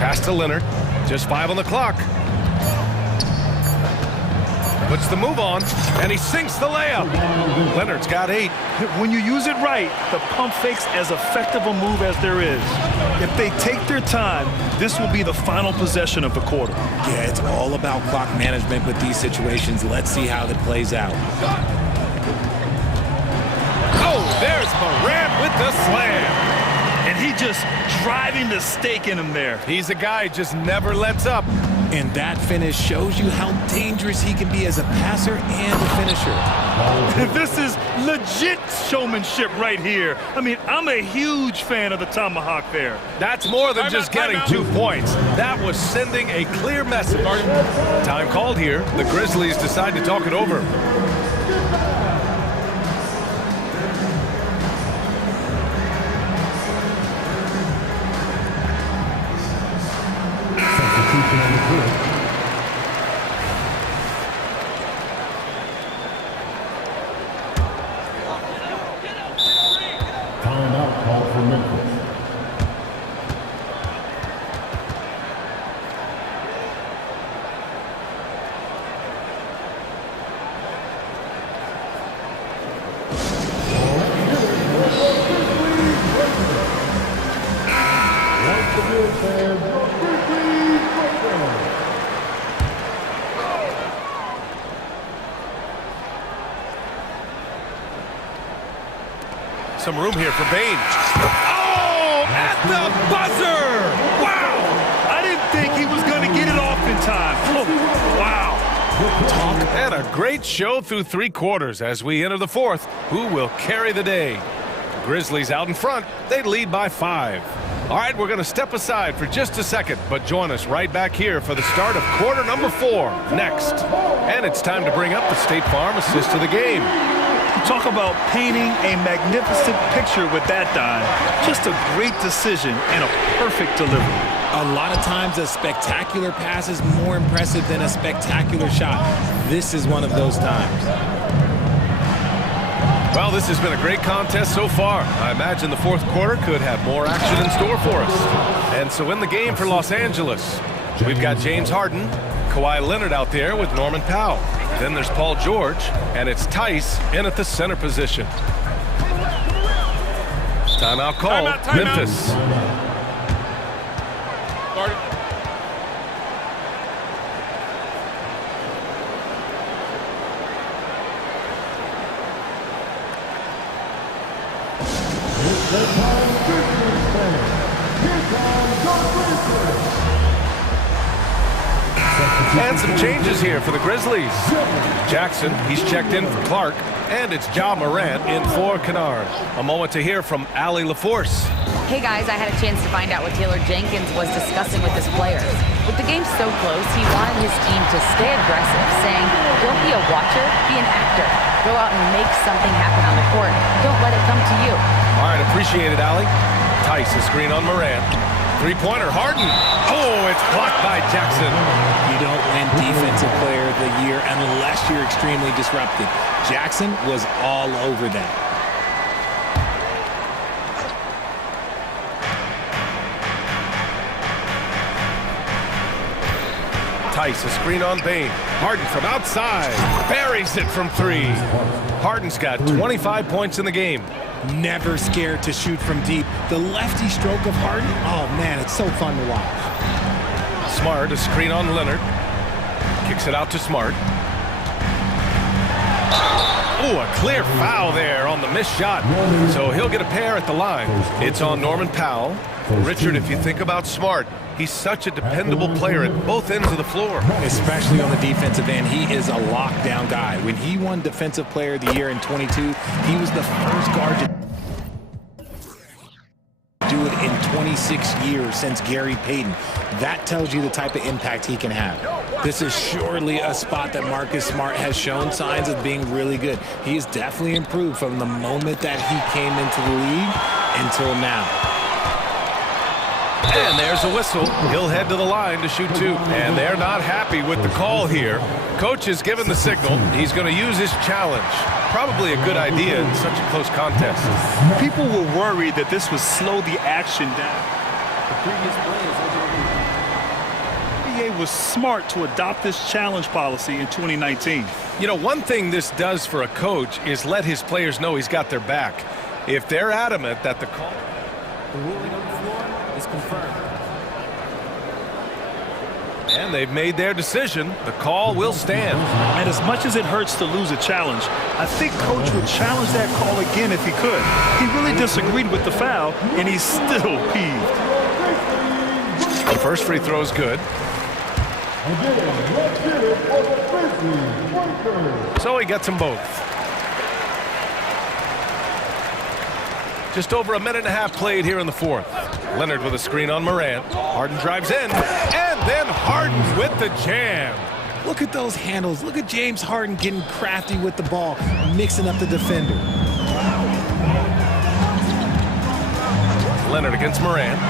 Pass to Leonard. Just 5 on the clock. Puts the move on, and he sinks the layup. Leonard's got 8. When you use it right, the pump fake's as effective a move as there is. If they take their time, this will be the final possession of the quarter. Yeah, it's all about clock management with these situations. Let's see how it plays out. Oh, there's Morant with the slam. And he just driving the stake in him there. He's a guy who just never lets up. And that finish shows you how dangerous he can be as a passer and a finisher. This is legit showmanship right here. I mean, I'm a huge fan of the tomahawk there. That's more than just getting 2 points. That was sending a clear message. Time called here. The Grizzlies decide to talk it over. Timeout call for Memphis. Some room here for Bane. Oh, at the buzzer! Wow! I didn't think he was going to get it off in time. Oh, wow. And a great show through 3 quarters as we enter the 4th. Who will carry the day? Grizzlies out in front. They lead by 5. All right, we're going to step aside for just a second, but join us right back here for the start of quarter number 4 next. And it's time to bring up the State Farm assist of the game. Talk about painting a magnificent picture with that dime. Just a great decision and a perfect delivery. A lot of times a spectacular pass is more impressive than a spectacular shot. This is one of those times. Well, this has been a great contest so far. I imagine the 4th quarter could have more action in store for us. And so in the game for Los Angeles, we've got James Harden, Kawhi Leonard out there with Norman Powell. Then there's Paul George, and it's Tice in at the center position. Timeout call, Memphis. Start it. And some changes here for the Grizzlies. Jackson, he's checked in for Clark, and it's Ja Morant in for Kennard. A moment to hear from Allie LaForce. Hey guys, I had a chance to find out what Taylor Jenkins was discussing with his players. With the game so close, he wanted his team to stay aggressive, saying, don't be a watcher, be an actor. Go out and make something happen on the court. Don't let it come to you. All right, appreciate it, Allie. Tice, a screen on Morant. Three-pointer, Harden. Oh, it's blocked by Jackson. You don't win Defensive Player of the Year unless you're extremely disruptive. Jackson was all over that. Tice, a screen on Bane. Harden from outside. Buries it from 3. Harden's got 25 points in the game. Never scared to shoot from deep. The lefty stroke of Harden, oh man, it's so fun to watch. Smart, a screen on Leonard. Kicks it out to Smart. Oh, a clear foul there on the missed shot. So he'll get a pair at the line. It's on Norman Powell. Richard, if you think about Smart, he's such a dependable player at both ends of the floor. Especially on the defensive end, he is a lockdown guy. When he won Defensive Player of the Year in 22, he was the first guard to do it in 26 years since Gary Payton. That tells you the type of impact he can have. This is surely a spot that Marcus Smart has shown signs of being really good. He has definitely improved from the moment that he came into the league until now. And there's a whistle. He'll head to the line to shoot two. And they're not happy with the call here. Coach has given the signal. He's going to use his challenge. Probably a good idea in such a close contest. People were worried that this would slow the action down. The previous play is over. The NBA was smart to adopt this challenge policy in 2019. You know, one thing this does for a coach is let his players know he's got their back. If they're adamant that the call... The ruling on the floor is confirmed. And they've made their decision. The call will stand. And as much as it hurts to lose a challenge, I think Coach would challenge that call again if he could. He really disagreed with the foul, and he's still peeved. The first free throw is good. So he gets them both. Just over a minute and a half played here in the fourth. Leonard with a screen on Morant. Harden drives in, and then Harden with the jam. Look at those handles. Look at James Harden getting crafty with the ball, mixing up the defender. Leonard against Morant.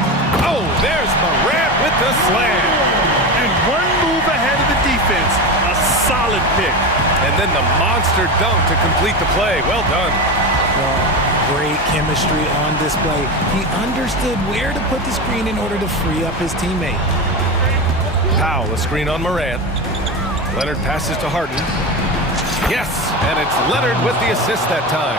Oh, there's Morant with the slam. And one move ahead of the defense. A solid pick. And then the monster dunk to complete the play. Well done. Great chemistry on display. He understood where to put the screen in order to free up his teammate. Powell, a screen on Morant. Leonard passes to Harden. Yes, and it's Leonard with the assist that time.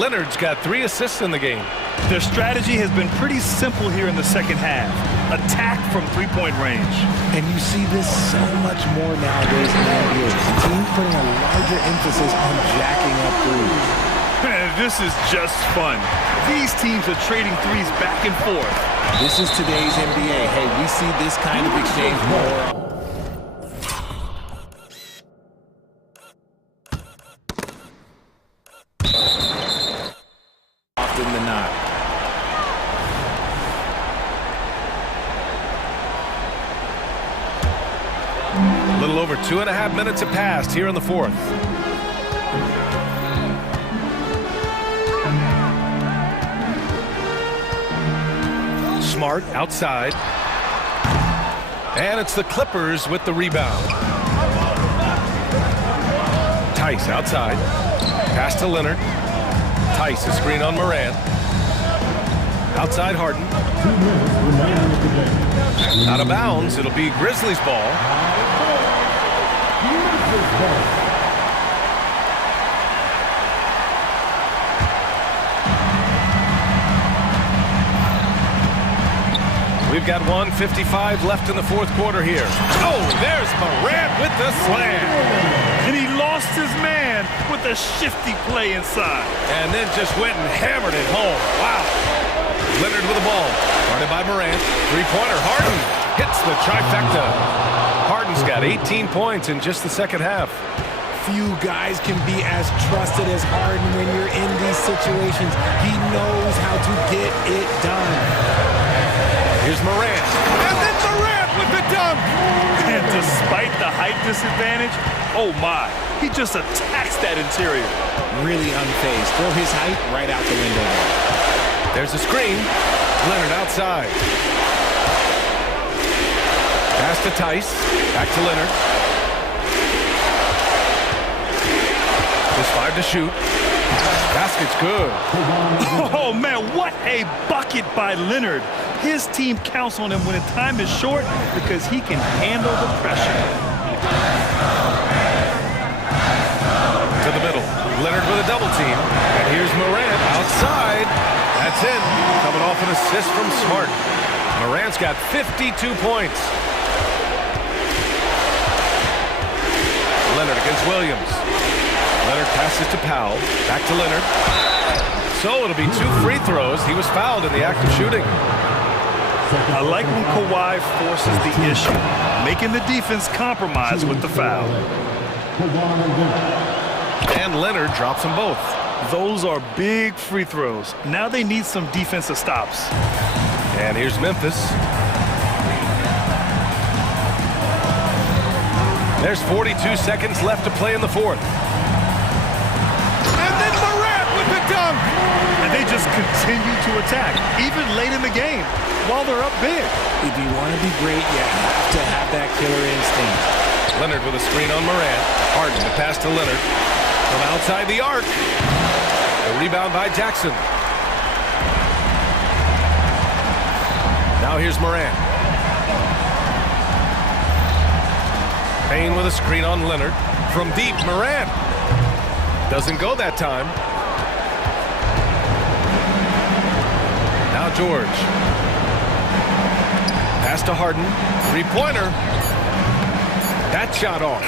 Leonard's got 3 assists in the game. Their strategy has been pretty simple here in the second half. Attack from three-point range. And you see this so much more nowadays in the NBA. The team's putting a larger emphasis on jacking up threes. This is just fun. These teams are trading threes back and forth. This is today's NBA. Hey, we see this kind of exchange more often than not. A little over 2.5 minutes have passed here in the fourth. Smart outside. And it's the Clippers with the rebound. Tice outside. Pass to Leonard. Tice, a screen on Morant. Outside Harden. Out of bounds. It'll be Grizzlies ball. We've got 1:55 left in the fourth quarter here. Oh, there's Morant with the slam. And he lost his man with a shifty play inside. And then just went and hammered it home. Wow. Leonard with the ball. Guarded by Morant. Three-pointer. Harden hits the trifecta. Harden's got 18 points in just the second half. Few guys can be as trusted as Harden when you're in these situations. He knows how to get it done. Here's Morant. And then Morant with the dunk. And despite the height disadvantage, oh my, he just attacks that interior. Really unfazed. Throw his height right out the window. There's a screen. Leonard outside. Pass to Tice. Back to Leonard. Just 5 to shoot. Basket's good. Oh man, what a bucket by Leonard. His team counts on him when the time is short because he can handle the pressure. To the middle. Leonard with a double team. And here's Morant outside. That's in. Coming off an assist from Smart. Morant's got 52 points. Leonard against Williams. Leonard passes to Powell. Back to Leonard. So it'll be 2 free throws. He was fouled in the act of shooting. I like when Kawhi forces the issue, making the defense compromise with the foul. And Leonard drops them both. Those are big free throws. Now they need some defensive stops. And here's Memphis. There's 42 seconds left to play in the fourth. And then Morant with the dunk. And they just continue to attack, even late in the game, while they're up big. If you want to be great, you have to have that killer instinct. Leonard with a screen on Morant. Harden to pass to Leonard. From outside the arc. A rebound by Jackson. Now here's Morant. Payne with a screen on Leonard. From deep, Morant. Doesn't go that time. Now George. Pass to Harden. Three-pointer. That shot off.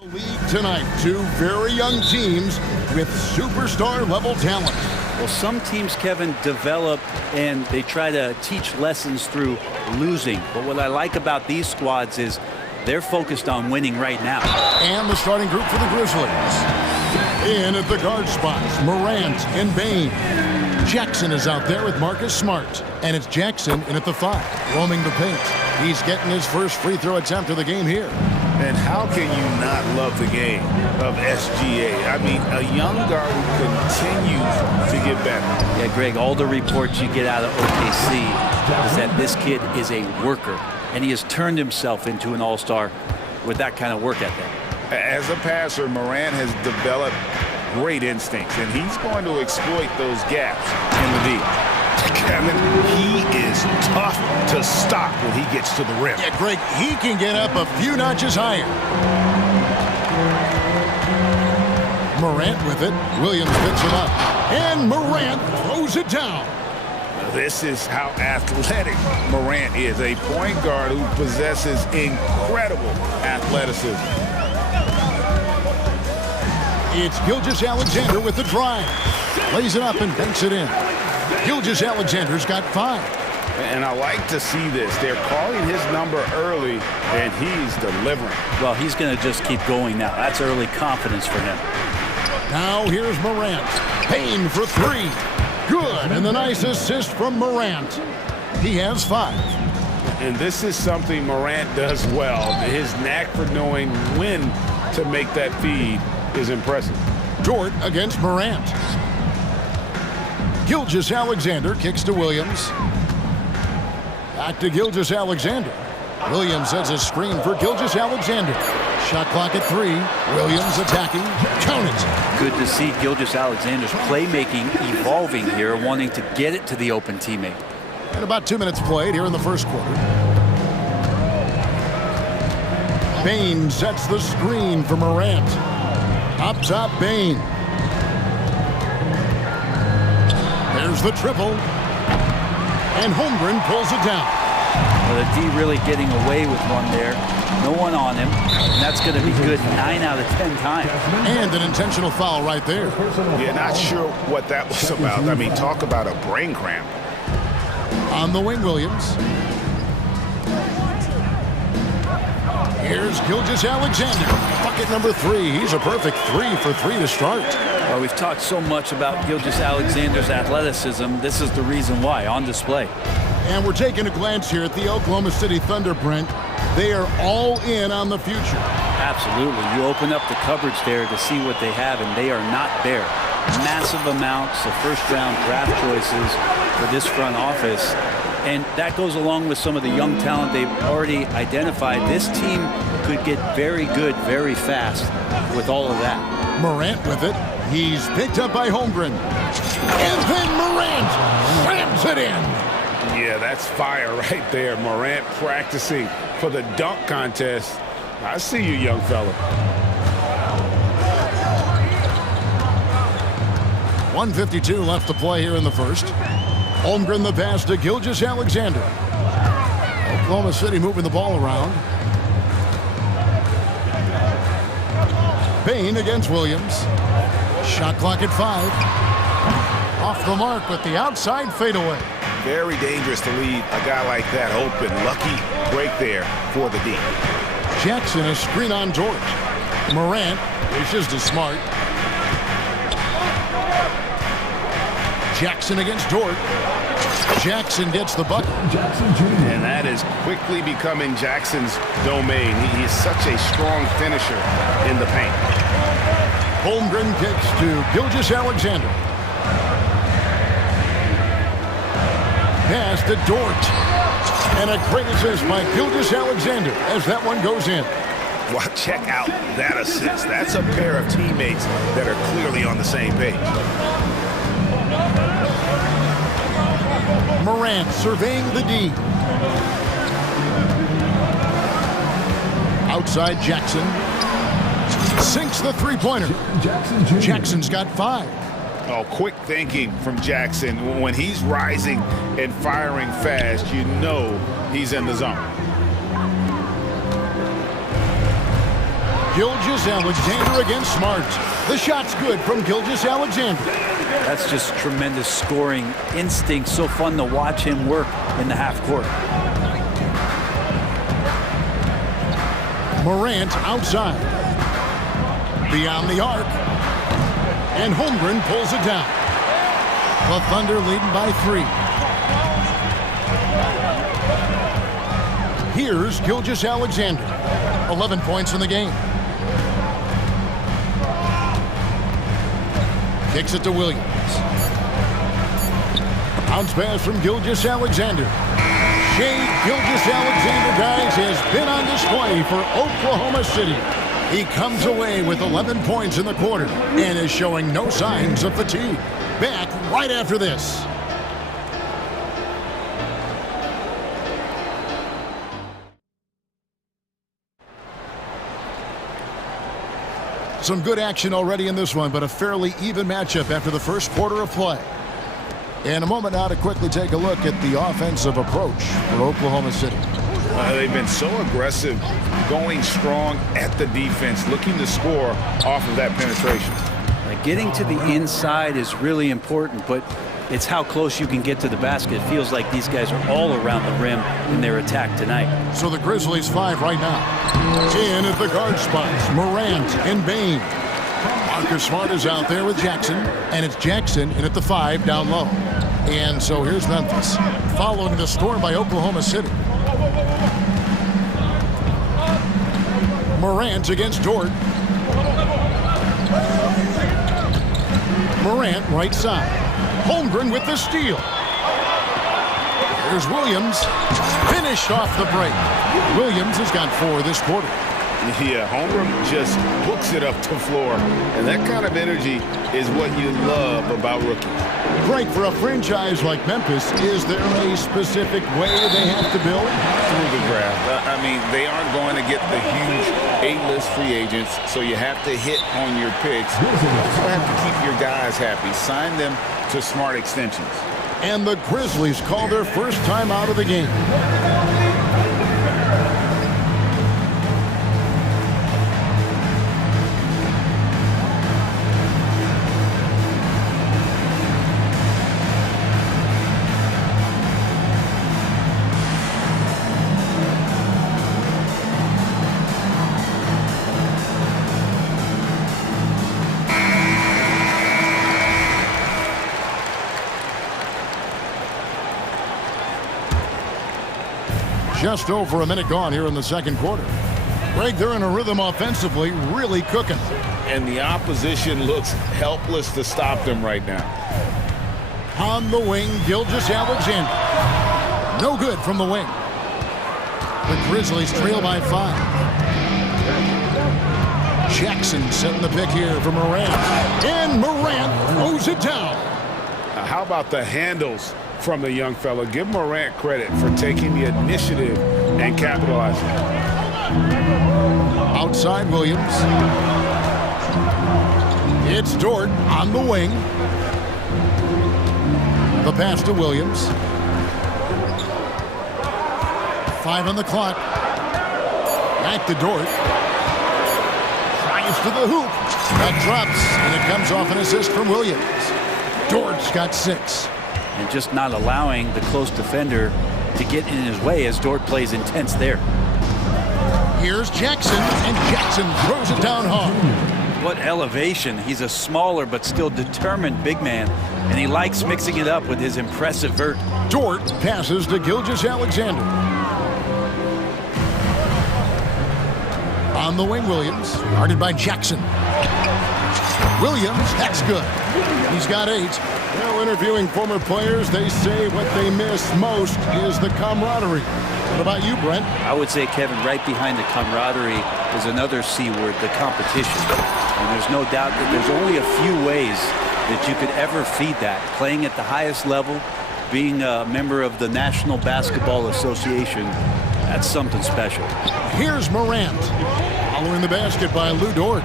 League tonight, two very young teams with superstar-level talent. Well, some teams, Kevin, develop and they try to teach lessons through losing. But what I like about these squads is they're focused on winning right now. And the starting group for the Grizzlies. In at the guard spots, Morant and Bain. Jackson is out there with Marcus Smart. And it's Jackson in at the 5, roaming the paint. He's getting his first free throw attempt of the game here. And how can you not love the game of SGA? I mean, a young guard who continues to get better. Yeah, Greg, all the reports you get out of OKC is that this kid is a worker, and he has turned himself into an all-star with that kind of work ethic. As a passer, Morant has developed great instincts, and he's going to exploit those gaps in the D. Kevin, he is tough to stop when he gets to the rim. Yeah, Greg, he can get up a few notches higher. Morant with it. Williams picks him up. And Morant throws it down. This is how athletic Morant is. A point guard who possesses incredible athleticism. It's Gilgeous-Alexander with the drive. Lays it up and banks it in. Gilgeous-Alexander's got 5. And I like to see this. They're calling his number early, and he's delivering. Well, he's going to just keep going now. That's early confidence for him. Now here's Morant. Payne for 3. Good, and the nice assist from Morant. He has 5. And this is something Morant does well. His knack for knowing when to make that feed is impressive. Dort against Morant. Gilgeous-Alexander kicks to Williams. Back to Gilgeous-Alexander. Williams sets a screen for Gilgeous-Alexander. Shot clock at 3. Williams attacking. Count it. Good to see Gilgeous-Alexander's playmaking evolving here, wanting to get it to the open teammate. And about 2 minutes played here in the first quarter. Bain sets the screen for Morant. Up top, Bain. There's the triple. And Holmgren pulls it down. Well, the D really getting away with one there. No one on him. And that's going to be good 9 out of 10 times. And an intentional foul right there. Yeah, not sure what that was about. I mean, talk about a brain cramp. On the wing, Williams. Here's Gilgeous-Alexander. Bucket number 3. He's a perfect 3 for 3 to start. Well, we've talked so much about Gilgeous-Alexander's athleticism. This is the reason why, on display. And we're taking a glance here at the Oklahoma City Thunder, Brent. They are all in on the future. Absolutely. You open up the cupboards there to see what they have, and they are not bare. Massive amounts of first-round draft choices for this front office. And that goes along with some of the young talent they've already identified. This team could get very good very fast with all of that. Morant with it. He's picked up by Holmgren. And then Morant slams it in. Yeah, that's fire right there. Morant practicing for the dunk contest. I see you, young fella. 1:52 left to play here in the first. Holmgren the pass to Gilgeous-Alexander. Oklahoma City moving the ball around. Bain against Williams. Shot clock at 5. Off the mark with the outside fadeaway. Very dangerous to leave a guy like that open. Lucky break there for the D. Jackson a screen on George. Morant dishes to Smart. Jackson against Dort. Jackson gets the bucket. And that is quickly becoming Jackson's domain. He is such a strong finisher in the paint. Holmgren kicks to Gilgeous-Alexander. Pass to Dort. And a great assist by Gilgeous-Alexander as that one goes in. Well, check out that assist. That's a pair of teammates that are clearly on the same page. Morant surveying the D. Outside Jackson. Sinks the three-pointer. Jackson's got 5. Oh, quick thinking from Jackson. When he's rising and firing fast, you know he's in the zone. Gilgeous-Alexander against Smart. The shot's good from Gilgeous-Alexander. That's just tremendous scoring instinct. So fun to watch him work in the half court. Morant outside. Beyond the arc. And Holmgren pulls it down. The Thunder leading by 3. Here's Gilgeous-Alexander. 11 points in the game. Kicks it to Williams. Bounce pass from Gilgeous-Alexander. Shea Gilgeous-Alexander, guys, has been on display for Oklahoma City. He comes away with 11 points in the quarter and is showing no signs of fatigue. Back right after this. Some good action already in this one, but a fairly even matchup after the first quarter of play. In a moment now to quickly take a look at the offensive approach for Oklahoma City. They've been so aggressive, going strong at the defense, looking to score off of that penetration. Getting to the inside is really important, but it's how close you can get to the basket. It feels like these guys are all around the rim in their attack tonight. So the Grizzlies 5 right now. In at the guard spots, Morant and Bain. Marcus Smart is out there with Jackson, and it's Jackson in at the 5 down low. And so here's Memphis, following the score by Oklahoma City. Morant against Dort. Morant right side. Holmgren with the steal. Here's Williams. Finished off the break. Williams has got 4 this quarter. Yeah, Holmgren just hooks it up the floor. And that kind of energy is what you love about rookies. Great for a franchise like Memphis. Is there a specific way they have to build? Through the draft. I mean, they aren't going to get the huge A-list free agents, so you have to hit on your picks. You also have to keep your guys happy. Sign them to smart extensions. And the Grizzlies call their first time out of the game. Just over a minute gone here in the second quarter. Greg, they're in a rhythm offensively, really cooking. And the opposition looks helpless to stop them right now. On the wing, Gilgeous-Alexander. No good from the wing. The Grizzlies trail by 5. Jackson setting the pick here for Morant. And Morant throws it down. How about the handles from the young fella? Give Morant credit for taking the initiative and capitalizing. Outside Williams. It's Dort on the wing. The pass to Williams. 5 on the clock. Back to Dort. Drives to the hoop. That drops, and it comes off an assist from Williams. Dort's got 6. And just not allowing the close defender to get in his way as Dort plays intense there. Here's Jackson, and Jackson throws it down hard. What elevation. He's a smaller but still determined big man, and he likes mixing it up with his impressive vert. Dort passes to Gilgeous-Alexander. On the wing, Williams, guarded by Jackson. Williams, that's good. He's got 8. Well, interviewing former players, they say what they miss most is the camaraderie. What about you, Brent? I would say, Kevin, right behind the camaraderie is another C word, the competition. And there's no doubt that there's only a few ways that you could ever feed that. Playing at the highest level, being a member of the National Basketball Association, that's something special. Here's Morant, following the basket by Lou Dort.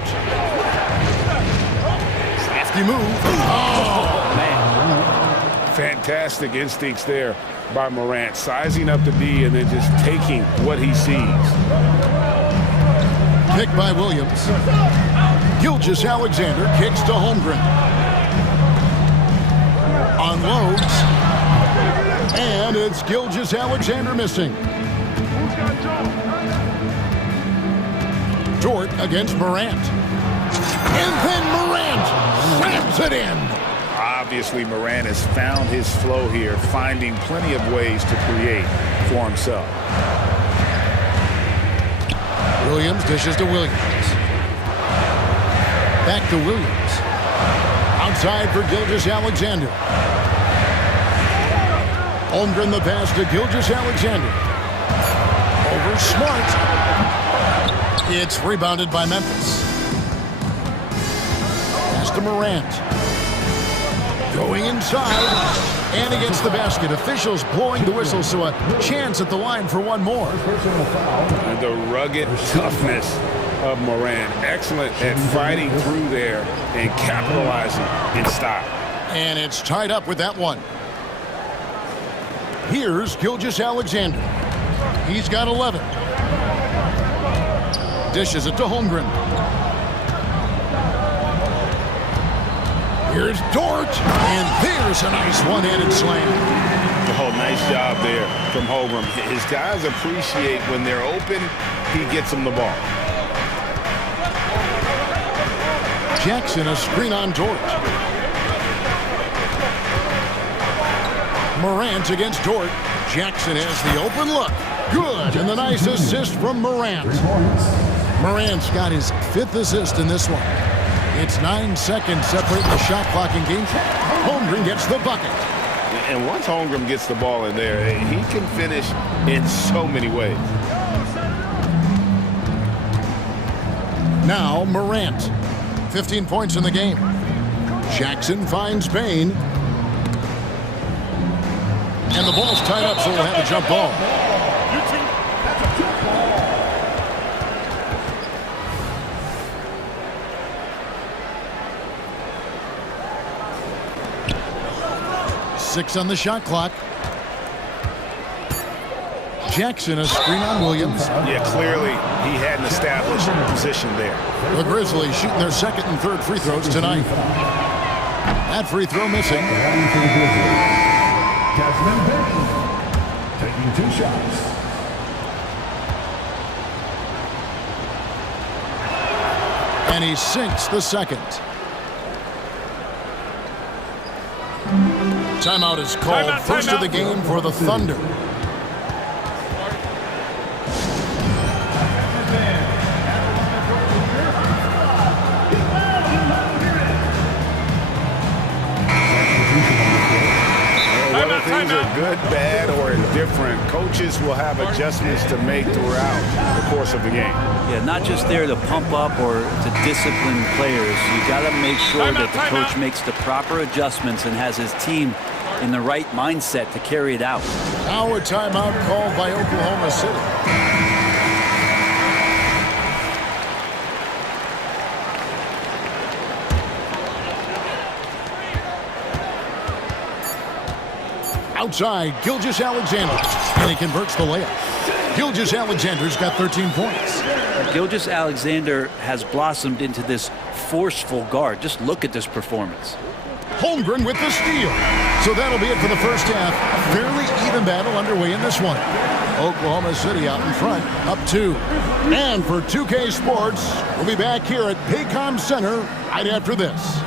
Crafty move. Oh, man. Fantastic instincts there by Morant, sizing up the D and then just taking what he sees. pick by Williams. Gilgeous-Alexander kicks to Holmgren. Unloads. And it's Gilgeous-Alexander missing. Dort against Morant. And then Morant slams it in. Obviously, Morant has found his flow here, finding plenty of ways to create for himself. Williams dishes to Williams. Back to Williams. Outside for Gilgeous-Alexander. Holmgren the pass to Gilgeous-Alexander. Over Smart. It's rebounded by Memphis. Pass to Morant. Going inside. And he gets the basket. Officials blowing the whistle, so a chance at the line for one more. And the rugged toughness of Morant. Excellent at fighting through there and capitalizing in style. And it's tied up with that one. Here's Gilgeous-Alexander. He's got 11. Dishes it to Holmgren. Here's Dort. And there's a nice one-handed slam. Oh, nice job there from Holmgren. His guys appreciate when they're open, he gets them the ball. Jackson, a screen on Dort. Morant against Dort. Jackson has the open look. Good, and the nice assist from Morant. Morant's got his 5th assist in this one. It's 9 seconds separating the shot clock and game clock. Holmgren gets the bucket. And once Holmgren gets the ball in there, he can finish in so many ways. Now Morant. 15 points in the game. Jackson finds Payne. And the ball's tied up, so we'll have a jump ball. Six on the shot clock. Jackson, a screen on Williams. Yeah, clearly he hadn't established a position there. The Grizzlies shooting their 2nd and 3rd free throws tonight. That free throw missing. Desmond Bain taking 2 shots. And he sinks the 2nd. Timeout is called. First of the game for the Thunder. Whether things are good, bad, or indifferent, coaches will have adjustments to make throughout the course of the game. Yeah, not just there to pump up or to discipline players. You got to make sure that the coach makes the proper adjustments and has his team in the right mindset to carry it out. Now a timeout called by Oklahoma City. Outside, Gilgeous-Alexander, and he converts the layup. Gilgeous-Alexander's got 13 points. Gilgeous-Alexander has blossomed into this forceful guard. Just look at this performance. Holmgren with the steal. So that'll be it for the first half. A fairly even battle underway in this one. Oklahoma City out in front, up 2. And for 2K Sports, we'll be back here at Paycom Center right after this.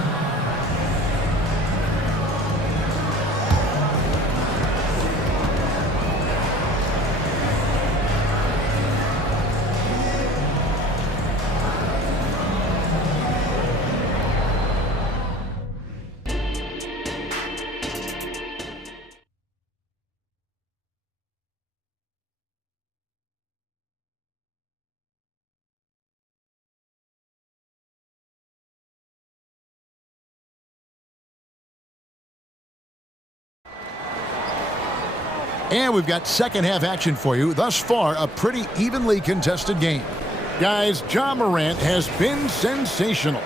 And we've got second half action for you. Thus far, a pretty evenly contested game. Guys, Ja Morant has been sensational.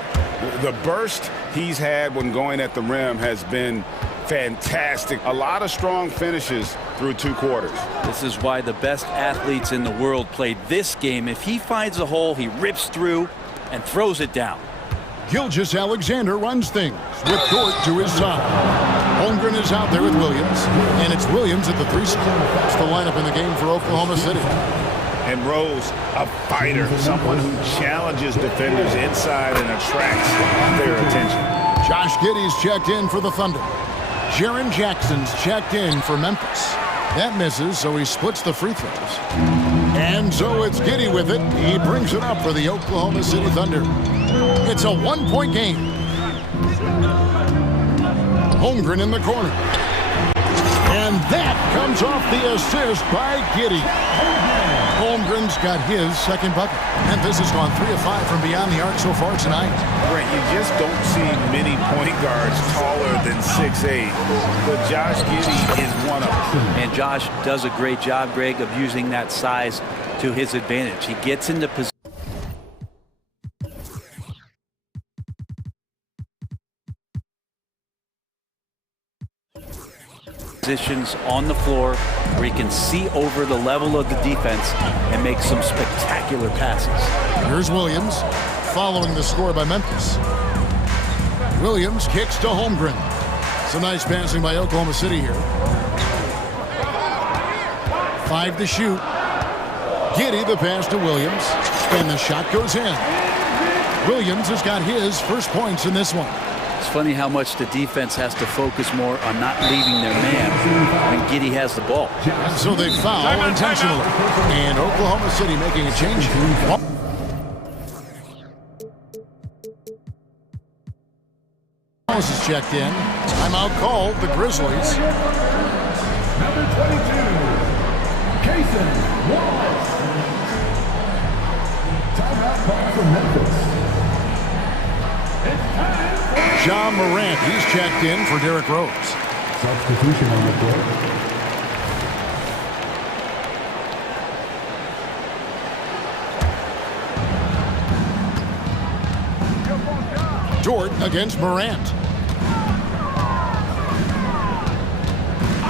The burst he's had when going at the rim has been fantastic. A lot of strong finishes through 2 quarters. This is why the best athletes in the world play this game. If he finds a hole, he rips through and throws it down. Gilgeous Alexander runs things with Dort to his side. Holmgren is out there with Williams, and it's Williams at the 3 spot. That's the lineup in the game for Oklahoma City. And Rose, a fighter, someone who challenges defenders inside and attracts their attention. Josh Giddey's checked in for the Thunder. Jaren Jackson's checked in for Memphis. That misses, so he splits the free throws. And so it's Giddey with it. He brings it up for the Oklahoma City Thunder. It's a 1-point game. Holmgren in the corner. And that comes off the assist by Giddey. Holmgren's got his second bucket. Memphis has gone 3 of 5 from beyond the arc so far tonight. Brent, you just don't see many point guards taller than 6'8", but Josh Giddey is one of them. And Josh does a great job, Greg, of using that size to his advantage. He gets into positions on the floor where he can see over the level of the defense and make some spectacular passes. Here's Williams following the score by Memphis. Williams kicks to Holmgren. Some nice passing by Oklahoma City here. 5 to shoot. Giddey the pass to Williams, and the shot goes in. Williams has got his first points in this one. It's funny how much the defense has to focus more on not leaving their man when Giddey has the ball. And so they foul intentionally. And Oklahoma City making a change. Wallace is checked in. Timeout called, the Grizzlies. Number 22, Cason Wallace. Timeout call for Memphis. It's time. John Morant, he's checked in for Derrick Rose. Substitution on the court. Dort against Morant.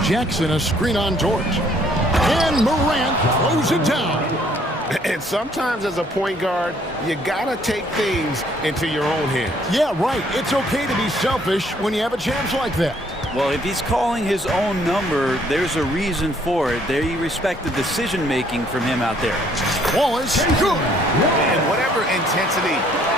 Jackson a screen on Dort. And Morant throws it down. And sometimes as a point guard, you gotta take things into your own hands. Yeah, right. It's okay to be selfish when you have a chance like that. Well, if he's calling his own number, there's a reason for it. They respect the decision-making from him out there. Wallace, good. And whatever intensity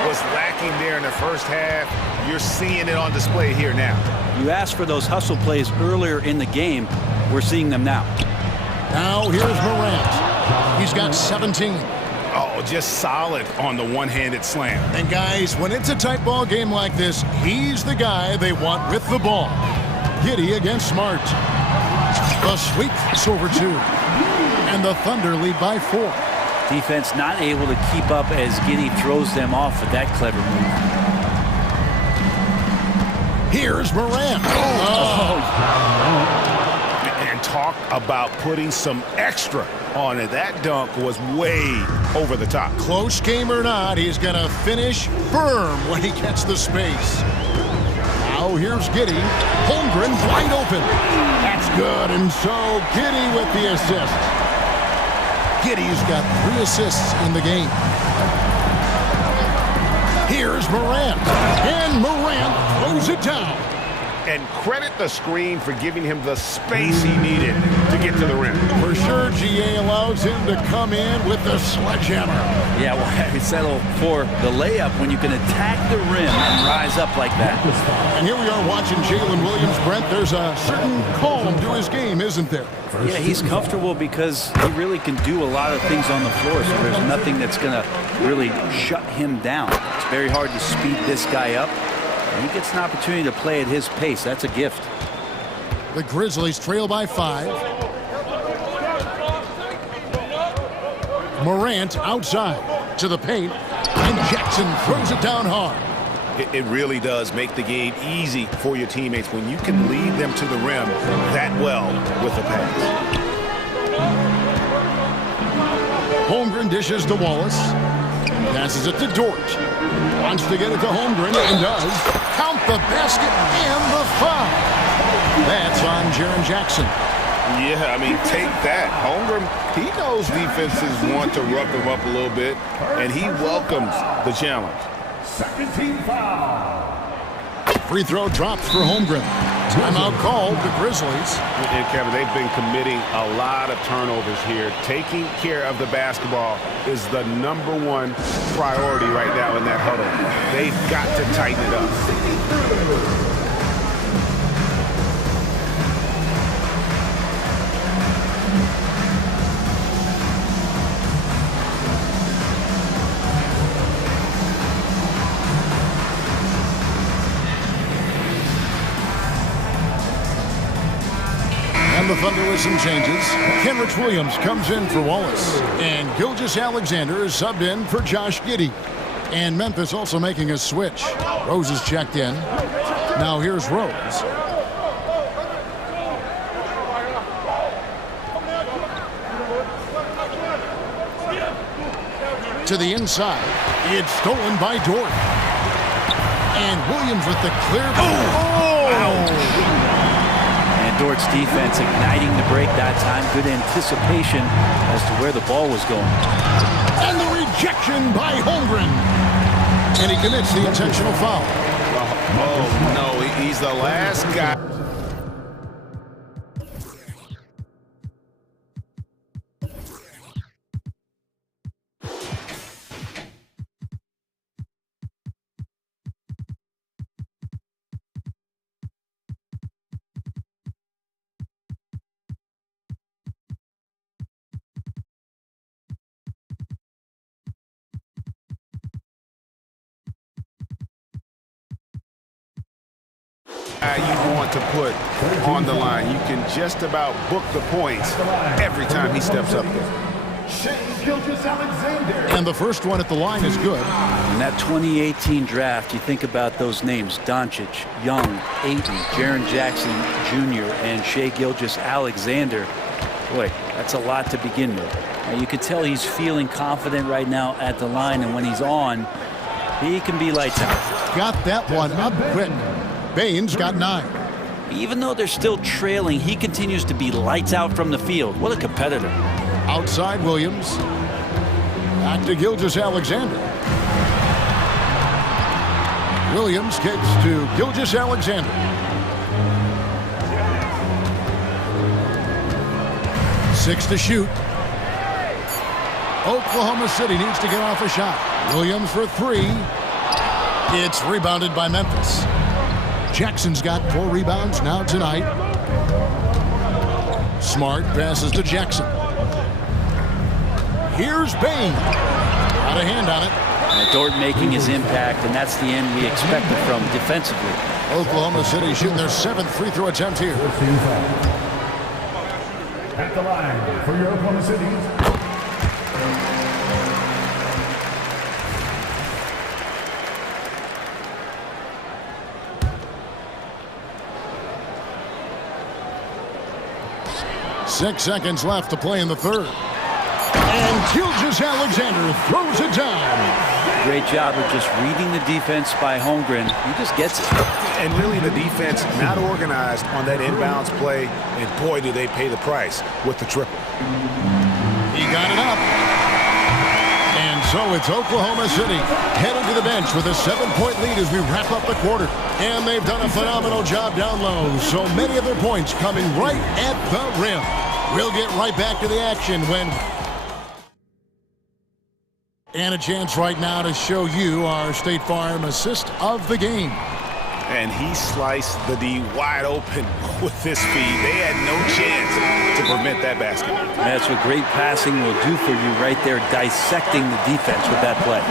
was lacking there in the first half, you're seeing it on display here now. You asked for those hustle plays earlier in the game. We're seeing them now. Now here's Morant. He's got 17. Oh, just solid on the one-handed slam. And guys, when it's a tight ball game like this, he's the guy they want with the ball. Giddey against Smart. A sweep pass over 2. And the Thunder lead by 4. Defense not able to keep up as Giddey throws them off with that clever move. Here's Morant. And talk about putting some extra on it. That dunk was way over the top. Close game or not, he's going to finish firm when he gets the space. Now here's Giddey. Holmgren wide open. That's good. And so Giddey with the assist. Giddey's got 3 assists in the game. Here's Morant. And Morant throws it down. And credit the screen for giving him the space he needed to get to the rim. For sure, GA allows him to come in with the sledgehammer. Yeah, well, settle for the layup when you can attack the rim and rise up like that. And here we are watching Jalen Williams, Brent. There's a certain calm to his game, isn't there? Yeah, he's comfortable because he really can do a lot of things on the floor, so there's nothing that's going to really shut him down. It's very hard to speed this guy up. And he gets an opportunity to play at his pace. That's a gift. The Grizzlies trail by 5. Morant outside to the paint. And Jackson throws it down hard. It really does make the game easy for your teammates when you can lead them to the rim that well with a pass. Holmgren dishes to Wallace. Passes it to Dort. Wants to get it to Holmgren and does. Count the basket and the foul. That's on Jaren Jackson. Yeah, I mean, take that. Holmgren, he knows defenses want to rough him up a little bit, and he welcomes the challenge. Second team foul. Free throw drops for Holmgren. Timeout called the Grizzlies. And Kevin, they've been committing a lot of turnovers here. Taking care of the basketball is the #1 priority right now in that huddle. They've got to tighten it up. And the Thunder with some changes. Kenrich Williams comes in for Wallace. And Gilgeous-Alexander is subbed in for Josh Giddey. And Memphis also making a switch. Rose is checked in. Now here's Rose. To the inside. It's stolen by Dort. And Williams with the clear. Dort's defense igniting the break that time. Good anticipation as to where the ball was going. And the rejection by Holmgren. And he commits the intentional foul. Oh, no, he's the last guy. You want to put on the line. You can just about book the points every time he steps up there. And the first one at the line is good. In that 2018 draft, you think about those names: Doncic, Young, Ayton, Jaren Jackson Jr., and Shai Gilgeous-Alexander. Boy, that's a lot to begin with. Now, you could tell he's feeling confident right now at the line, and when he's on, he can be lights out. Got that one up quick. Baines got 9. Even though they're still trailing, he continues to be lights out from the field. What a competitor. Outside Williams. Back to Gilgeous-Alexander. Williams kicks to Gilgeous-Alexander. Six to shoot. Oklahoma City needs to get off a shot. Williams for 3. It's rebounded by Memphis. Jackson's got 4 rebounds now tonight. Smart passes to Jackson. Here's Bain. Got a hand on it. Dort making his impact, and that's the end we expected from defensively. Oklahoma City shooting their 7th free throw attempt here. At the line for your Oklahoma City. 6 seconds left to play in the third. And Gilgeous-Alexander throws it down. Great job of just reading the defense by Holmgren. He just gets it. And really the defense not organized on that inbounds play, and boy, do they pay the price with the triple. He got it up. And so it's Oklahoma City headed to the bench with a 7-point lead as we wrap up the quarter. And they've done a phenomenal job down low. So many of their points coming right at the rim. We'll get right back to the action when... And a chance right now to show you our State Farm assist of the game. And he sliced the D wide open with this speed. They had no chance to prevent that basket. That's what great passing will do for you right there, dissecting the defense with that play.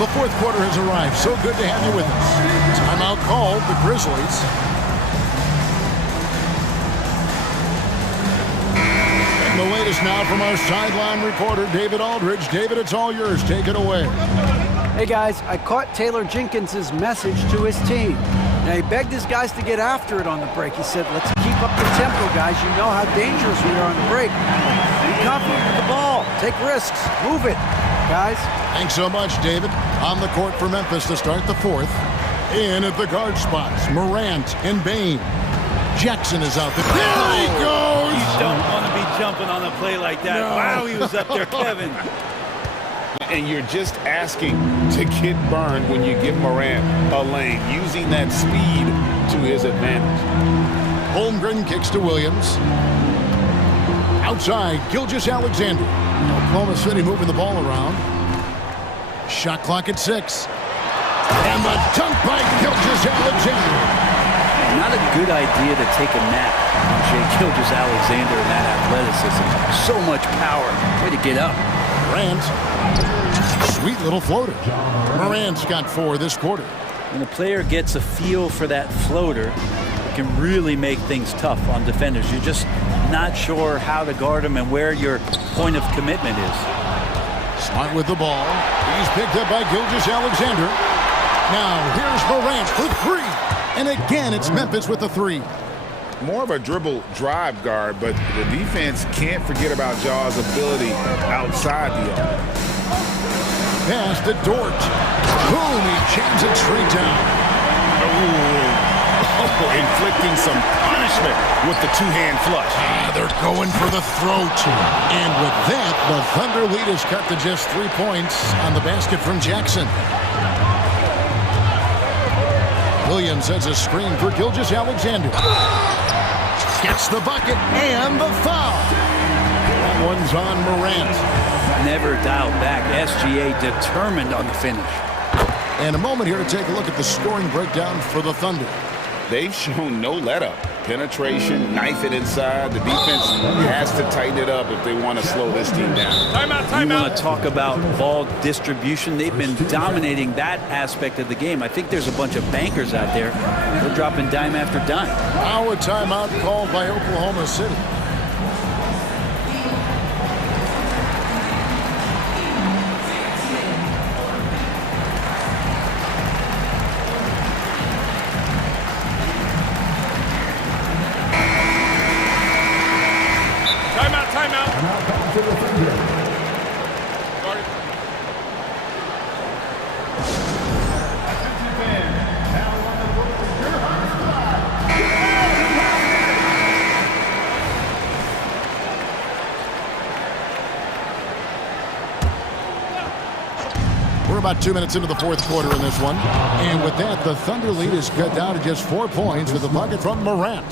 The fourth quarter has arrived. So good to have you with us. Timeout called, the Grizzlies. And the latest now from our sideline reporter, David Aldridge. David, it's all yours. Take it away. Hey guys, I caught Taylor Jenkins' message to his team. Now he begged his guys to get after it on the break. He said, let's keep up the tempo, guys. You know how dangerous we are on the break. Be confident with the ball. Take risks. Move it, guys. Thanks so much, David. On the court for Memphis to start the fourth. In at the guard spots, Morant and Bain. Jackson is out there. There he goes! You don't want to be jumping on a play like that. No. Wow, he was up there, Kevin. And you're just asking to get burned when you give Morant a lane, using that speed to his advantage. Holmgren kicks to Williams. Outside, Gilgeous-Alexander. Oklahoma City moving the ball around. Shot clock at 6. And the dunk by Gilgeous-Alexander. Not a good idea to take a nap on Shai Gilgeous-Alexander and that athleticism. So much power. Way to get up. Morant. Sweet little floater. Morant's got 4 this quarter. When a player gets a feel for that floater, it can really make things tough on defenders. You're just not sure how to guard them and where your point of commitment is. Smart with the ball. He's picked up by Gilgeous-Alexander. Now here's Morant for 3. And again, it's Memphis with the 3. More of a dribble drive guard, but the defense can't forget about Jaw's ability outside the arc. Pass to Dort. Boom, he jams it straight down. Inflicting some punishment with the two-hand flush. They're going for the throat. And with that, the Thunder lead is cut to just 3 points on the basket from Jackson. Williams has a screen for Gilgeous-Alexander. Gets the bucket and the foul. That one's on Morant. Never dialed back. SGA determined on the finish. And a moment here to take a look at the scoring breakdown for the Thunder. They've shown no let-up. Penetration, knife it inside. The defense has to tighten it up if they want to slow this team down. You want to talk about ball distribution. They've been dominating that aspect of the game. I think there's a bunch of bankers out there. They're dropping dime after dime. Now a timeout called by Oklahoma City. We're about 2 minutes into the fourth quarter in this one. And with that, the Thunder lead is cut down to just 4 points with the bucket from Morant.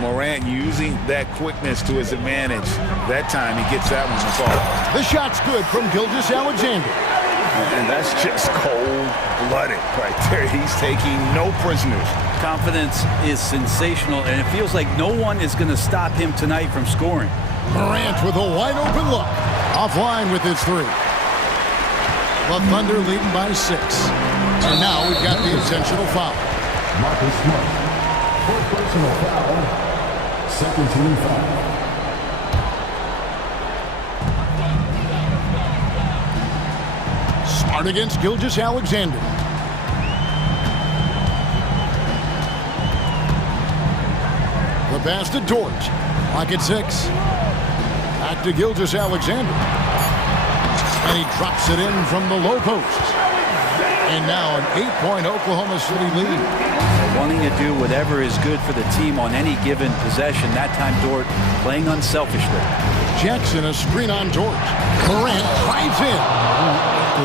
Morant using that quickness to his advantage. That time he gets that one to fall. The shot's good from Gilgeous-Alexander. And that's just cold-blooded right there. He's taking no prisoners. Confidence is sensational, and it feels like no one is going to stop him tonight from scoring. Morant with a wide-open look. Offline with his 3. The Thunder leading by 6. And now we've got the intentional foul. Marcus Smart for personal foul. Second team foul. Smart against Gilgeous-Alexander. The pass to Dort. Clock at 6. Back to Gilgeous-Alexander. And he drops it in from the low post. And now an 8-point Oklahoma City lead. Wanting to do whatever is good for the team on any given possession. That time Dort playing unselfishly. Jackson a screen on Dort. Morant drives in.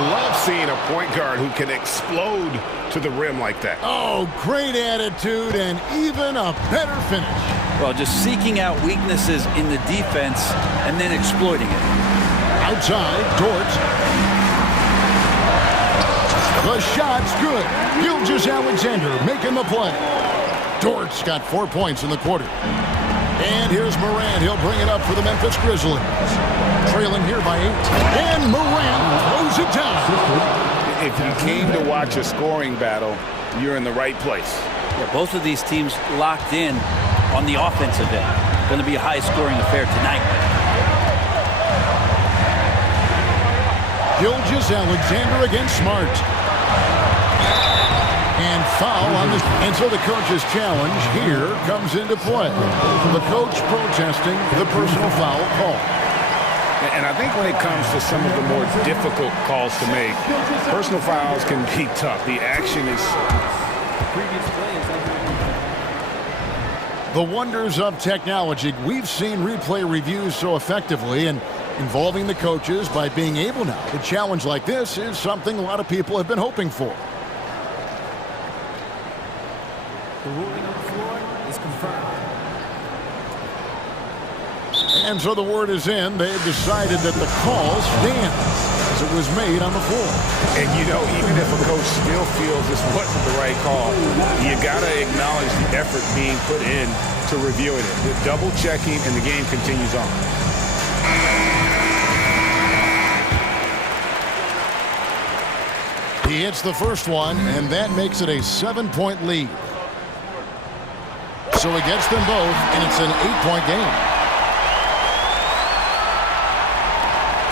Love seeing a point guard who can explode to the rim like that. Oh, great attitude and even a better finish. Well, just seeking out weaknesses in the defense and then exploiting it. Outside, Dort. The shot's good. Gilgeous-Alexander making the play. Dort's got 4 points in the quarter. And here's Morant. He'll bring it up for the Memphis Grizzlies. Trailing here by 8. And Morant throws it down. If you came to watch a scoring battle, you're in the right place. Yeah, both of these teams locked in on the offensive end. Going to be a high-scoring affair tonight. Gilgeous-Alexander against Smart. And foul on this. And so the coach's challenge here comes into play. The coach protesting the personal foul call. And I think when it comes to some of the more difficult calls to make, personal fouls can be tough. The action is The previous play is under review. The wonders of technology. We've seen replay reviews so effectively, and involving the coaches by being able now to challenge like this is something a lot of people have been hoping for. The ruling on the floor is confirmed. And so the word is in. They've decided that the call stands as it was made on the floor. And you know, even if a coach still feels this wasn't the right call, you got to acknowledge the effort being put in to reviewing it. The double checking, and the game continues on. He hits the first one, and that makes it a 7-point lead. So he gets them both, and it's an 8-point game.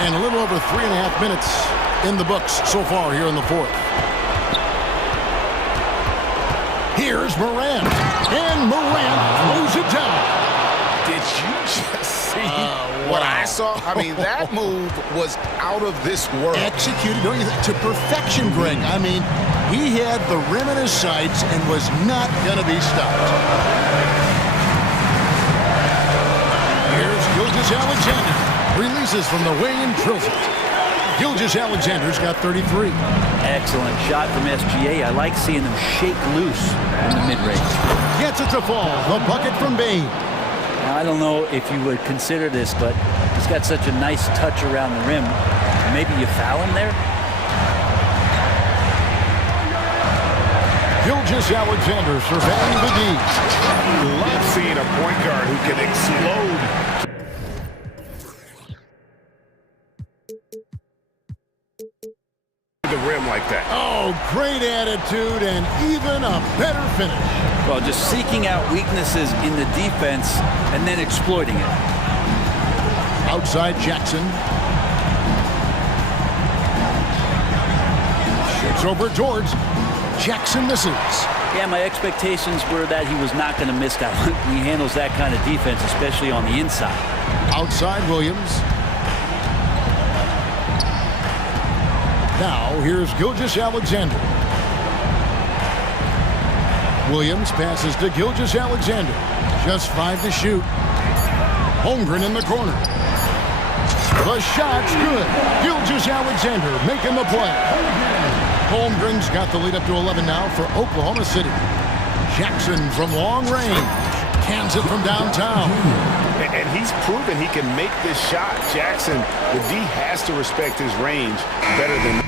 And a little over 3.5 minutes in the books so far here in the fourth. Here's Morant, and Morant throws it down. Did you just see what I saw? I mean, that move was out of this world. Executed, don't you think, to perfection, Greg. I mean, he had the rim in his sights and was not going to be stopped. Here's Gilgeous-Alexander. Releases from the wing and drills it. Gilgeous-Alexander's got 33. Excellent shot from SGA. I like seeing them shake loose in the mid-range. Gets it to fall. The bucket from Bain. Now, I don't know if you would consider this, but he's got such a nice touch around the rim. Maybe you foul him there? Gilgeous-Alexander surveying the D. Love seeing a point guard who can explode the rim like that. Oh, great attitude and even a better finish. Well, just seeking out weaknesses in the defense and then exploiting it. Outside Jackson. Shoots over George. Jackson misses. Yeah, my expectations were that he was not going to miss that one. He handles that kind of defense, especially on the inside. Outside Williams. Now, here's Gilgeous-Alexander. Williams passes to Gilgeous-Alexander. Just 5 to shoot. Holmgren in the corner. The shot's good. Gilgeous-Alexander making the play. Holmgren's got the lead up to 11 now for Oklahoma City. Jackson from long range. Cans it from downtown. And he's proven he can make this shot. Jackson, the D has to respect his range better than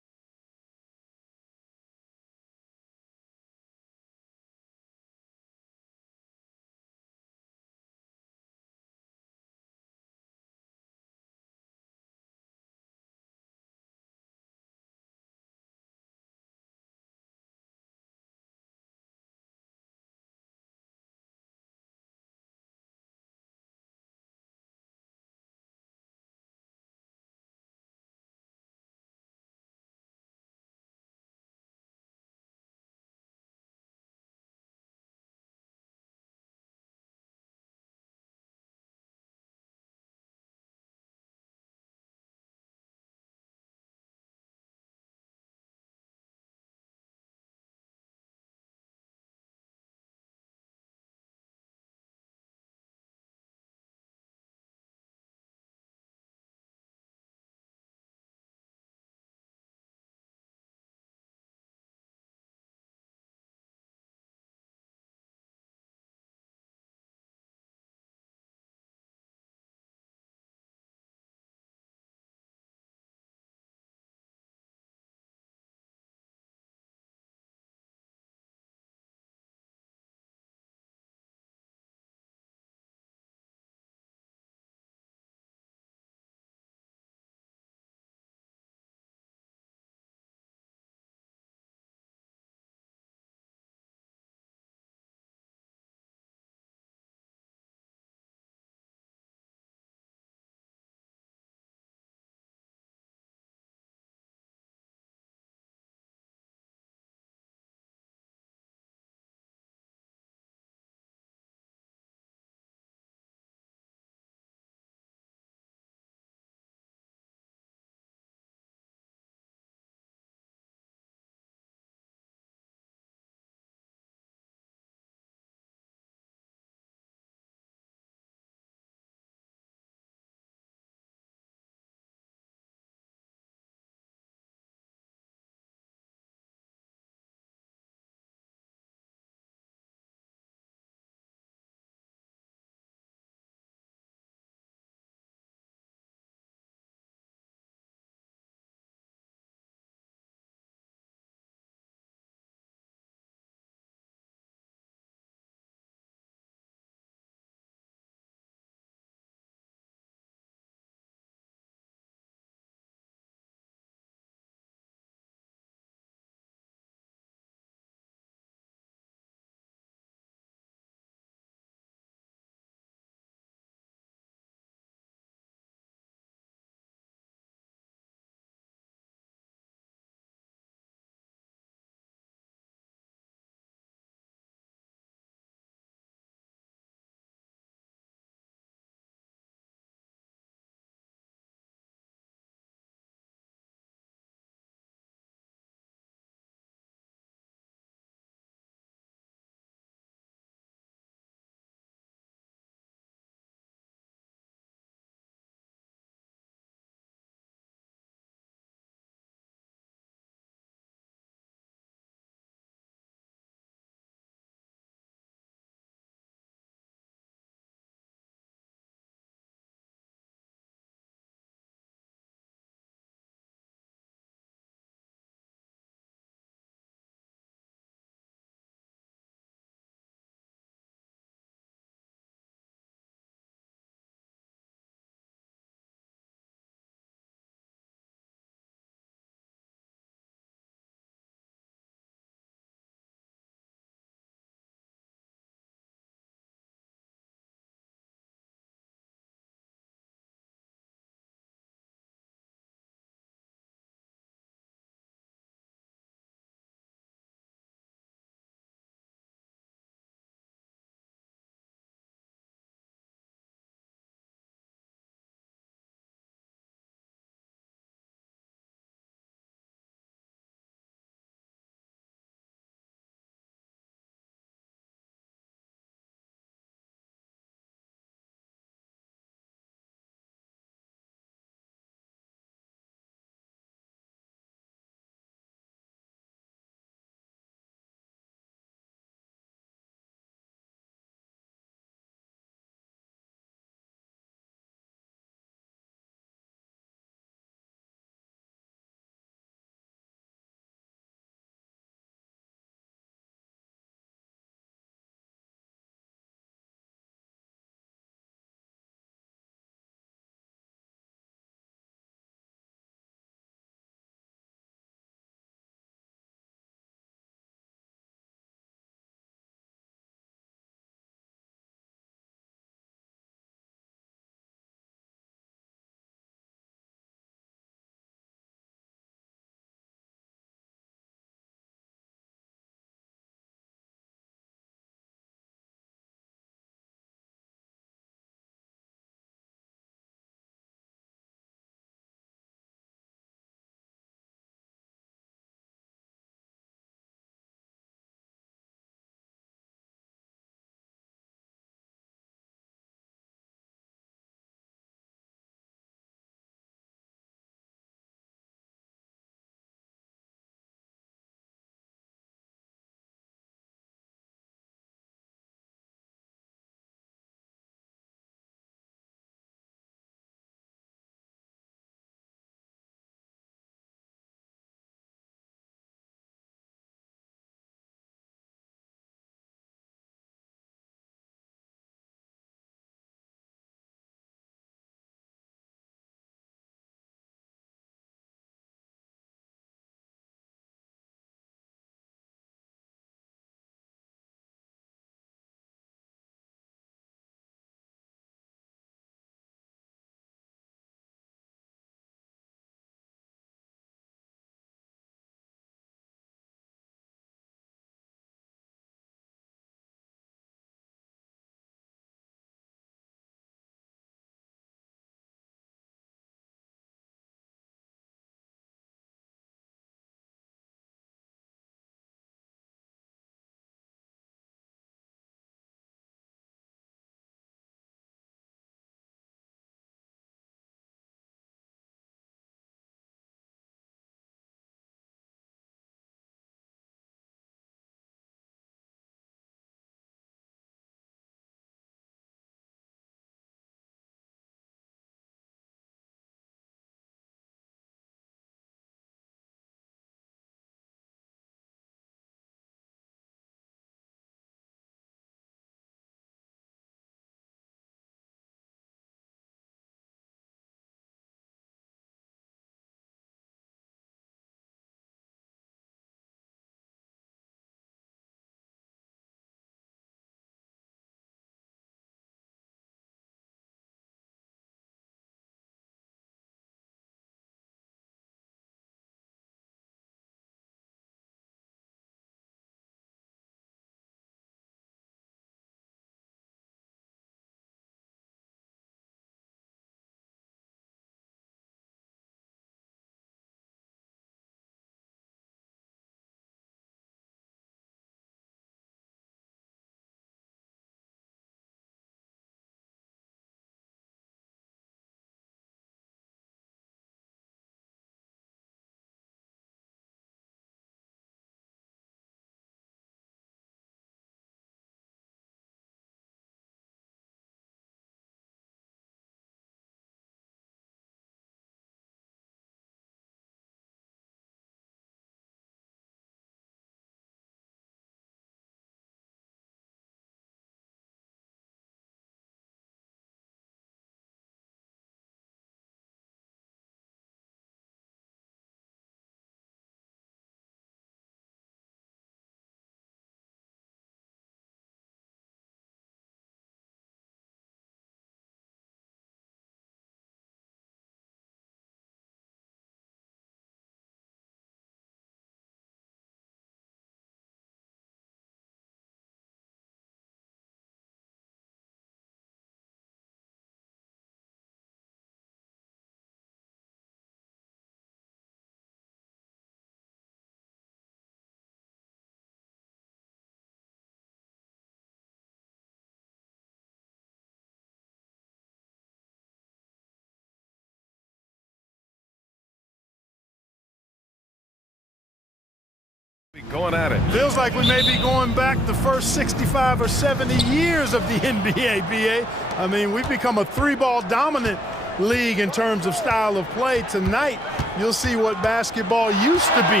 going at it. Feels like we may be going back the first 65 or 70 years of the NBA, BA. I mean, we've become a three-ball dominant league in terms of style of play. Tonight, you'll see what basketball used to be,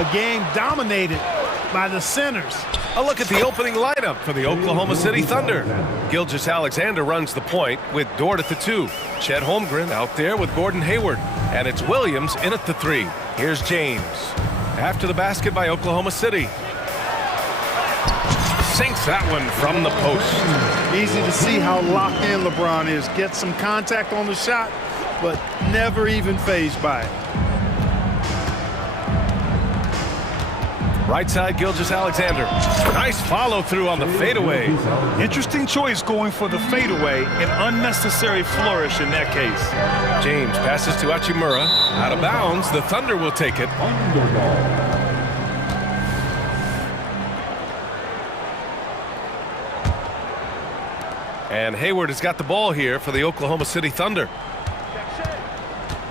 a game dominated by the centers. A look at the opening lineup for the Oklahoma City Thunder. Gilgeous-Alexander runs the point with Dort at the 2. Chet Holmgren out there with Gordon Hayward. And it's Williams in at the 3. Here's James. After the basket by Oklahoma City. Sinks that one from the post. Easy to see how locked in LeBron is. Gets some contact on the shot, but never even fazed by it. Right side, Gilgeous-Alexander. Nice follow-through on the fadeaway. Interesting choice going for the fadeaway. An unnecessary flourish in that case. James passes to Hachimura. Out of bounds. The Thunder will take it. And Hayward has got the ball here for the Oklahoma City Thunder.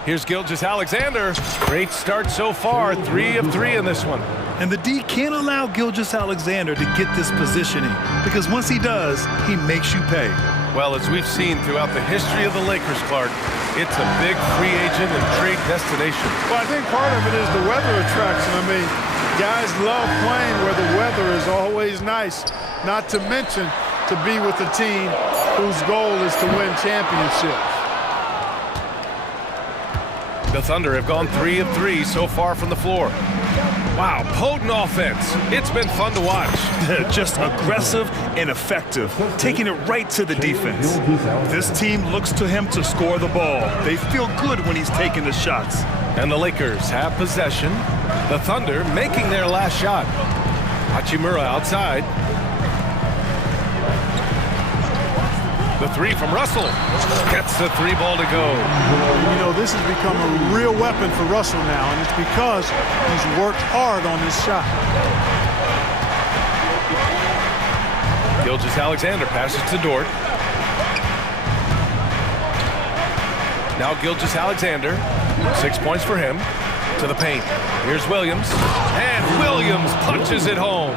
Here's Gilgeous-Alexander. Great start so far. 3 of 3 in this one. And the D can't allow Gilgeous-Alexander to get this positioning, because once he does, he makes you pay. Well, as we've seen throughout the history of the Lakers, Clark, it's a big free agent and trade destination. Well, I think part of it is the weather attraction. I mean, guys love playing where the weather is always nice, not to mention to be with a team whose goal is to win championships. The Thunder have gone 3 of 3 so far from the floor. Wow, potent offense. It's been fun to watch. Just aggressive and effective, taking it right to the defense. This team looks to him to score the ball. They feel good when he's taking the shots. And the Lakers have possession. The Thunder making their last shot. Hachimura outside. The 3 from Russell. Gets the 3 ball to go. You know, this has become a real weapon for Russell now, and it's because he's worked hard on this shot. Gilgeous-Alexander passes to Dort. Now Gilgeous-Alexander. 6 points for him. To the paint. Here's Williams. And Williams punches it home.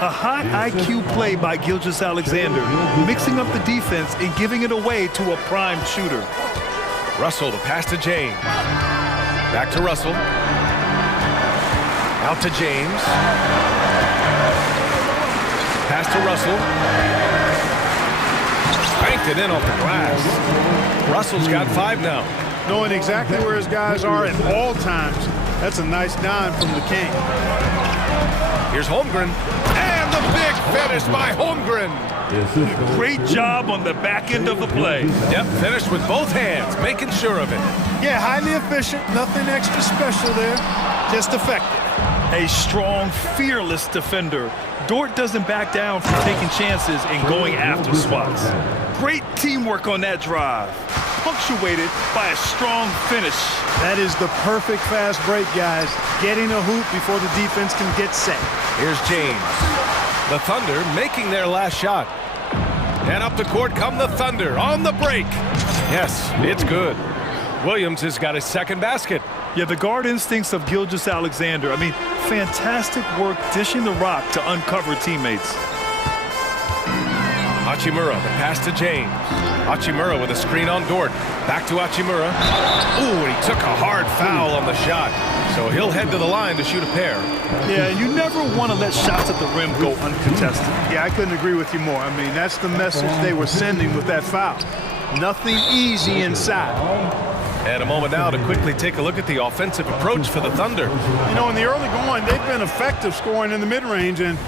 A high IQ play by Gilgeous-Alexander, mixing up the defense and giving it away to a prime shooter. Russell, the pass to James. Back to Russell. Out to James. Pass to Russell. Banked it in off the glass. Russell's got 5 now. Knowing exactly where his guys are at all times. That's a nice dime from the King. Here's Holmgren. And the big finish by Holmgren. Great job on the back end of the play. Yep, finished with both hands, making sure of it. Yeah, highly efficient. Nothing extra special there. Just effective. A strong, fearless defender. Dort doesn't back down from taking chances and going after swats. Great teamwork on that drive, punctuated by a strong finish. That is the perfect fast break, guys. Getting a hoop before the defense can get set. Here's James. The Thunder making their last shot. And up the court come the Thunder on the break. Yes, it's good. Williams has got his second basket. Yeah, the guard instincts of Gilgeous-Alexander. I mean, fantastic work dishing the rock to uncover teammates. Hachimura, the pass to James. Hachimura with a screen on Dort. Back to Hachimura. Ooh, and he took a hard foul on the shot. So he'll head to the line to shoot a pair. Yeah, you never want to let shots at the rim go uncontested. Yeah, I couldn't agree with you more. I mean, that's the message they were sending with that foul. Nothing easy inside. And a moment now to quickly take a look at the offensive approach for the Thunder. You know, in the early going, they've been effective scoring in the mid-range, and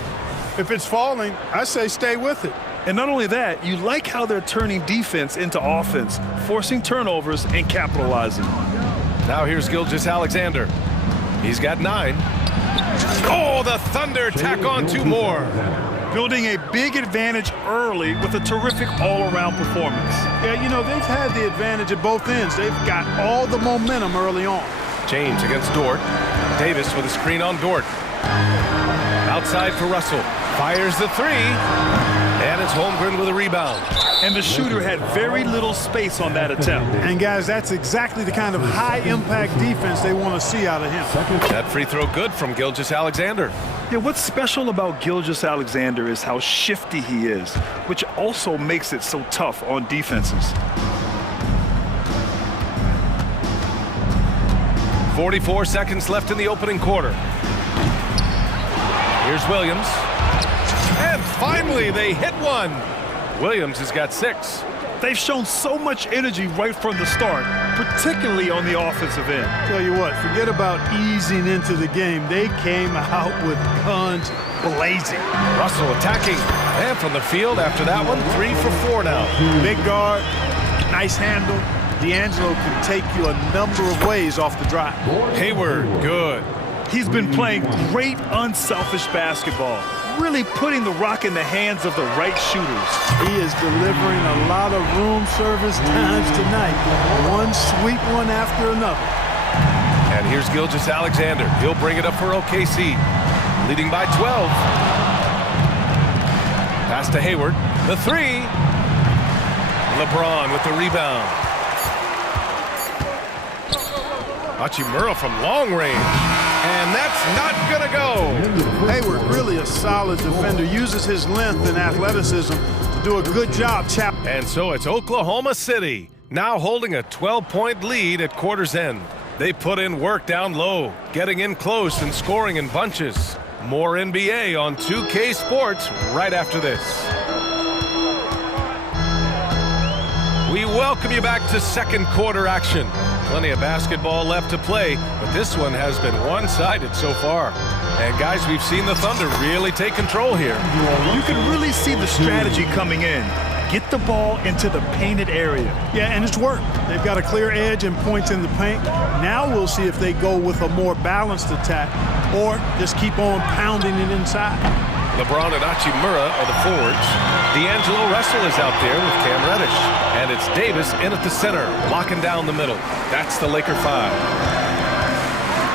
if it's falling, I say stay with it. And not only that, you like how they're turning defense into offense, forcing turnovers and capitalizing. Now here's Gilgeous-Alexander. He's got 9. Oh, the Thunder tack on 2 more. Building a big advantage early with a terrific all-around performance. Yeah, you know, they've had the advantage at both ends. They've got all the momentum early on. James against Dort. Davis with a screen on Dort. Outside for Russell. Fires the 3. And it's Holmgren with a rebound. And the shooter had very little space on that attempt. And guys, that's exactly the kind of high-impact defense they want to see out of him. That free throw good from Gilgeous-Alexander. Yeah, what's special about Gilgeous-Alexander is how shifty he is, which also makes it so tough on defenses. 44 seconds left in the opening quarter. Here's Williams. And finally, they hit one. Williams has got 6. They've shown so much energy right from the start, particularly on the offensive end. Tell you what, forget about easing into the game. They came out with guns blazing. Russell attacking. And from the field after that one, 3 for 4 now. Big guard, nice handle. D'Angelo can take you a number of ways off the drive. Hayward, good. He's been playing great unselfish basketball, really putting the rock in the hands of the right shooters. He is delivering a lot of room service times tonight. One sweet one after another. And here's Gilgeous-Alexander. He'll bring it up for OKC, leading by 12. Pass to Hayward. The 3. LeBron with the rebound. Hachimura from long range. And that's not gonna go. Hayward, really a solid defender, uses his length and athleticism to do a good job. And so it's Oklahoma City, now holding a 12-point lead at quarter's end. They put in work down low, getting in close and scoring in bunches. More NBA on 2K Sports right after this. We welcome you back to second quarter action. Plenty of basketball left to play, but this one has been one-sided so far. And guys, we've seen the Thunder really take control here. You can really see the strategy coming in. Get the ball into the painted area. Yeah, and it's worked. They've got a clear edge and points in the paint. Now we'll see if they go with a more balanced attack or just keep on pounding it inside. LeBron and Hachimura are the forwards. D'Angelo Russell is out there with Cam Reddish. And it's Davis in at the center, locking down the middle. That's the Laker 5.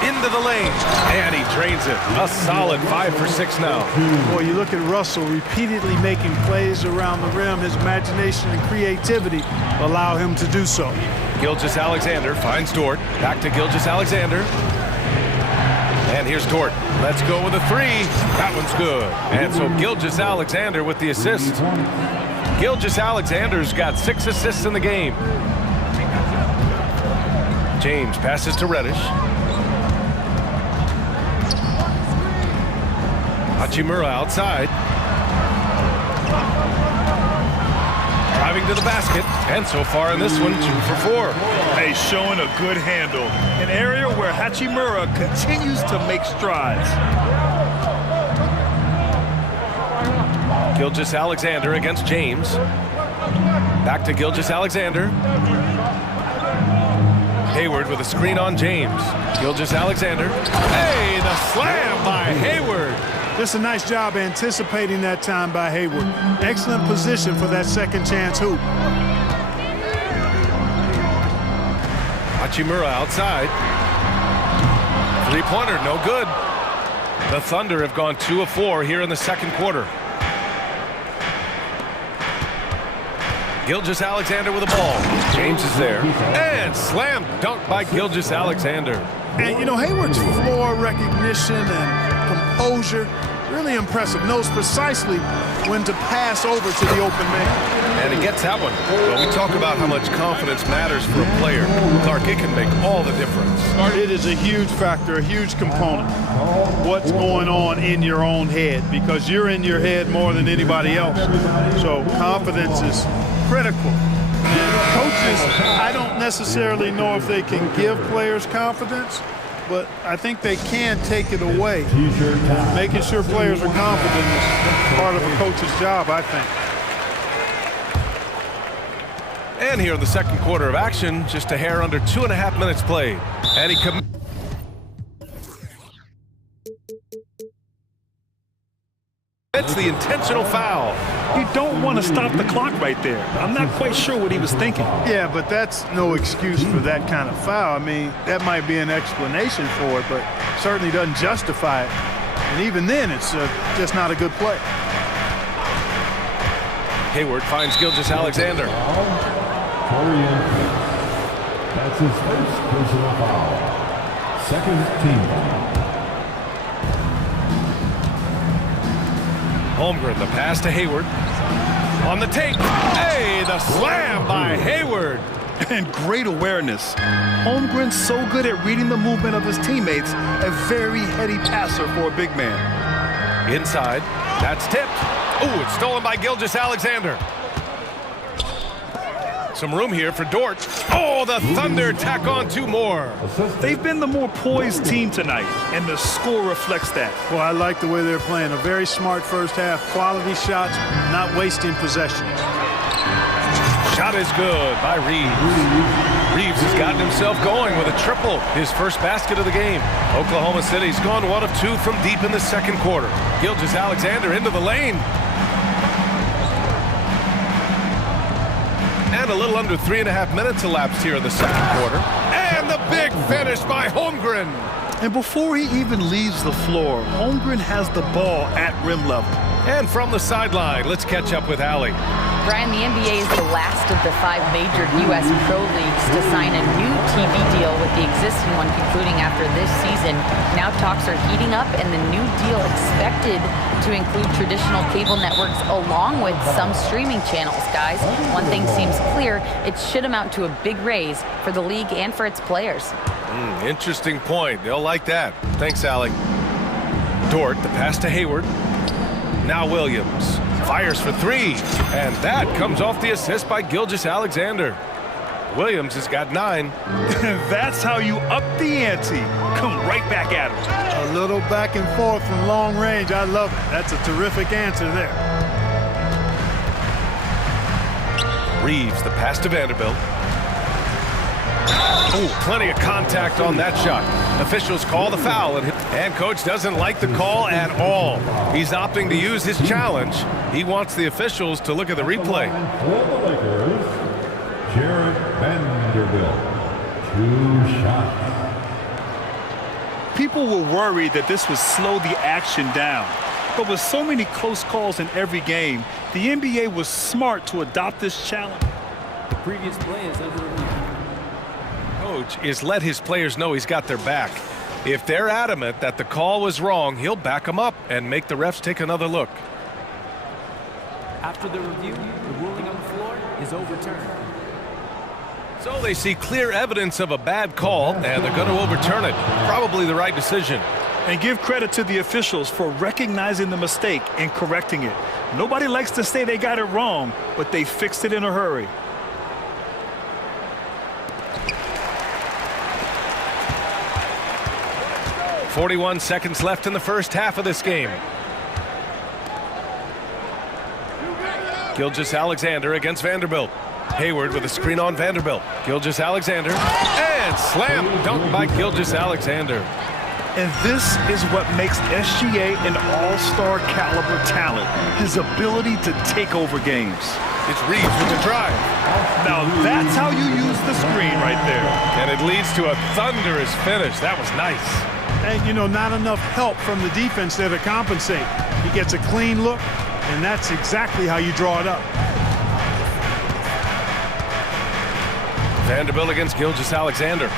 Into the lane, and he drains it. A solid 5 for 6 now. Boy, you look at Russell repeatedly making plays around the rim. His imagination and creativity allow him to do so. Gilgeous-Alexander finds Dort. Back to Gilgeous-Alexander. And here's Dort. Let's go with a 3. That one's good. And so Gilgeous-Alexander with the assist. Gilgeous-Alexander's got 6 assists in the game. James passes to Reddish. Hachimura outside. Driving to the basket. And so far in this one, 2 for 4. Hey, showing a good handle. An area where Hachimura continues to make strides. Gilgeous-Alexander against James. Back to Gilgeous-Alexander. Hayward with a screen on James. Gilgeous-Alexander. Hey, the slam by Hayward. Just a nice job anticipating that time by Hayward. Excellent position for that second chance hoop. Hachimura outside. Three-pointer, no good. The Thunder have gone 2 of 4 here in the second quarter. Gilgeous-Alexander with the ball. James is there. And slam dunk by Gilgeous-Alexander. And, you know, Hayward's floor recognition and composure, really impressive. Knows precisely when to pass over to the open man. And he gets that one. Well, we talk about how much confidence matters for a player. Clark, it can make all the difference. It is a huge factor, a huge component. What's going on in your own head, because you're in your head more than anybody else. So confidence is critical. And coaches, I don't necessarily know if they can give players confidence, but I think they can take it away. Making sure players are confident is part of a coach's job, I think. And here in the second quarter of action, just a hair under 2.5 minutes played. And he commits the intentional foul. You don't want to stop the clock right there. I'm not quite sure what he was thinking. Yeah, but that's no excuse for that kind of foul. I mean, that might be an explanation for it, but certainly doesn't justify it. And even then, it's just not a good play. Hayward finds Gilgeous-Alexander. That's his first personal foul. Second team foul. Holmgren, the pass to Hayward. On the take. Hey, the slam by Hayward. And great awareness. Holmgren's so good at reading the movement of his teammates, a very heady passer for a big man. Inside, that's tipped. Ooh, it's stolen by Gilgeous-Alexander. Some room here for Dort. Oh, the Thunder tack on 2 more. They've been the more poised team tonight, and the score reflects that. Well, I like the way they're playing. A very smart first half. Quality shots, not wasting possession. Shot is good by Reeves. Reeves has gotten himself going with a triple, his first basket of the game. Oklahoma City's gone 1 of 2 from deep in the second quarter. Gilgeous-Alexander into the lane. And a little under 3.5 minutes elapsed here in the second quarter. And the big finish by Holmgren. And before he even leaves the floor, Holmgren has the ball at rim level. And from the sideline, let's catch up with Allie. Brian, the NBA is the last of the 5 major U.S. pro leagues to sign a new TV deal, with the existing one concluding after this season. Now talks are heating up, and the new deal expected to include traditional cable networks along with some streaming channels, guys. One thing seems clear, it should amount to a big raise for the league and for its players. Interesting point. They'll like that. Thanks, Allie. Dort, the pass to Hayward. Now Williams fires for 3, and that comes off the assist by Gilgeous-Alexander. Williams has got 9. That's how you up the ante. Come right back at him. A little back and forth from long range. I love it. That's a terrific answer there. Reeves, the pass to Vanderbilt. Oh, plenty of contact on that shot. Officials call the foul, and coach doesn't like the call at all. He's opting to use his challenge. He wants the officials to look at the replay. Jared Vanderbilt, 2 shots. People were worried that this would slow the action down. But with so many close calls in every game, the NBA was smart to adopt this challenge. The previous play is under review. Coach is let his players know he's got their back. If they're adamant that the call was wrong, he'll back them up and make the refs take another look. After the review, the ruling on the floor is overturned. So they see clear evidence of a bad call, and they're going to overturn it. Probably the right decision. And give credit to the officials for recognizing the mistake and correcting it. Nobody likes to say they got it wrong, but they fixed it in a hurry. .41 seconds left in the first half of this game. Gilgeous-Alexander against Vanderbilt. Hayward with a screen on Vanderbilt. Gilgeous-Alexander, and slam dunk by Gilgeous-Alexander. And this is what makes SGA an all-star caliber talent, his ability to take over games. It's Reeves with the drive. Now that's how you use the screen right there. And it leads to a thunderous finish. That was nice. And, you know, not enough help from the defense there to compensate. He gets a clean look, and that's exactly how you draw it up. Vanderbilt against Gilgeous-Alexander.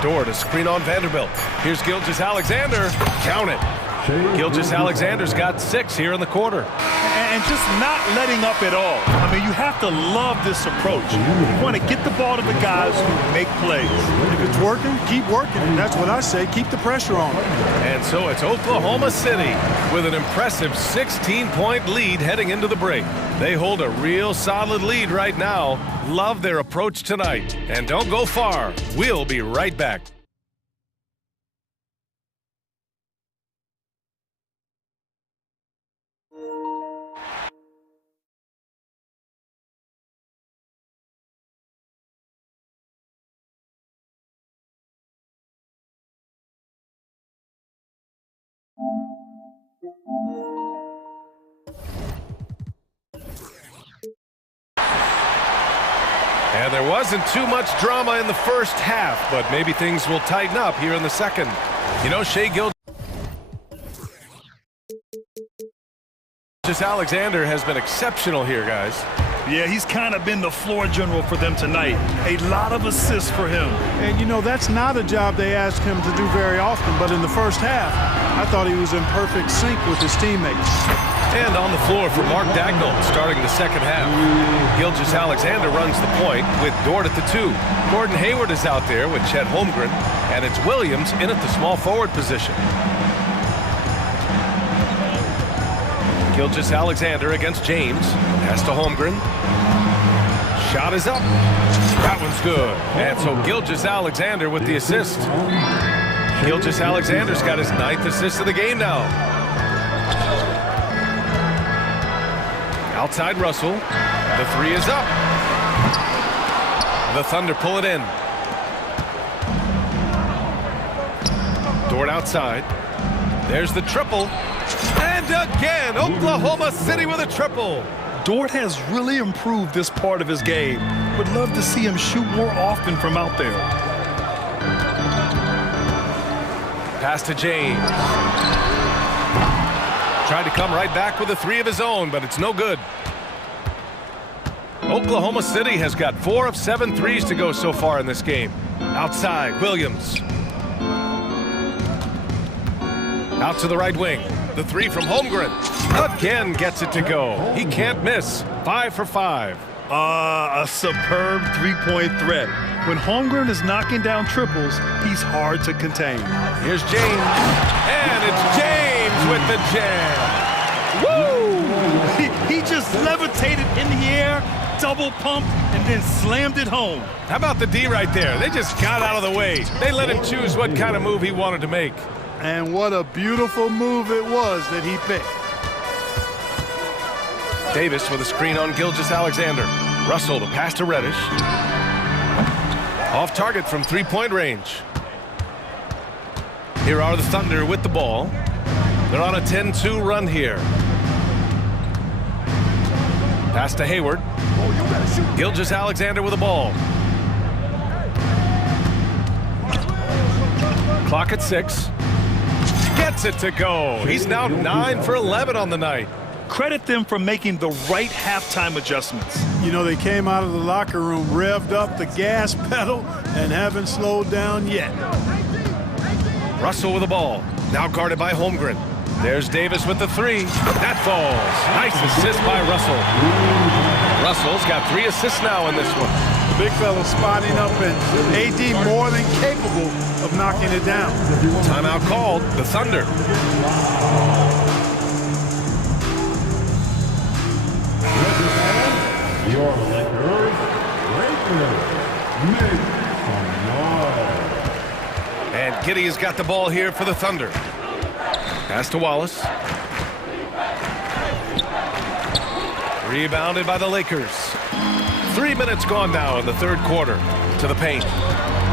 Dort, a screen on Vanderbilt. Here's Gilgeous-Alexander. Count it. Gilgeous-Alexander's got 6 here in the quarter. And just not letting up at all. I mean, you have to love this approach. You want to get the ball to the guys who make plays. If it's working, keep working. And that's what I say. Keep the pressure on. And so it's Oklahoma City with an impressive 16-point lead heading into the break. They hold a real solid lead right now. Love their approach tonight. And don't go far. We'll be right back. And there wasn't too much drama in the first half, but maybe things will tighten up here in the second. You know, Gilgeous-Alexander has been exceptional here, guys. Yeah, he's kind of been the floor general for them tonight. A lot of assists for him. And, you know, that's not a job they ask him to do very often, but in the first half, I thought he was in perfect sync with his teammates. And on the floor for Mark Dagnall starting the second half. Gilgeous-Alexander runs the point with Dort at the 2. Gordon Hayward is out there with Chet Holmgren, and it's Williams in at the small forward position. Gilgeous-Alexander against James. Pass to Holmgren. Shot is up. That one's good. And so Gilgeous-Alexander with the assist. Gilgeous-Alexander's got his 9th assist of the game now. Outside Russell. The 3 is up. The Thunder pull it in. Dort outside. There's the triple. And again, Oklahoma City with a triple. Dort has really improved this part of his game. Would love to see him shoot more often from out there. Pass to James. Tried to come right back with a 3 of his own, but it's no good. Oklahoma City has got 4 of 7 threes to go so far in this game. Outside, Williams. Out to the right wing. The 3 from Holmgren. Again gets it to go. He can't miss. 5 for 5. A superb three-point threat. When Holmgren is knocking down triples, he's hard to contain. Here's James. And it's James with the jam. Woo! He just levitated in the air, double pumped, and then slammed it home. How about the D right there? They just got out of the way. They let him choose what kind of move he wanted to make. And what a beautiful move it was that he picked. Davis with a screen on Gilgeous-Alexander. Russell to pass to Reddish. Off target from 3-point range. Here are the Thunder with the ball. They're on a 10-2 run here. Pass to Hayward. Gilgeous-Alexander with the ball. Clock at 6. Gets it to go. He's now 9 for 11 on the night. Credit them for making the right halftime adjustments. You know, they came out of the locker room, revved up the gas pedal, and haven't slowed down yet. Russell with the ball. Now guarded by Holmgren. There's Davis with the 3. That falls. Nice assist by Russell. Russell's got 3 assists now in this one. The big fella spotting up, and AD more than capable of knocking it down. Timeout called. The Thunder. Your Lakers, make some noise. And Giddey has got the ball here for the Thunder. Pass to Wallace. Rebounded by the Lakers. 3 minutes gone now in the third quarter. To the paint.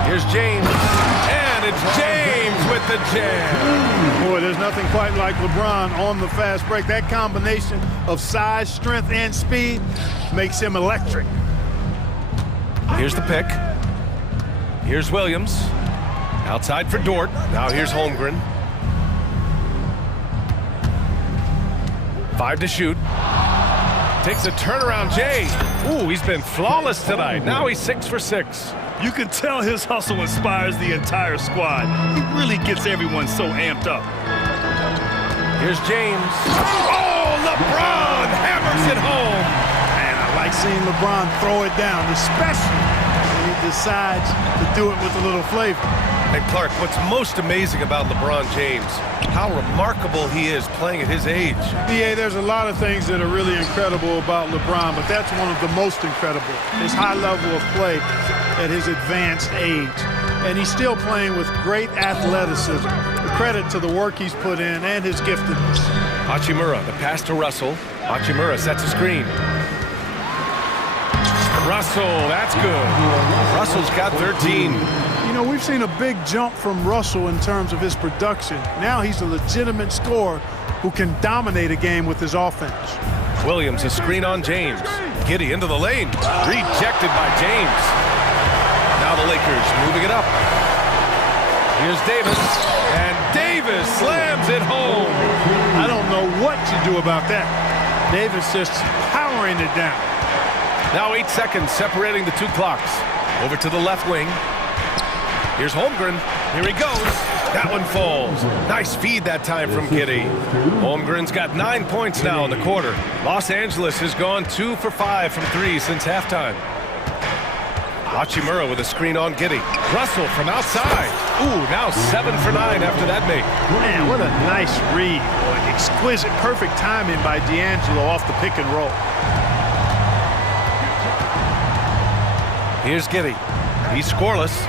Here's James. And it's James with the jam. Boy, there's nothing quite like LeBron on the fast break. That combination of size, strength, and speed makes him electric. Here's the pick. Here's Williams. Outside for Dort. Now here's Holmgren. 5 to shoot. Takes a turnaround, Jay. Ooh, he's been flawless tonight. Now he's 6 for 6. You can tell his hustle inspires the entire squad. He really gets everyone so amped up. Here's James. Oh, LeBron hammers it home. Man, I like seeing LeBron throw it down, especially when he decides to do it with a little flavor. And Clark, what's most amazing about LeBron James, how remarkable he is playing at his age. Yeah, there's a lot of things that are really incredible about LeBron, but that's one of the most incredible. His high level of play at his advanced age. And he's still playing with great athleticism. The credit to the work he's put in and his giftedness. Hachimura, the pass to Russell. Hachimura sets a screen. Russell, that's good. Russell's got 13. You know, we've seen a big jump from Russell in terms of his production. Now he's a legitimate scorer who can dominate a game with his offense. Williams, a screen on James. Giddey into the lane. Rejected by James. Now the Lakers moving it up. Here's Davis. And Davis slams it home. I don't know what to do about that. Davis just powering it down. Now 8 seconds separating the two clocks. Over to the left wing. Here's Holmgren. Here he goes. That one falls. Nice feed that time from Giddy. Holmgren's got 9 points now in the quarter. Los Angeles has gone 2 for 5 from 3 since halftime. Hachimura with a screen on Giddy. Russell from outside. Ooh, now 7 for 9 after that make. Man, what a nice read. Exquisite, perfect timing by D'Angelo off the pick and roll. Here's Giddy. He's scoreless.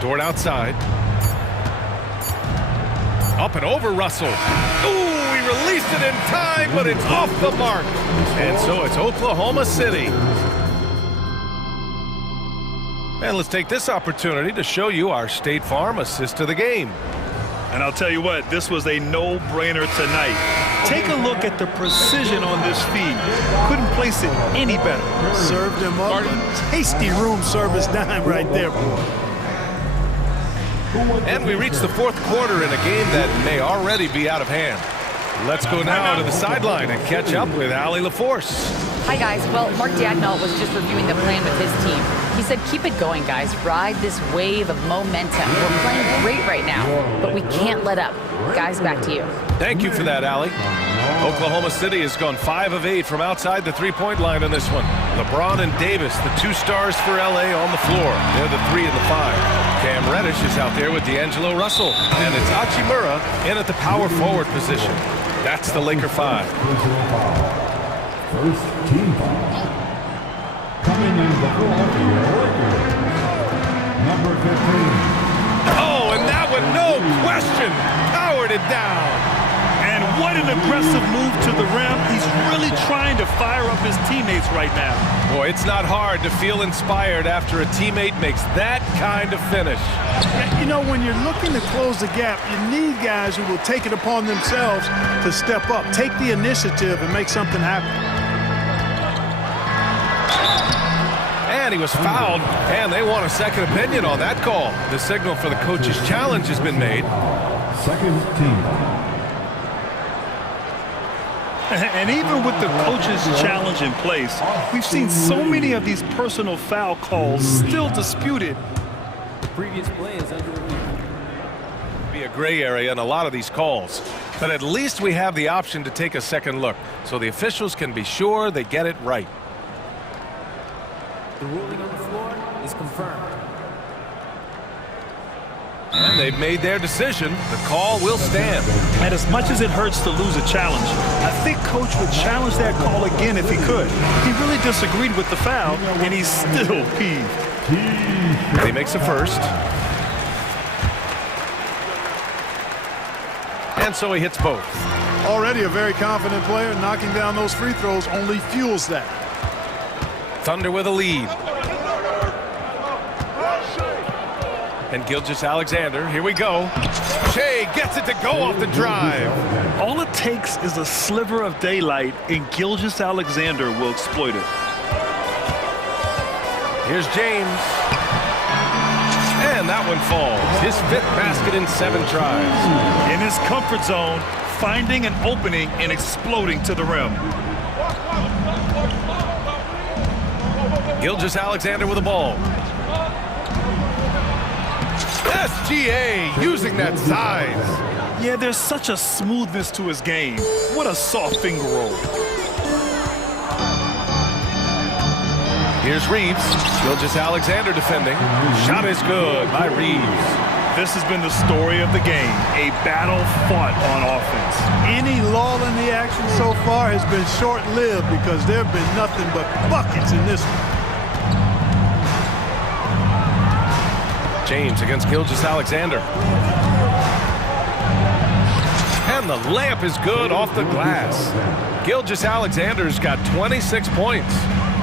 Dort outside. Up and over Russell. Ooh, he released it in time, but it's off the mark. And so it's Oklahoma City. And let's take this opportunity to show you our State Farm assist of the game. And I'll tell you what, this was a no-brainer tonight. Take a look at the precision on this feed. Couldn't place it any better. Served him up a tasty room service dime right there, boy. And we reach the fourth quarter in a game that may already be out of hand. Let's go now to the sideline and catch up with Allie LaForce. Hi, guys. Well, Mark Dagnall was just reviewing the plan with his team. He said, keep it going, guys. Ride this wave of momentum. We're playing great right now, but we can't let up. Guys, back to you. Thank you for that, Allie. Oklahoma City has gone 5 of 8 from outside the three-point line in this one. LeBron and Davis, the 2 stars for LA, on the floor. They're the 3 and the 5. Cam Reddish is out there with D'Angelo Russell. And it's Hachimura in at the power forward position. That's the Laker 5. First team foul. Coming in the floor for your Lakers. Number 15. Oh, and that one, no question, powered it down. And what an aggressive move to the rim. He's really trying to fire up his teammates right now. Boy, it's not hard to feel inspired after a teammate makes that kind of finish. You know, when you're looking to close the gap, you need guys who will take it upon themselves to step up, take the initiative, and make something happen. And he was fouled, and they want a second opinion on that call. The signal for the coach's challenge has been made. Second team. And even with the coach's challenge in place, we've seen so many of these personal foul calls still disputed. The previous play is under review. Be a gray area in a lot of these calls, but at least we have the option to take a second look, so the officials can be sure they get it right. The ruling on the floor is confirmed. And they've made their decision. The call will stand. And as much as it hurts to lose a challenge, I think Coach would challenge that call again if he could. He really disagreed with the foul, and he's still peeved. He makes a first. And so he hits both. Already a very confident player. Knocking down those free throws only fuels that. Thunder with a lead. And Gilgeous-Alexander, here we go. Shea gets it to go off the drive. All it takes is a sliver of daylight, and Gilgeous-Alexander will exploit it. Here's James. And that one falls. His 5th basket in 7 tries. In his comfort zone, finding an opening and exploding to the rim. Gilgeous-Alexander with the ball. SGA using that size. Yeah, there's such a smoothness to his game. What a soft finger roll. Here's Reeves. Gilgeous-Alexander defending. Shot is good by Reeves. This has been the story of the game, a battle fought on offense. Any lull in the action so far has been short-lived because there have been nothing but buckets in this one. James against Gilgeous-Alexander. And the layup is good off the glass. Gilgeous-Alexander's got 26 points.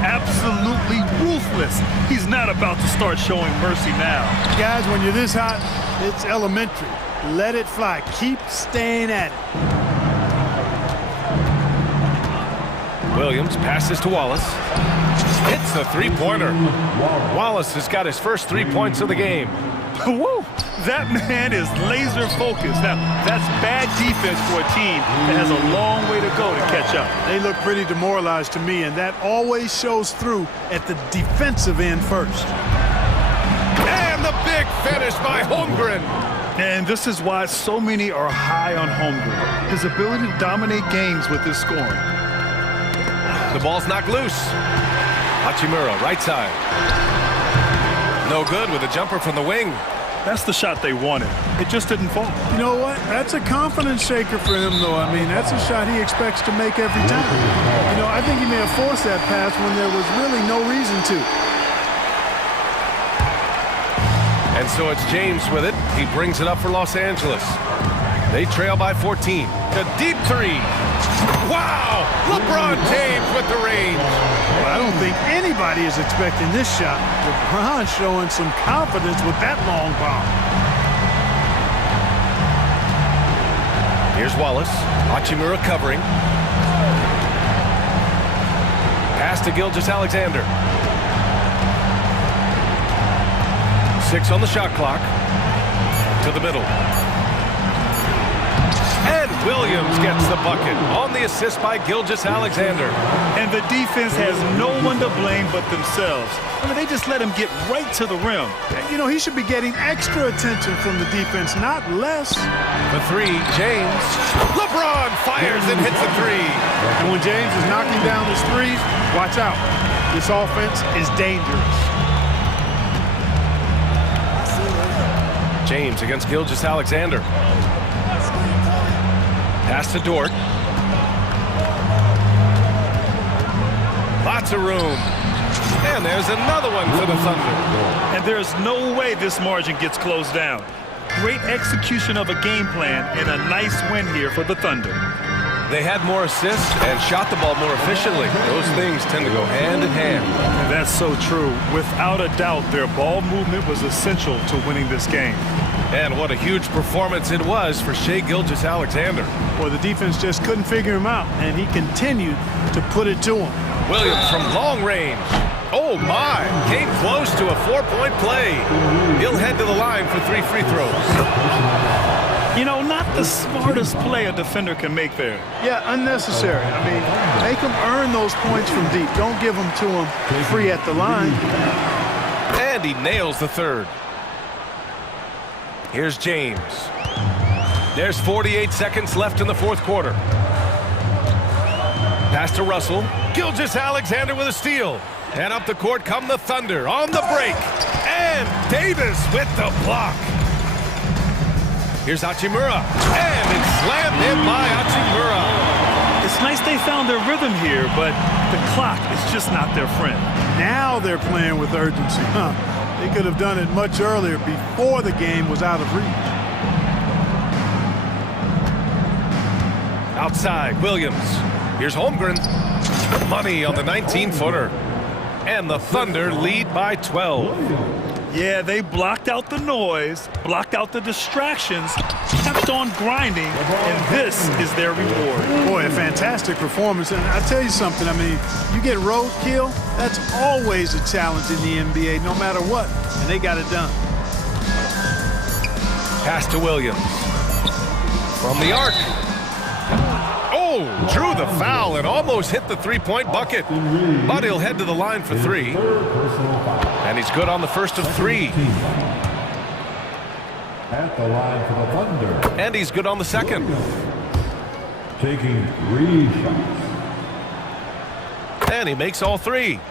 Absolutely ruthless. He's not about to start showing mercy now. Guys, when you're this hot, it's elementary. Let it fly. Keep staying at it. Williams passes to Wallace. Hits the three-pointer. Wallace has got his first 3 points of the game. Woo! That man is laser focused. Now, that's bad defense for a team that has a long way to go to catch up. They look pretty demoralized to me, and that always shows through at the defensive end first. And the big finish by Holmgren. And this is why so many are high on Holmgren. His ability to dominate games with his scoring. The ball's knocked loose. Hachimura, right side. No good with a jumper from the wing. That's the shot they wanted. It just didn't fall. You know what? That's a confidence shaker for him, though. I mean, that's a shot he expects to make every time. You know, I think he may have forced that pass when there was really no reason to. And so it's James with it. He brings it up for Los Angeles. They trail by 14. A deep three. Wow! LeBron James with the range. Well, I don't think anybody is expecting this shot. LeBron showing some confidence with that long bomb. Here's Wallace. Hachimura covering. Pass to Gilgeous-Alexander. 6 on the shot clock. To the middle. And Williams gets the bucket on the assist by Gilgeous-Alexander. And the defense has no one to blame but themselves. I mean, they just let him get right to the rim. You know, he should be getting extra attention from the defense, not less. The three, James. LeBron fires and hits a three. And when James is knocking down his threes, watch out. This offense is dangerous. James against Gilgeous-Alexander. Pass to Dort. Lots of room. And there's another one for the Thunder. And there's no way this margin gets closed down. Great execution of a game plan and a nice win here for the Thunder. They had more assists and shot the ball more efficiently. Those things tend to go hand in hand. That's so true. Without a doubt, their ball movement was essential to winning this game. And what a huge performance it was for Shai Gilgeous-Alexander. Well, the defense just couldn't figure him out, and he continued to put it to him. Williams from long range. Oh, my. Came close to a 4-point play. He'll head to the line for 3 free throws. You know, not the smartest play a defender can make there. Yeah, unnecessary. I mean, make him earn those points from deep. Don't give them to him free at the line. And he nails the third. Here's James. There's 48 seconds left in the fourth quarter. Pass to Russell. Gilgeous-Alexander with a steal. And up the court come the Thunder on the break. And Davis with the block. Here's Hachimura. And it's slammed in by Hachimura. It's nice they found their rhythm here, but the clock is just not their friend. Now they're playing with urgency, huh? They could have done it much earlier before the game was out of reach. Outside, Williams. Here's Holmgren. Money on the 19-footer. And the Thunder lead by 12. Yeah, they blocked out the noise, blocked out the distractions, kept on grinding, and this is their reward. Boy, a fantastic performance. And I'll tell you something, I mean, you get roadkill, that's always a challenge in the NBA, no matter what. And they got it done. Pass to Williams. From the arc. Oh, drew the foul and almost hit the three-point bucket. But he'll head to the line for 3. And he's good on the first of 3. At the line for the Thunder. And he's good on the second. Taking 3 shots. And he makes all 3.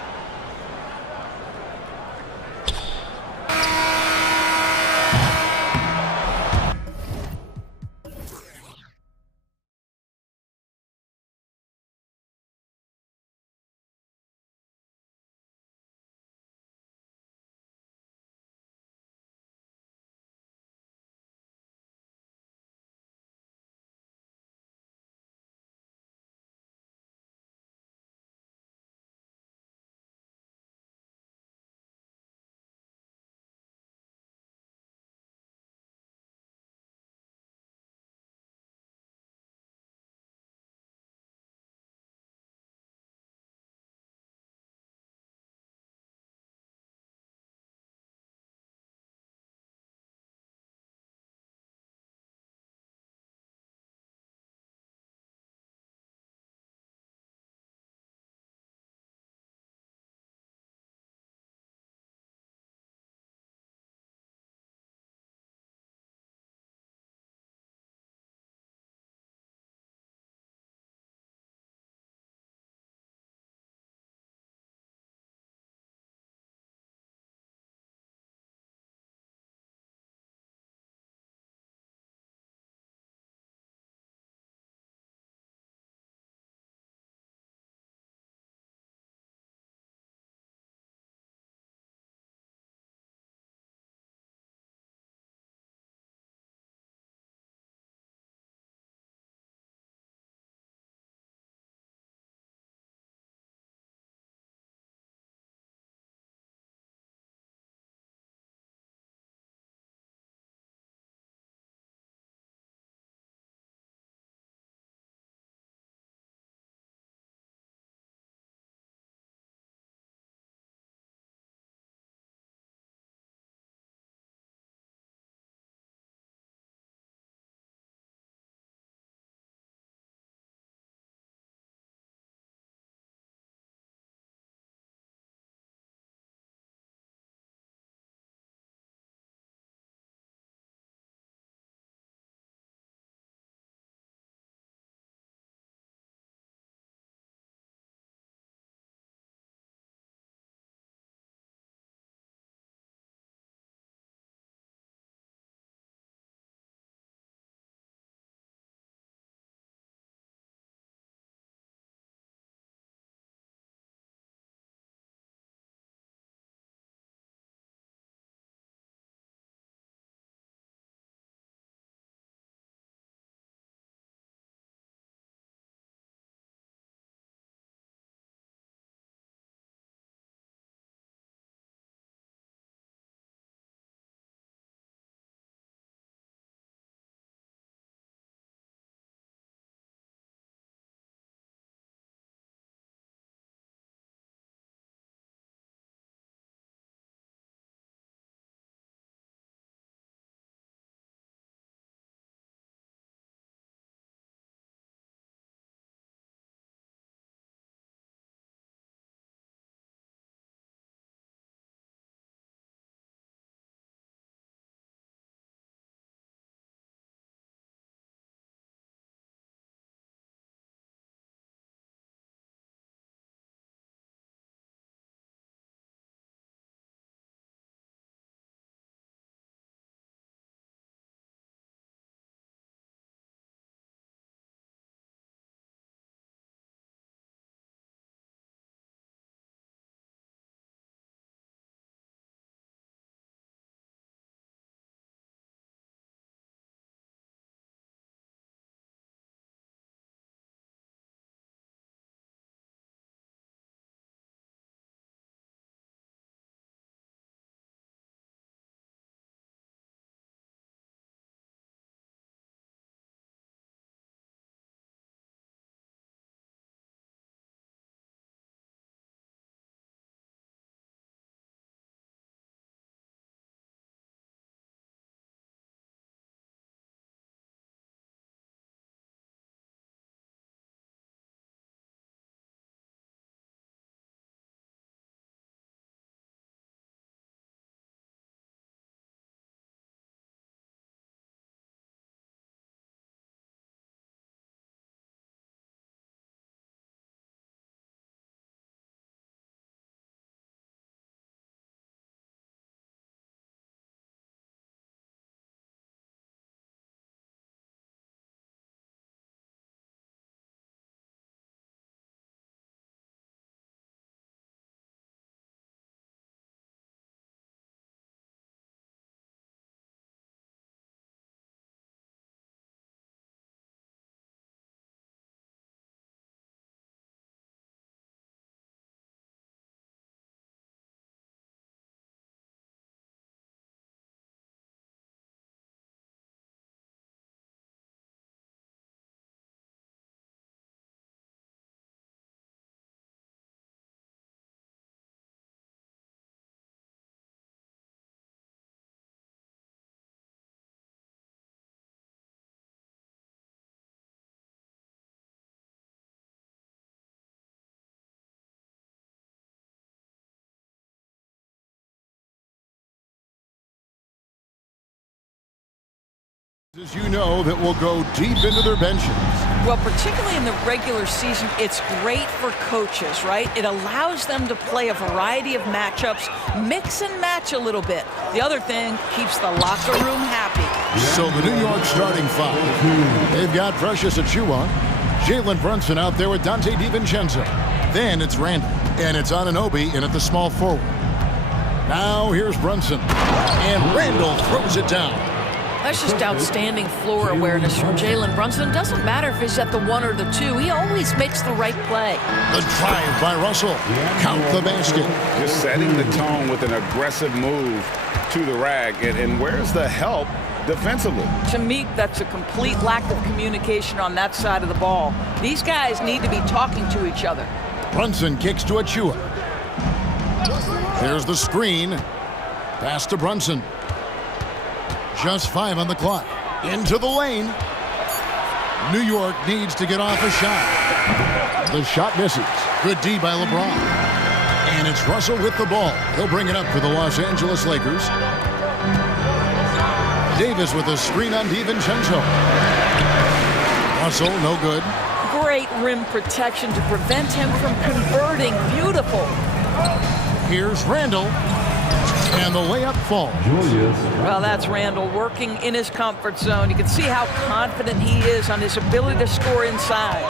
As you know, that will go deep into their benches. Well, particularly in the regular season, it's great for coaches, right? It allows them to play a variety of matchups, mix and match a little bit. The other thing keeps the locker room happy. So the New York starting five, they've got Precious Achiuwa, Jalen Brunson out there with Donte DiVincenzo. Then it's Randall, and it's Anunoby in at the small forward. Now here's Brunson, and Randall throws it down. That's just outstanding floor awareness from Jalen Brunson. It doesn't matter if he's at the 1 or the 2. He always makes the right play. The drive by Russell. Count the basket. Just setting the tone with an aggressive move to the rack. And where's the help defensively? To me, that's a complete lack of communication on that side of the ball. These guys need to be talking to each other. Brunson kicks to Achiuwa. There's the screen. Pass to Brunson. Just 5 on the clock. Into the lane. New York needs to get off a shot. The shot misses. Good D by LeBron. And it's Russell with the ball. He'll bring it up for the Los Angeles Lakers. Davis with a screen on DiVincenzo. Russell, no good. Great rim protection to prevent him from converting. Beautiful. Here's Randall. And the layup falls. Well, that's Randall working in his comfort zone. You can see how confident he is on his ability to score inside.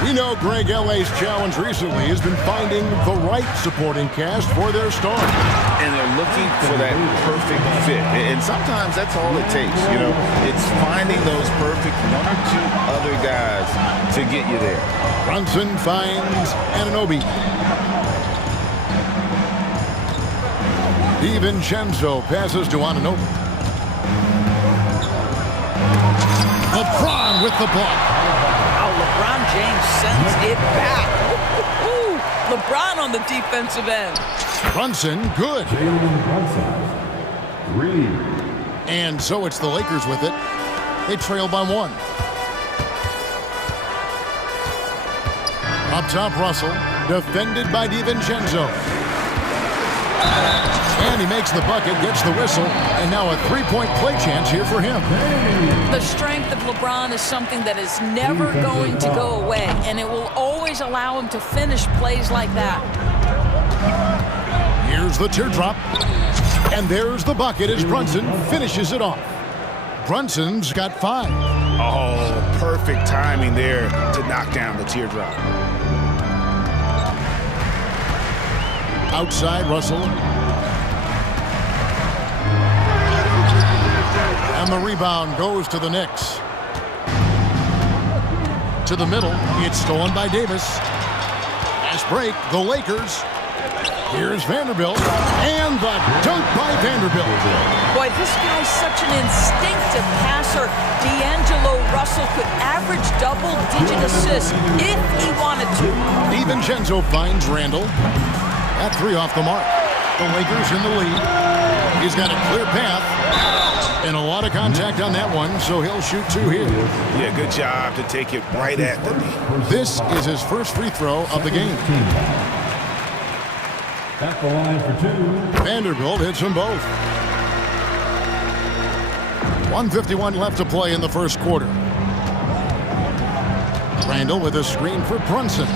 We know Greg L.A.'s challenge recently has been finding the right supporting cast for their stars. And they're looking for that perfect fit. And sometimes that's all it takes, you know. It's finding those perfect 1 or 2 other guys to get you there. Brunson finds Anunoby. DiVincenzo passes to Anunoby. LeBron with the block. Oh, LeBron James sends it back. Ooh, LeBron on the defensive end. Brunson, good. And so it's the Lakers with it. They trail by 1. Up top, Russell, defended by DiVincenzo. And he makes the bucket, gets the whistle, and now a 3-point play chance here for him. The strength of LeBron is something that is never going to go away, and it will always allow him to finish plays like that. Here's the teardrop, and there's the bucket as Brunson finishes it off. Brunson's got 5. Oh, perfect timing there to knock down the teardrop. Outside, Russell. And the rebound goes to the Knicks. To the middle. It's stolen by Davis. Fast break. The Lakers. Here's Vanderbilt. And the dunk by Vanderbilt. Boy, this guy's such an instinctive passer. D'Angelo Russell could average double-digit assists if he wanted to. DiVincenzo finds Randall. That 3 off the mark. The Lakers in the lead. He's got a clear path. And a lot of contact on that one, so he'll shoot 2 here. Yeah, good job to take it right at the knee. This is his first free throw of the game. At the line for 2. Vanderbilt hits them both. 1:51 left to play in the first quarter. Randall with a screen for Brunson.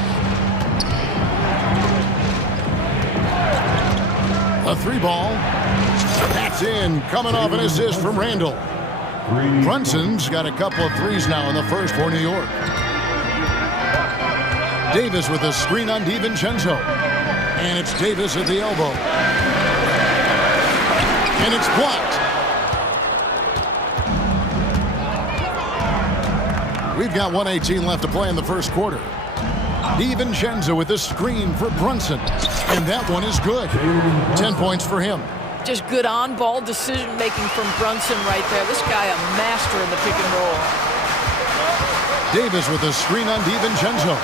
A 3 ball. That's in. Coming off an assist from Randall. Brunson's got a couple of 3s now in the first for New York. Davis with a screen on DiVincenzo. And it's Davis at the elbow. And it's blocked. We've got 1:18 left to play in the first quarter. DiVincenzo with a screen for Brunson. And that one is good. 10 points for him. Just good on-ball decision-making from Brunson right there. This guy a master in the pick and roll. Davis with a screen on DiVincenzo.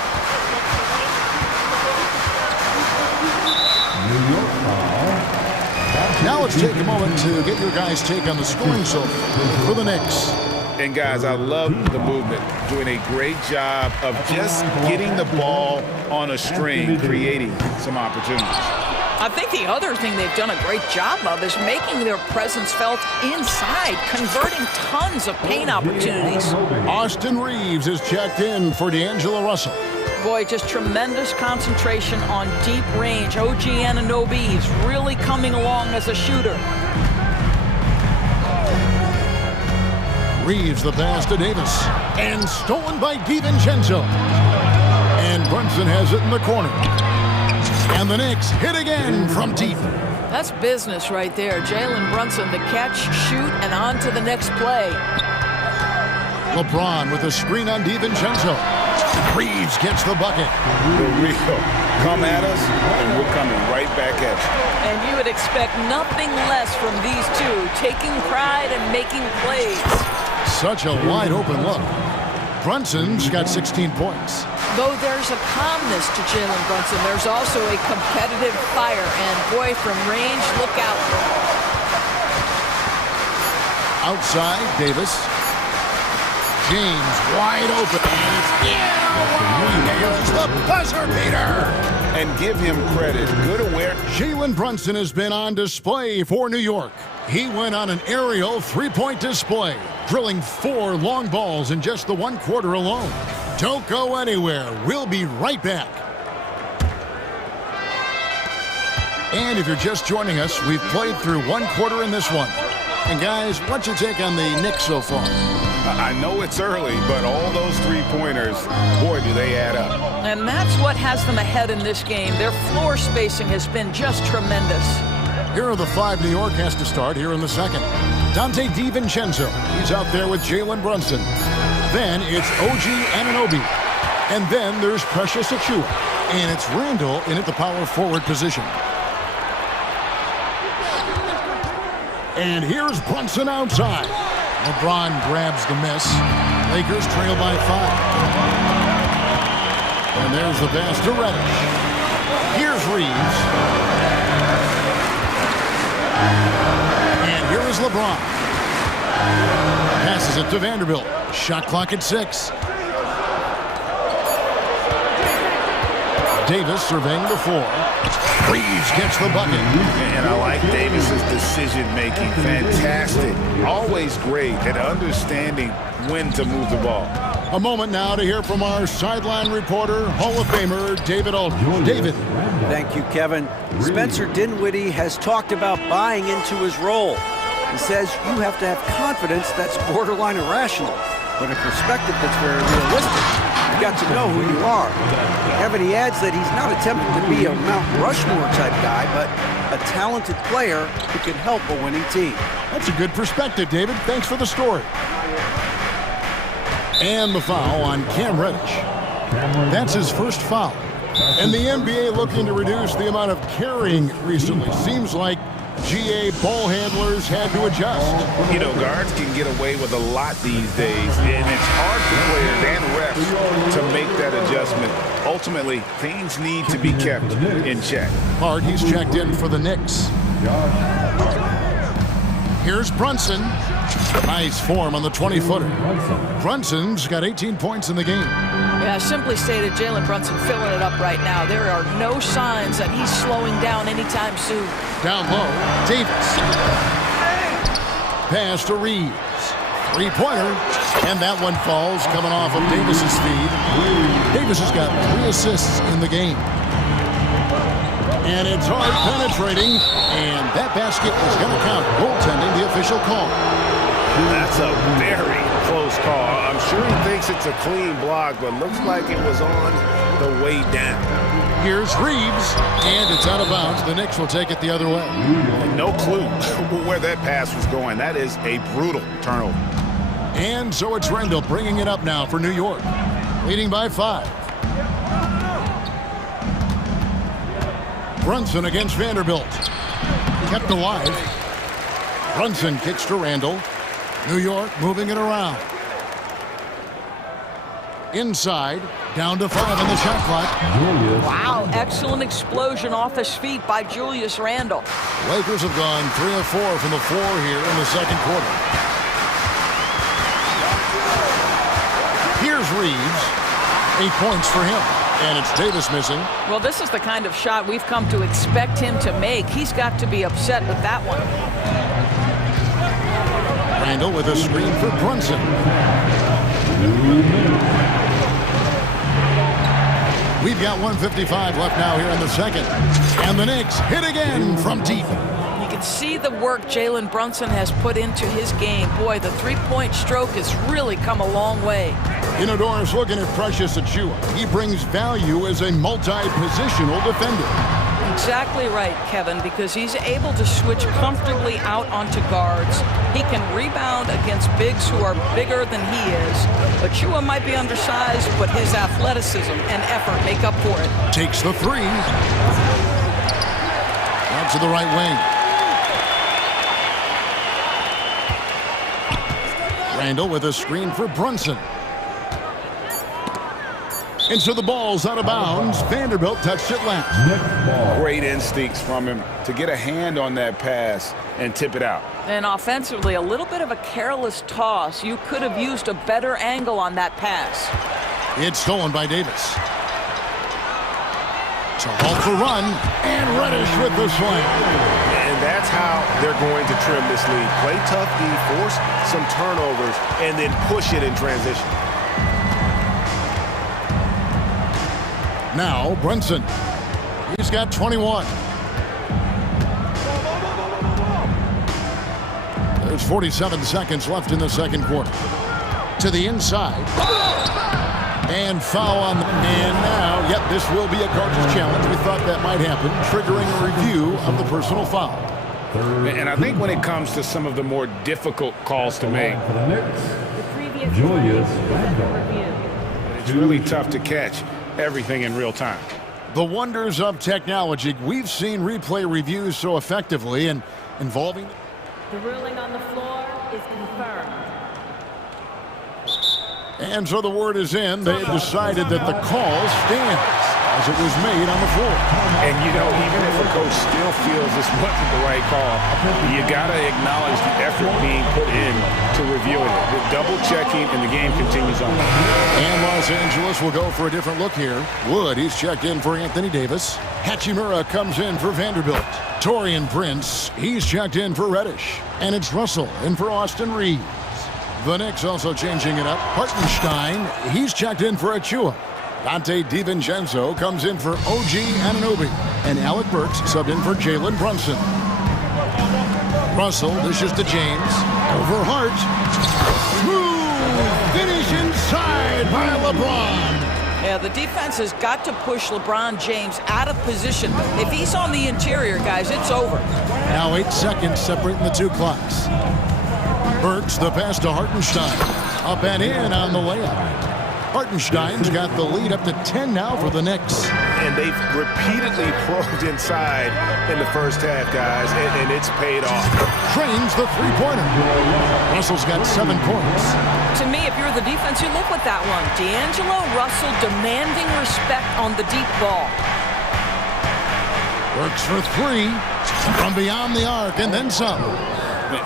Now let's take a moment to get your guys' take on the scoring so for the Knicks. And guys, I love the movement. Doing a great job of just getting the ball on a string, creating some opportunities. I think the other thing they've done a great job of is making their presence felt inside, converting tons of paint opportunities. Austin Reeves is checked in for D'Angelo Russell. Boy, just tremendous concentration on deep range. OG Anunoby is really coming along as a shooter. Reeves the pass to Davis. And stolen by DiVincenzo. And Brunson has it in the corner. And the Knicks hit again from deep. That's business right there. Jalen Brunson, the catch, shoot, and on to the next play. LeBron with a screen on DiVincenzo. Reeves gets the bucket. For real. Come at us, and we're coming right back at you. And you would expect nothing less from these two, taking pride and making plays. Such a wide open look. Brunson's got 16 points. Though there's a calmness to Jalen Brunson, there's also a competitive fire. And boy, from range, look out. Outside, Davis. James wide open. And nails the buzzer beater. And give him credit. Good awareness. Jalen Brunson has been on display for New York. He went on an aerial three-point display, drilling 4 long balls in just the 1 quarter alone. Don't go anywhere. We'll be right back. And if you're just joining us, we've played through 1 quarter in this one. And guys, what's your take on the Knicks so far? I know it's early, but all those three-pointers, boy, do they add up. And that's what has them ahead in this game. Their floor spacing has been just tremendous. Here are the 5 New York has to start here in the second. Dante DiVincenzo, he's out there with Jalen Brunson. Then it's OG Anunoby. And then there's Precious Achiuwa. And it's Randall in at the power forward position. And here's Brunson outside. LeBron grabs the miss. Lakers trail by 5. And there's the pass to Reddish. Here's Reeves. And here is LeBron. Passes it to Vanderbilt. Shot clock at 6. Davis surveying the floor. Reeves gets the bucket. And I like Davis's decision-making. Fantastic. Always great at understanding when to move the ball. A moment now to hear from our sideline reporter, Hall of Famer David Aldridge. David. Thank you, Kevin. Spencer Dinwiddie has talked about buying into his role. He says you have to have confidence that's borderline irrational, but a perspective that's very realistic. You've got to know who you are. Kevin, he adds that he's not attempting to be a Mount Rushmore type guy, but a talented player who can help a winning team. That's a good perspective, David. Thanks for the story. And the foul on Cam Reddish. That's his first foul. And the NBA looking to reduce the amount of carrying recently. Seems like GA ball handlers had to adjust. You know, guards can get away with a lot these days, and it's hard for players and refs to make that adjustment. Ultimately, things need to be kept in check. Hart, he's checked in for the Knicks. Here's Brunson. Nice form on the 20-footer. Brunson's got 18 points in the game. Yeah, simply stated, Jalen Brunson filling it up right now. There are no signs that he's slowing down anytime soon. Down low, Davis. Pass to Reeves. Three-pointer, and that one falls coming off of Davis's feed. Davis has got 3 assists in the game. And it's hard penetrating, and that basket is going to count. Goaltending, the official call. That's a very close call. I'm sure he thinks it's a clean block, but looks like it was on the way down. Here's Reeves, and it's out of bounds. The Knicks will take it the other way. No clue where that pass was going. That is a brutal turnover. And so it's Randall bringing it up now for New York, leading by 5. Brunson against Vanderbilt. Kept alive. Brunson kicks to Randall. New York moving it around. Inside, down to 5 on the shot clock. Wow, excellent explosion off his feet by Julius Randle. Lakers have gone 3 of 4 from the floor here in the second quarter. Here's Reeves. 8 points for him. And it's Davis missing. Well, this is the kind of shot we've come to expect him to make. He's got to be upset with that one. Randall with a screen for Brunson. We've got 1:55 left now here in the second. And the Knicks hit again from deep. You can see the work Jalen Brunson has put into his game. Boy, the three-point stroke has really come a long way. Inodor's looking at Precious Achiuwa. He brings value as a multi-positional defender. Exactly right, Kevin, because he's able to switch comfortably out onto guards. He can rebound against bigs who are bigger than he is. Achiuwa might be undersized, but his athleticism and effort make up for it. Takes the three. Out to the right wing. Randall with a screen for Brunson. And so the ball's out of bounds. Vanderbilt touched it last. Great instincts from him to get a hand on that pass and tip it out. And offensively, a little bit of a careless toss. You could have used a better angle on that pass. It's stolen by Davis. So off the run, and Reddish with the slam. And that's how they're going to trim this lead. Play tough D, force some turnovers, and then push it in transition. Now Brunson. He's got 21. There's 47 seconds left in the second quarter. To the inside. And foul on the... And now, yep, this will be a Carter's challenge. We thought that might happen, triggering a review of the personal foul. And I think when it comes to some of the more difficult calls to make, it's really tough to catch everything in real time. The wonders of technology. We've seen replay reviews so effectively and involving... The ruling on the floor is confirmed. And so the word is in. They have decided that the call stands as it was made on the floor. And, you know, even if a coach still feels this wasn't the right call, you got to acknowledge the effort being put in to reviewing it. The double-checking, and the game continues on. And Los Angeles will go for a different look here. Wood, he's checked in for Anthony Davis. Hachimura comes in for Vanderbilt. Torian Prince, he's checked in for Reddish. And it's Russell in for Austin Reeves. The Knicks also changing it up. Hartenstein, he's checked in for Achiuwa. Dante DiVincenzo comes in for OG Anunoby. And Alec Burks subbed in for Jalen Brunson. Russell dishes to James. Over Hart. Smooth finish inside by LeBron. Yeah, the defense has got to push LeBron James out of position. If he's on the interior, guys, it's over. Now 8 seconds separating the two clocks. Burks the pass to Hartenstein. Up and in on the layup. Hartenstein's got the lead up to 10 now for the Knicks. And they've repeatedly probed inside in the first half, guys, and it's paid off. Trains the three-pointer. Russell's got 7 points. To me, if you're the defense, you look with that one. D'Angelo Russell demanding respect on the deep ball. Works for 3 from beyond the arc and then some.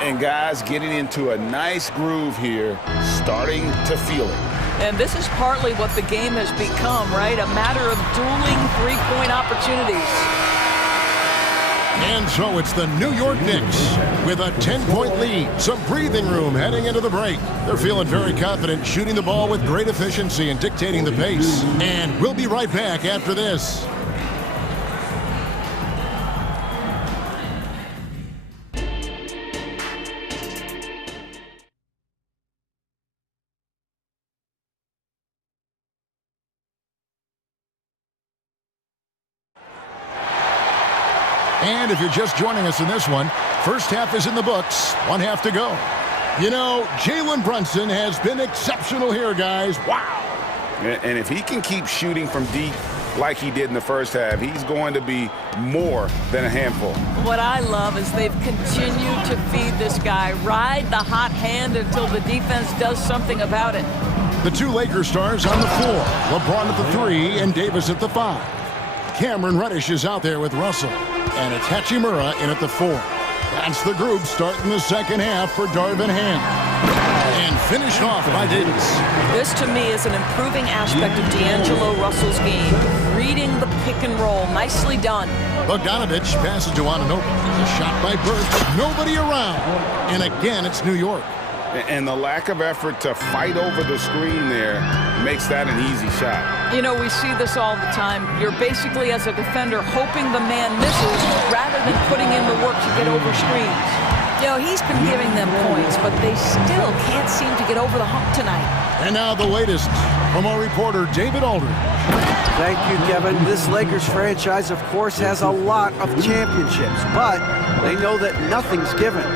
And guys getting into a nice groove here, starting to feel it. And this is partly what the game has become, right? A matter of dueling three-point opportunities. And so it's the New York Knicks with a 10-point lead. Some breathing room heading into the break. They're feeling very confident, shooting the ball with great efficiency and dictating the pace. And we'll be right back after this. And if you're just joining us in this one, first half is in the books, 1 half to go. You know, Jalen Brunson has been exceptional here, guys. Wow. And if he can keep shooting from deep like he did in the first half, he's going to be more than a handful. What I love is they've continued to feed this guy, ride the hot hand until the defense does something about it. The two Lakers stars on the floor, LeBron at the 3 and Davis at the 5. Cameron Reddish is out there with Russell. And it's Hachimura in at the 4. That's the group starting the second half for Darvin Ham. And finished off by Davis. This, to me, is an improving aspect of D'Angelo Russell's game. Reading the pick and roll. Nicely done. Bogdanovich passes to Anunoby. A shot by Burks. Nobody around. And again, it's New York. And the lack of effort to fight over the screen there makes that an easy shot. You know, we see this all the time. You're basically, as a defender, hoping the man misses rather than putting in the work to get over screens. You know, he's been giving them points, but they still can't seem to get over the hump tonight. And now the latest from our reporter, David Aldridge. Thank you, Kevin. This Lakers franchise, of course, has a lot of championships, but they know that nothing's given.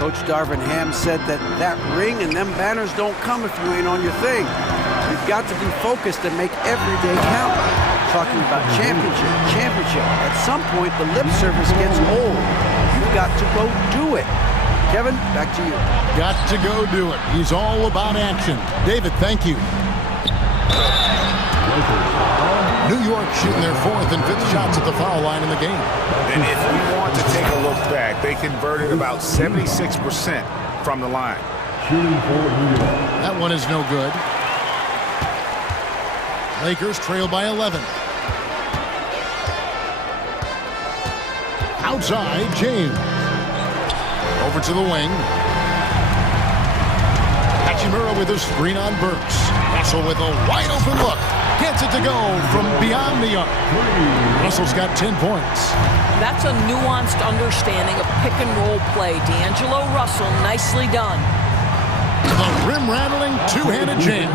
Coach Darvin Ham said that ring and them banners don't come if you ain't on your thing. You've got to be focused and make every day count. Talking about championship. At some point, the lip service gets old. You've got to go do it. Kevin, back to you. Got to go do it. He's all about action. David, thank you. New York shooting their 4th and 5th shots at the foul line in the game. And if we want to take a look back, they converted about 76% from the line. That one is no good. Lakers trail by 11. Outside, James. Over to the wing. Hachimura with a screen on Burks. Russell with a wide open look. Gets it to go from beyond the arc. Russell's got 10 points. That's a nuanced understanding of pick and roll play. D'Angelo Russell, nicely done. The rim-rattling two-handed jam.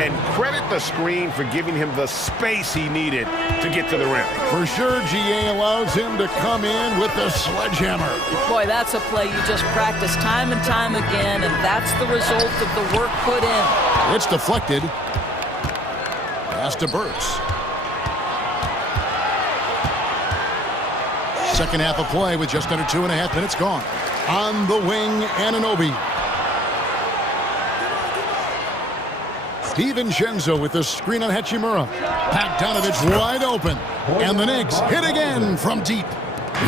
And credit the screen for giving him the space he needed to get to the rim. For sure, GA allows him to come in with the sledgehammer. Boy, that's a play you just practice time and time again, and that's the result of the work put in. It's deflected. Pass to Burks. Second half of play with just under 2.5 minutes gone. On the wing, Anunoby. DiVincenzo with the screen on Hachimura. Bogdanovich wide open. And the Knicks hit again from deep.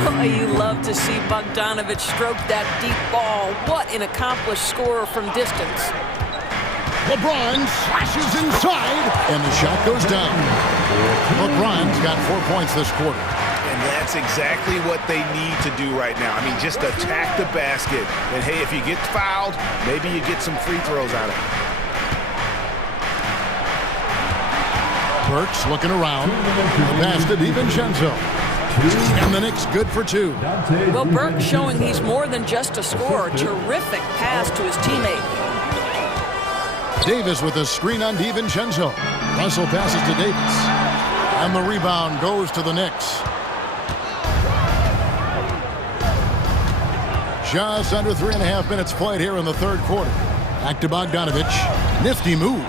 Oh, you love to see Bogdanovich stroke that deep ball. What an accomplished scorer from distance. LeBron slashes inside, and the shot goes down. LeBron's got 4 points this quarter. And that's exactly what they need to do right now. I mean, just attack the basket. And, hey, if you get fouled, maybe you get some free throws out of it. Burks looking around. The pass to DiVincenzo. And the Knicks good for 2. Well, Burks showing he's more than just a scorer. Terrific pass to his teammate. Davis with a screen on DiVincenzo. Russell passes to Davis. And the rebound goes to the Knicks. Just under 3.5 minutes played here in the third quarter. Back to Bogdanovich. Nifty move.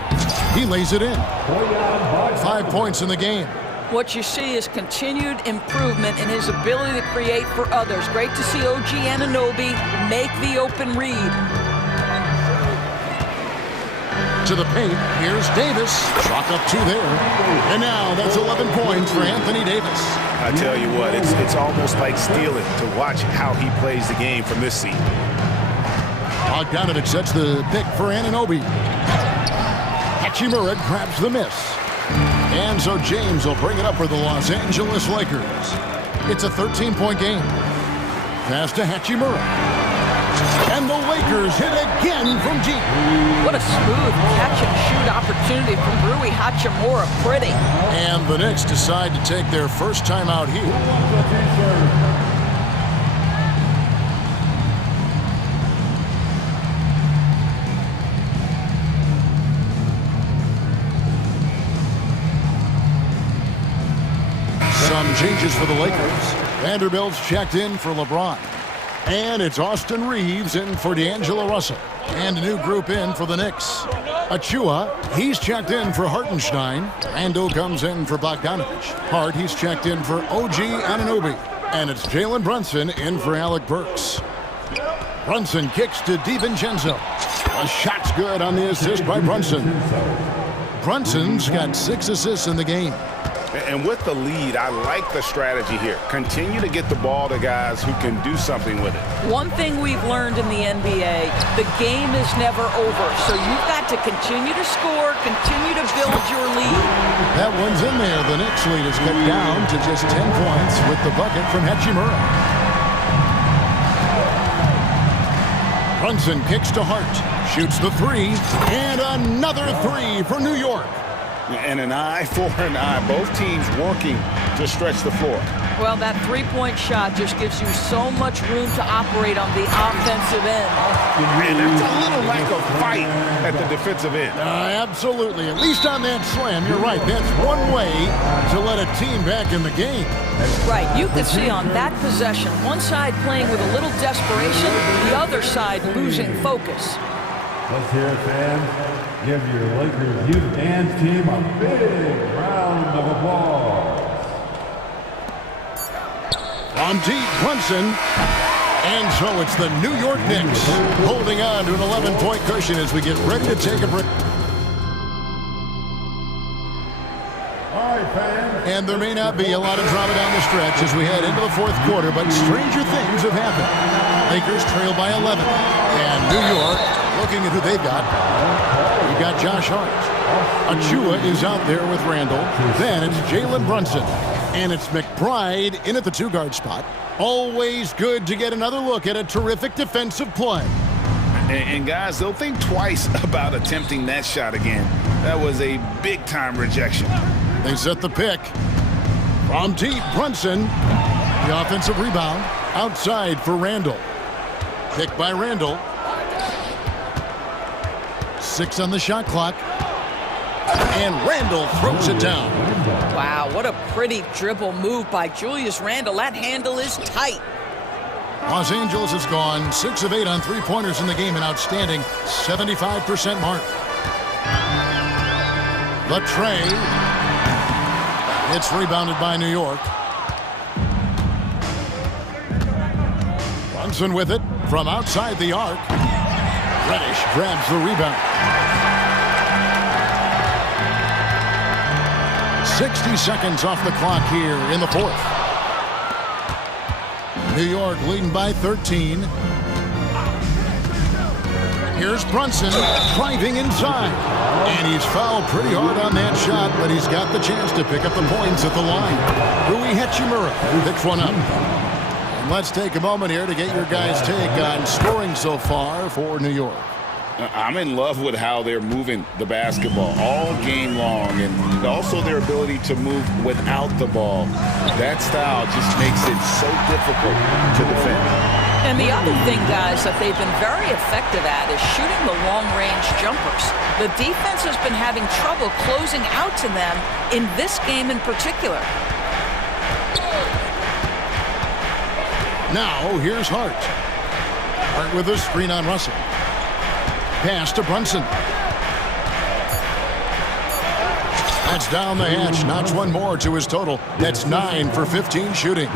He lays it in. 5 points in the game. What you see is continued improvement in his ability to create for others. Great to see OG Anunoby make the open read. To the paint, here's Davis. Chalk up 2 there. And now that's 11 points for Anthony Davis. I tell you what, it's almost like stealing to watch how he plays the game from this seat. Bogdanovich sets the pick for Anunoby. Hachimura grabs the miss. And so James will bring it up for the Los Angeles Lakers. It's a 13-point game. Pass to Hachimura. And the Lakers hit again from deep. What a smooth catch-and-shoot opportunity from Rui Hachimura. Pretty. And the Knicks decide to take their first time out here. Some changes for the Lakers. Vanderbilt's checked in for LeBron. And it's Austin Reeves in for D'Angelo Russell. And a new group in for the Knicks. Achua, he's checked in for Hartenstein. Randall comes in for Bogdanovich. Hart, he's checked in for OG Anunoby. And it's Jalen Brunson in for Alec Burks. Brunson kicks to DiVincenzo. A shot's good on the assist by Brunson. Brunson's got 6 assists in the game. And with the lead, I like the strategy here. Continue to get the ball to guys who can do something with it. One thing we've learned in the NBA, the game is never over. So you've got to continue to score, continue to build your lead. That one's in there. The Knicks lead is cut down to just 10 points with the bucket from Hachimura. Brunson kicks to Hart, shoots the three, and another three for New York. And an eye for an eye. Both teams working to stretch the floor. Well, that three-point shot just gives you so much room to operate on the offensive end. And that's a little lack of fight at the defensive end. Absolutely. At least on that slam, you're right. That's one way to let a team back in the game. Right. You could see on that possession, one side playing with a little desperation, the other side losing focus. Let's hear it, fans. Give your Lakers youth and team a big round of applause. On deep, Brunson. And so it's the New York Knicks holding on to an 11-point cushion as we get ready to take a break. All right, fans. And there may not be a lot of drama down the stretch as we head into the fourth quarter, but stranger things have happened. Lakers trail by 11. And New York, looking at who they've got, you've got Josh Hart. Achua is out there with Randall. Then it's Jalen Brunson. And it's McBride in at the two-guard spot. Always good to get another look at a terrific defensive play. And guys, they'll think twice about attempting that shot again. That was a big-time rejection. They set the pick. From deep, Brunson. The offensive rebound. Outside for Randall. Pick by Randall. 6 on the shot clock. And Randall throws it down. Wow, what a pretty dribble move by Julius Randle. That handle is tight. Los Angeles has gone 6 of 8 on three-pointers in the game, an outstanding 75% mark. The tray. It's rebounded by New York. Brunson with it from outside the arc. Reddish grabs the rebound. 60 seconds off the clock here in the fourth. New York leading by 13. Here's Brunson driving inside. And he's fouled pretty hard on that shot, but he's got the chance to pick up the points at the line. Rui Hachimura picks one up. And let's take a moment here to get your guys' take on scoring so far for New York. I'm in love with how they're moving the basketball all game long, and also their ability to move without the ball. That style just makes it so difficult to defend. And the other thing, guys, that they've been very effective at is shooting the long-range jumpers. The defense has been having trouble closing out to them in this game in particular. Now, here's Hart. Hart with a screen on Russell. Pass to Brunson. That's down the hatch. Notch one more to his total. That's 9 for 15 shooting.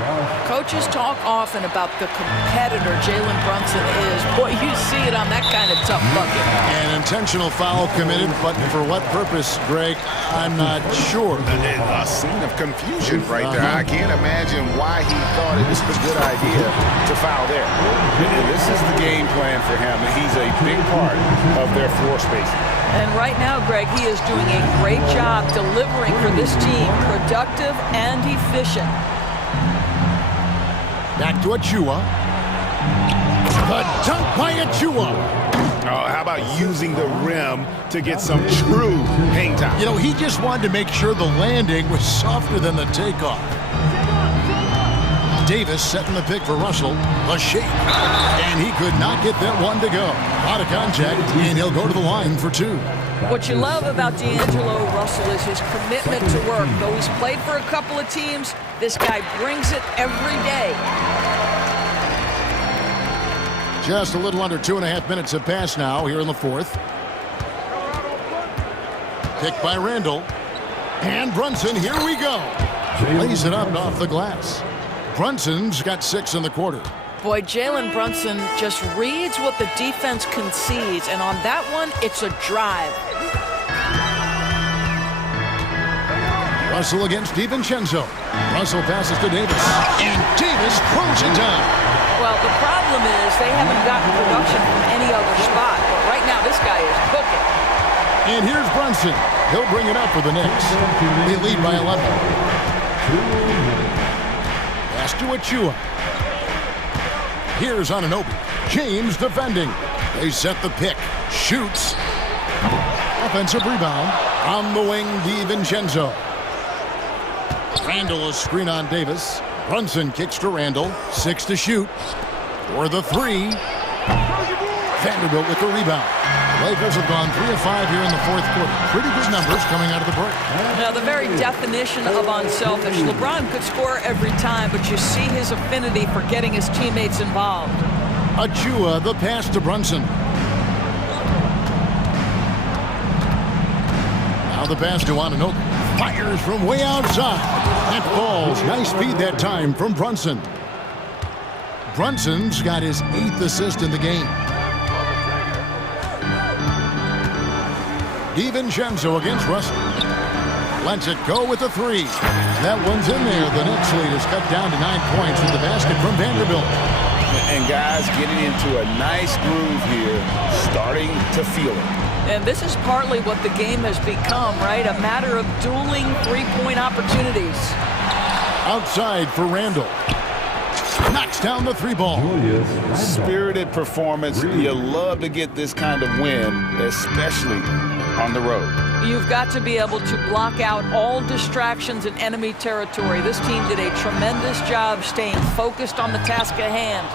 Coaches talk often about the competitor Jalen Brunson is. Boy, you see it on that kind of tough bucket. An intentional foul committed, but for what purpose, Greg? I'm not sure. A scene of confusion right there. I can't imagine why he thought it was a good idea to foul there. And this is the game plan for him, and he's a big part of their floor spacing. And right now, Greg, he is doing a great job delivering for this team, productive and efficient. Back to Achua. The dunk by Achua. Oh, how about using the rim to get some true hang time? You know, he just wanted to make sure the landing was softer than the takeoff. Davis setting the pick for Russell. A shake. And he could not get that one to go. Out of contact, and he'll go to the line for 2. What you love about D'Angelo Russell is his commitment to work. Though he's played for a couple of teams, this guy brings it every day. Just a little under 2.5 minutes have passed now here in the fourth. Picked by Randall. And Brunson, here we go. Lays it up off the glass. Brunson's got 6 in the quarter. Boy, Jalen Brunson just reads what the defense concedes, and on that one, it's a drive. Russell against DiVincenzo. Russell passes to Davis. And Davis throws it down. Well, the problem is they haven't gotten production from any other spot. But right now, this guy is cooking. And here's Brunson. He'll bring it up for the Knicks. They lead by 11. Pass to Achua. Here's Anunoby. James defending. They set the pick. Shoots. Offensive rebound. On the wing, DiVincenzo. Randall, a screen on Davis. Brunson kicks to Randall. 6 to shoot. For the 3. Vanderbilt with the rebound. The Lakers have gone 3 of 5 here in the fourth quarter. Pretty good numbers coming out of the break. Now, the very definition of unselfish. LeBron could score every time, but you see his affinity for getting his teammates involved. Achua, the pass to Brunson. Now the pass to Anunoby. Fires from way outside. That falls. Nice feed that time from Brunson. Brunson's got his 8th assist in the game. DiVincenzo against Russell. Lets it go with the 3. That one's in there. The Knicks lead is cut down to 9 points with the basket from Vanderbilt. And guys getting into a nice groove here, starting to feel it. And this is partly what the game has become, right? A matter of dueling three-point opportunities. Outside for Randall. Knocks down the 3 ball. Spirited performance. You love to get this kind of win, especially on the road. You've got to be able to block out all distractions in enemy territory. This team did a tremendous job staying focused on the task at hand.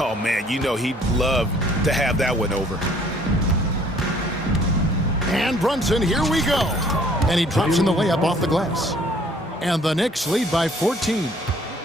Oh, man, you know he'd love to have that one over. And Brunson, here we go. And he drops in the layup off the glass. And the Knicks lead by 14.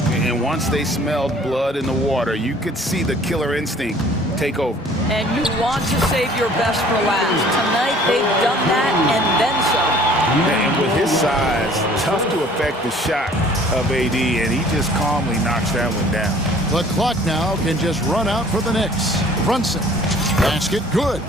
And once they smelled blood in the water, you could see the killer instinct take over. And you want to save your best for last. Tonight, they've done that and then some. And with his size, tough to affect the shot of AD, and he just calmly knocks that one down. The clock now can just run out for the Knicks. Brunson. Basket good.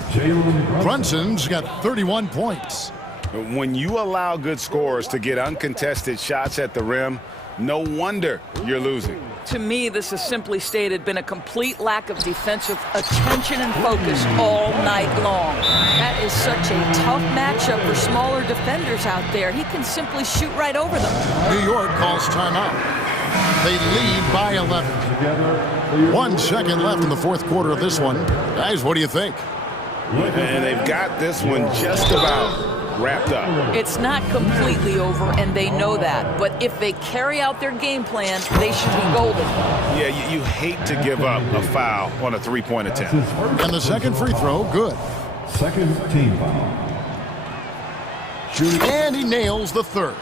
Brunson's got 31 points. When you allow good scorers to get uncontested shots at the rim, no wonder you're losing. To me, this has simply stated been a complete lack of defensive attention and focus all night long. That is such a tough matchup for smaller defenders out there. He can simply shoot right over them. New York calls timeout. They lead by 11. 1 second left in the fourth quarter of this one. Guys, what do you think? And they've got this one just about wrapped up. It's not completely over, and they know that. But if they carry out their game plan, they should be golden. Yeah, you hate to give up a foul on a three-point attempt. And the second free throw, good. Second team foul. And he nails the third.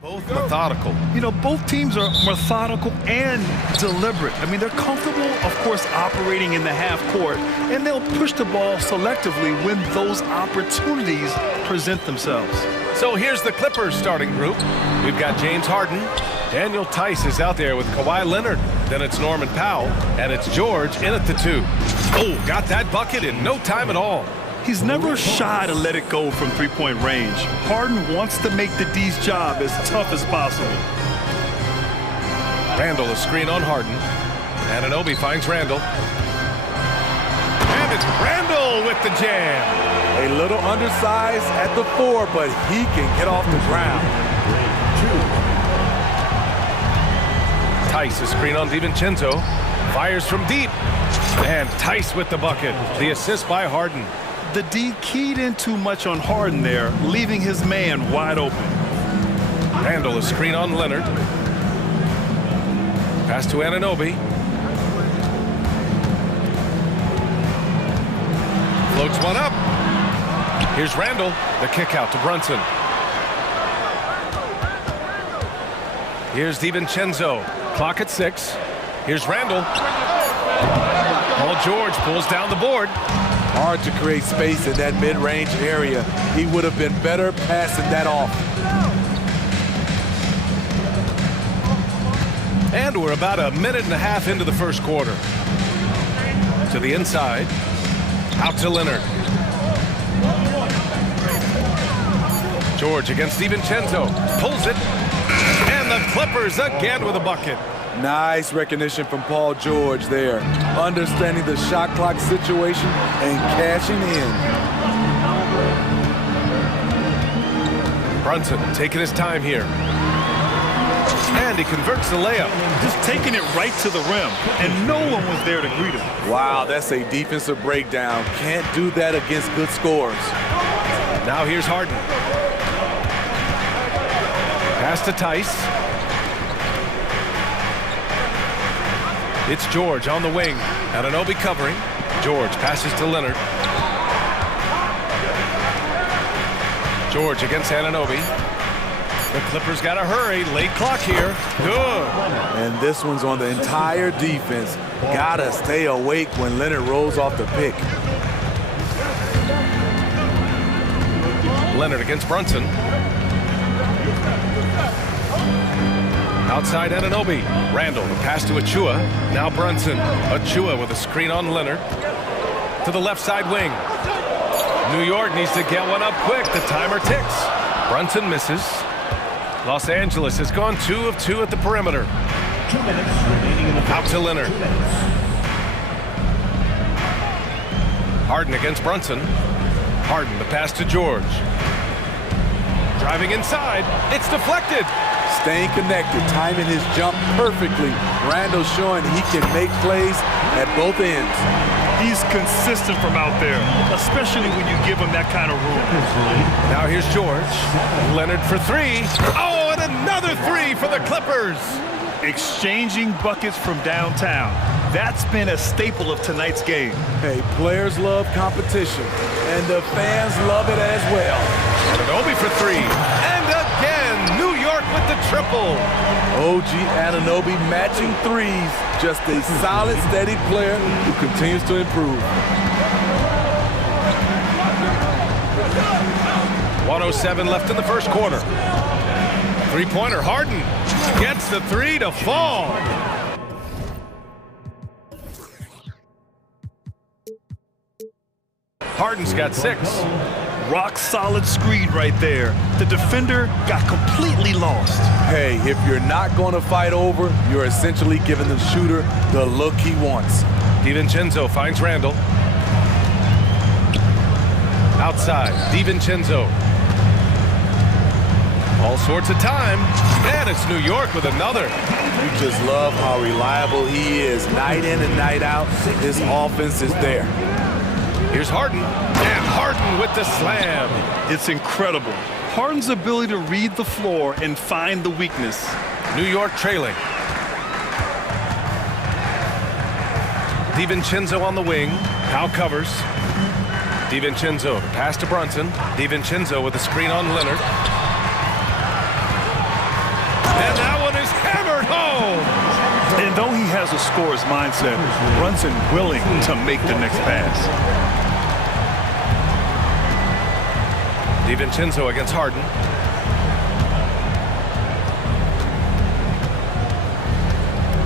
Both methodical. You know, both teams are methodical and deliberate. I mean, they're comfortable, of course, operating in the half court, and they'll push the ball selectively when those opportunities present themselves. So here's the Clippers starting group. We've got James Harden. Daniel Tice is out there with Kawhi Leonard. Then it's Norman Powell, and it's George in at the 2. Oh, got that bucket in no time at all. He's never shy to let it go from three-point range. Harden wants to make the D's job as tough as possible. Randall, a screen on Harden. Anunoby finds Randall. And it's Randall with the jam. A little undersized at the 4, but he can get off the ground. Tice, a screen on DiVincenzo. Fires from deep. And Tice with the bucket. The assist by Harden. The D keyed in too much on Harden there, leaving his man wide open. Randall, a screen on Leonard. Pass to Anunoby. Floats one up. Here's Randall. The kick out to Brunson. Here's DiVincenzo. Clock at 6. Here's Randall. Paul George pulls down the board. Hard to create space in that mid-range area. He would have been better passing that off. And we're about a minute and a half into the first quarter. To the inside. Out to Leonard. George against DiVincenzo. Pulls it. And the Clippers again with a bucket. Nice recognition from Paul George there. Understanding the shot clock situation and cashing in. Brunson taking his time here. And he converts the layup. Just taking it right to the rim. And no one was there to greet him. Wow, that's a defensive breakdown. Can't do that against good scores. Now here's Harden. Pass to Tice. It's George on the wing. Anunoby covering. George passes to Leonard. George against Anunoby. The Clippers got to hurry. Late clock here. Good. And this one's on the entire defense. Gotta stay awake when Leonard rolls off the pick. Leonard against Brunson. Outside Anunoby. Randall, the pass to Achua. Now Brunson. Achua with a screen on Leonard. To the left side wing. New York needs to get one up quick. The timer ticks. Brunson misses. Los Angeles has gone 2 of 2 at the perimeter. 2 minutes remaining in the out to Leonard. Harden against Brunson. Harden, the pass to George. Driving inside. It's deflected. Staying connected, timing his jump perfectly. Randall showing he can make plays at both ends. He's consistent from out there, especially when you give him that kind of room. Now here's George. Leonard for 3. Oh, and another 3 for the Clippers. Exchanging buckets from downtown. That's been a staple of tonight's game. Hey, players love competition, and the fans love it as well. Anunoby for 3. And again, New York with the triple. OG Anunoby matching threes. Just a solid, steady player who continues to improve. 1:07 left in the first quarter. Three-pointer, Harden gets the 3 to fall. Harden's got 6. Rock solid screen right there. The defender got completely lost. Hey, if you're not going to fight over, you're essentially giving the shooter the look he wants. DiVincenzo finds Randall. Outside, DiVincenzo. All sorts of time. And it's New York with another. You just love how reliable he is. Night in and night out, his offense is there. Here's Harden. And Harden with the slam. It's incredible. Harden's ability to read the floor and find the weakness. New York trailing. DiVincenzo on the wing. Powell covers. DiVincenzo, pass to Brunson. DiVincenzo with a screen on Leonard. though he has a scorer's mindset, Brunson willing to make the next pass. DiVincenzo against Harden.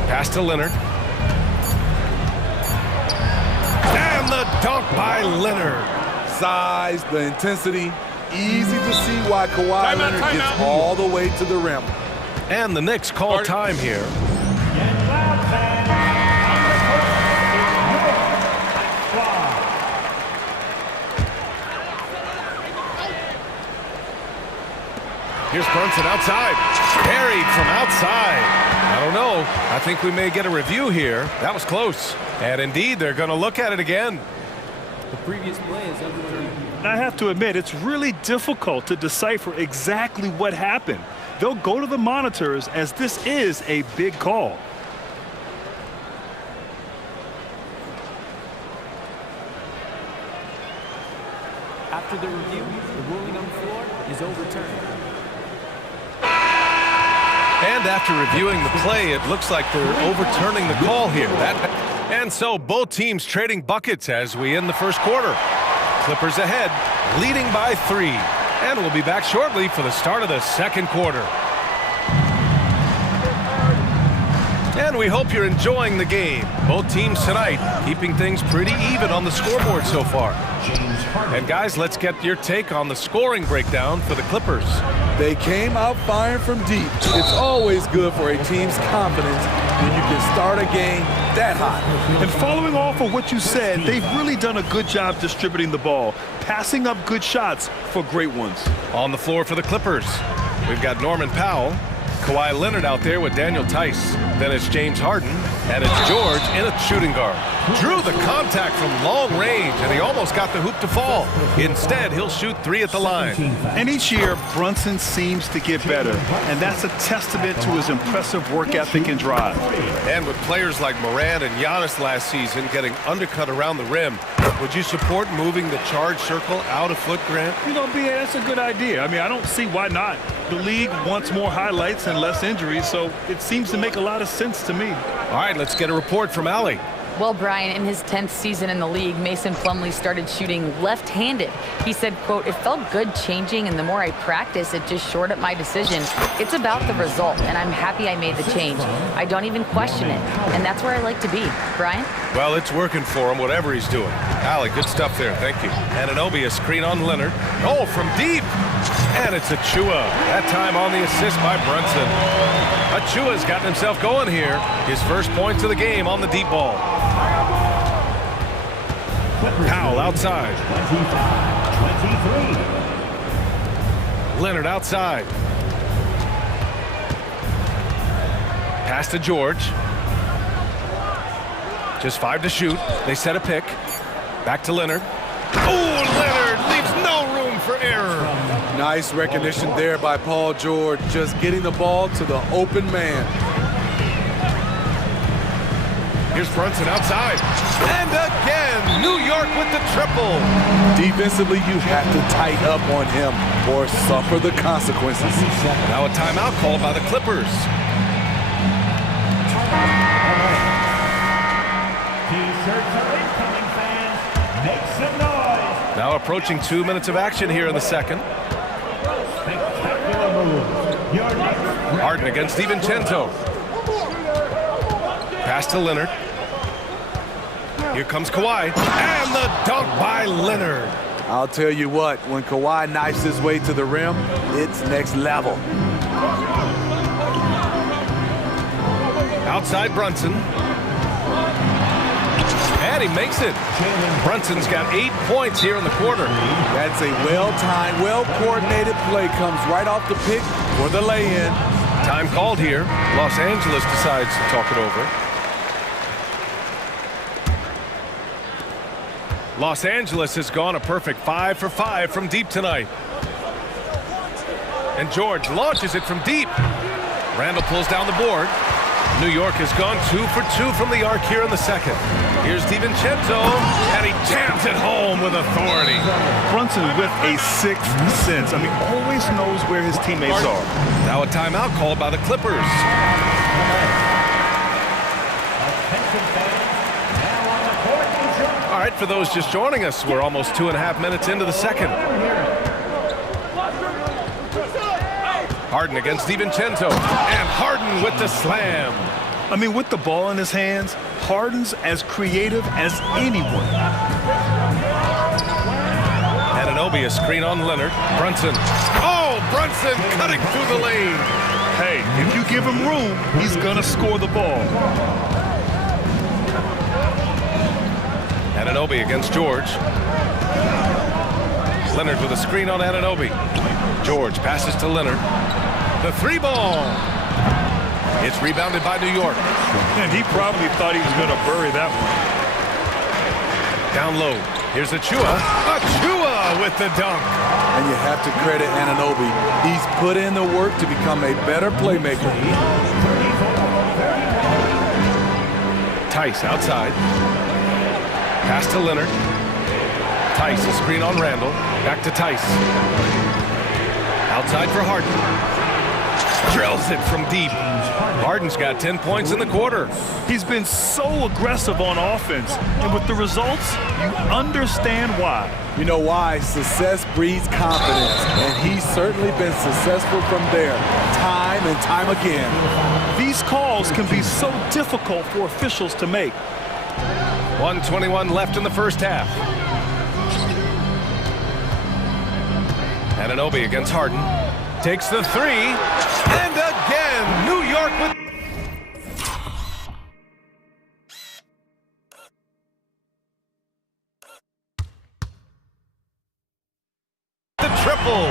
Pass to Leonard. And the dunk by Leonard. Size, the intensity, easy to see why Kawhi Leonard gets all the way to the rim. And the Knicks call time here. Here's Brunson outside. Buried from outside. I don't know. I think we may get a review here. That was close. And indeed, they're going to look at it again. The previous play is overturned. And I have to admit, it's really difficult to decipher exactly what happened. They'll go to the monitors as this is a big call. After the review, the ruling on the floor is overturned. And after reviewing the play, it looks like they're overturning the call here. And so both teams trading buckets as we end the first quarter. Clippers ahead, leading by 3. And we'll be back shortly for the start of the second quarter. And we hope you're enjoying the game. Both teams tonight keeping things pretty even on the scoreboard so far. And guys, let's get your take on the scoring breakdown for the Clippers. They came out firing from deep. It's always good for a team's confidence when you can start a game that hot. And following off of what you said, they've really done a good job distributing the ball, passing up good shots for great ones. On the floor for the Clippers, we've got Norman Powell, Kawhi Leonard out there with Daniel Tice. Then it's James Harden, and it's George in a shooting guard. Drew the contact from long range, and he almost got the hoop to fall. Instead, he'll shoot 3 at the line. And each year, Brunson seems to get better, and that's a testament to his impressive work ethic and drive. And with players like Morant and Giannis last season getting undercut around the rim, would you support moving the charge circle out a foot, Grant? You know, B.A., that's a good idea. I mean, I don't see why not. The league wants more highlights and less injuries, so it seems to make a lot of sense to me. All right, let's get a report from Allie. Well, Brian, in his 10th season in the league, Mason Plumlee started shooting left-handed. He said, quote, "It felt good changing, and the more I practice, it just shored up my decision. It's about the result, and I'm happy I made the change. I don't even question it, and that's where I like to be." Brian? Well, it's working for him, whatever he's doing. Allie, good stuff there. Thank you. Anunoby, a screen on Leonard. Oh, from deep. And it's Achua. That time on the assist by Brunson. Achua's gotten himself going here. His first points of the game on the deep ball. Powell outside. 25-23. Leonard outside. Pass to George. Just 5 to shoot. They set a pick. Back to Leonard. Oh, Leonard leaves no room for error. Nice recognition there by Paul George, just getting the ball to the open man. Here's Brunson outside. And again, New York with the triple. Defensively, you have to tighten up on him or suffer the consequences. Now a timeout called by the Clippers. T-shirts are incoming, fans. Make some noise. Now approaching 2 minutes of action here in the second. Spectacular move. Your next Harden against DiVincenzo. Pass to Leonard. Here comes Kawhi. And the dunk by Leonard. I'll tell you what, when Kawhi knifes his way to the rim, it's next level. Outside Brunson. And he makes it. Brunson's got 8 points here in the quarter. That's a well-timed, well-coordinated play. Comes right off the pick for the lay-in. Time called here. Los Angeles decides to talk it over. Los Angeles has gone a perfect 5 for 5 from deep tonight. And George launches it from deep. Randall pulls down the board. New York has gone 2 for 2 from the arc here in the second. Here's DiVincenzo, and he jams it home with authority. Brunson with a sixth sense. I mean, always knows where his teammates are. Now a timeout called by the Clippers. All right, for those just joining us, we're almost 2.5 minutes into the second. Harden against DiVincenzo, and Harden with the slam. I mean, with the ball in his hands, Harden's as creative as anyone. Anunoby, a screen on Leonard. Brunson. Oh, Brunson cutting through the lane. Hey, if you give him room, he's going to score the ball. Anunoby against George. Leonard with a screen on Anunoby. George passes to Leonard. The three ball. It's rebounded by New York. And he probably thought he was going to bury that one. Down low. Here's Achua. Achua with the dunk. And you have to credit Anunoby. He's put in the work to become a better playmaker. Tice outside. Pass to Leonard. Tice, a screen on Randall. Back to Tice. Outside for Harden. Drills it from deep. Harden's got 10 points in the quarter. He's been so aggressive on offense, and with the results, you understand why. You know why? Success breeds confidence, and he's certainly been successful from there, time and time again. These calls can be so difficult for officials to make. 1:21 left in the first half. Anunoby against Harden. Takes the three, and again, New York with the triple.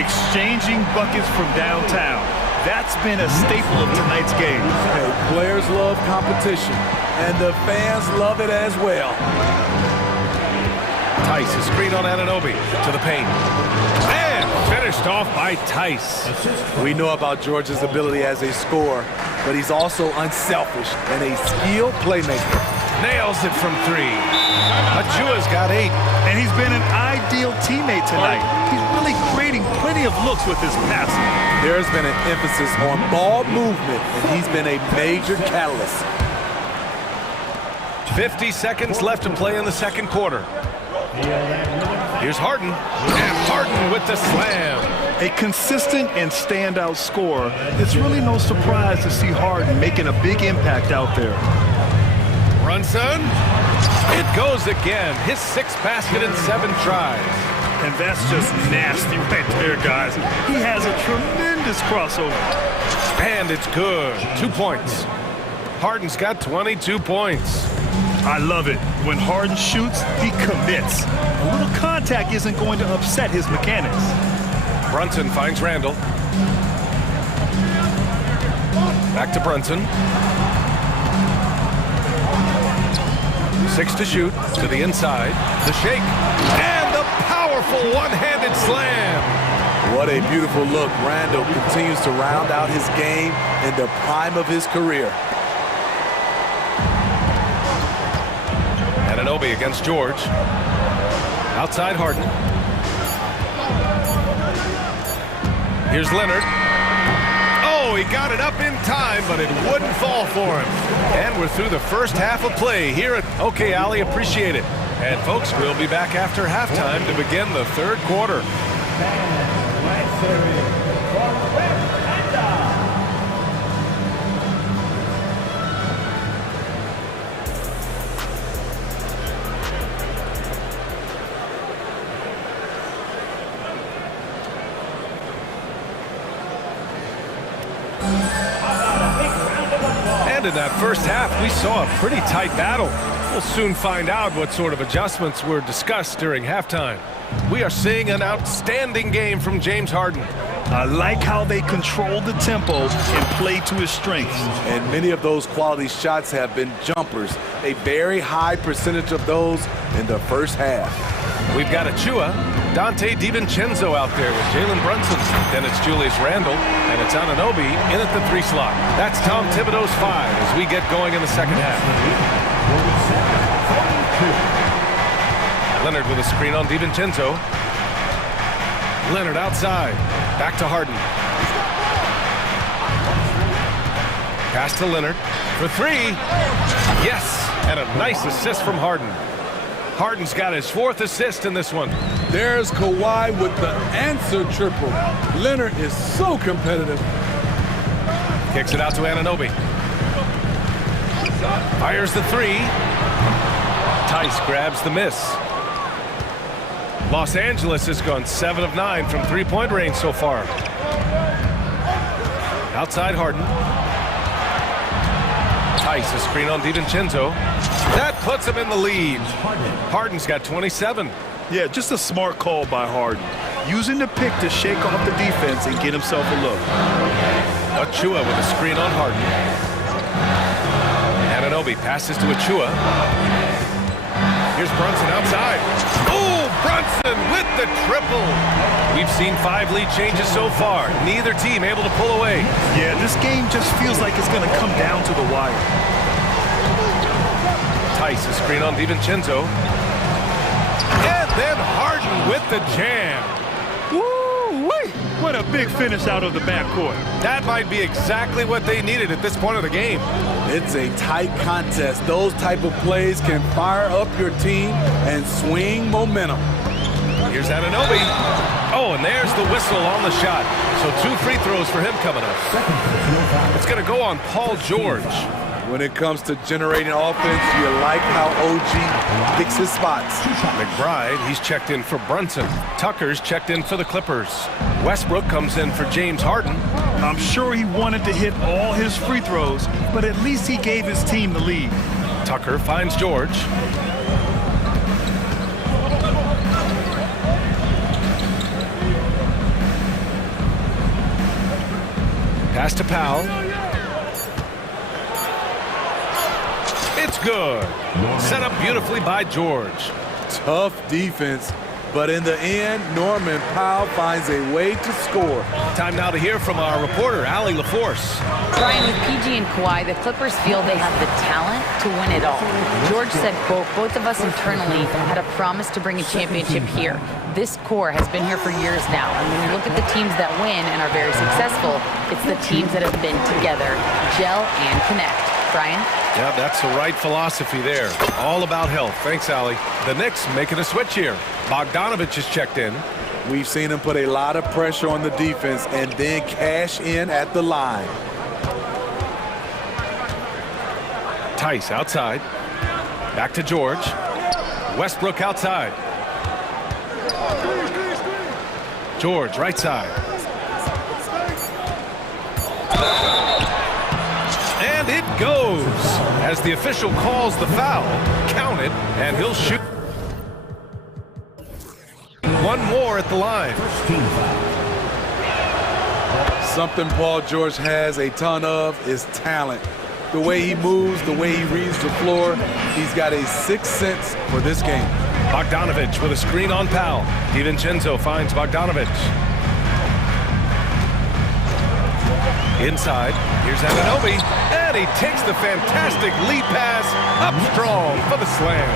Exchanging buckets from downtown. That's been a staple of tonight's game. Hey, players love competition, and the fans love it as well. Tice, a screen on Anunoby to the paint. And finished off by Tice. We know about George's ability as a scorer, but he's also unselfish and a skilled playmaker. Nails it from three. Achua's got 8. And he's been an ideal teammate tonight. He's really creating plenty of looks with his passing. There's been an emphasis on ball movement, and he's been a major catalyst. 50 seconds left to play in the second quarter. Here's Harden, and Harden with the slam. A consistent and standout scorer. It's really no surprise to see Harden making a big impact out there. Brunson, it goes again. His 6th basket in 7 tries. And that's just nasty right there, guys. He has a tremendous crossover. And it's good. 2 points. Harden's got 22 points. I love it. When Harden shoots, he commits. A little contact isn't going to upset his mechanics. Brunson finds Randall. Back to Brunson. 6 to shoot. To the inside. The shake. And the powerful one-handed slam. What a beautiful look. Randall continues to round out his game in the prime of his career. Anunoby against George. Outside Harden. Here's Leonard. Oh, he got it up in time, but it wouldn't fall for him. And we're through the first half of play here at OK Alley. Appreciate it. And folks, we'll be back after halftime to begin the third quarter. And in that first half, we saw a pretty tight battle. We'll soon find out what sort of adjustments were discussed during halftime. We are seeing an outstanding game from James Harden. I like how they controlled the tempo and played to his strengths. And many of those quality shots have been jumpers. A very high percentage of those in the first half. We've got Achua, Dante DiVincenzo out there with Jalen Brunson. Then it's Julius Randle, and it's Anunoby in at the 3 slot. That's Tom Thibodeau's 5 as we get going in the second half. Leonard with a screen on DiVincenzo. Leonard outside. Back to Harden. Pass to Leonard for 3. Yes, and a nice assist from Harden. Harden's got his 4th assist in this one. There's Kawhi with the answer triple. Leonard is so competitive. Kicks it out to Anunoby. Fires the 3. Tice grabs the miss. Los Angeles has gone 7 of 9 from three-point range so far. Outside Harden. Tice, a screen on DiVincenzo. That puts him in the lead. Harden's got 27. Yeah, just a smart call by Harden. Using the pick to shake off the defense and get himself a look. Achua with a screen on Harden. Anunoby passes to Achua. Here's Brunson outside. Oh, Brunson with the triple. We've seen 5 lead changes so far. Neither team able to pull away. Yeah, this game just feels like it's going to come down to the wire. Tice, a screen on DiVincenzo. And then Harden with the jam. Woo-wee! What a big finish out of the backcourt. That might be exactly what they needed at this point of the game. It's a tight contest. Those type of plays can fire up your team and swing momentum. Here's Anunoby. Oh, and there's the whistle on the shot. So 2 free throws for him coming up. It's going to go on Paul George. When it comes to generating offense, you like how OG picks his spots. McBride, he's checked in for Brunson. Tucker's checked in for the Clippers. Westbrook comes in for James Harden. I'm sure he wanted to hit all his free throws, but at least he gave his team the lead. Tucker finds George. Pass to Powell. It's good. Set up beautifully by George. Tough defense, but in the end, Norman Powell finds a way to score. Time now to hear from our reporter, Allie LaForce. Brian, with PG and Kawhi, the Clippers feel they have the talent to win it all. George said, quote, both of us internally had a promise to bring a championship here. This core has been here for years now, and when you look at the teams that win and are very successful, it's the teams that have been together, gel and connect. Brian? Yeah, that's the right philosophy there. All about health. Thanks, Allie. The Knicks making a switch here. Bogdanovich is checked in. We've seen him put a lot of pressure on the defense and then cash in at the line. Tice outside. Back to George. Westbrook outside. George right side. And it goes as the official calls the foul. Count it, and he'll shoot. One more at the line. Something Paul George has a ton of is talent. The way he moves, the way he reads the floor, he's got a sixth sense for this game. Bogdanovich with a screen on Powell. DiVincenzo finds Bogdanovich. Inside, here's Anunoby, and he takes the fantastic lead pass up strong for the slam.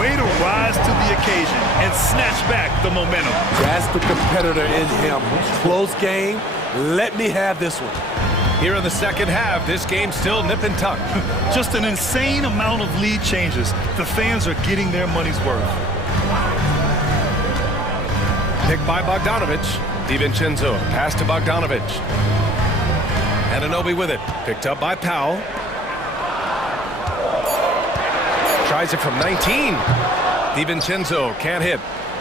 Way to rise to the occasion and snatch back the momentum. That's the competitor in him. Close game. Let me have this one. Here in the second half, this game's still nip and tuck. Just an insane amount of lead changes. The fans are getting their money's worth. Picked by Bogdanovich. DiVincenzo, pass to Bogdanovich. Anunoby with it. Picked up by Powell. Tries it from 19. DiVincenzo can't hit.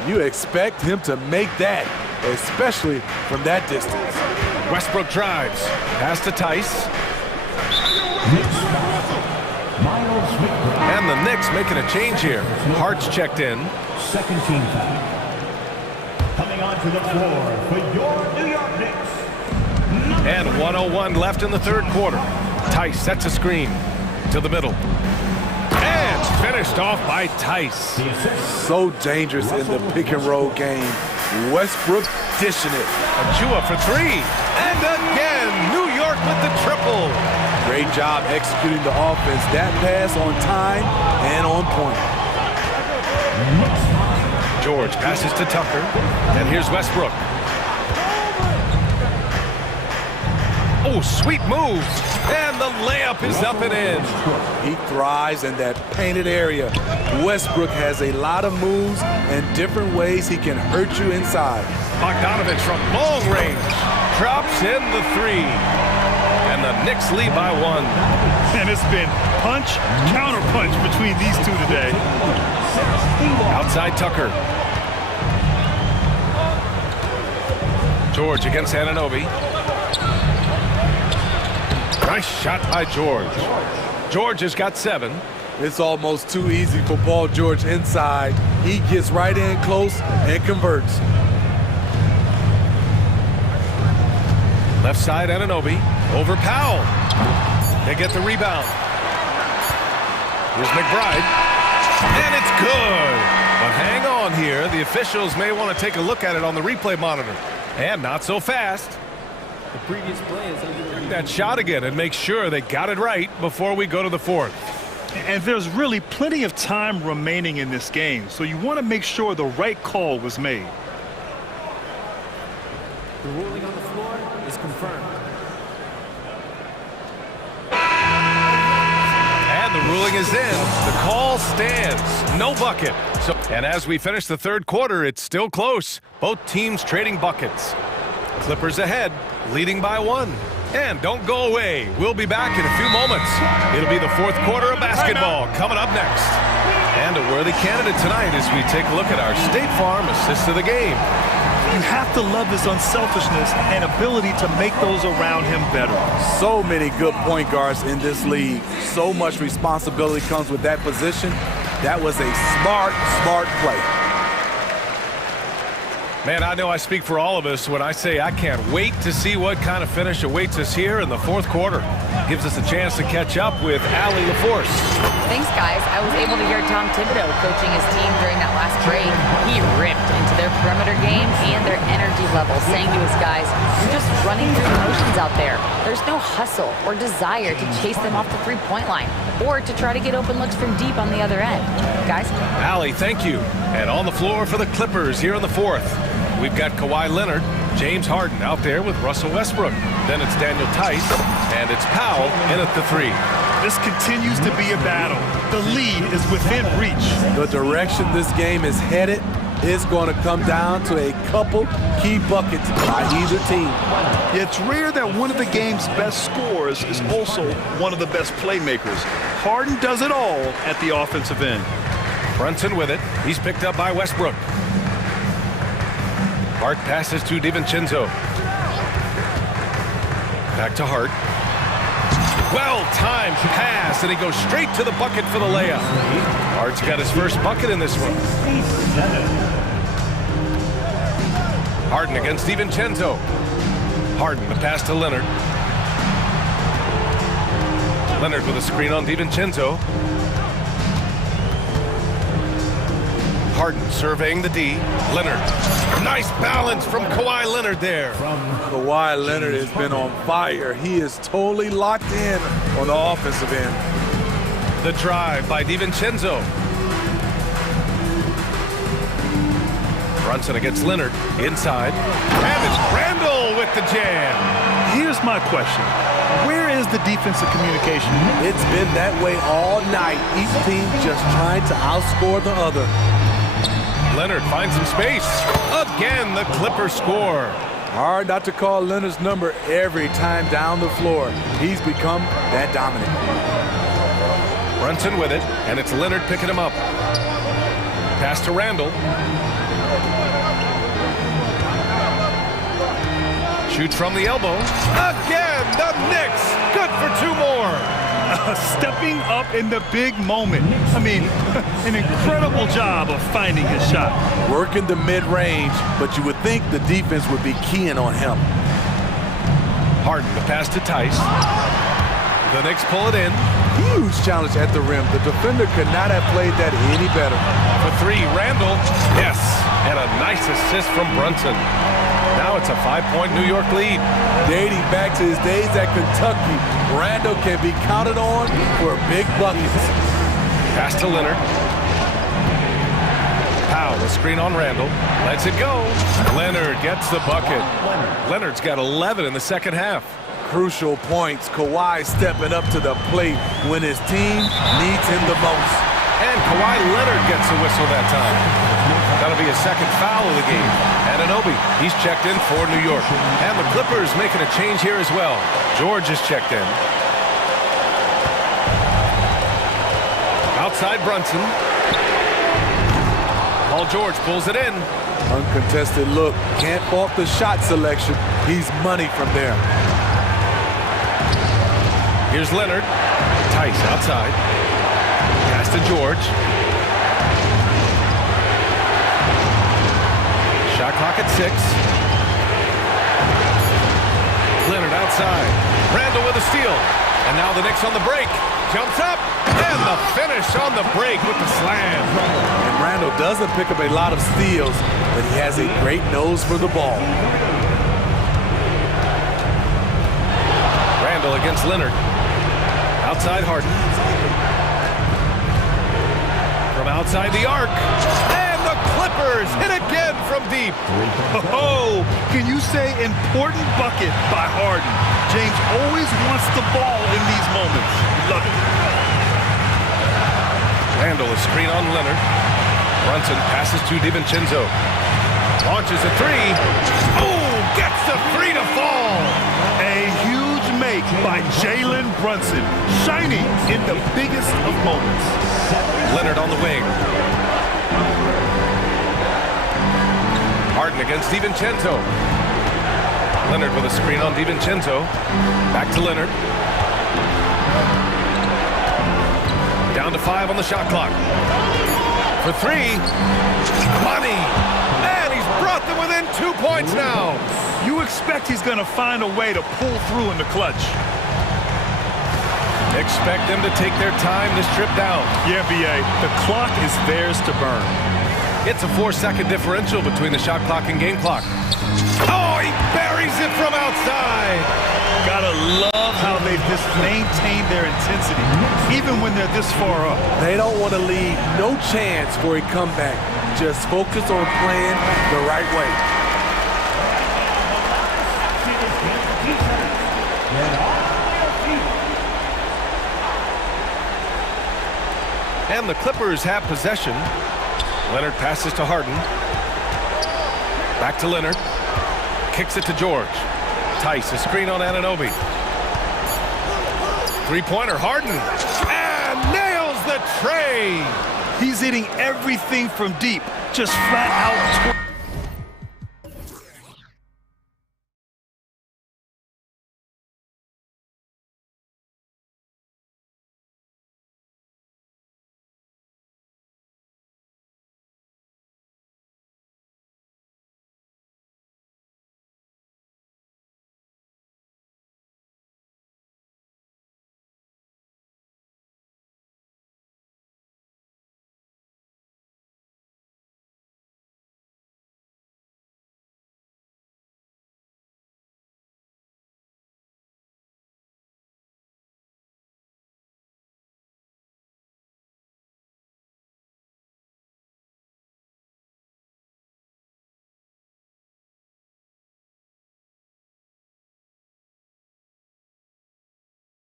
You expect him to make that, especially from that distance. Westbrook drives. Pass to Tice. And the Knicks making a change here. Hart's checked in. Second team foul. Coming onto the floor for your New York Knicks. And 1:01 left in the third quarter. Tice sets a screen to the middle. And finished off by Tice. So dangerous in the pick and roll game. Westbrook dishing it. Achua for 3. And again, New York with the triple. Great job executing the offense. That pass on time and on point. George passes to Tucker. And here's Westbrook. Oh, sweet moves. And the layup is up and in. He thrives in that painted area. Westbrook has a lot of moves and different ways he can hurt you inside. Bogdanovich from long range drops in the three. And the Knicks lead by 1. And it's been punch, counter punch between these two today. Outside Tucker. George against Anunoby. Nice shot by George. George has got 7. It's almost too easy for Paul George inside. He gets right in close and converts. Left side Anunoby. Over Powell. They get the rebound. Here's McBride. And it's good. But hang on here. The officials may want to take a look at it on the replay monitor. And not so fast. The previous play is under that shot again and make sure they got it right before we go to the 4th. And there's really plenty of time remaining in this game, so you want to make sure the right call was made. The ruling on the floor is confirmed. And the ruling is in. The call stands. No bucket. And as we finish the 3rd quarter, it's still close. Both teams trading buckets. Clippers ahead, leading by 1. And don't go away. We'll be back in a few moments. It'll be the 4th quarter of basketball coming up next. And a worthy candidate tonight as we take a look at our State Farm assist of the game. You have to love his unselfishness and ability to make those around him better. So many good point guards in this league. So much responsibility comes with that position. That was a smart play. Man, I know I speak for all of us when I say I can't wait to see what kind of finish awaits us here in the 4th quarter. Gives us a chance to catch up with Allie LaForce. Thanks, guys. I was able to hear Tom Thibodeau coaching his team during that last break. He ripped into their perimeter game and their energy level, saying to his guys, "You're just running through the motions out there. There's no hustle or desire to chase them off the three-point line or to try to get open looks from deep on the other end." Guys? Allie, thank you. And on the floor for the Clippers here in the 4th. We've got Kawhi Leonard, James Harden out there with Russell Westbrook. Then it's Daniel Tice, and it's Powell in at the 3. This continues to be a battle. The lead is within reach. The direction this game is headed is going to come down to a couple key buckets by either team. It's rare that one of the game's best scorers is also one of the best playmakers. Harden does it all at the offensive end. Brunson with it. He's picked up by Westbrook. Hart passes to DiVincenzo. Back to Hart. Well-timed pass, and he goes straight to the bucket for the layup. Hart's got his first bucket in this one. Harden against DiVincenzo. Harden, the pass to Leonard. Leonard with a screen on DiVincenzo. Harden surveying the D. Leonard. Nice balance from Kawhi Leonard there. Kawhi Leonard has been on fire. He is totally locked in on the offensive end. The drive by DiVincenzo. Brunson against Leonard. Inside. And it's Randall with the jam. Here's my question. Where is the defensive communication? It's been that way all night. Each team just trying to outscore the other. Leonard finds some space. Again, the Clippers score. Hard not to call Leonard's number every time down the floor. He's become that dominant. Brunson with it, and it's Leonard picking him up. Pass to Randall. Shoots from the elbow. Again, the Knicks. Good for 2 more. Stepping up in the big moment. I mean, an incredible job of finding his shot. Working the mid-range, but you would think the defense would be keying on him. Harden, the pass to Tice. The Knicks pull it in. Huge challenge at the rim. The defender could not have played that any better. For 3, Randall. Yes, and a nice assist from Brunson. Now it's a 5-point New York lead. Dating back to his days at Kentucky, Randall can be counted on for big buckets. Pass to Leonard. Powell, the screen on Randall. Lets it go. Leonard gets the bucket. Leonard's got 11 in the second half. crucial points. Kawhi stepping up to the plate when his team needs him the most. And Kawhi Leonard gets a whistle that time. That'll be his second foul of the game. Anunoby, he's checked in for New York. And the Clippers making a change here as well. George is checked in. Outside Brunson. Paul George pulls it in. Uncontested look. Can't fault the shot selection. He's money from there. Here's Leonard. Tice outside. Pass to George. Shot clock at 6. Leonard outside. Randall with a steal. And now the Knicks on the break. Jumps up. And the finish on the break with the slam. And Randall doesn't pick up a lot of steals, but he has a great nose for the ball. Randall against Leonard. Outside Harden. From outside the arc. And the Clippers hit again from deep. Oh, can you say important bucket by Harden? James always wants the ball in these moments. Love it. Randall a screen on Leonard. Brunson passes to DiVincenzo. Launches a 3. Oh, gets the 3 to fall. A huge make by Jalen Brunson. Shining in the biggest of moments. Leonard on the wing. Harden against DiVincenzo. Leonard with a screen on DiVincenzo. Back to Leonard. Down to 5 on the shot clock. For 3. Money. And he's brought them within 2 points now. You expect he's going to find a way to pull through in the clutch. Expect them to take their time this trip down. Yeah, B.A. The clock is theirs to burn. It's a 4-second differential between the shot clock and game clock. Oh, he buries it from outside. Gotta love how they've just maintained their intensity, even when they're this far up. They don't want to leave no chance for a comeback. Just focus on playing the right way. And the Clippers have possession. Leonard passes to Harden. Back to Leonard. Kicks it to George. Tice, a screen on Anunoby. Three-pointer, Harden. And nails the tray. He's hitting everything from deep. Just flat out.